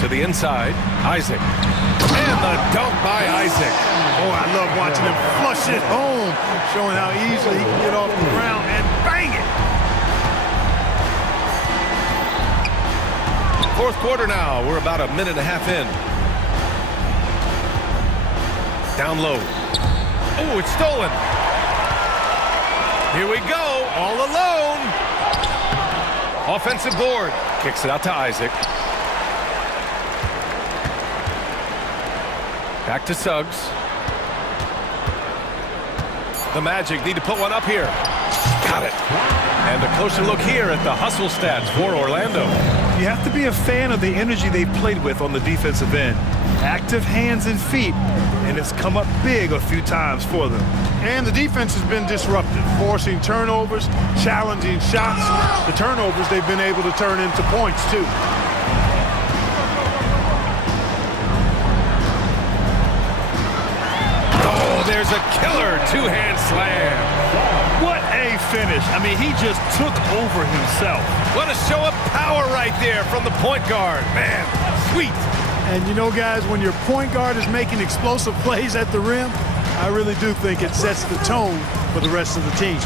To the inside, Isaac. And the dunk by Isaac. Oh, I love watching him flush it home, showing how easily he can get off the ground and bang it. Fourth quarter now. We're about a minute and a half in. Down low. Oh, it's stolen. Here we go, all alone. Offensive board. Kicks it out to Isaac. Back to Suggs. The Magic need to put one up here. Got it. And a closer look here at the hustle stats for Orlando. You have to be a fan of the energy they've played with on the defensive end. Active hands and feet, and it's come up big a few times for them. And the defense has been disruptive, forcing turnovers, challenging shots. The turnovers they've been able to turn into points, too. There's a killer two-hand slam. What a finish. I mean, he just took over himself. What a show of power right there from the point guard. Man, sweet. And you know, guys, when your point guard is making explosive plays at the rim, I really do think it sets the tone for the rest of the team.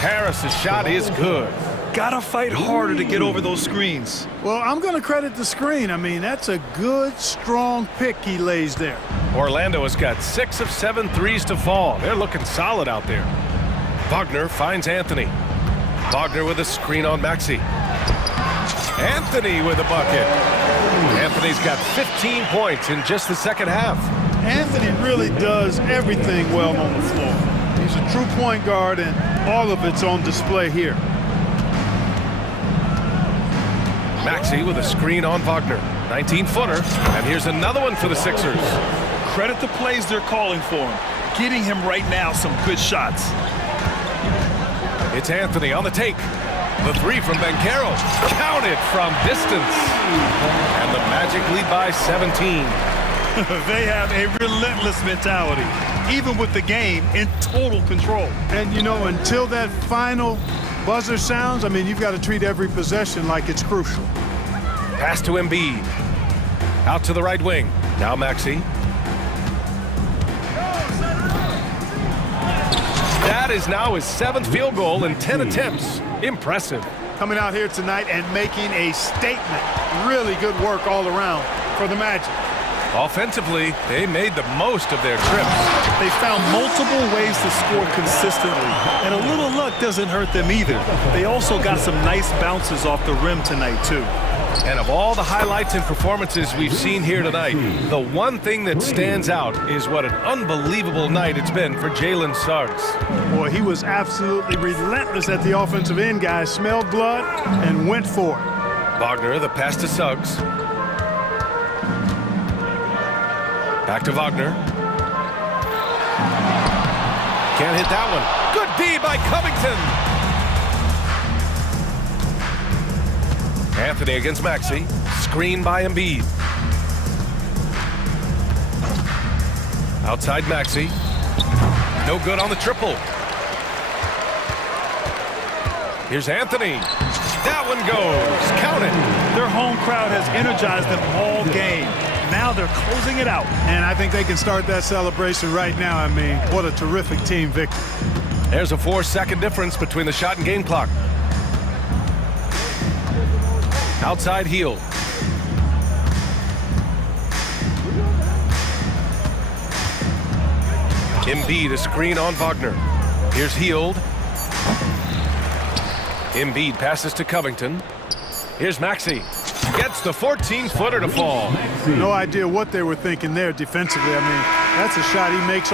Harris's shot is good. Gotta fight harder to get over those screens. Well, I'm going to credit the screen. I mean, that's a good, strong pick he lays there. Orlando has got 6 of 7 threes to fall. They're looking solid out there. Wagner finds Anthony. Wagner with a screen on Maxey. Anthony with a bucket. Anthony's got 15 points in just the second half. Anthony really does everything well on the floor. He's a true point guard, and all of it's on display here. Maxey with a screen on Wagner. 19-footer. And here's another one for the Sixers. Credit the plays they're calling for him. Getting him right now some good shots. It's Anthony on the take. The 3 from Banchero. Counted from distance. And the Magic lead by 17. They have a relentless mentality, even with the game in total control. And, you know, until that final buzzer sounds, I mean, you've got to treat every possession like it's crucial. Pass to Embiid. Out to the right wing. Now Maxey. That is now his 7th field goal in 10 attempts. Impressive. Coming out here tonight and making a statement. Really good work all around for the Magic. Offensively, they made the most of their trips. They found multiple ways to score consistently, and a little luck doesn't hurt them either. They also got some nice bounces off the rim tonight, too. And of all the highlights and performances we've seen here tonight, the one thing that stands out is what an unbelievable night it's been for Jalen Suggs. Boy, he was absolutely relentless at the offensive end, guys. Smelled blood and went for it. Wagner, the pass to Suggs. Back to Wagner. Can't hit that one. Good D by Covington. Anthony against Maxey. Screen by Embiid. Outside Maxey. No good on the triple. Here's Anthony. That one goes. Count it. Their home crowd has energized them all game. Now they're closing it out. And I think they can start that celebration right now. I mean, what a terrific team victory. There's a 4-second difference between the shot and game clock. Outside heel. Embiid, a screen on Wagner. Here's Hield. Embiid passes to Covington. Here's Maxey. Gets the 14-footer to fall. No idea what they were thinking there defensively. I mean, that's a shot he makes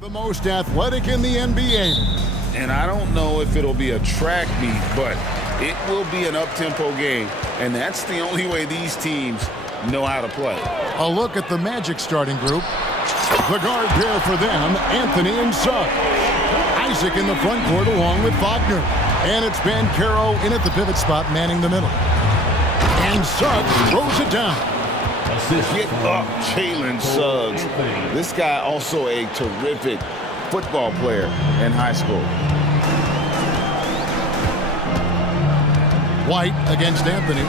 The most athletic in the NBA. And I don't know if it'll be a track meet, but it will be an up-tempo game. And that's the only way these teams know how to play. A look at the Magic starting group. The guard pair for them, Anthony and Suggs. Isaac in the front court along with Wagner. And it's Banchero in at the pivot spot, manning the middle. And Suggs throws it down. Get up, Jalen Suggs. This guy also a terrific football player in high school. White against Anthony.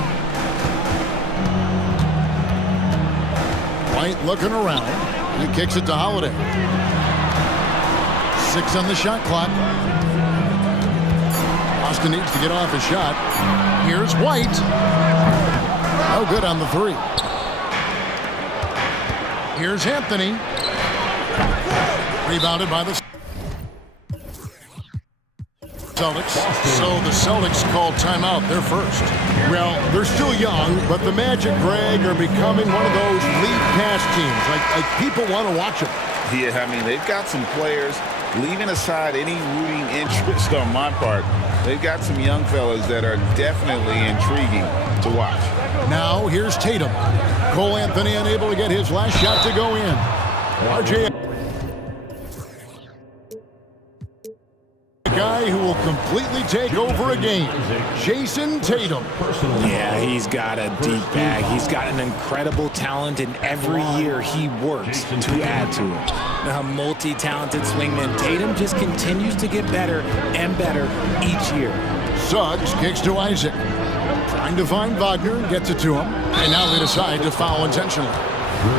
White looking around. He kicks it to Holiday. 6 on the shot clock. Austin needs to get off his shot. Here's White. No good on the 3. Here's Anthony. Rebounded by the Celtics. So the Celtics called timeout. They're first. Well, they're still young, but the Magic, Greg, are becoming one of those lead pass teams. Like people want to watch them. Yeah, I mean, they've got some players, leaving aside any rooting interest on my part, they've got some young fellas that are definitely intriguing to watch. Now, here's Tatum. Cole Anthony unable to get his last shot to go in. RJ, a guy who will completely take over a game. Jason Tatum. Yeah, he's got a deep bag. He's got an incredible talent, and every year he works to add to it. A multi-talented swingman, Tatum just continues to get better and better each year. Suggs kicks to Isaac. Trying to find Wagner, gets it to him. And now they decide to foul intentionally.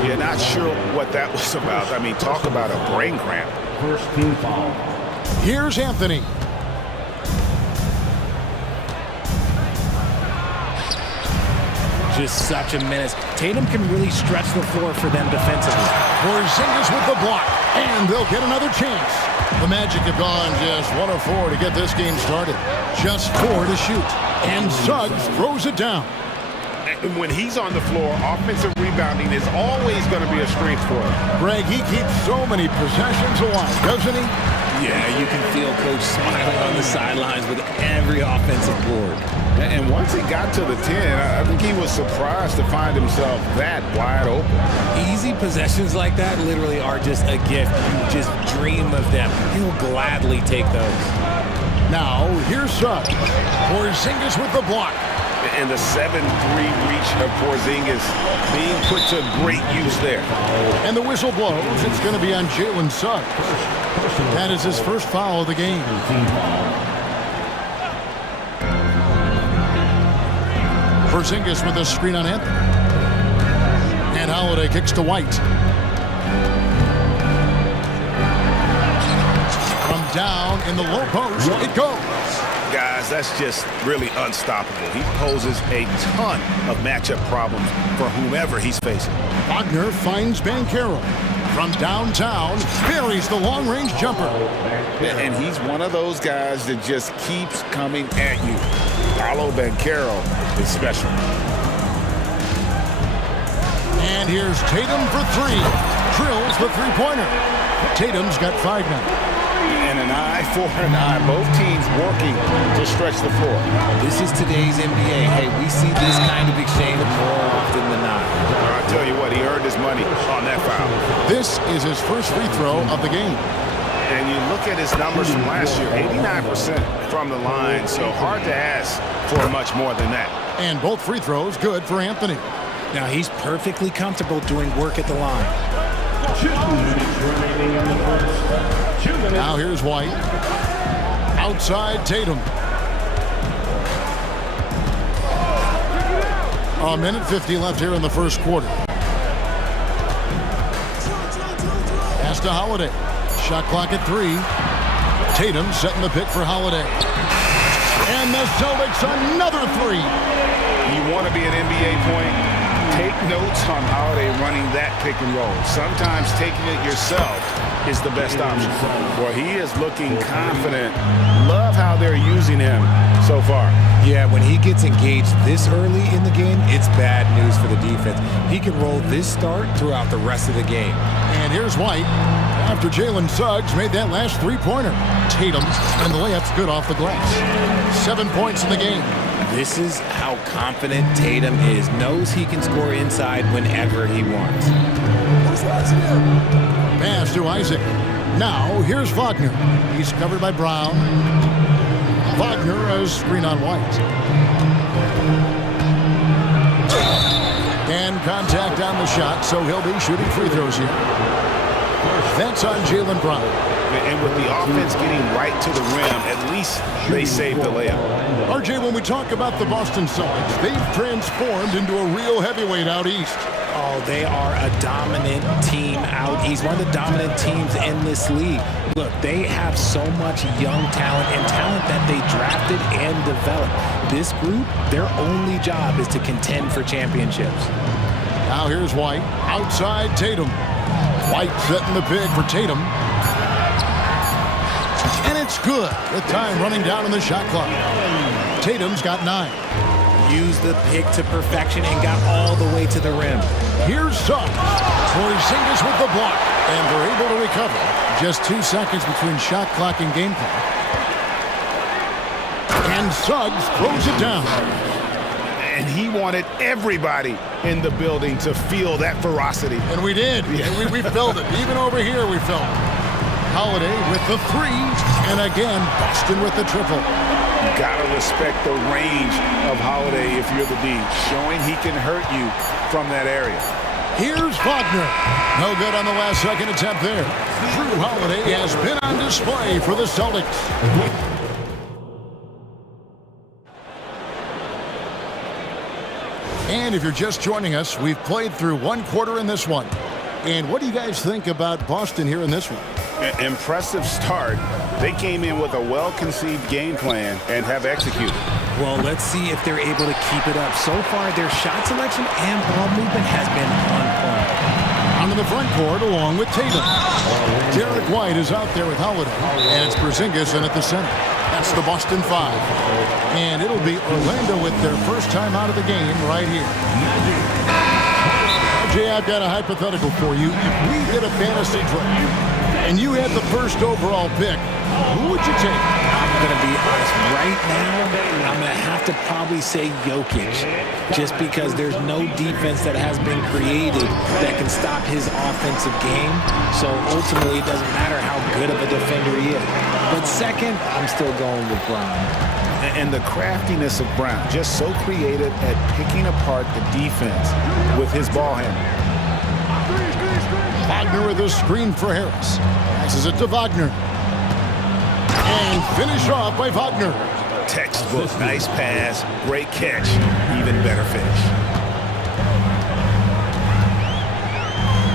Yeah, not sure what that was about. I mean, talk about a brain cramp. First team foul. Here's Anthony. Just such a menace. Tatum can really stretch the floor for them defensively. Porzingis with the block, and they'll get another chance. The Magic have gone just 1 of 4 to get this game started. Just 4 to shoot. And Suggs throws it down. And when he's on the floor, offensive rebounding is always going to be a strength for him. Greg, he keeps so many possessions alive, doesn't he? Yeah, you can feel Coach smiling on the sidelines with every offensive board. And once he got to the 10, I think he was surprised to find himself that wide open. Easy possessions like that literally are just a gift. You just dream of them. He'll gladly take those. Now, here's Suggs. Porzingis with the block. And the 7-3 reach of Porzingis being put to great use there. And the whistle blows. It's going to be on Jalen Suggs. That is his first foul of the game. Porzingis with a screen on Anthony. And Holiday kicks to White. From down in the low post, it goes. Guys, that's just really unstoppable. He poses a ton of matchup problems for whomever he's facing. Wagner finds Banchero. From downtown, buries the long-range jumper. And he's one of those guys that just keeps coming at you. Paolo Banchero is special. And here's Tatum for 3. Drills the three-pointer. Tatum's got 5 now. And an eye for an eye. Both teams working to stretch the floor. This is today's NBA. Hey, we see this kind of exchange more often than not. I tell you what, he earned his money on that foul. This is his first free throw of the game. And you look at his numbers from last year, 89% from the line, so hard to ask for much more than that. And both free throws good for Anthony. Now he's perfectly comfortable doing work at the line. 2 minutes remaining in the first. 2 minutes. Now here's White. Outside Tatum. A minute 50 left here in the first quarter. Pass to Holiday. Shot clock at 3. Tatum setting the pick for Holiday. And the Celtics another 3. You want to be an NBA point, Take notes on Holiday running that pick and roll. Sometimes taking it yourself is the best option. Well, he is looking confident. Love how they're using him so far. Yeah, when he gets engaged this early in the game, it's bad news for the defense. He can roll this start throughout the rest of the game. And here's White after Jalen Suggs made that last three-pointer. Tatum, and the layup's good off the glass. 7 points in the game. This is how confident Tatum is. Knows he can score inside whenever he wants. Pass to Isaac. Now, here's Wagner. He's covered by Brown. Wagner as screen on White. And contact on the shot, so he'll be shooting free throws here. That's on Jaylen Brown. And with the offense getting right to the rim, at least they saved the layup. RJ, when we talk about the Boston Celtics, they've transformed into a real heavyweight out east. Oh, they are a dominant team out east. One of the dominant teams in this league. Look, they have so much young talent and talent that they drafted and developed. This group, their only job is to contend for championships. Now here's White. Outside Tatum. White setting the pick for Tatum. And it's good with time running down on the shot clock. Tatum's got 9. Used the pick to perfection and got all the way to the rim. Here's Suggs. Porzingis with the block. And they're able to recover. Just 2 seconds between shot clock and game clock. And Suggs throws it down. And he wanted everybody in the building to feel that ferocity. And we did. Yeah. We felt it. Even over here we felt it. Holiday with the 3. And again, Boston with the triple. You gotta respect the range of Holiday if you're the D, showing he can hurt you from that area. Here's Wagner. No good on the last second attempt there. Drew Holiday has been on display for the Celtics. And if you're just joining us, we've played through 1 quarter in this one. And what do you guys think about Boston here in this one? Impressive start. They came in with a well-conceived game plan and have executed. Well, let's see if they're able to keep it up. So far, their shot selection and ball movement has been on point. Onto the front court along with Tatum. Derek White is out there with Holiday. And it's Porzingis in at the center. That's the Boston 5. And it'll be Orlando with their first time out of the game right here. Jay, I've got a hypothetical for you. If we did a fantasy draft and you had the first overall pick, who would you take? I'm going to be honest. Right now, I'm going to have to probably say Jokic, just because there's no defense that has been created that can stop his offensive game. So ultimately, it doesn't matter how good of a defender he is. But second, I'm still going with Brown. And the craftiness of Brown, just so creative at picking apart the defense with his ball handling. Wagner with a screen for Harris. Passes it to Wagner. And finished off by Wagner. Textbook, nice pass, great catch, even better finish.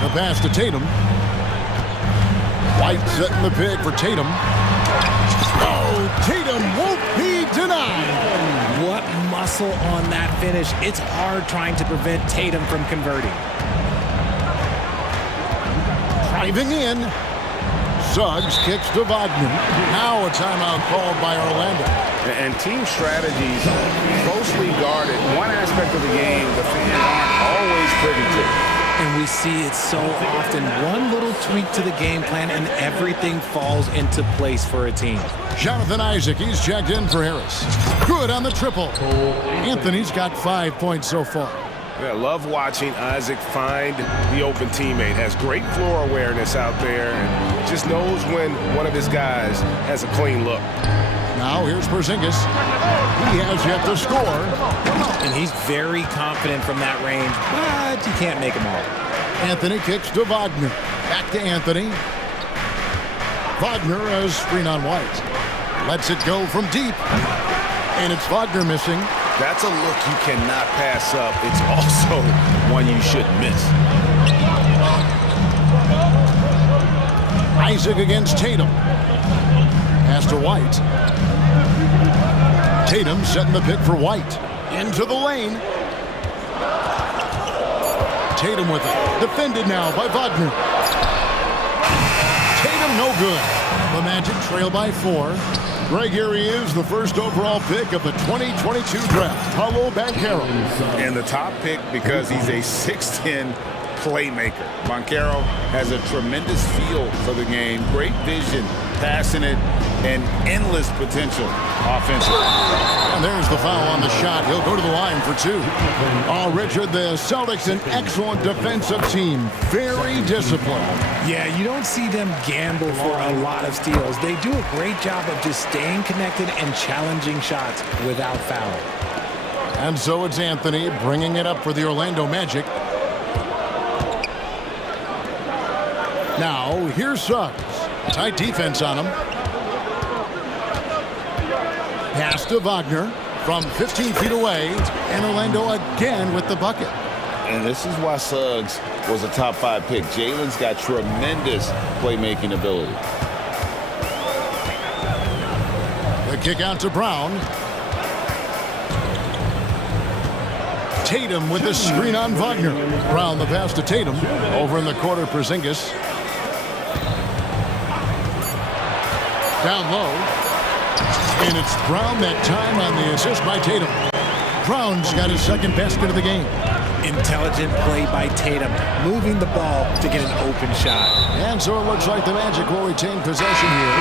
The pass to Tatum. White setting the pick for Tatum. Oh, Tatum won't be denied. What muscle on that finish. It's hard trying to prevent Tatum from converting. Driving in. Suggs kicks to Wagner. Now a timeout called by Orlando. And team strategies closely guarded. One aspect of the game the fans aren't always privy to. And we see it so often. One little tweak to the game plan and everything falls into place for a team. Jonathan Isaac, he's checked in for Harris. Good on the triple. Anthony's got 5 points so far. Yeah, love watching Isaac find the open teammate. Has great floor awareness out there and just knows when one of his guys has a clean look. Now here's Porzingis. He has yet to score. And he's very confident from that range, but you can't make him all. Anthony kicks to Wagner. Back to Anthony. Wagner as screen on White. Lets it go from deep. And it's Wagner missing. That's a look you cannot pass up. It's also one you shouldn't miss. Isaac against Tatum. Pass to White. Tatum setting the pick for White. Into the lane. Tatum with it. Defended now by Wagner. Tatum no good. The Magic trail by 4. Greg, here he is, the first overall pick of the 2022 draft, Paolo Banchero. And the top pick because he's a 6'10" playmaker. Banchero has a tremendous feel for the game, great vision, passing it, and endless potential offensively. And there's the foul on the shot. He'll go to the line for 2. Oh, Richard, the Celtics, an excellent defensive team. Very disciplined. Yeah, you don't see them gamble for a lot of steals. They do a great job of just staying connected and challenging shots without foul. And so it's Anthony bringing it up for the Orlando Magic. Now, here's Suggs. Tight defense on him. Pass to Wagner from 15 feet away, and Orlando again with the bucket. And this is why Suggs was a top 5 pick. Jalen's got tremendous playmaking ability. The kick out to Brown. Tatum with the screen on Wagner. Brown the pass to Tatum. Over in the corner, Porzingis. Down low. And it's Brown that time on the assist by Tatum. Brown's got his second basket of the game. Intelligent play by Tatum, moving the ball to get an open shot. And so it looks like the Magic will retain possession here.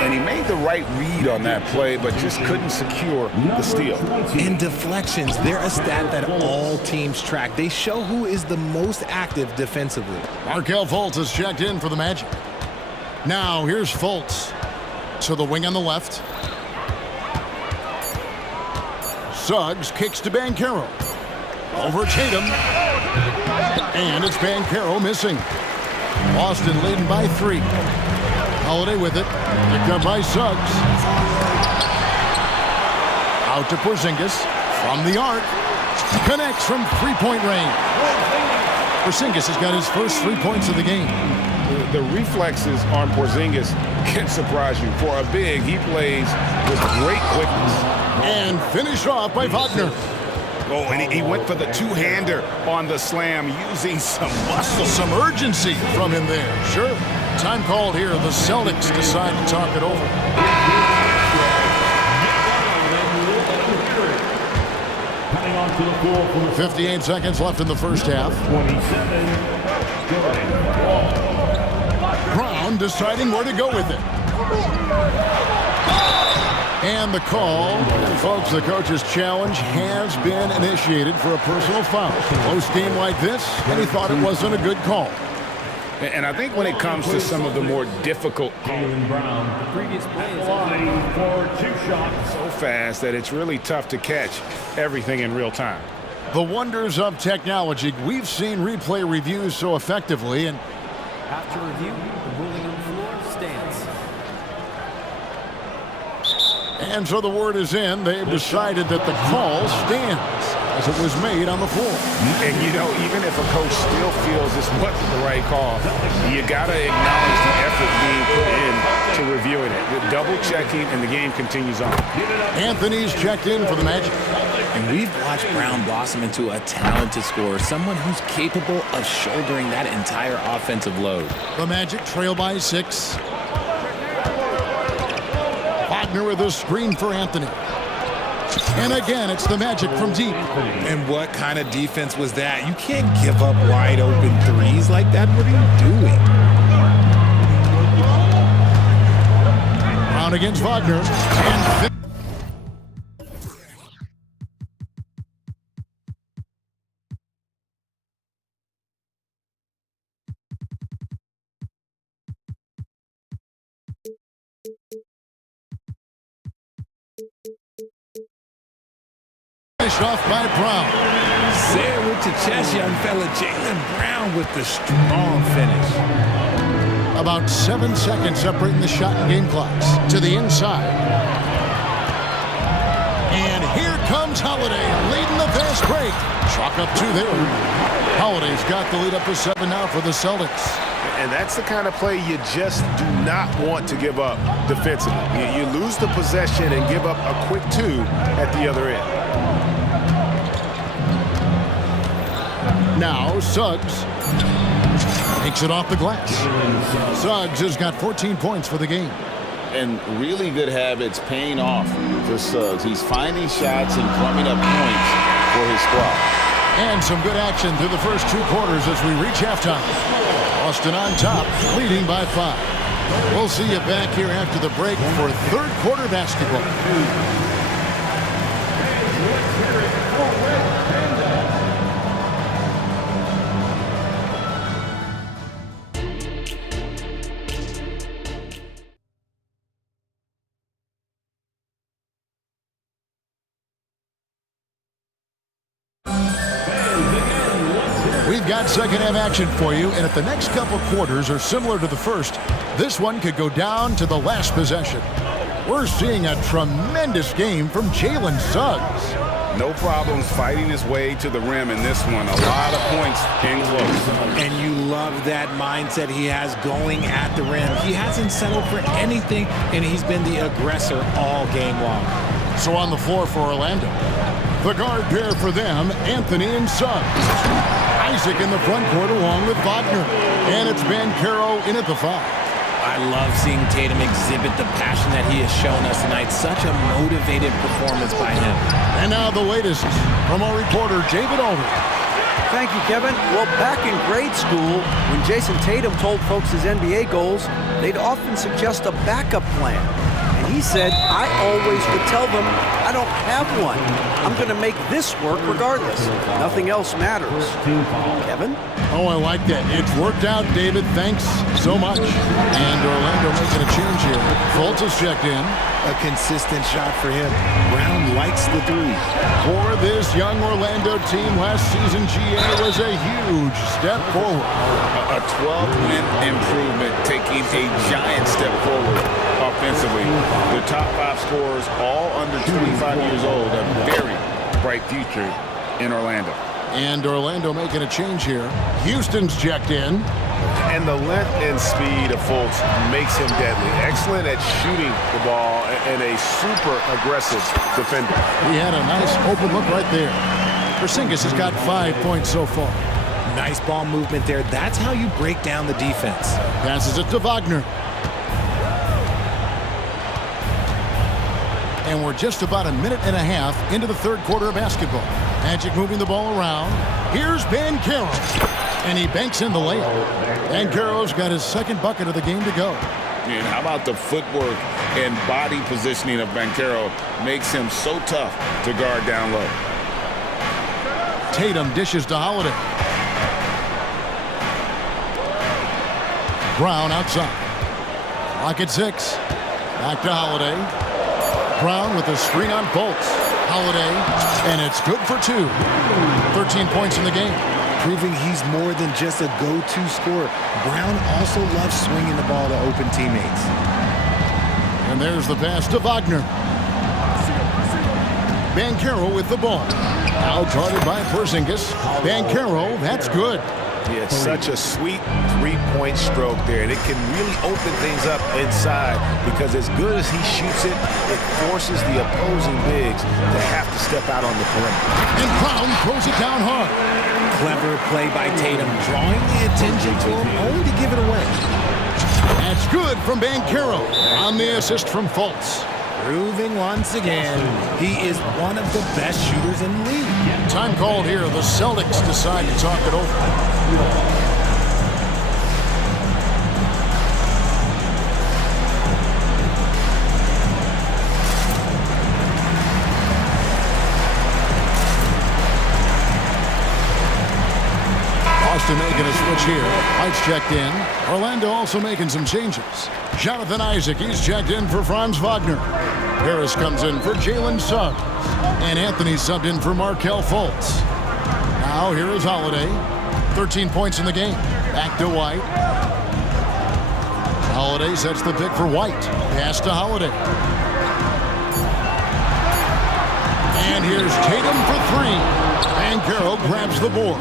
And he made the right read on that play, but just couldn't secure the steal. And deflections, they're a stat that all teams track. They show who is the most active defensively. Markelle Fultz has checked in for the Magic. Now here's Fultz to the wing on the left. Suggs kicks to Banchero. Over Tatum. And it's Banchero missing. Boston leading by 3. Holiday with it. Picked up by Suggs. Out to Porzingis. From the arc. Connects from three-point range. Porzingis has got his first 3 points of the game. The reflexes on Porzingis can surprise you. For a big, he plays with great quickness. And finished off by Wagner. Oh, and he went for the two-hander on the slam, using some muscle. Some urgency from him there. Sure. Time called here. The Celtics decide to talk it over. 58 seconds left in the first half. Brown deciding where to go with it. And the call, and folks, the coach's challenge has been initiated for a personal foul. Close game like this, and he thought it wasn't a good call. And I think when it comes to some of the more difficult calls, so fast that it's really tough to catch everything in real time. The wonders of technology. We've seen replay reviews so effectively, and after review, the ruling on the floor stands. And so the word is in. They've decided that the call stands as it was made on the floor. And, you know, even if a coach still feels this wasn't the right call, you got to acknowledge the effort being put in to reviewing it. The double-checking, and the game continues on. Anthony's checked in for the Magic. And we've watched Brown blossom into a talented scorer, someone who's capable of shouldering that entire offensive load. The Magic trail by 6. Wagner with a screen for Anthony. And again, it's the Magic from deep. And what kind of defense was that? You can't give up wide open threes like that. What are you doing? Brown against Wagner. And off by Brown. Say it with your chest, young fella. Jaylen Brown with the strong finish. About 7 seconds separating the shot and game clocks. To the inside. And here comes Holiday leading the fast break. Chalk up 2 there. Holiday's got the lead up to 7 now for the Celtics. And that's the kind of play you just do not want to give up defensively. You lose the possession and give up a quick 2 at the other end. Now Suggs takes it off the glass. Suggs has got 14 points for the game. And really good habits paying off for Suggs. He's finding shots and drumming up points for his squad. And some good action through the first 2 quarters as we reach halftime. Boston on top, leading by 5. We'll see you back here after the break for third quarter basketball. We've got second half action for you, and if the next couple quarters are similar to the first, this one could go down to the last possession. We're seeing a tremendous game from Jalen Suggs. No problems fighting his way to the rim in this one. A lot of points in close. And you love that mindset he has going at the rim. He hasn't settled for anything, and he's been the aggressor all game long. So on the floor for Orlando, the guard pair for them, Anthony and Suggs. Isaac in the front court along with Wagner. And it's Banchero in at the 5. I love seeing Tatum exhibit the passion that he has shown us tonight. Such a motivated performance by him. And now the latest from our reporter, David Aldridge. Thank you, Kevin. Well, back in grade school, when Jason Tatum told folks his NBA goals, they'd often suggest a backup plan. And he said, I always would tell them, I don't have one. I'm going to make this work regardless. Nothing else matters. Kevin? Oh, I like that. It's worked out, David. Thanks so much. And Orlando making a change here. Fultz is checked in. A consistent shot for him. Brown likes the 3. For this young Orlando team, last season GA was a huge step forward. A 12-win improvement, taking a giant step forward offensively. The top 5 scorers, all under 25 years old, a very bright future in Orlando. And Orlando making a change here. Houston's checked in. And the length and speed of Fultz makes him deadly. Excellent at shooting the ball and a super aggressive defender. He had a nice open look right there. Porzingis has got 5 points so far. Nice ball movement there. That's how you break down the defense. Passes it to Wagner. And we're just about a minute and a half into the third quarter of basketball. Magic moving the ball around. Here's Banchero. And he banks in the layup. Banchero's got his second bucket of the game to go. And how about the footwork and body positioning of Banchero makes him so tough to guard down low. Tatum dishes to Holiday. Brown outside. Clock at 6. Back to Holiday. Brown with a screen on Fultz. Holiday, and it's good for 2. 13 points in the game. Proving he's more than just a go-to scorer. Brown also loves swinging the ball to open teammates. And there's the pass to Wagner. Banchero with the ball. Now guarded by Porzingis. Banchero, that's good. He had such a sweet three-point stroke there, and it can really open things up inside because as good as he shoots it, it forces the opposing bigs to have to step out on the perimeter. And Brown throws it down hard. Clever play by Tatum, drawing the attention to him, only to give it away. That's good from Banchero on the assist from Fultz. Proving once again, he is one of the best shooters in the league. Time called here. The Celtics decide to talk it over. Boston making a switch here. White's checked in. Orlando also making some changes. Jonathan Isaac, he's checked in for Franz Wagner. Harris comes in for Jalen Suggs. And Anthony subbed in for Markelle Fultz. Now here is Holiday. 13 points in the game. Back to White. Holiday sets the pick for White. Pass to Holiday. And here's Tatum for 3. Banchero grabs the board.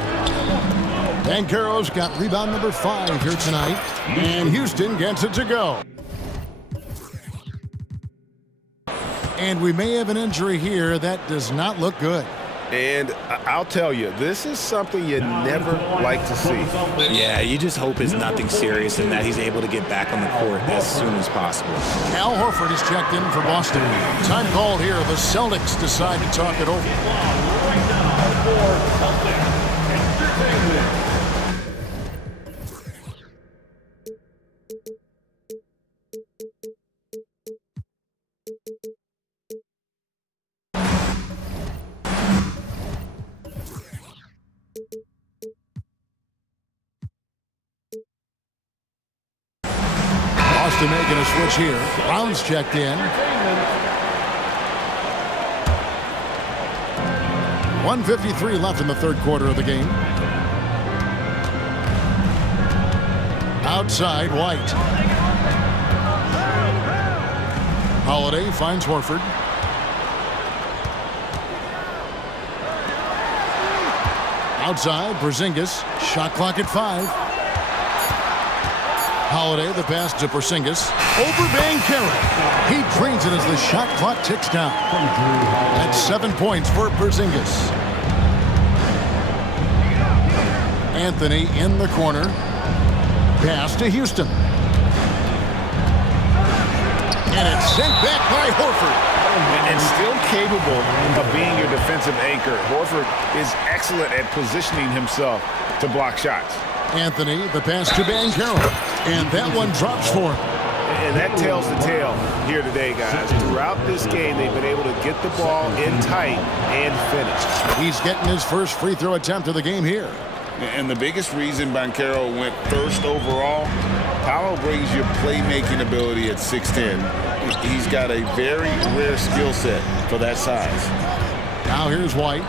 Banchero's got rebound number 5 here tonight. And Houston gets it to go. And we may have an injury here that does not look good. And I'll tell you, this is something you never like to see. Yeah, you just hope it's nothing serious and that he's able to get back on the court as soon as possible. Al Horford is checked in for Boston. Time called here. The Celtics decide to talk it over. Boston making a switch here. Brown's checked in. 1:53 left in the third quarter of the game. Outside, White. Holiday finds Horford. Outside, Porzingis. Shot clock at 5. Holiday, the pass to Porzingis. Over Banchero. He drains it as the shot clock ticks down. That's 7 points for Porzingis. Anthony in the corner. Pass to Houston. And it's sent back by Horford. And still capable of being your defensive anchor. Horford is excellent at positioning himself to block shots. Anthony, the pass to Banchero. And that one drops for him. And that tells the tale here today, guys. Throughout this game, they've been able to get the ball in tight and finish. He's getting his first free throw attempt of the game here. And the biggest reason Banchero went first overall, Paolo brings your playmaking ability at 6'10". He's got a very rare skill set for that size. Now here's White.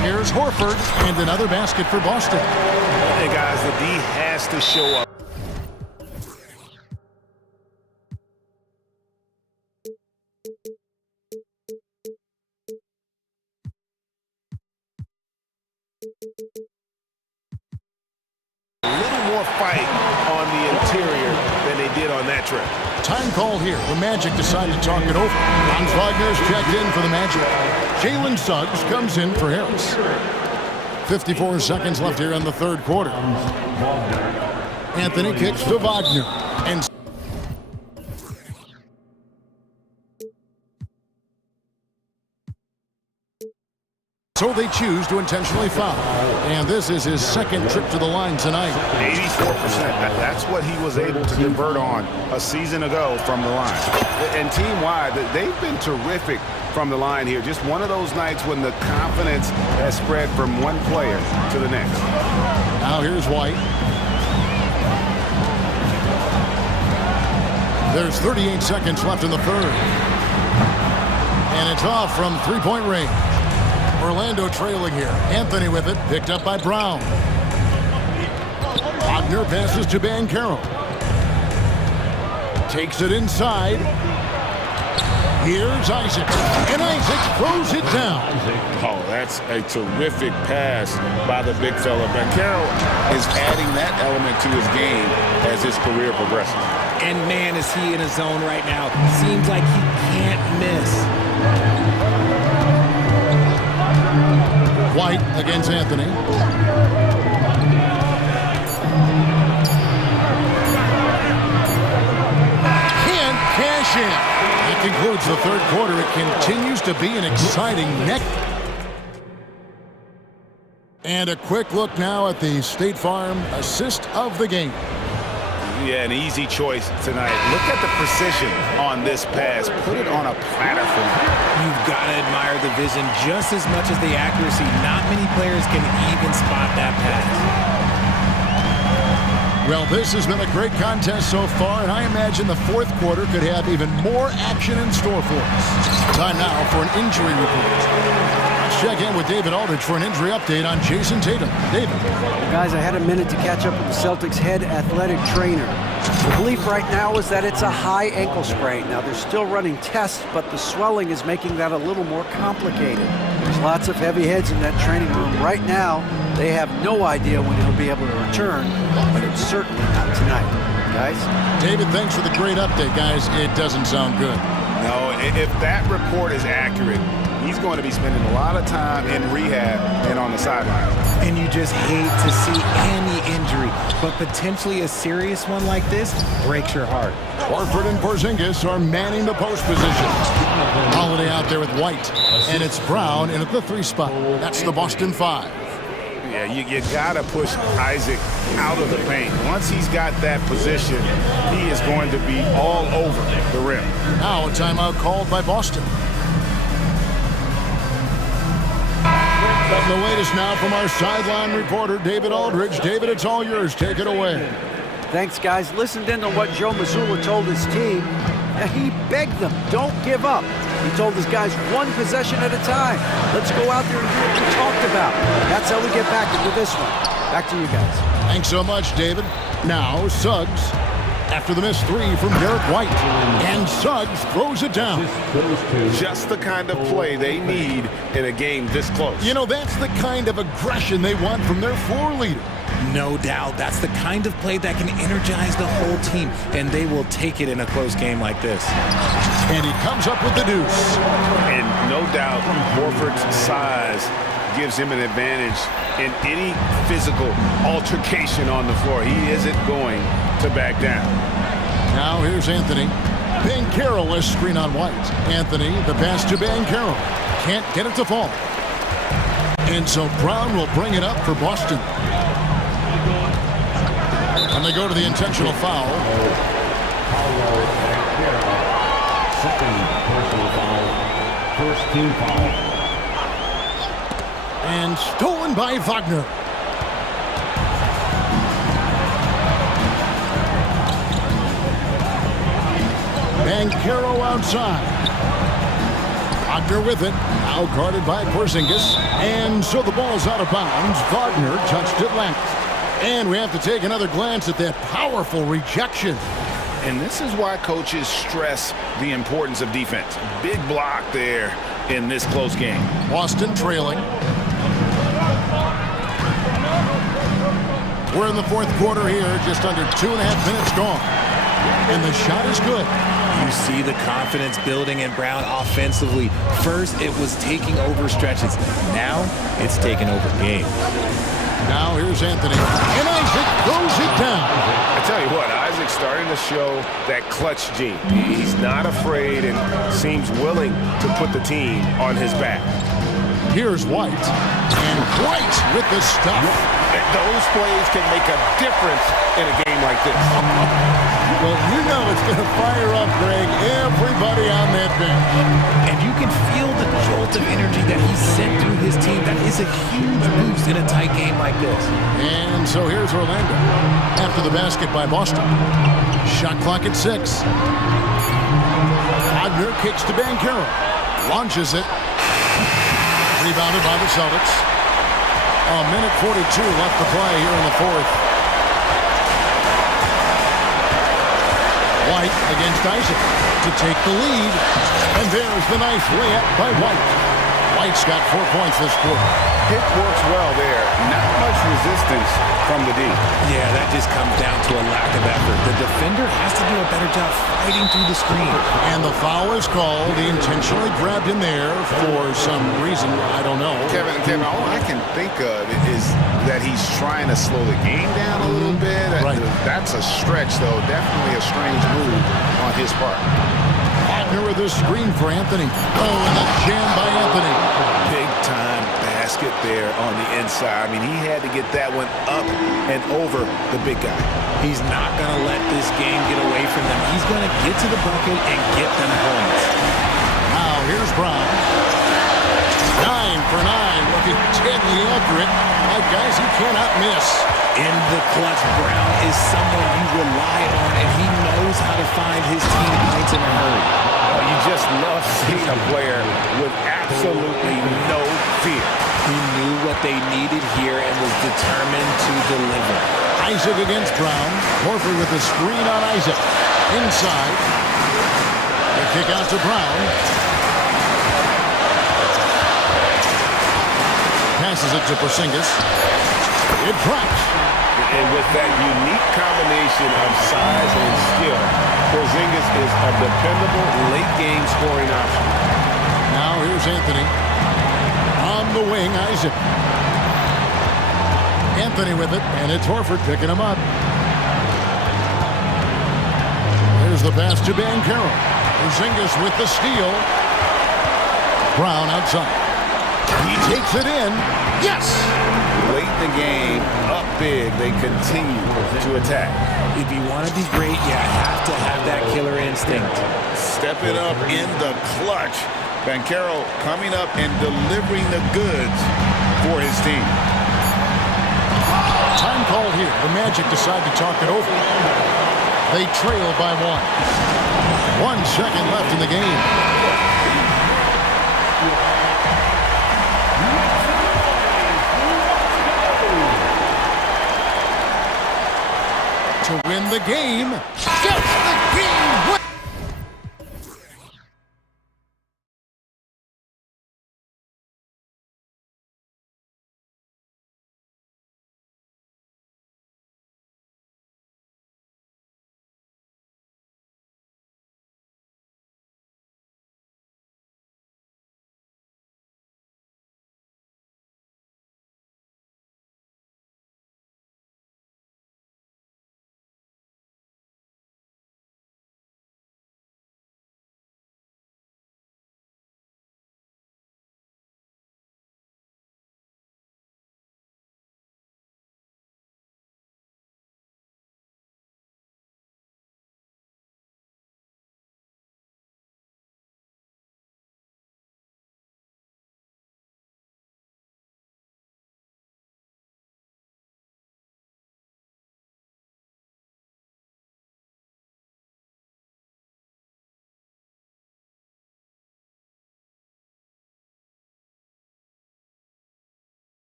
Here's Horford, and another basket for Boston. Hey, guys, the D has to show up. A little more fight on the interior than they did on that trip. Time called here. The Magic decide to talk it over. Franz Wagner's checked in for the Magic. Jalen Suggs comes in for Harris. 54 seconds left here in the third quarter. Anthony kicks to Wagner. And so they choose to intentionally foul. And this is his second trip to the line tonight. 84%. That's what he was able to convert on a season ago from the line. And team-wide, they've been terrific from the line here. Just one of those nights when the confidence has spread from one player to the next. Now here's White. There's 38 seconds left in the third. And it's off from three-point range. Orlando trailing here. Anthony with it, picked up by Brown. Wagner passes to Banchero. Takes it inside. Here's Isaac. And Isaac throws it down. Oh, that's a terrific pass by the big fella. Banchero is adding that element to his game as his career progresses. And man, is he in a zone right now. Seems like he can't miss. White against Anthony. Can't cash in. That concludes the third quarter. It continues to be an exciting neck. And a quick look now at the State Farm assist of the game. Yeah, an easy choice tonight. Look at the precision on this pass. Put it on a platter for him. You've got to admire the vision just as much as the accuracy. Not many players can even spot that pass. Well, this has been a great contest so far, and I imagine the fourth quarter could have even more action in store for us. Time now for an injury report. Check in with David Aldridge for an injury update on Jason Tatum. David. Guys, I had a minute to catch up with the Celtics head athletic trainer. The belief right now is that it's a high ankle sprain. Now, they're still running tests, but the swelling is making that a little more complicated. There's lots of heavy heads in that training room. Right now, they have no idea when he'll be able to return, but it's certainly not tonight. Guys? David, thanks for the great update, guys. It doesn't sound good. No, if that report is accurate, he's going to be spending a lot of time in rehab and on the sideline. And you just hate to see any injury, but potentially a serious one like this breaks your heart. Horford and Porzingis are manning the post position. Holiday out there with White, and it's Brown in at the 3 spot. That's the Boston 5. Yeah, you got to push Isaac out of the paint. Once he's got that position, he is going to be all over the rim. Now a timeout called by Boston. The latest now from our sideline reporter, David Aldridge. David, it's all yours. Take it away. Thanks, guys. Listened in on what Joe Mazzulla told his team. He begged them, don't give up. He told his guys, one possession at a time. Let's go out there and do what we talked about. That's how we get back into this one. Back to you guys. Thanks so much, David. Now, Suggs. After the missed 3 from Derek White. And Suggs throws it down. Just the kind of play they need in a game this close. You know, that's the kind of aggression they want from their floor leader. No doubt. That's the kind of play that can energize the whole team, and they will take it in a close game like this. And he comes up with the deuce. And no doubt, Horford's size gives him an advantage in any physical altercation on the floor. He isn't going to back down. Now here's Anthony. Banchero is screen on White. Anthony, the pass to Banchero. Can't get it to fall. And so Brown will bring it up for Boston. And they go to the intentional foul. Second personal foul. First team foul. And stolen by Wagner. Banchero outside. Wagner with it. Now guarded by Porzingis. And so the ball's out of bounds. Wagner touched it left. And we have to take another glance at that powerful rejection. And this is why coaches stress the importance of defense. Big block there in this close game. Boston trailing. We're in the fourth quarter here, just under 2.5 minutes gone. And the shot is good. You see the confidence building in Brown offensively. First, it was taking over stretches. Now, it's taking over games. Now here's Anthony. And Isaac throws it down. I tell you what, Isaac's starting to show that clutch gene. He's not afraid and seems willing to put the team on his back. Here's White. And White with the stuff. Those plays can make a difference in a game like this. Well, you know it's going to fire up, Greg, everybody on that bench. And you can feel the jolt of energy that he sent through his team. That is a huge boost in a tight game like this. And so here's Orlando after the basket by Boston. Shot clock at 6. Wagner kicks to Banchero. Launches it. Rebounded by the Celtics. A minute 42 left to play here in the fourth. White against Isaac to take the lead. And there's the nice layup by White. White's got 4 points this quarter. Pick works well there. Not much resistance from the D. Yeah, that just comes down to a lack of effort. The defender has to do a better job fighting through the screen. And the foul is called. He intentionally grabbed him there for some reason. I don't know. Kevin, all I can think of is that he's trying to slow the game down a little bit. Right. That's a stretch, though. Definitely a strange move on his part. Wagner with a screen for Anthony. Oh, and a jam by Anthony. Big time basket there on the inside. I mean, he had to get that one up and over the big guy. He's not going to let this game get away from them. He's going to get to the bucket and get them points. Now, here's Brown. 9 for 9, looking deadly accurate. Guys, he cannot miss. In the clutch, Brown is someone you rely on, and he knows how to find his team points in a hurry. You just love seeing a player with absolutely no fear. He knew what they needed here and was determined to deliver. Isaac against Brown. Horford with the screen on Isaac. Inside. The kick out to Brown. Passes it to Porzingis. It drops. And with that unique combination of size and skill, Porzingis is a dependable late-game scoring option. Now here's Anthony. On the wing, Isaac. Anthony with it, and it's Horford picking him up. There's the pass to Banchero. Porzingis with the steal. Brown outside. He takes it in. Yes! Late in the game, up big, they continue to attack. If you want to be great, you have to have that killer instinct. Stepping up in the clutch. Banchero coming up and delivering the goods for his team. Time called here. The Magic decide to talk it over. They trail by 1. 1 second left in the game. To win the game. Gets the game win.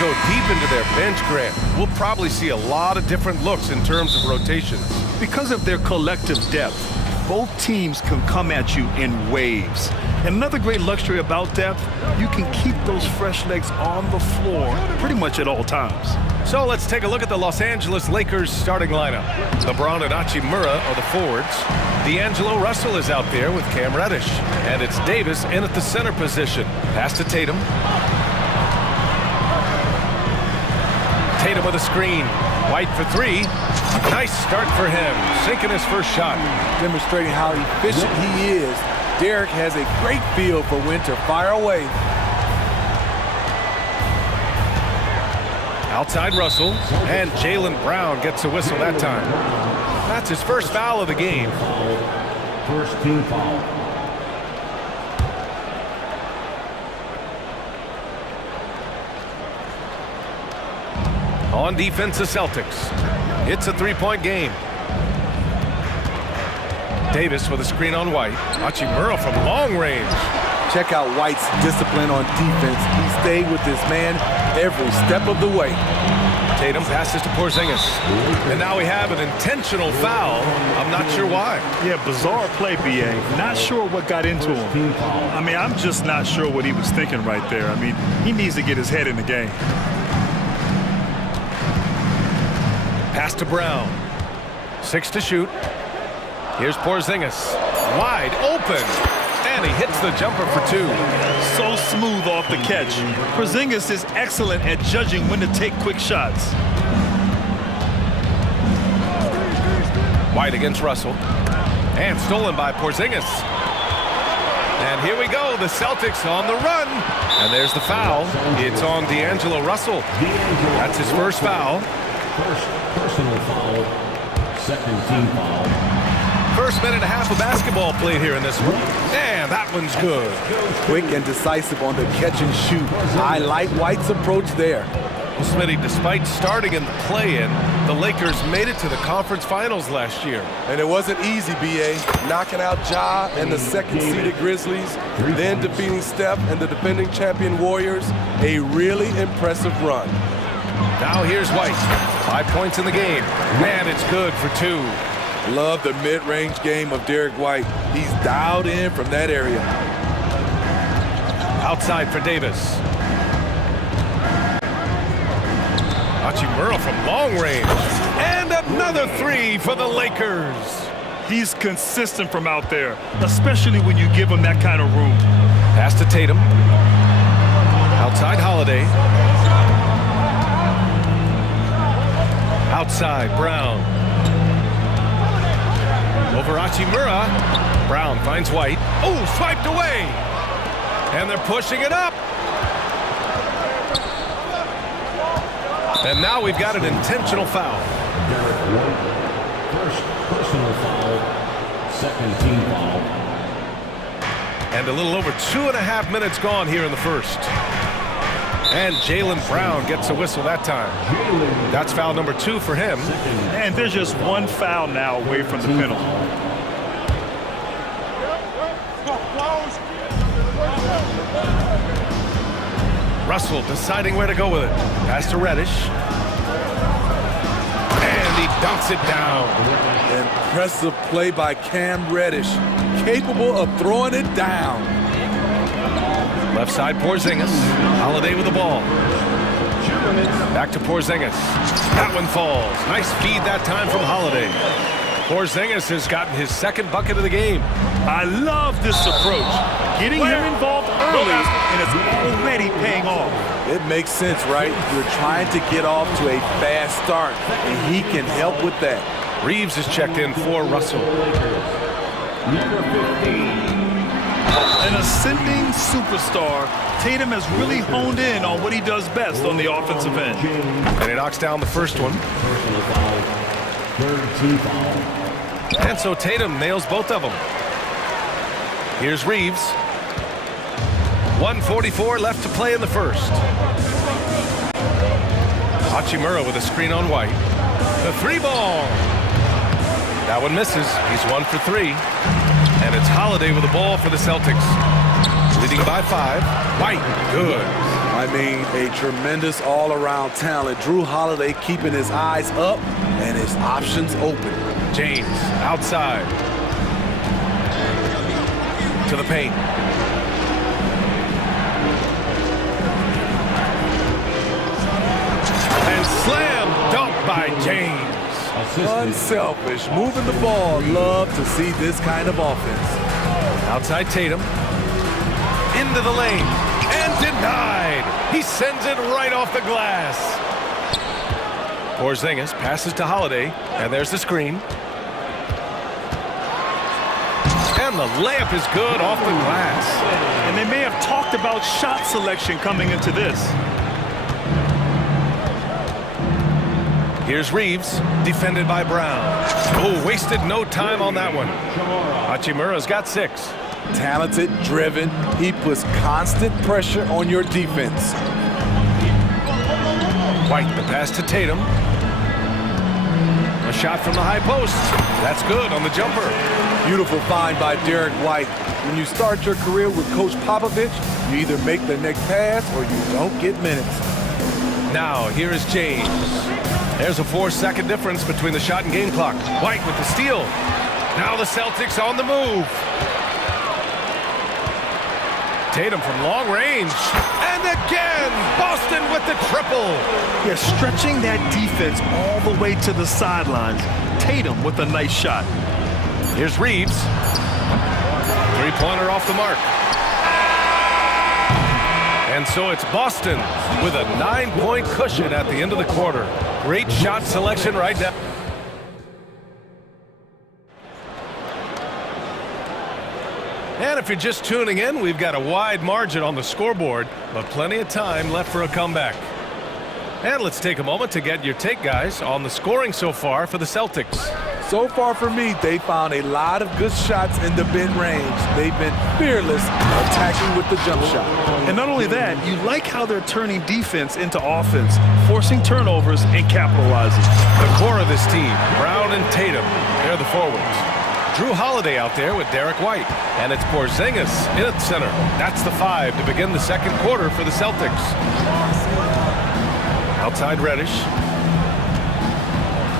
go deep into their bench, Grant. We'll probably see a lot of different looks in terms of rotations. Because of their collective depth, both teams can come at you in waves. And another great luxury about depth, you can keep those fresh legs on the floor pretty much at all times. So let's take a look at the Los Angeles Lakers starting lineup. LeBron and Hachimura are the forwards. D'Angelo Russell is out there with Cam Reddish. And it's Davis in at the center position. Pass to Tatum. Tatum with a screen. White for three. Nice start for him. Sinking his first shot. Demonstrating how efficient he is. Derek has a great feel for when to fire away. Outside Russell, and Jaylen Brown gets a whistle that time. That's his first foul of the game. First team foul. On defense, the Celtics. It's a three-point game. Davis with a screen on White. Hachimura from long range. Check out White's discipline on defense. He stayed with his man every step of the way. Tatum passes to Porzingis. And now we have an intentional foul. I'm not sure why. Yeah, bizarre play, BA. Not sure what got into him. I mean, I'm just not sure what he was thinking right there. I mean, he needs to get his head in the game. Pass to Brown. 6 to shoot. Here's Porzingis. Wide open. And he hits the jumper for two. So smooth off the catch. Porzingis is excellent at judging when to take quick shots. White against Russell. And stolen by Porzingis. And here we go. The Celtics on the run. And there's the foul. It's on D'Angelo Russell. That's his first foul. First personal foul. Second team foul. First minute and a half of basketball played here in this one. And that one's good. Quick and decisive on the catch and shoot. I like White's approach there. Well, Smitty, despite starting in the play-in, the Lakers made it to the conference finals last year. And it wasn't easy, B.A. Knocking out Ja and the second-seeded Grizzlies, then defeating Steph and the defending champion Warriors. A really impressive run. Now here's White. 5 points in the game. And it's good for two. Love the mid-range game of Derek White. He's dialed in from that area. Outside for Davis. Hachimura from long range. And another three for the Lakers. He's consistent from out there, especially when you give him that kind of room. Pass to Tatum. Outside Holiday. Outside Brown. Over Hachimura. Brown finds White. Oh, swiped away. And they're pushing it up. And now we've got an intentional foul. First personal foul. Second team foul. And a little over 2.5 minutes gone here in the first. And Jaylen Brown gets a whistle that time. That's foul number 2 for him. And there's just one foul now away from the penalty. Russell deciding where to go with it. Pass to Reddish. And he dunks it down. Impressive play by Cam Reddish. Capable of throwing it down. Left side Porzingis. Holiday with the ball. Back to Porzingis. That one falls. Nice feed that time from Holiday. Porzingis has gotten his second bucket of the game. I love this approach. Getting him involved early, and it's already paying off. It makes sense, right? You're trying to get off to a fast start, and he can help with that. Reeves is checked in for Russell. An ascending superstar, Tatum has really honed in on what he does best on the offensive end. And he knocks down the first one. Third team foul. And so Tatum nails both of them. Here's Reeves. 1:44 left to play in the first. Hachimura with a screen on White. The three ball. That one misses. He's 1 for 3. And it's Holiday with the ball for the Celtics. Leading by 5. White, good. I mean, a tremendous all-around talent. Drew Holiday keeping his eyes up and his options open. James outside. to the paint. And slam dunk by James. Unselfish, moving the ball. Love to see this kind of offense. Outside Tatum. Into the lane. And denied. He sends it right off the glass. Porzingis passes to Holiday. And there's the screen. And the layup is good off the glass. And they may have talked about shot selection coming into this. Here's Reeves, defended by Brown. Oh, wasted no time on that one. Hachimura's got 6. Talented, driven. He puts constant pressure on your defense. White, the pass to Tatum. A shot from the high post. That's good on the jumper. Beautiful find by Derek White. When you start your career with Coach Popovich, you either make the next pass or you don't get minutes. Now, here is James. There's a 4-second difference between the shot and game clock. White with the steal. Now the Celtics on the move. Tatum from long range. And again, Boston with the triple. Yeah, stretching that defense all the way to the sidelines. Tatum with a nice shot. Here's Reeves. Three-pointer off the mark. And so it's Boston with a 9-point cushion at the end of the quarter. Great shot selection right now. And if you're just tuning in, we've got a wide margin on the scoreboard, but plenty of time left for a comeback. And let's take a moment to get your take, guys, on the scoring so far for the Celtics. So far for me, they found a lot of good shots in the mid-range. They've been fearless attacking with the jump shot. And not only that, you like how they're turning defense into offense, forcing turnovers and capitalizing. The core of this team, Brown and Tatum, they're the forwards. Drew Holiday out there with Derek White. And it's Porzingis in at center. That's the 5 to begin the second quarter for the Celtics. Outside Reddish.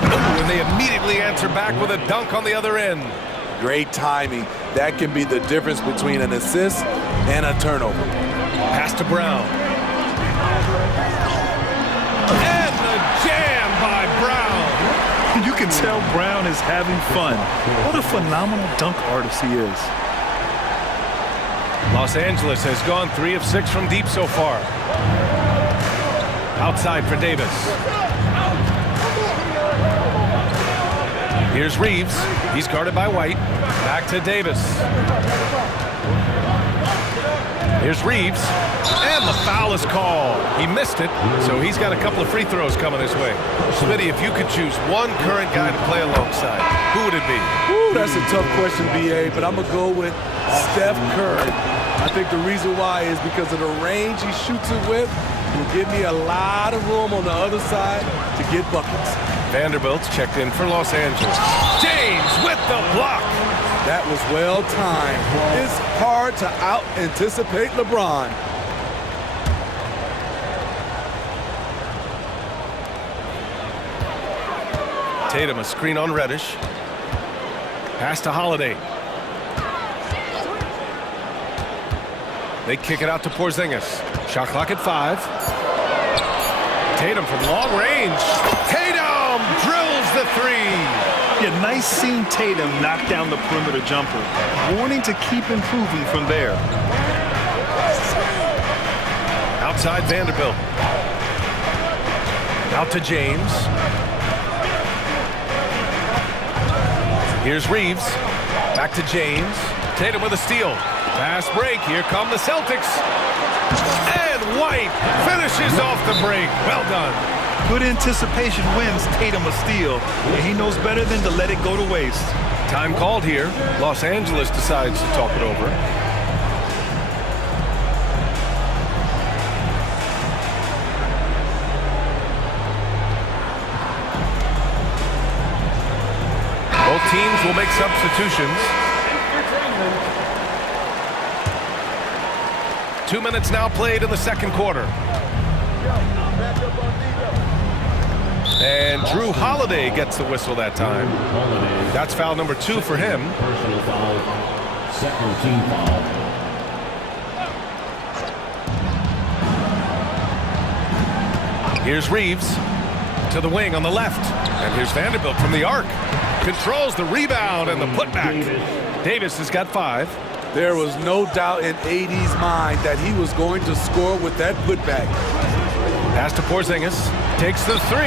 And they immediately answer back with a dunk on the other end. Great timing. That can be the difference between an assist and a turnover. Pass to Brown. And the jam by Brown. You can tell Brown is having fun. What a phenomenal dunk artist he is. Los Angeles has gone 3 of 6 from deep so far. Outside for Davis. Here's Reeves. He's guarded by White. Back to Davis. Here's Reeves. And the foul is called. He missed it, so he's got a couple of free throws coming his way. Smitty, if you could choose one current guy to play alongside, who would it be? Ooh, that's a tough question, B.A., but I'm going to go with Steph Curry. I think the reason why is because of the range he shoots it with. Will give me a lot of room on the other side to get buckets. Vanderbilt's checked in for Los Angeles. James with the block. That was well timed. It's hard to out-anticipate LeBron. Tatum, a screen on Reddish. Pass to Holiday. They kick it out to Porzingis. Shot clock at 5. Tatum from long range. Tatum drills the 3. Yeah, nice seeing Tatum knock down the perimeter jumper. Warning to keep improving from there. Outside Vanderbilt. Out to James. Here's Reeves. Back to James. Tatum with a steal. Fast break. Here come the Celtics. And White finishes off the break. Well done. Good anticipation wins Tatum a steal. And he knows better than to let it go to waste. Time called here. Los Angeles decides to talk it over. Both teams will make substitutions. 2 minutes now played in the second quarter. And Drew Holiday gets the whistle that time. That's foul number 2 for him. Second team foul. Here's Reeves to the wing on the left. And here's Vanderbilt from the arc. Controls the rebound and the putback. Davis has got 5. There was no doubt in AD's mind that he was going to score with that putback. Pass to Porzingis. Takes the 3.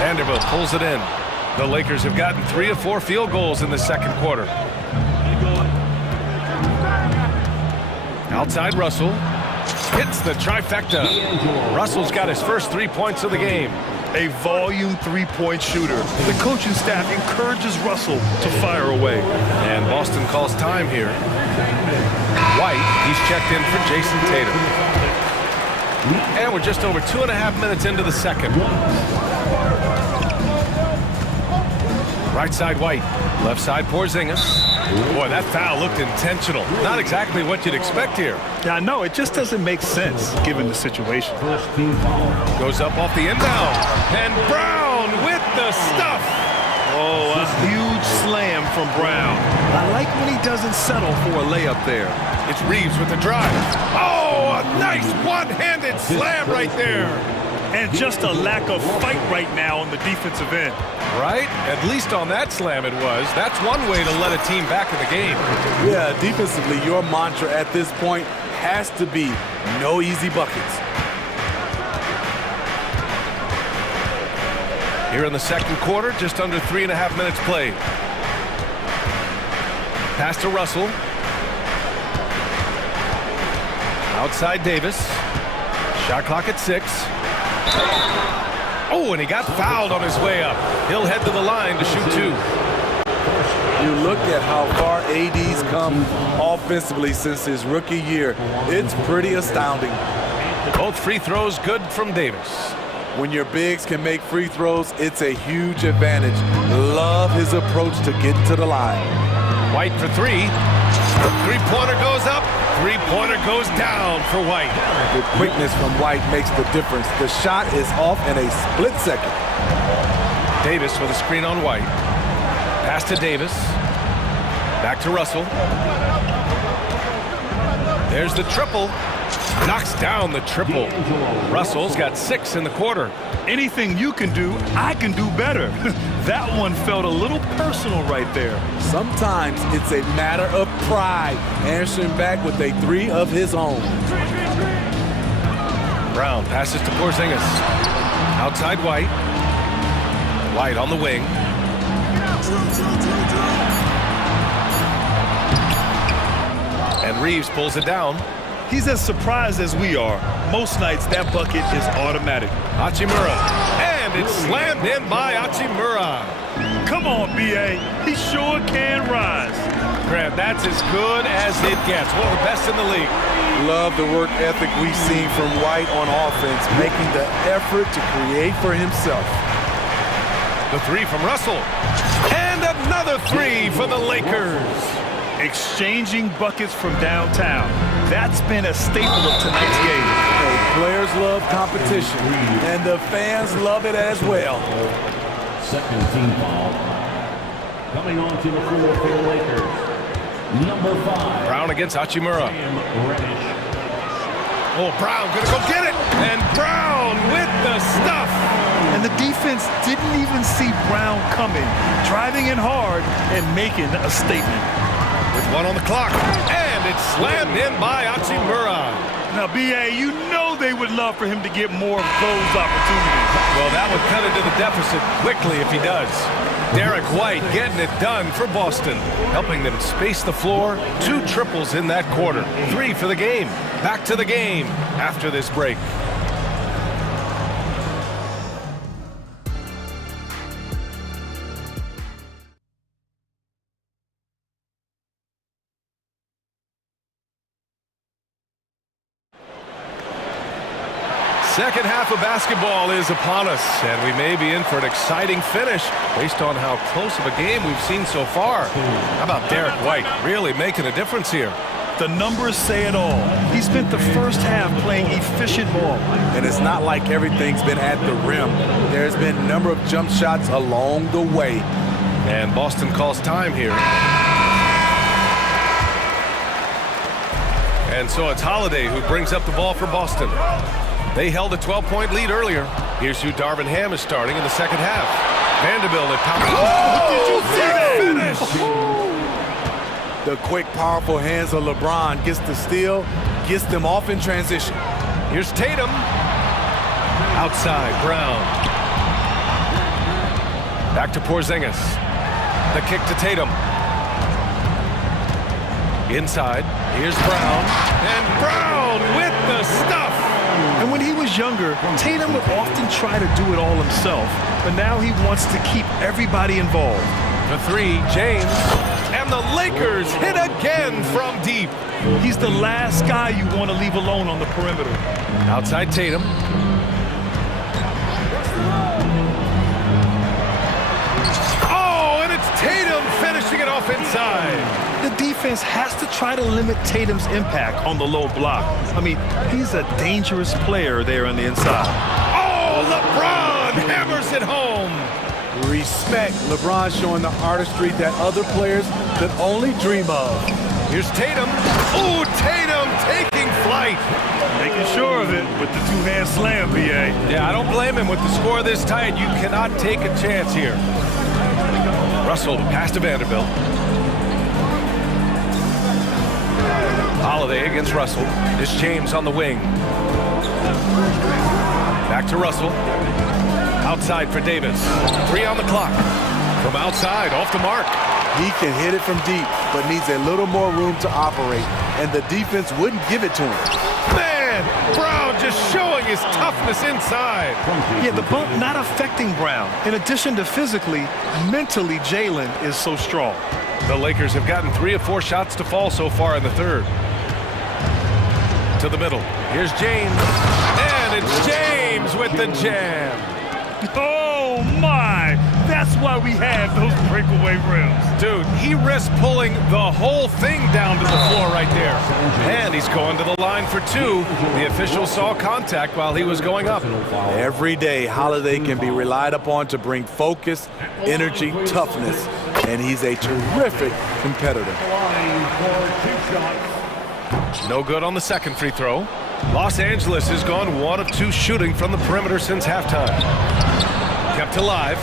Vanderbilt pulls it in. The Lakers have gotten 3 of 4 field goals in the second quarter. Outside Russell. Hits the trifecta. Russell's got his first 3 points of the game. A volume three-point shooter. The coaching staff encourages Russell to fire away. And Boston calls time here. White, he's checked in for Jason Tatum. And we're just over 2.5 minutes into the second. Right side White, left side Porzingis. Boy, that foul looked intentional. Not exactly what you'd expect here. Yeah, I know. It just doesn't make sense given the situation. Goes up off the inbound. And Brown with the stuff. Oh, a huge slam from Brown. I like when he doesn't settle for a layup there. It's Reeves with the drive. Oh, a nice one-handed slam right there. And just a lack of fight right now on the defensive end. Right? At least on that slam it was. That's one way to let a team back in the game. Yeah, defensively, your mantra at this point has to be no easy buckets. Here in the second quarter, just under 3.5 minutes played. Pass to Russell. Outside Davis. Shot clock at 6. Oh, and he got fouled on his way up. He'll head to the line to shoot 2. You look at how far AD's come offensively since his rookie year. It's pretty astounding. Both free throws good from Davis. When your bigs can make free throws, it's a huge advantage. Love his approach to getting to the line. White for 3. Three-pointer goes up. Three-pointer goes down for White. The quickness from White makes the difference. The shot is off in a split second. Davis with a screen on White. Pass to Davis. Back to Russell. There's the triple. Knocks down the triple. Russell's got 6 in the quarter. Anything you can do, I can do better. That one felt a little personal right there. Sometimes it's a matter of pride, answering back with a 3 of his own. Brown passes to Porzingis. Outside White. White on the wing. And Reeves pulls it down. He's as surprised as we are. Most nights, that bucket is automatic. Hachimura. And it's slammed in by Hachimura. Come on, B.A. He sure can rise. Grant, that's as good as it gets. One of the best in the league. Love the work ethic we've seen from White on offense, making the effort to create for himself. The 3 from Russell. And another 3 for the Lakers. Exchanging buckets from downtown. That's been a staple of tonight's game. Hey, players love competition, and the fans love it as well. Second team foul. Coming onto the floor for the Lakers, number 5. Brown against Hachimura. Oh, Brown gonna go get it. And Brown with the stuff. And the defense didn't even see Brown coming, driving in hard and making a statement. With 1 on the clock. And it's slammed in by Hachimura. Now, B.A., you know they would love for him to get more of those opportunities. Well, that would cut into the deficit quickly if he does. Derek White getting it done for Boston, helping them space the floor. 2 triples in that quarter. 3 for the game. Back to the game after this break. Second half of basketball is upon us, and we may be in for an exciting finish based on how close of a game we've seen so far. How about Derek White really making a difference here? The numbers say it all. He spent the first half playing efficient ball. And it's not like everything's been at the rim. There's been a number of jump shots along the way. And Boston calls time here. And so it's Holiday who brings up the ball for Boston. They held a 12-point lead earlier. Here's who Darvin Ham is starting in the second half. Vanderbilt at power. Oh, did you see that finish? The quick, powerful hands of LeBron gets the steal, gets them off in transition. Here's Tatum. Outside, Brown. Back to Porzingis. The kick to Tatum. Inside, here's Brown. And Brown with the stuff. And when he was younger, Tatum would often try to do it all himself, but now he wants to keep everybody involved. The three, James. And the Lakers hit again from deep. He's the last guy you want to leave alone on the perimeter. Outside Tatum. Oh, and it's Tatum finishing it off inside. The defense has to try to limit Tatum's impact on the low block. I mean, he's a dangerous player there on the inside. Oh, LeBron hammers it home. Respect. LeBron showing the artistry that other players could only dream of. Here's Tatum. Oh, Tatum taking flight. Making sure of it with the two-hand slam, BA. Yeah, I don't blame him. With the score this tight, you cannot take a chance here. Russell pass to Vanderbilt. Holiday against Russell. It's James on the wing. Back to Russell. Outside for Davis. 3 on the clock. From outside, off the mark. He can hit it from deep, but needs a little more room to operate, and the defense wouldn't give it to him. Man, Brown just showing his toughness inside. Yeah, the bump not affecting Brown. In addition to physically, mentally, Jalen is so strong. The Lakers have gotten 3 of 4 shots to fall so far in the third. To the middle. Here's James. And it's James with the jam. Oh, my. That's why we have those breakaway rims. Dude, he risked pulling the whole thing down to the floor right there. And he's going to the line for 2. The official saw contact while he was going up. Every day, Holiday can be relied upon to bring focus, energy, toughness, and he's a terrific competitor. No good on the second free throw. Los Angeles has gone 1 of 2 shooting from the perimeter since halftime. Kept alive.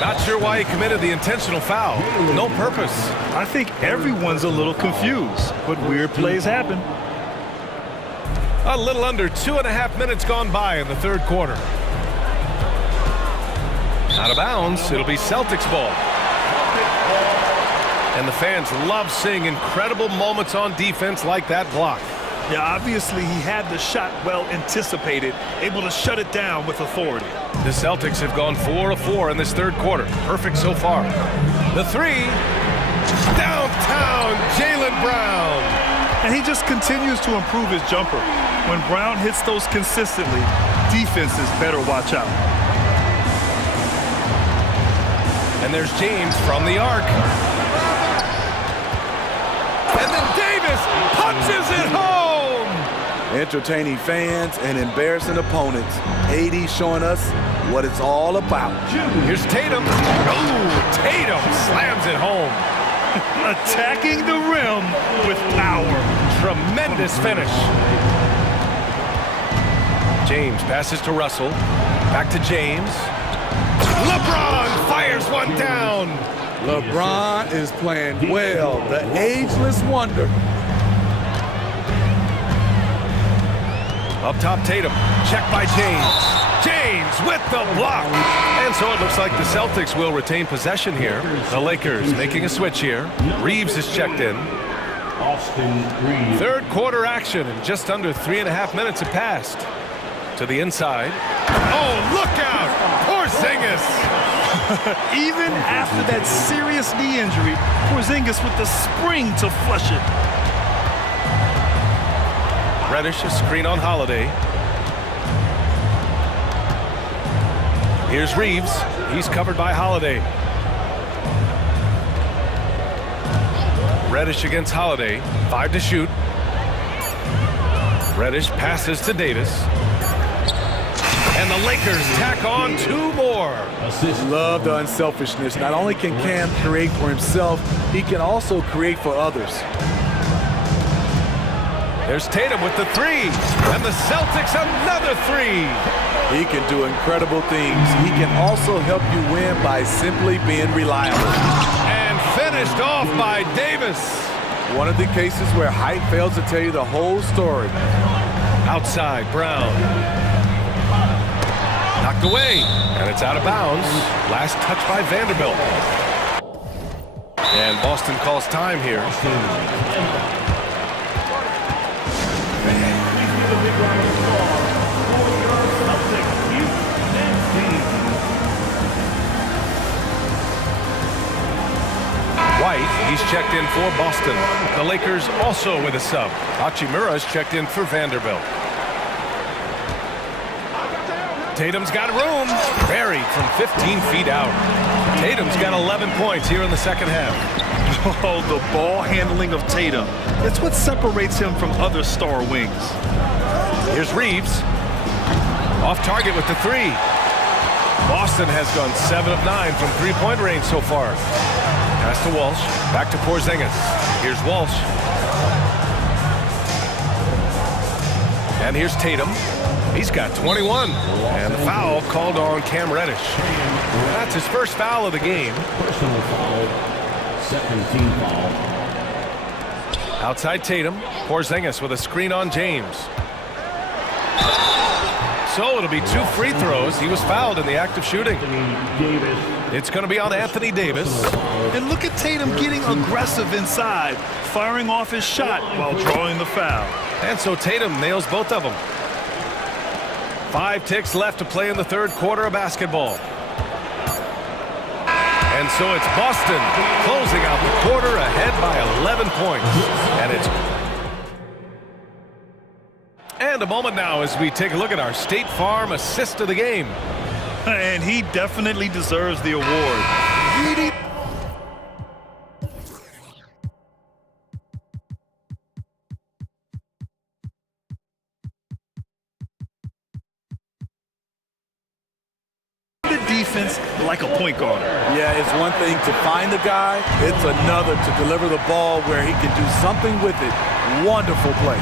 Not sure why he committed the intentional foul. No purpose. I think everyone's a little confused, but weird plays happen. A little under 2.5 minutes gone by in the third quarter. Out of bounds, it'll be Celtics ball. And the fans love seeing incredible moments on defense like that block. Yeah, obviously he had the shot well anticipated, able to shut it down with authority. The Celtics have gone 4 of 4 in this third quarter. Perfect so far. The 3. Downtown, Jaylen Brown. And he just continues to improve his jumper. When Brown hits those consistently, defenses better watch out. And there's James from the arc. And then Davis punches it home. Entertaining fans and embarrassing opponents. AD showing us what it's all about. Here's Tatum. Oh, Tatum slams it home. Attacking the rim with power. Tremendous finish. James passes to Russell. Back to James. LeBron fires one down. LeBron is playing well. The ageless wonder. Up top, Tatum. Check by James. James with the block. And so it looks like the Celtics will retain possession here. The Lakers making a switch here. Reeves is checked in. Third quarter action, and just under 3.5 minutes have passed. To the inside. Oh, look out! Porzingis! Even after that serious knee injury, Porzingis with the spring to flush it. Reddish, a screen on Holiday. Here's Reeves. He's covered by Holiday. Reddish against Holiday. 5 to shoot. Reddish passes to Davis. And the Lakers tack on 2 more. Love the unselfishness. Not only can Cam create for himself, he can also create for others. There's Tatum with the three. And the Celtics another three. He can do incredible things. He can also help you win by simply being reliable. And finished off by Davis. One of the cases where height fails to tell you the whole story. Outside, Brown. Knocked away, and it's out of bounds. Last touch by Vanderbilt. And Boston calls time here. White, he's checked in for Boston. The Lakers also with a sub. Hachimura's checked in for Vanderbilt. Tatum's got room. Buried from 15 feet out. Tatum's got 11 points here in the second half. Oh, the ball handling of Tatum. It's what separates him from other star wings. Here's Reeves. Off target with the three. Boston has gone 7 of 9 from three-point range so far. Pass to Walsh. Back to Porzingis. Here's Walsh. And here's Tatum. He's got 21. And the foul called on Cam Reddish. That's his first foul of the game. Personal foul, 17 foul. Outside Tatum. Porzingis with a screen on James. So it'll be 2 free throws. He was fouled in the act of shooting. It's going to be on Anthony Davis. And look at Tatum getting aggressive inside, firing off his shot while drawing the foul. And so Tatum nails both of them. 5 ticks left to play in the third quarter of basketball. And so it's Boston closing out the quarter ahead by 11 points. And a moment now as we take a look at our State Farm assist of the game. And he definitely deserves the award. Defense like a point guard. Yeah, it's one thing to find the guy. It's another to deliver the ball where he can do something with it. Wonderful play.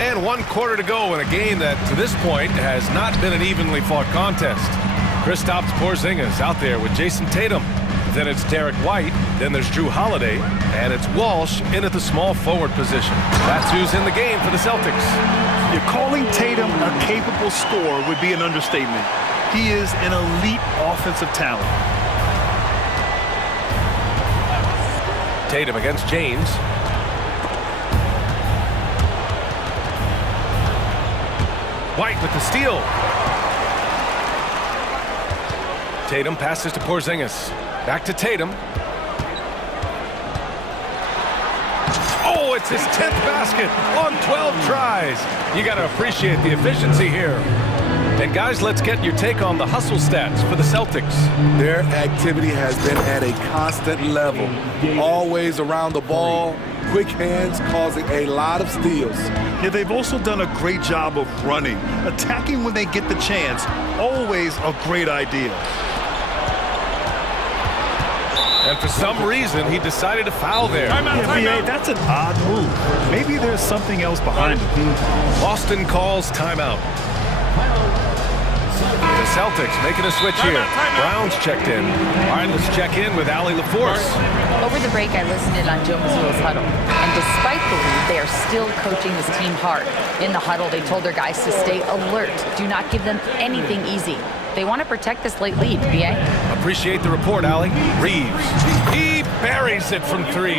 And 1 quarter to go in a game that, to this point, has not been an evenly fought contest. Kristaps Porzingis out there with Jason Tatum. Then it's Derek White. Then there's Drew Holiday. And it's Walsh in at the small forward position. That's who's in the game for the Celtics. You're calling Tatum a capable scorer would be an understatement. He is an elite offensive talent. Tatum against James. White with the steal. Tatum passes to Porzingis. Back to Tatum. Oh, it's his 10th basket on 12 tries. You got to appreciate the efficiency here. And guys, let's get your take on the hustle stats for the Celtics. Their activity has been at a constant level. Always around the ball. Quick hands causing a lot of steals. Yeah, they've also done a great job of running, attacking when they get the chance. Always a great idea. And for some reason, he decided to foul there. Yeah, that's an odd move. Maybe there's something else behind it. Boston calls timeout. The Celtics making a switch here. Brown's checked in. All right, let's check in with Allie LaForce. Over the break, I listened in on Joe Mazzulla's huddle. And despite the lead, they are still coaching this team hard. In the huddle, they told their guys to stay alert. Do not give them anything easy. They want to protect this late lead, BA. Appreciate the report, Allie. Reeves. He buries it from 3.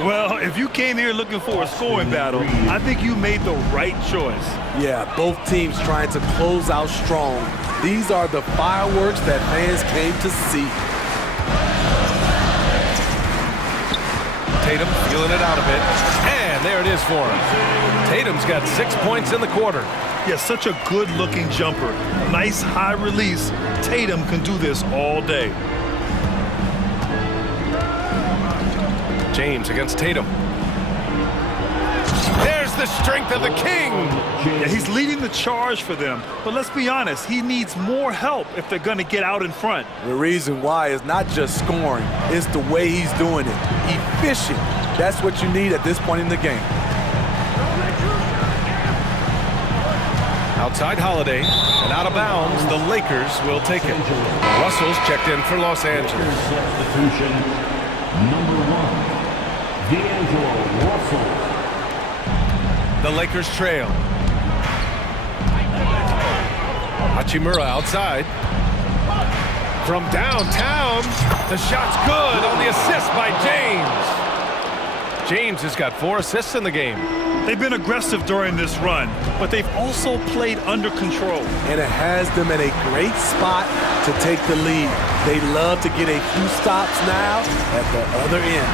Well, if you came here looking for a scoring battle, I think you made the right choice. Yeah, both teams trying to close out strong. These are the fireworks that fans came to see. Tatum feeling it out a bit. And there it is for him. Tatum's got 6 points in the quarter. Yeah, such a good-looking jumper. Nice high release. Tatum can do this all day. James against Tatum. There's the strength of the king. Yeah, he's leading the charge for them. But let's be honest, he needs more help if they're going to get out in front. The reason why is not just scoring, it's the way he's doing it. Efficient, That's what you need at this point in the game. Outside Holiday, and out of bounds, the Lakers will take it. Russell's checked in for Los Angeles. Substitution number 1, D'Angelo Russell. The Lakers trail. Hachimura outside. From downtown, the shot's good on the assist by James. James has got 4 assists in the game. They've been aggressive during this run, but they've also played under control. And it has them in a great spot to take the lead. They love to get a few stops now at the other end.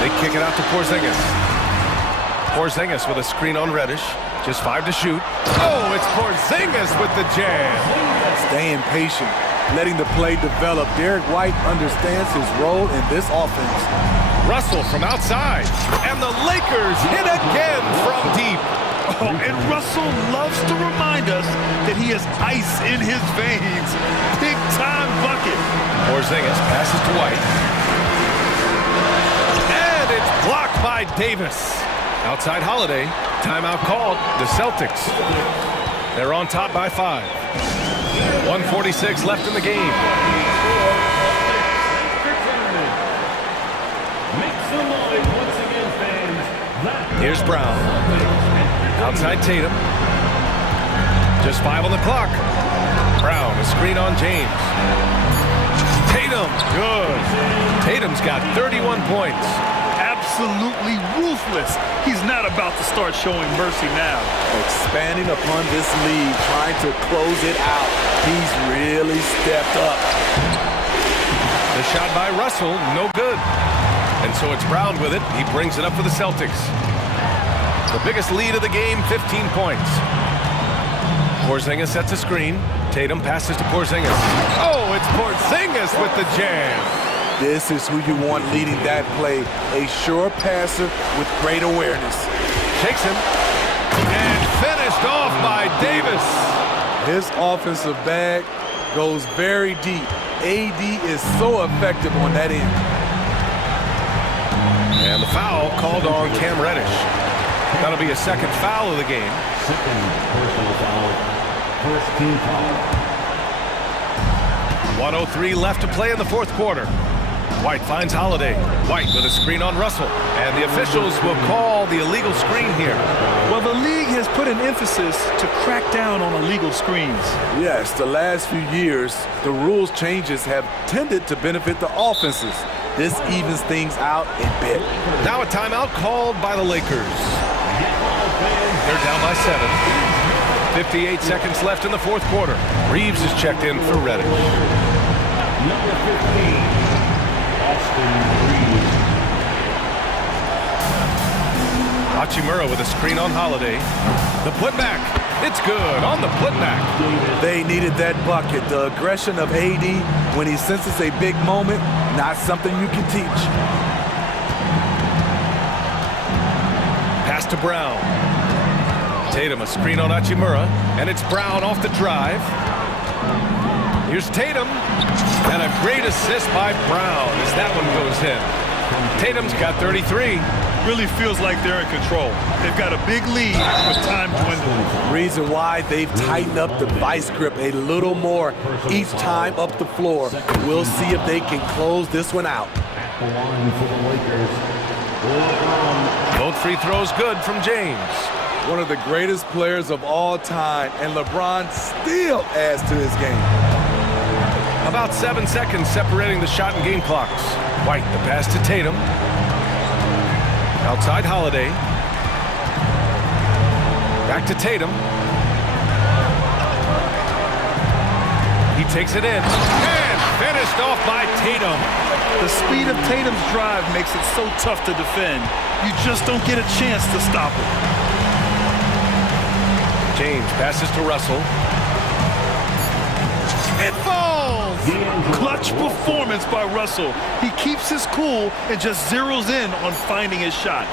They kick it out to Porzingis. Porzingis with a screen on Reddish. Just 5 to shoot. Oh, it's Porzingis with the jam. Staying patient, letting the play develop. Derek White understands his role in this offense. Russell from outside, and the Lakers hit again from deep. Oh, and Russell loves to remind us that he has ice in his veins. Big-time bucket. Porzingis passes to White. And it's blocked by Davis. Outside Holiday, timeout called, the Celtics. They're on top by 5. 1:46 left in the game. Here's Brown. Outside Tatum. Just 5 on the clock. Brown, a screen on James. Tatum, good. Tatum's got 31 points. Absolutely ruthless. He's not about to start showing mercy now. Expanding upon this lead, trying to close it out. He's really stepped up. The shot by Russell, no good. And so it's Brown with it. He brings it up for the Celtics. The biggest lead of the game, 15 points. Porzingis sets a screen. Tatum passes to Porzingis. Oh, it's Porzingis with the jam. This is who you want leading that play. A sure passer with great awareness. Shakes him. And finished off by Davis. His offensive bag goes very deep. AD is so effective on that end. And the foul called on Cam Reddish. That'll be a second foul of the game. Second personal foul. First team foul. 1:03 left to play in the fourth quarter. White finds Holiday. White with a screen on Russell. And the officials will call the illegal screen here. Well, the league has put an emphasis to crack down on illegal screens. Yes, the last few years, the rules changes have tended to benefit the offenses. This evens things out a bit. Now a timeout called by the Lakers. They're down by 7. 58 seconds left in the fourth quarter. Reeves is checked in for Reddish. Number 15, Austin Reeves. Hachimura with a screen on Holiday. The putback. It's good on the putback. They needed that bucket. The aggression of AD when he senses a big moment, not something you can teach. Pass to Brown. Tatum, a screen on Hachimura, and it's Brown off the drive. Here's Tatum, and a great assist by Brown as that one goes in. Tatum's got 33. Really feels like they're in control. They've got a big lead with time dwindling. Reason why they've tightened up the vice grip a little more each time up the floor. We'll see if they can close this one out. At the line for the Lakers, LeBron. Both free throws good from James. One of the greatest players of all time, and LeBron still adds to his game. About 7 seconds separating the shot and game clocks. White, the pass to Tatum. Outside Holiday. Back to Tatum. He takes it in. And finished off by Tatum. The speed of Tatum's drive makes it so tough to defend. You just don't get a chance to stop it. James passes to Russell. It falls! Clutch performance by Russell. He keeps his cool and just zeroes in on finding his shot.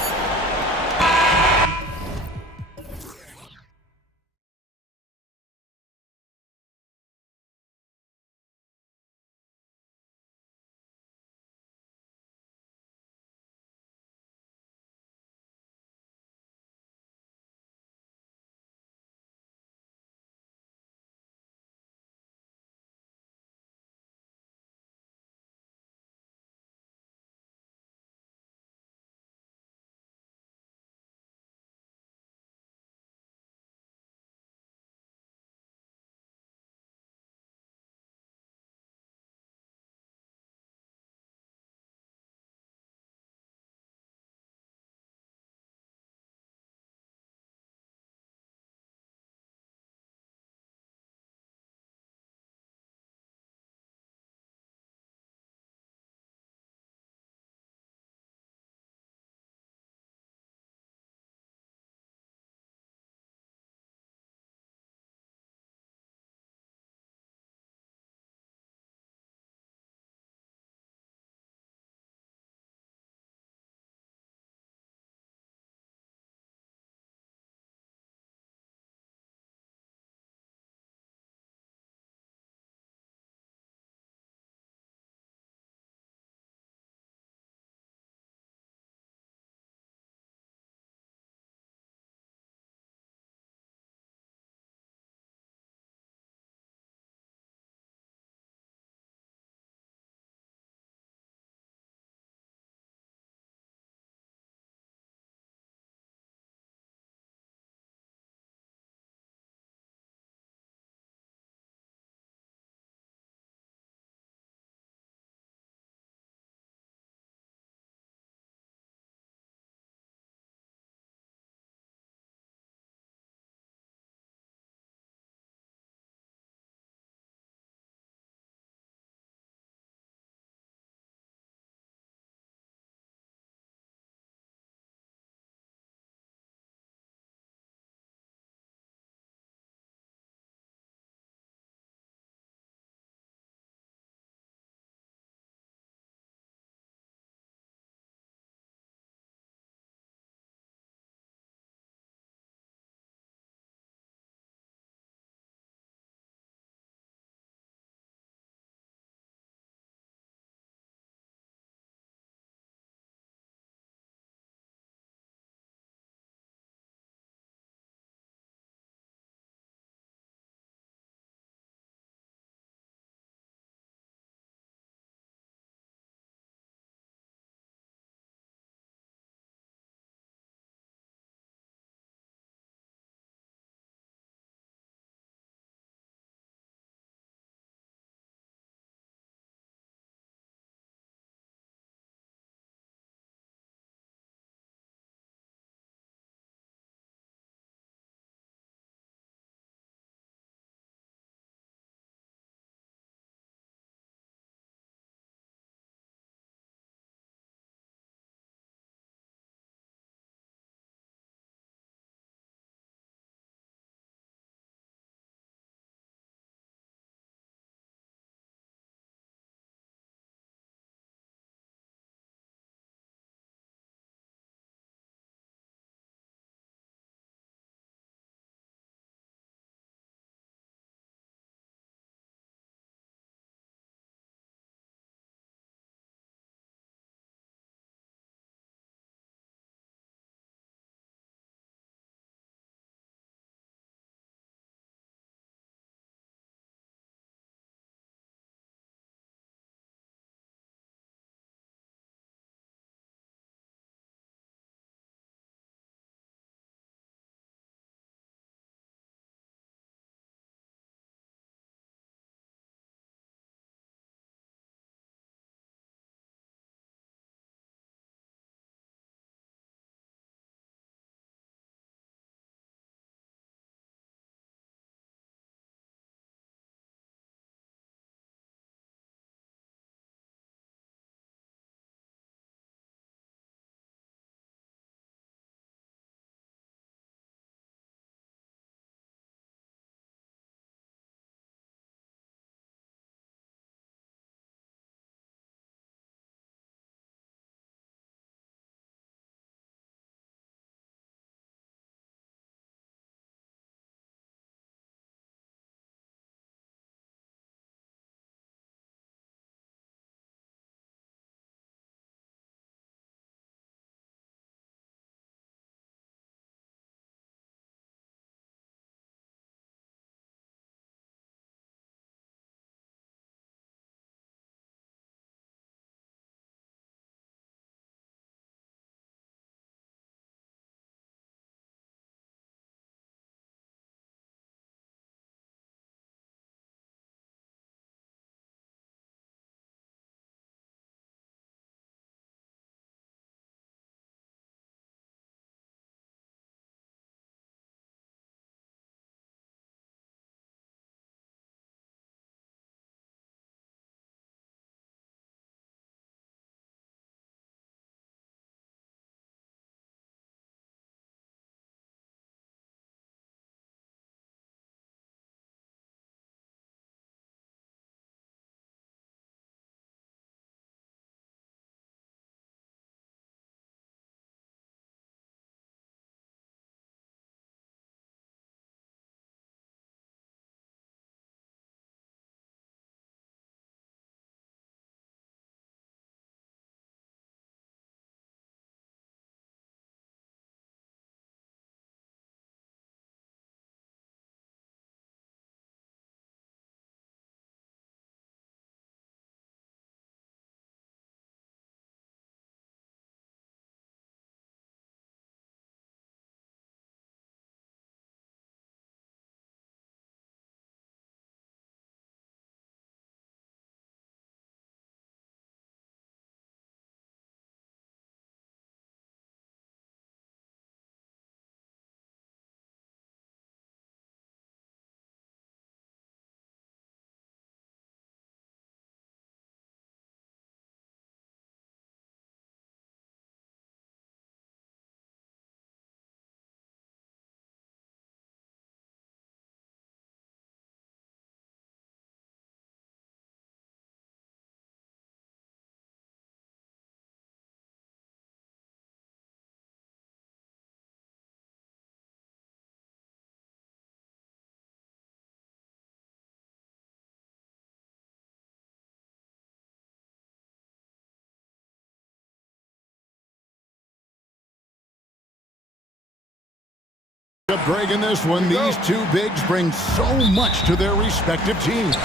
Greg, in this one, these two bigs bring so much to their respective teams.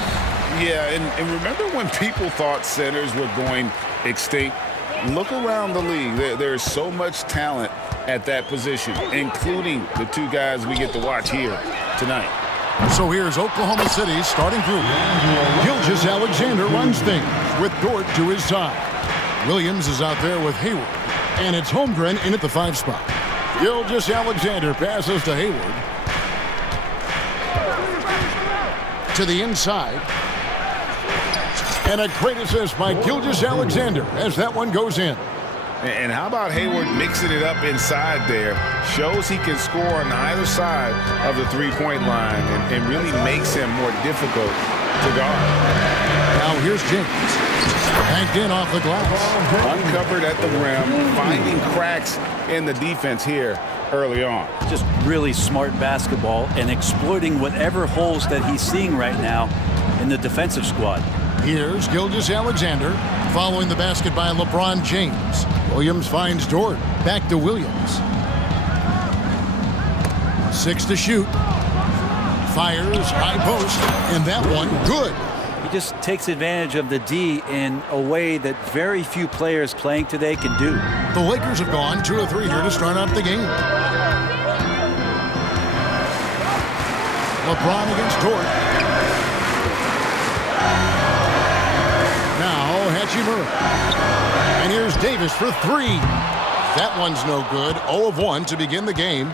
Yeah, and remember when people thought centers were going extinct? Look around the league. There's so much talent at that position, including the two guys we get to watch here tonight. So here's Oklahoma City's starting group. Gilgeous-Alexander runs things with Dort to his side. Williams is out there with Hayward, and it's Holmgren in at the 5 spot. Gilgeous-Alexander passes to Hayward. To the inside. And a great assist by Gilgeous-Alexander as that one goes in. And how about Hayward mixing it up inside there? Shows he can score on either side of the three-point line and really makes him more difficult to guard. Now here's James. Banked in off the glass. Uncovered at the rim, finding cracks in the defense here early on. Just really smart basketball and exploiting whatever holes that he's seeing right now in the defensive squad. Here's Gilgeous-Alexander following the basket by LeBron James. Williams finds Dort. Back to Williams. 6 to shoot. Fires, high post, and that one good. He just takes advantage of the D in a way that very few players playing today can do. The Lakers have gone 2 of 3 here to start out the game. LeBron against Dort. Now Hachimura. And here's Davis for 3. That one's no good. 0 of 1 to begin the game.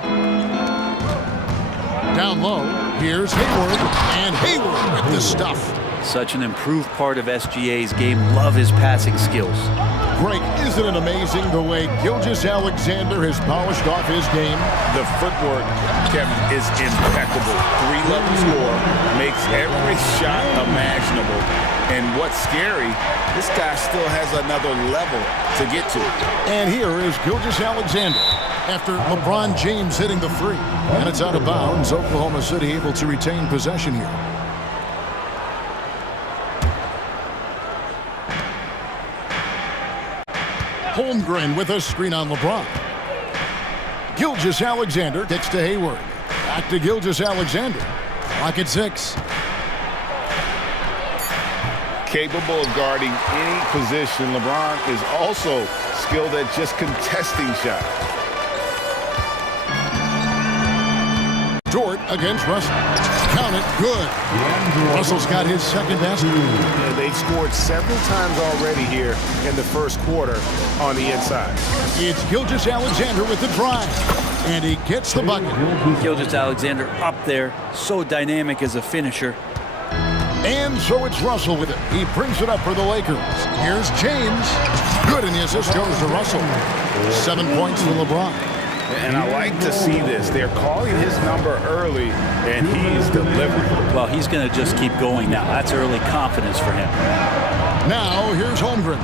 Down low, here's Hayward. And Hayward with the stuff. Such an improved part of SGA's game. Love his passing skills. Greg, isn't it amazing the way Gilgeous-Alexander has polished off his game? The footwork, Kevin, is impeccable. 3-level score, makes every shot imaginable. And what's scary, this guy still has another level to get to. And here is Gilgeous-Alexander after LeBron James hitting the 3. And it's out of bounds. Oklahoma City able to retain possession here. Holmgren with a screen on LeBron. Gilgeous-Alexander gets to Hayward. Back to Gilgeous-Alexander. Clock at 6. Capable of guarding any position. LeBron is also skilled at just contesting shots. Dort against Russell. Count it, good. Russell's got his second basket. Yeah, they've scored several times already here in the first quarter on the inside. It's Gilgeous-Alexander with the drive. And he gets the bucket. Gilgeous-Alexander up there, so dynamic as a finisher. And so it's Russell with it. He brings it up for the Lakers. Here's James. Good, and the assist goes to Russell. 7 points for LeBron. And I like to see this. They're calling his number early, and he's delivering. Well, he's going to just keep going now. That's early confidence for him. Now, here's Holmgren.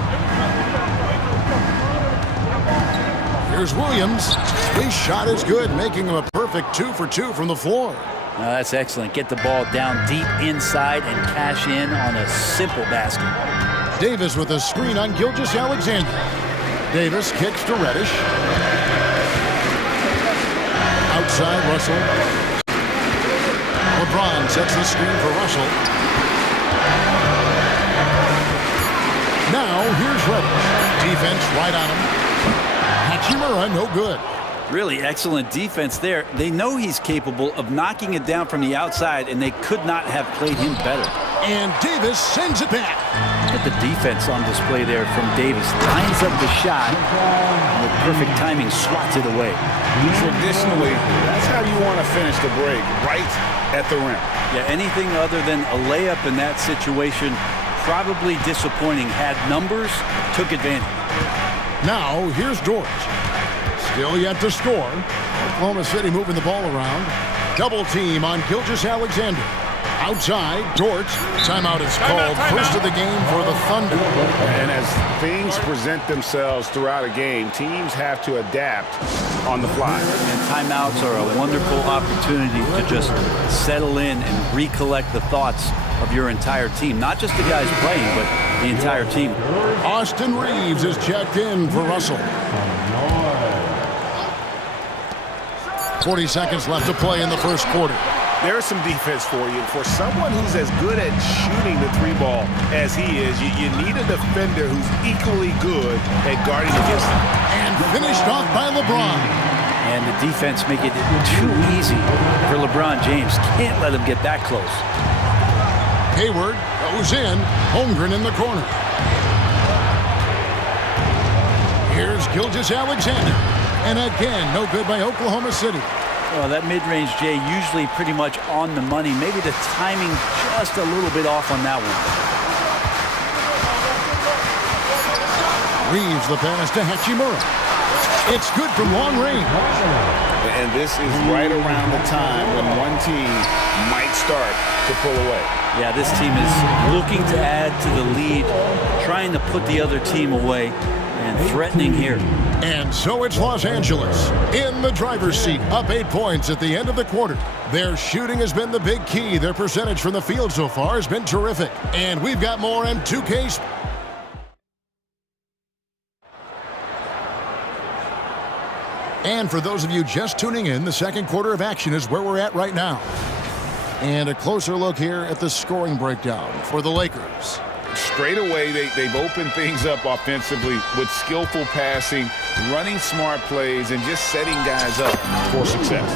Here's Williams. His shot is good, making him a perfect 2 for 2 from the floor. That's excellent. Get the ball down deep inside and cash in on a simple basket. Davis with a screen on Gilgeous-Alexander. Davis kicks to Reddish. Outside Russell. LeBron sets the screen for Russell. Now here's Reddish. Defense right on him. Hachimura, no good. Really excellent defense there. They know he's capable of knocking it down from the outside, and they could not have played him better. And Davis sends it back. Look at the defense on display there from Davis. Lines up the shot, and with perfect timing, swats it away. Traditionally, that's how you want to finish the break, right at the rim. Yeah, anything other than a layup in that situation, probably disappointing. Had numbers, took advantage. Now, here's George. Still yet to score. Oklahoma City moving the ball around. Double team on Gilgeous-Alexander. Outside, Dort. Timeout is called. First of the game for the Thunder. And as things present themselves throughout a game, teams have to adapt on the fly. And timeouts are a wonderful opportunity to just settle in and recollect the thoughts of your entire team. Not just the guys playing, but the entire team. Austin Reeves is checked in for Russell. 40 seconds left to play in the first quarter. There's some defense for you. For someone who's as good at shooting the three ball as he is, you need a defender who's equally good at guarding against him. And finished off by LeBron. And the defense make it too easy for LeBron James. Can't let him get that close. Hayward goes in. Holmgren in the corner. Here's Gilgeous-Alexander. And again, no good by Oklahoma City. Well, that mid-range, Jay, usually pretty much on the money. Maybe the timing just a little bit off on that one. Reeves the pass to Hachimura. It's good from long range. And this is right around the time when one team might start to pull away. Yeah, this team is looking to add to the lead, trying to put the other team away, and threatening here. And so it's Los Angeles in the driver's seat, up 8 points at the end of the quarter. Their shooting has been the big key. Their percentage from the field so far has been terrific. And we've got more in 2K. And for those of you just tuning in, the second quarter of action is where we're at right now. And a closer look here at the scoring breakdown for the Lakers. Straight away, they've opened things up offensively with skillful passing, running smart plays, and just setting guys up for success.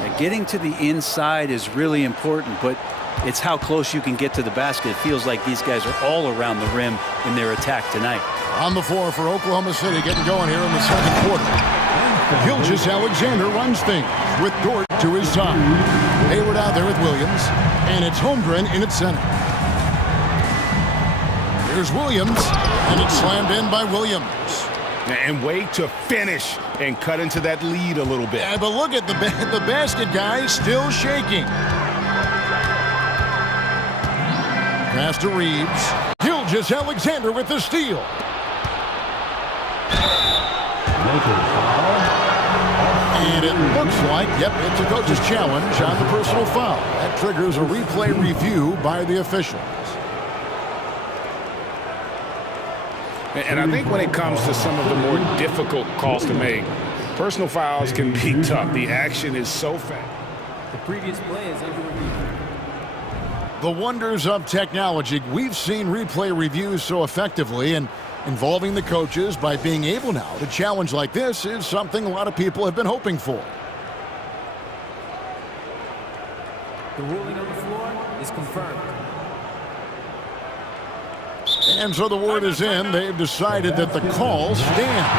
Yeah, getting to the inside is really important, but it's how close you can get to the basket. It feels like these guys are all around the rim in their attack tonight. On the floor for Oklahoma City, getting going here in the second quarter. Gilgeous-Alexander runs things with Dort to his side. Hayward out there with Williams, and it's Holmgren in its center. Here's Williams, and it's slammed in by Williams. And wait to finish and cut into that lead a little bit. Yeah, but look at the basket guy still shaking. Pass to Reeves. Gilgeous-Alexander with the steal. And it looks like, yep, it's a coach's challenge on the personal foul. That triggers a replay review by the officials. And I think when it comes to some of the more difficult calls to make, personal fouls can be tough. The action is so fast. The previous play is under review. The wonders of technology. We've seen replay reviews so effectively, and involving the coaches by being able now to challenge like this is something a lot of people have been hoping for. The ruling on the floor is confirmed. And so the word is in. They've decided that the call stands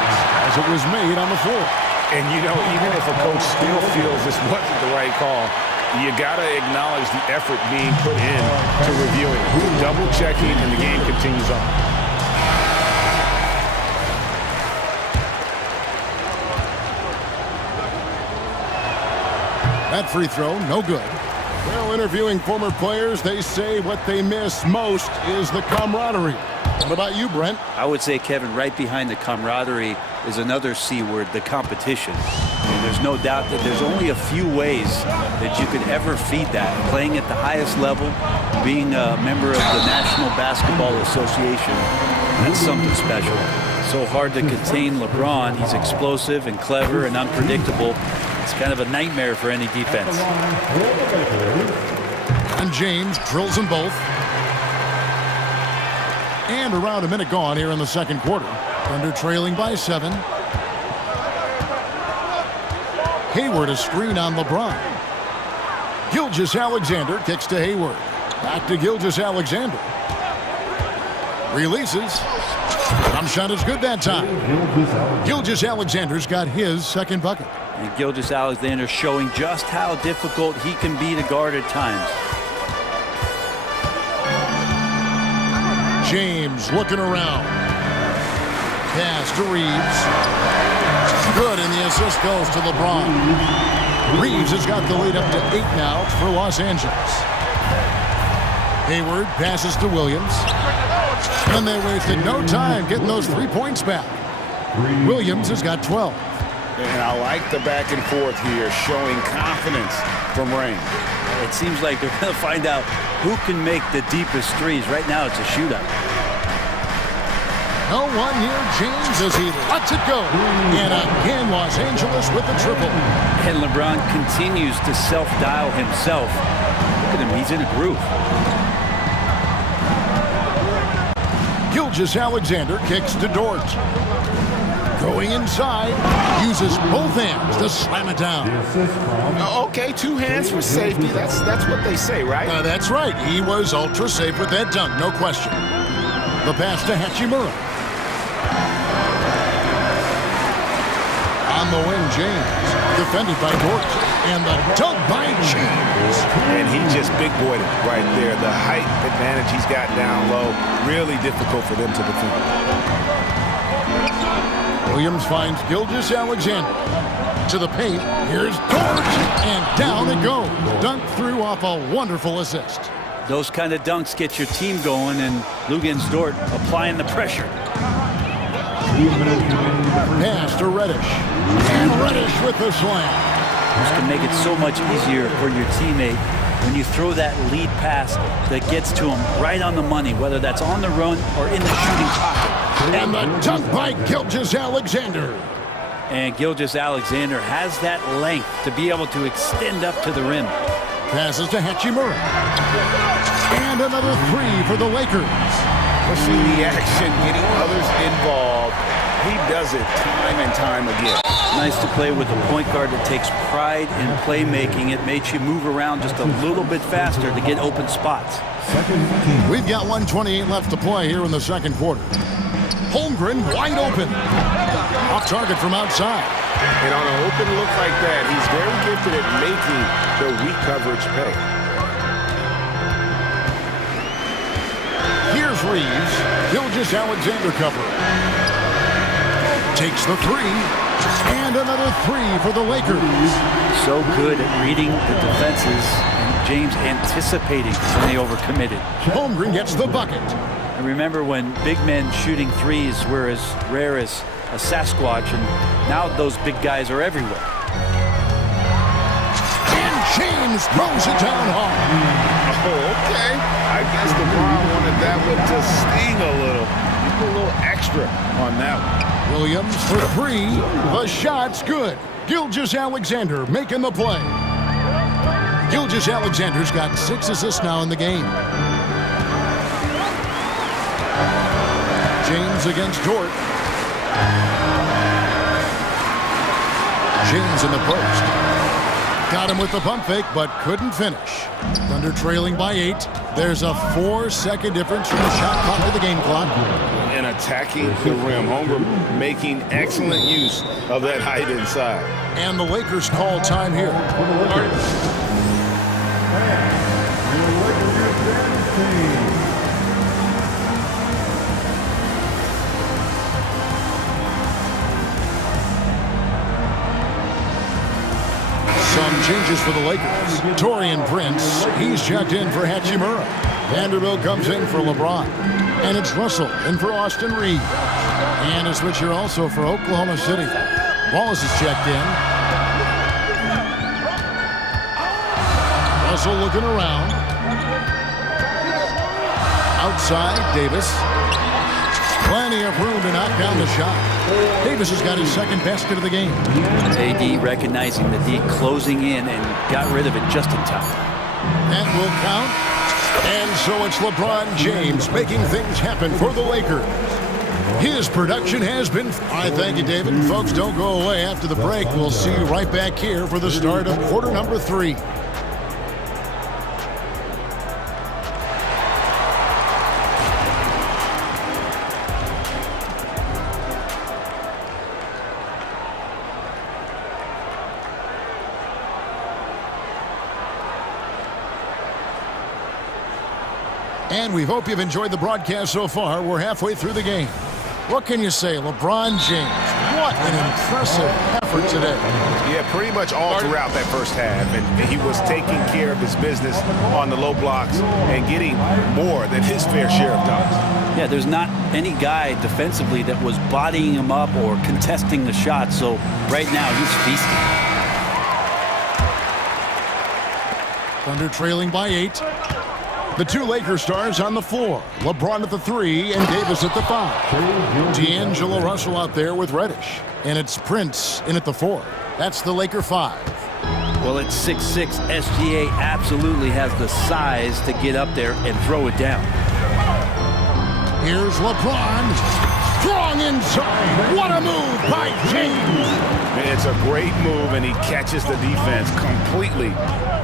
as it was made on the floor. And, you know, even if a coach still feels this wasn't the right call, you got to acknowledge the effort being put in to reviewing it. Double-checking, and the game continues on. That free throw, no good. Well, interviewing former players, they say what they miss most is the camaraderie. What about you, Brent? I would say, Kevin, right behind the camaraderie is another C word, the competition. And there's no doubt that there's only a few ways that you could ever feed that. Playing at the highest level, being a member of the National Basketball Association, that's something special. So hard to contain LeBron. He's explosive and clever and unpredictable. It's kind of a nightmare for any defense. And James drills them both. And around a minute gone here in the second quarter. Thunder trailing by 7. Hayward a screen on LeBron. Gilgeous-Alexander kicks to Hayward. Back to Gilgeous-Alexander. Releases. Jump shot is good that time. Gilgeous-Alexander's got his second bucket. And Gilgeous-Alexander showing just how difficult he can be to guard at times. James looking around. Pass to Reeves. Good, and the assist goes to LeBron. Reeves has got the lead up to 8 now for Los Angeles. Hayward passes to Williams. And they wasted no time getting those 3 points back. Williams has got 12. And I like the back and forth here, showing confidence from Rain. It seems like they're going to find out who can make the deepest threes. Right now, it's a shootout. No one near James as he lets it go. And again, Los Angeles with the triple. And LeBron continues to self-dial himself. Look at him, he's in a groove. Gilgeous-Alexander kicks to Dort. Going inside, uses both hands to slam it down. Okay, 2 hands for safety. That's what they say, right? That's right. He was ultra safe with that dunk, no question. The pass to Hachimura. On the wing, James. Defended by Dort. And the dunk by James. And he just big-boyed it right there. The height advantage he's got down low, really difficult for them to defend. Williams finds Gilgeous-Alexander. To the paint. Here's Dort. And down it goes. Dunk through off a wonderful assist. Those kind of dunks get your team going, and Luguentz Dort applying the pressure. Pass to Reddish. And Reddish with the slam. This can make it so much easier for your teammate when you throw that lead pass that gets to him right on the money, whether that's on the run or in the shooting pocket. And the dunk by Gilgeous-Alexander. And Gilgeous-Alexander has that length to be able to extend up to the rim. Passes to Hachimura. And another 3 for the Lakers. Pushing the action, getting others involved. He does it time and time again. Nice to play with a point guard that takes pride in playmaking. It makes you move around just a little bit faster to get open spots. We've got 1:28 left to play here in the second quarter. Holmgren wide open. Off target from outside. And on an open look like that, he's very gifted at making the weak coverage pay. Here's Reeves. Gilgeous-Alexander cover. Takes the 3. And another 3 for the Lakers. So good at reading the defenses, and James anticipating when they overcommitted. Holmgren gets the bucket. I remember when big men shooting threes were as rare as a Sasquatch, and now those big guys are everywhere. And James throws it down hard. Oh, okay. I guess LeBron wanted that one to sting a little. He put a little extra on that one. Williams for 3. The shot's good. Gilgeous-Alexander making the play. Gilgeous-Alexander's got 6 assists now in the game. James against Dort. James in the post. Got him with the pump fake, but couldn't finish. Thunder trailing by 8. There's a 4-second difference from the shot clock to the game clock. And attacking the rim. Holmgren making excellent use of that height inside. And the Lakers call time here. Some changes for the Lakers. Taurean Prince, he's checked in for Hachimura. Vanderbilt comes in for LeBron. And it's Russell in for Austin Reeves. And a switcher also for Oklahoma City. Wallace is checked in. Russell looking around. Outside, Davis. Plenty of room to knock down the shot. Davis has got his second basket of the game. AD recognizing the D, closing in, and got rid of it just in time. That will count. And so it's LeBron James making things happen for the Lakers. His production has been... I thank you, David. And folks, don't go away after the break. We'll see you right back here for the start of quarter number 3. And we hope you've enjoyed the broadcast so far. We're halfway through the game. What can you say, LeBron James? What an impressive effort today. Yeah, pretty much all throughout that first half. And he was taking care of his business on the low blocks and getting more than his fair share of dunks. Yeah, there's not any guy defensively that was bodying him up or contesting the shot. So right now, he's feasting. Thunder trailing by 8. The two Lakers stars on the floor. LeBron at the 3 and Davis at the 5. D'Angelo Russell out there with Reddish. And it's Prince in at the 4. That's the Laker 5. Well, at 6'6", SGA absolutely has the size to get up there and throw it down. Here's LeBron. Strong inside. What a move by James. It's a great move, and he catches the defense completely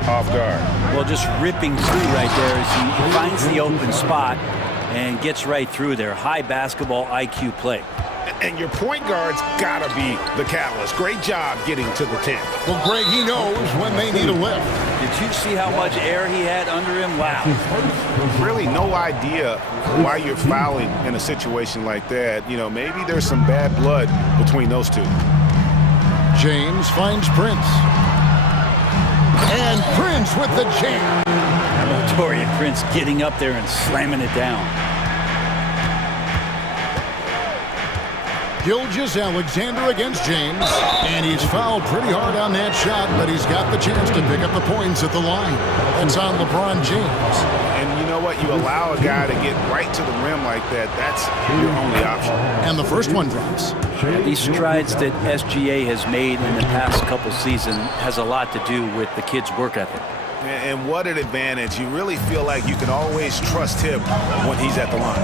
off guard. Well, just ripping through right there as he finds the open spot and gets right through there. High basketball IQ play. And your point guard's got to be the catalyst. Great job getting to the 10. Well, Greg, he knows when they need a lift. Did you see how much air he had under him? Wow. Really no idea why you're fouling in a situation like that. You know, maybe there's some bad blood between those two. James finds Prince. And Prince with the jam. Torian Prince getting up there and slamming it down. Gilgeous-Alexander against James, and he's fouled pretty hard on that shot, but he's got the chance to pick up the points at the line. That's on LeBron James. And you know what? You allow a guy to get right to the rim like that, that's your only option. And the first one drops. These strides that SGA has made in the past couple seasons has a lot to do with the kid's work ethic. And what an advantage. You really feel like you can always trust him when he's at the line.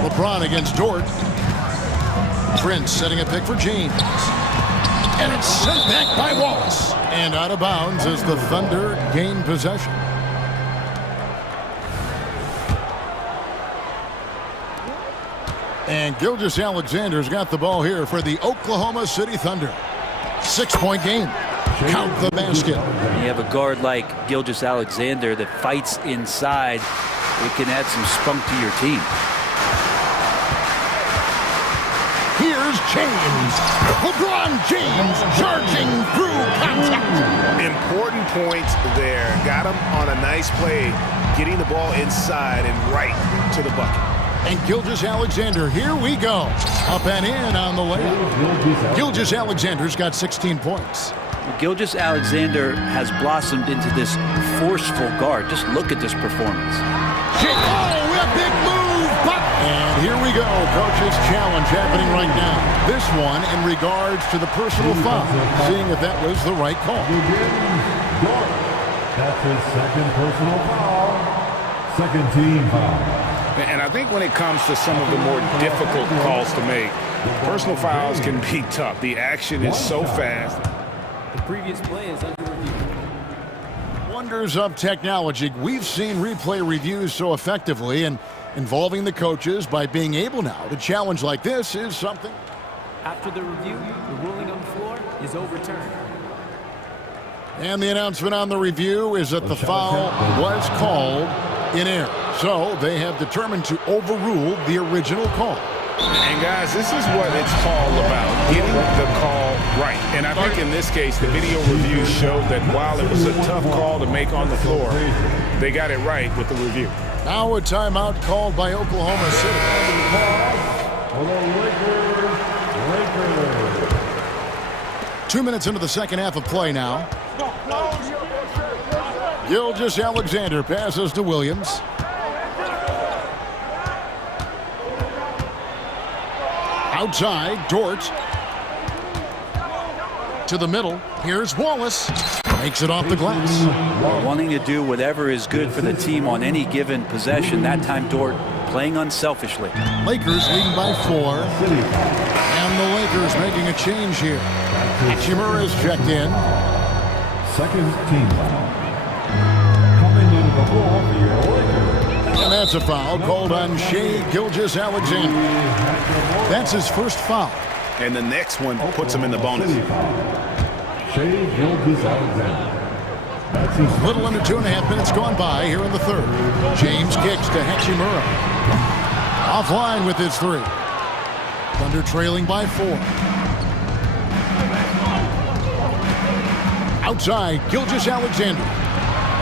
LeBron against Dort. Prince setting a pick for James. And it's sent back by Wallace. And out of bounds as the Thunder gain possession. And Gilgeous-Alexander's got the ball here for the Oklahoma City Thunder. 6-point game. Count the basket. When you have a guard like Gilgeous-Alexander that fights inside, it can add some spunk to your team. Here's James. LeBron James charging through contact. Important points there. Got him on a nice play, getting the ball inside and right to the bucket. And Gilgeous-Alexander, here we go. Up and in on the layup. Gilgeous-Alexander's got 16 points. Gilgeous-Alexander has blossomed into this forceful guard. Just look at this performance. Oh, a big move. And here we go. Coach's challenge happening right now. This one in regards to the personal foul. Seeing if that was the right call. That's his second personal foul. Second team foul. And I think when it comes to some of the more difficult calls to make, personal fouls can be tough. The action is so fast. The previous play is under review. Wonders of technology. We've seen replay reviews so effectively, and involving the coaches by being able now to challenge like this is something. After the review, the ruling on the floor is overturned. And the announcement on the review is that the foul was called in error. So they have determined to overrule the original call. And guys, this is what it's all about, getting the call right. And I think in this case, the video review showed that while it was a tough call to make on the floor, they got it right with the review. Now a timeout called by Oklahoma City. 2 minutes into the second half of play now. Gilgeous-Alexander passes to Williams. Outside, Dort. To the middle. Here's Wallace. Makes it off the glass. Wanting to do whatever is good for the team on any given possession. That time, Dort playing unselfishly. Lakers leading by 4. And the Lakers making a change here. Hachimura is checked in. Second team foul. Coming into the ball for your Lakers. And that's a foul called on Shai Gilgeous-Alexander. That's his first foul. And the next one puts him in the bonus. Shai Gilgeous-Alexander. A little under 2.5 minutes gone by here in the third. James kicks to Hachimura. Offline with his 3. Thunder trailing by 4. Outside, Gilgeous-Alexander.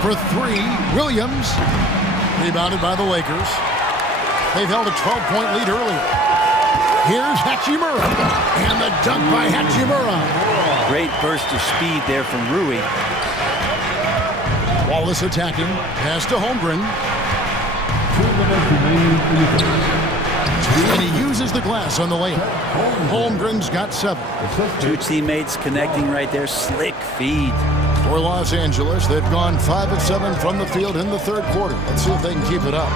For 3, Williams. Rebounded by the Lakers. They've held a 12-point lead earlier. Here's Hachimura. And the dunk by Hachimura. Great burst of speed there from Rui. Wallace attacking. Pass to Holmgren. 2 minutes remaining for the game. And he uses the glass on the layup. Holmgren's got 7. 2 teammates connecting right there. Slick feed. For Los Angeles, they've gone 5 of 7 from the field in the third quarter. Let's see if they can keep it up.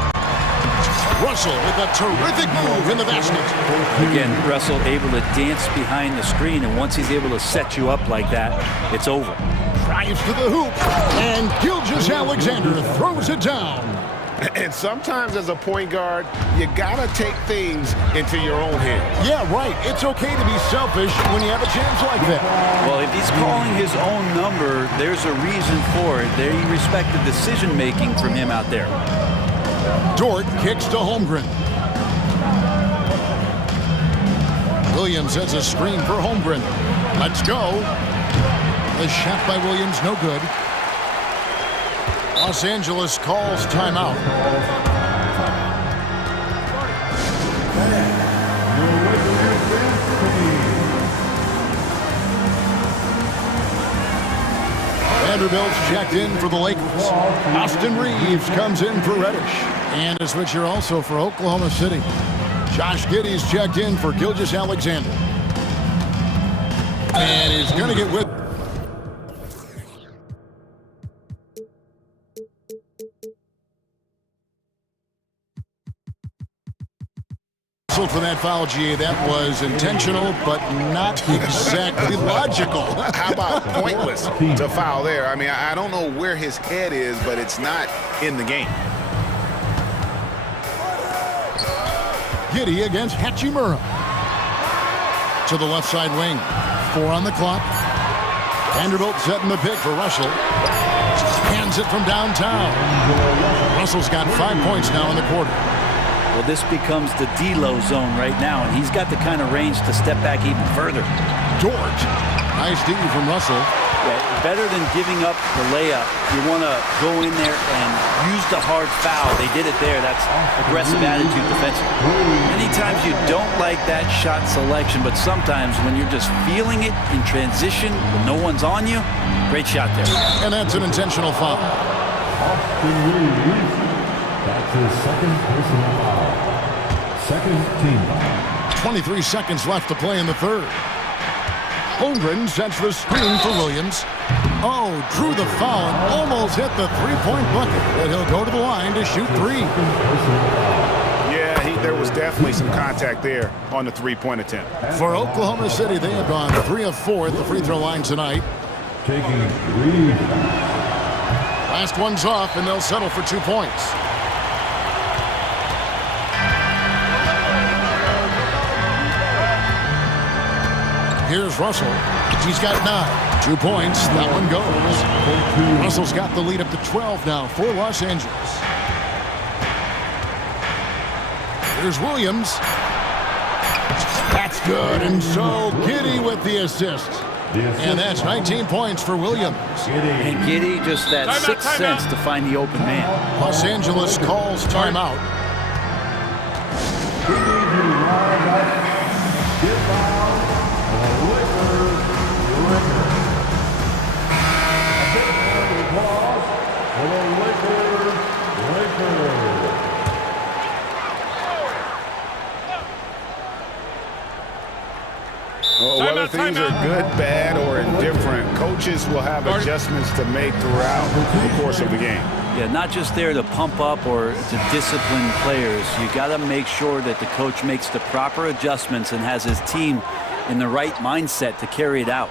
Russell with a terrific move in the basket. Again, Russell able to dance behind the screen, and once he's able to set you up like that, it's over. Drives to the hoop, and Gilgeous-Alexander throws it down. And sometimes as a point guard, you gotta take things into your own hands. Yeah, right. It's okay to be selfish when you have a chance like that. Well, if he's calling his own number, there's a reason for it. They respect the decision-making from him out there. Dort kicks to Holmgren. Williams sets a screen for Holmgren. Let's go. The shot by Williams, no good. Los Angeles calls timeout. Vanderbilt's checked in for the Lakers. Austin Reeves comes in for Reddish. And a switcher also for Oklahoma City. Josh Giddey's checked in for Gilgeous-Alexander. And he's going to get with. For that foul, G, that was intentional, but not exactly logical. How about pointless to foul there? I mean, I don't know where his head is, but it's not in the game. Giddey against Hachimura. To the left side wing. 4 on the clock. Vanderbilt setting the pick for Russell. Hands it from downtown. Russell's got 5 points now in the quarter. Well, this becomes the D-low zone right now, and he's got the kind of range to step back even further. Dort. Nice D from Russell. Yeah, better than giving up the layup, you want to go in there and use the hard foul. They did it there. That's aggressive attitude defensively. Many times you don't like that shot selection, but sometimes when you're just feeling it in transition, when no one's on you, great shot there. And that's an intentional foul. Austin Reeves. That's his second personal foul. Second team foul. 23 seconds left to play in the third. Holmgren sets the screen for Williams. Oh, drew the foul and almost hit the three-point bucket. But he'll go to the line to shoot 3. Yeah, there was definitely some contact there on the three-point attempt. For Oklahoma City, they have gone 3 of 4 at the free throw line tonight. Taking 3. Last one's off, and they'll settle for 2 points. Here's Russell. He's got 9. 2 points. That one goes. Russell's got the lead up to 12 now for Los Angeles. Here's Williams. That's good. And so Giddey with the assist. And that's 19 points for Williams. And Giddey just that sixth sense to find the open man. Los Angeles calls timeout. Whether things are good, bad, or indifferent, coaches will have adjustments to make throughout the course of the game. Yeah, not just there to pump up or to discipline players. You got to make sure that the coach makes the proper adjustments and has his team in the right mindset to carry it out.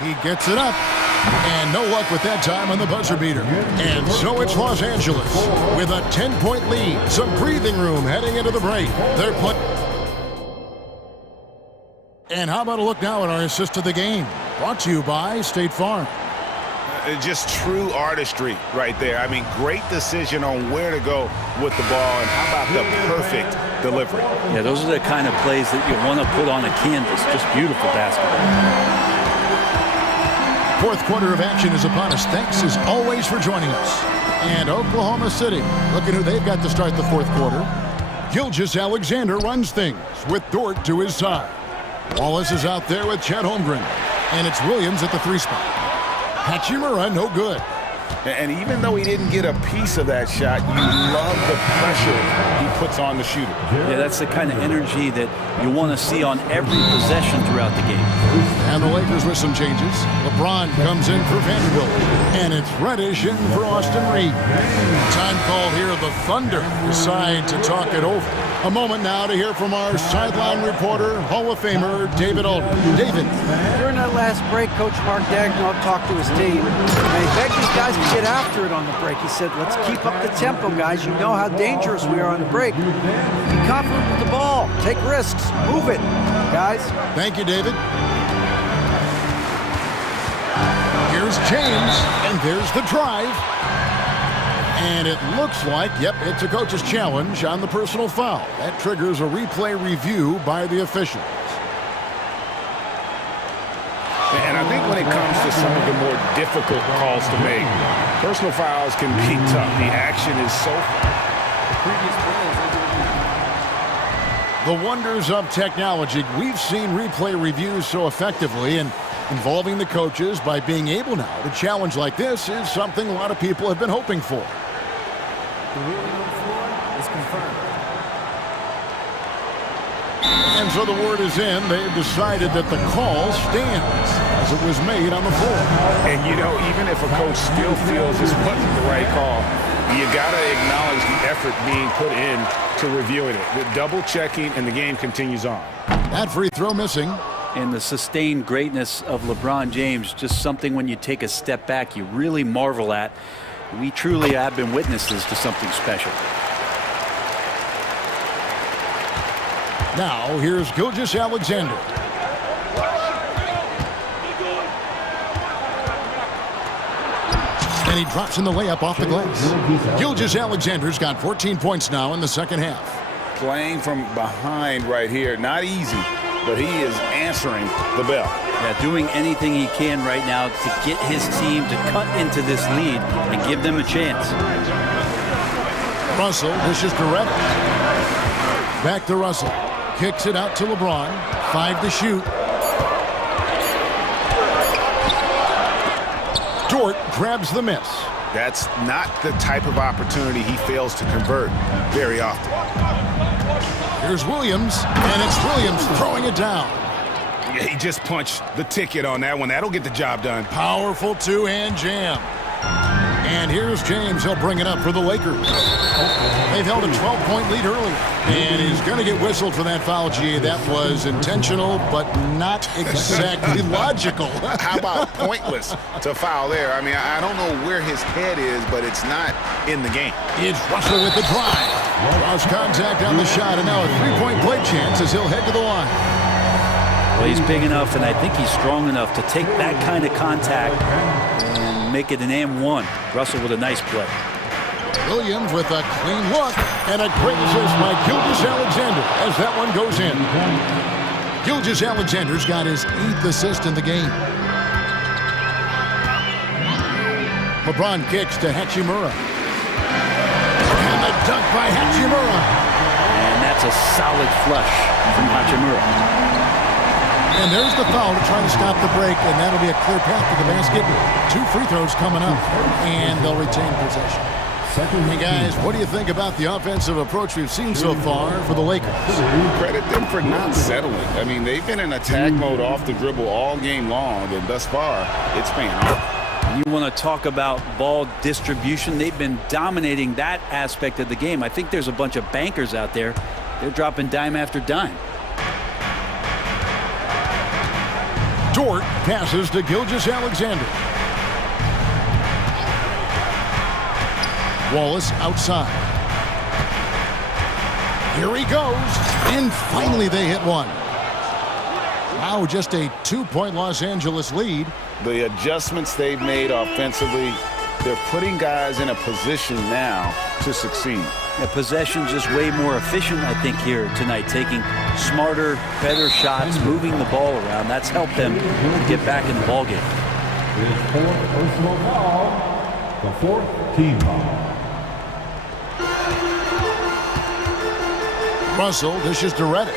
He gets it up. And no luck with that time on the buzzer beater. And so it's Los Angeles with a 10-point lead. Some breathing room heading into the break. They're put. And how about a look now at our assist of the game? Brought to you by State Farm. Just true artistry right there. I mean, great decision on where to go with the ball, and how about the perfect delivery? Yeah, those are the kind of plays that you want to put on a canvas. Just beautiful basketball. Fourth quarter of action is upon us. Thanks as always for joining us. And Oklahoma City, look at who they've got to start the fourth quarter. Gilgeous-Alexander runs things with Dort to his side. Wallace is out there with Chet Holmgren. And it's Williams at the 3 spot. Hachimura, no good. And even though he didn't get a piece of that shot, you love the pressure he puts on the shooter. Yeah, that's the kind of energy that you want to see on every possession throughout the game. And the Lakers with some changes. LeBron comes in for Vanderbilt. And it's Reddish in for Austin Reed. Time called here. The Thunder decide to talk it over. A moment now to hear from our sideline reporter, Hall of Famer, David Aldridge. David. During that last break, Coach Mark Daigneault talked to his team, and he begged these guys to get after it on the break. He said, let's keep up the tempo, guys. You know how dangerous we are on the break. Be confident with the ball. Take risks. Move it, guys. Thank you, David. Here's James, and there's the drive. And it looks like, yep, it's a coach's challenge on the personal foul. That triggers a replay review by the officials. And I think when it comes to some of the more difficult calls to make, personal fouls can be tough. The action is so... The wonders of technology. We've seen replay reviews so effectively, and involving the coaches by being able now to challenge like this is something a lot of people have been hoping for. The ruling on the floor is confirmed. And so the word is in. They've decided that the call stands as it was made on the floor. And, you know, even if a coach still feels this wasn't the right call, you got to acknowledge the effort being put in to reviewing it. The double-checking, and the game continues on. That free throw missing. And the sustained greatness of LeBron James, just something when you take a step back, you really marvel at. We truly have been witnesses to something special. Now, here's Gilgeous-Alexander. And he drops in the layup off the glass. Gilgeous-Alexander's got 14 points now in the second half. Playing from behind right here, not easy, but he is answering the bell. Yeah, doing anything he can right now to get his team to cut into this lead and give them a chance. Russell dishes to Reddish. Back to Russell. Kicks it out to LeBron. 5 to shoot. Dort grabs the miss. That's not the type of opportunity he fails to convert very often. Here's Williams, and it's Williams throwing it down. Yeah, he just punched the ticket on that one. That'll get the job done. Powerful two-hand jam. And here's James. He'll bring it up for the Lakers. They've held a 12-point lead earlier. And he's going to get whistled for that foul, G. That was intentional, but not exactly logical. How about pointless to foul there? I mean, I don't know where his head is, but it's not in the game. It's Russell with the drive. Lost contact on the shot, and now a three-point play chance as he'll head to the line. Well, he's big enough, and I think he's strong enough to take that kind of contact and make it an M1. Russell with a nice play. Williams with a clean look, and a great assist by Gilgeous-Alexander as that one goes in. Gilgeous-Alexander's got his 8th assist in the game. LeBron kicks to Hachimura. And the dunk by Hachimura. And that's a solid flush from Hachimura. And there's the foul to try to stop the break, and that'll be a clear path to the basket. 2 free throws coming up, and they'll retain possession. Hey, guys, what do you think about the offensive approach we've seen so far for the Lakers? Credit them for not settling. I mean, they've been in attack mode off the dribble all game long, and thus far, it's paying off. You want to talk about ball distribution. They've been dominating that aspect of the game. I think there's a bunch of bankers out there. They're dropping dime after dime. Dort passes to Gilgeous-Alexander. Wallace outside. Here he goes. And finally they hit one. Now just a 2-point Los Angeles lead. The adjustments they've made offensively, they're putting guys in a position now to succeed. Yeah, possession just way more efficient, I think, here tonight. Taking smarter, better shots, moving the ball around. That's helped them get back in the ballgame. His 4th personal foul, the 4th team foul. Russell dishes to Reddish.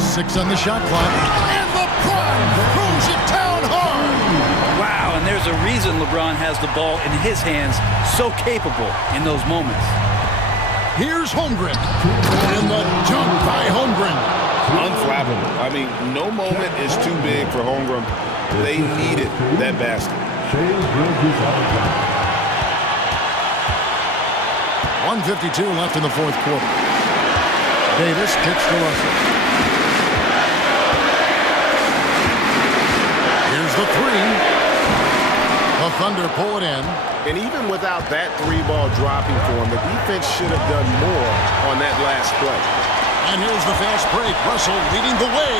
6 on the shot clock. And LeBron throws it down hard. Wow, and there's a reason LeBron has the ball in his hands, so capable in those moments. Here's Holmgren, and the dunk by Holmgren. Unflappable. I mean, no moment is too big for Holmgren. They needed that basket. 1:52 left in the fourth quarter. Davis kicks to Russell. Here's the three. The Thunder pull it in. And even without that three ball dropping for him, the defense should have done more on that last play. And here's the fast break. Russell leading the way.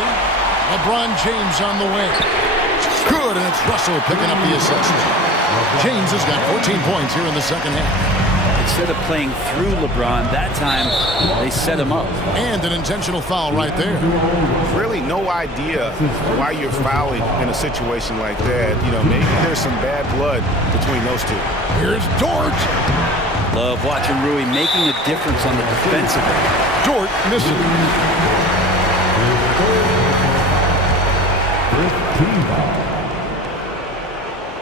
LeBron James on the way. Good, and it's Russell picking up the assist. James has got 14 points here in the second half. Instead of playing through LeBron, that time they set him up. And an intentional foul right there. Really no idea why you're fouling in a situation like that. You know, maybe there's some bad blood between those two. Here's Dort. Love watching Rui making a difference on the defensive end. Dort missing.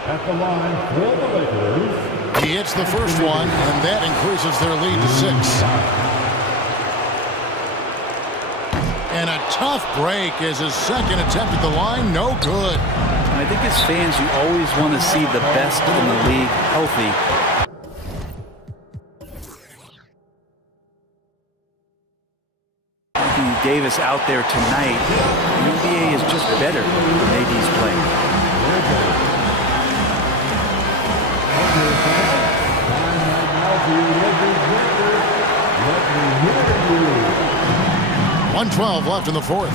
At the line for the Lakers. He hits the first one, and that increases their lead to 6. And a tough break as his second attempt at the line, no good. I think as fans, you always want to see the best in the league healthy. Davis out there tonight. The NBA is just better when AD's playing. 1:12 left in the fourth.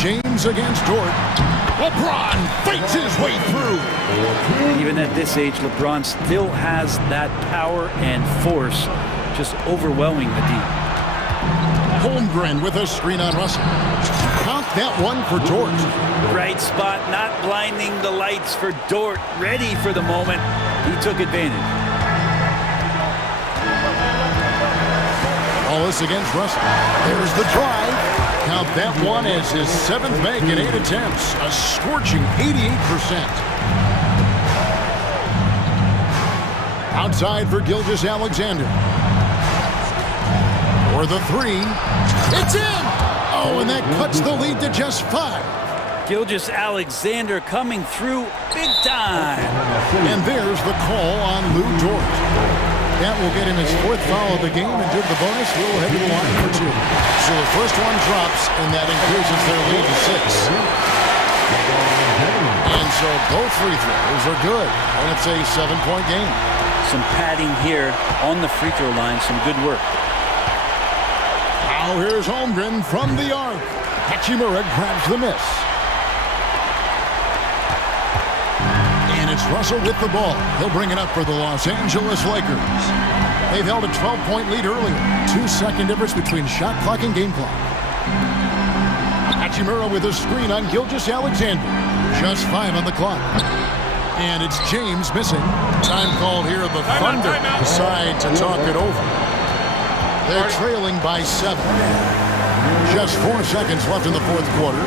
James against Dort. LeBron fights his way through. Even at this age, LeBron still has that power and force, just overwhelming the D. Holmgren with a screen on Russell. Count that one for Dort. Right spot, not blinding the lights for Dort. Ready for the moment. He took advantage. All this against Russell. There's the drive. Count that one as his 7th make in 8 attempts. A scorching 88%. Outside for Gilgeous-Alexander. For the three. It's in! Oh, and that cuts the lead to just 5. Gilgeous-Alexander coming through big time. And there's the call on Lou Dort. That will get him his 4th foul of the game, and due to the bonus, he'll head to the line for 2. So the first one drops, and that increases their lead to 6. And so both free throws are good, and it's a 7-point game. Some padding here on the free throw line, some good work. Now here's Holmgren from the arc. Hachimura grabs the miss. And it's Russell with the ball. He'll bring it up for the Los Angeles Lakers. They've held a 12-point lead earlier. 2-second difference between shot clock and game clock. Hachimura with a screen on Gilgeous-Alexander. Just 5 on the clock. And it's James missing. Time called here. The Thunder decide to talk it over. They're trailing by 7. Just 4 seconds left in the fourth quarter.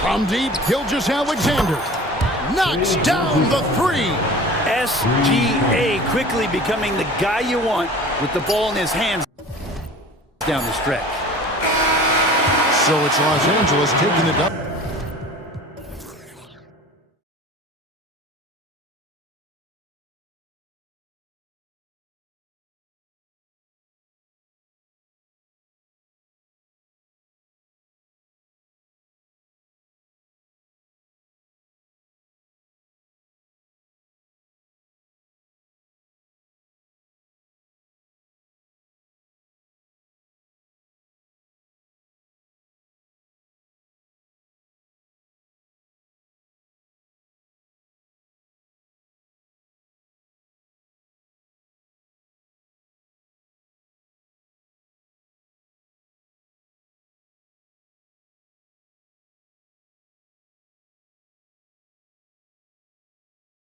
From deep, Gilgeous-Alexander knocks down the 3. SGA quickly becoming the guy you want with the ball in his hands down the stretch. So it's Los Angeles taking the double.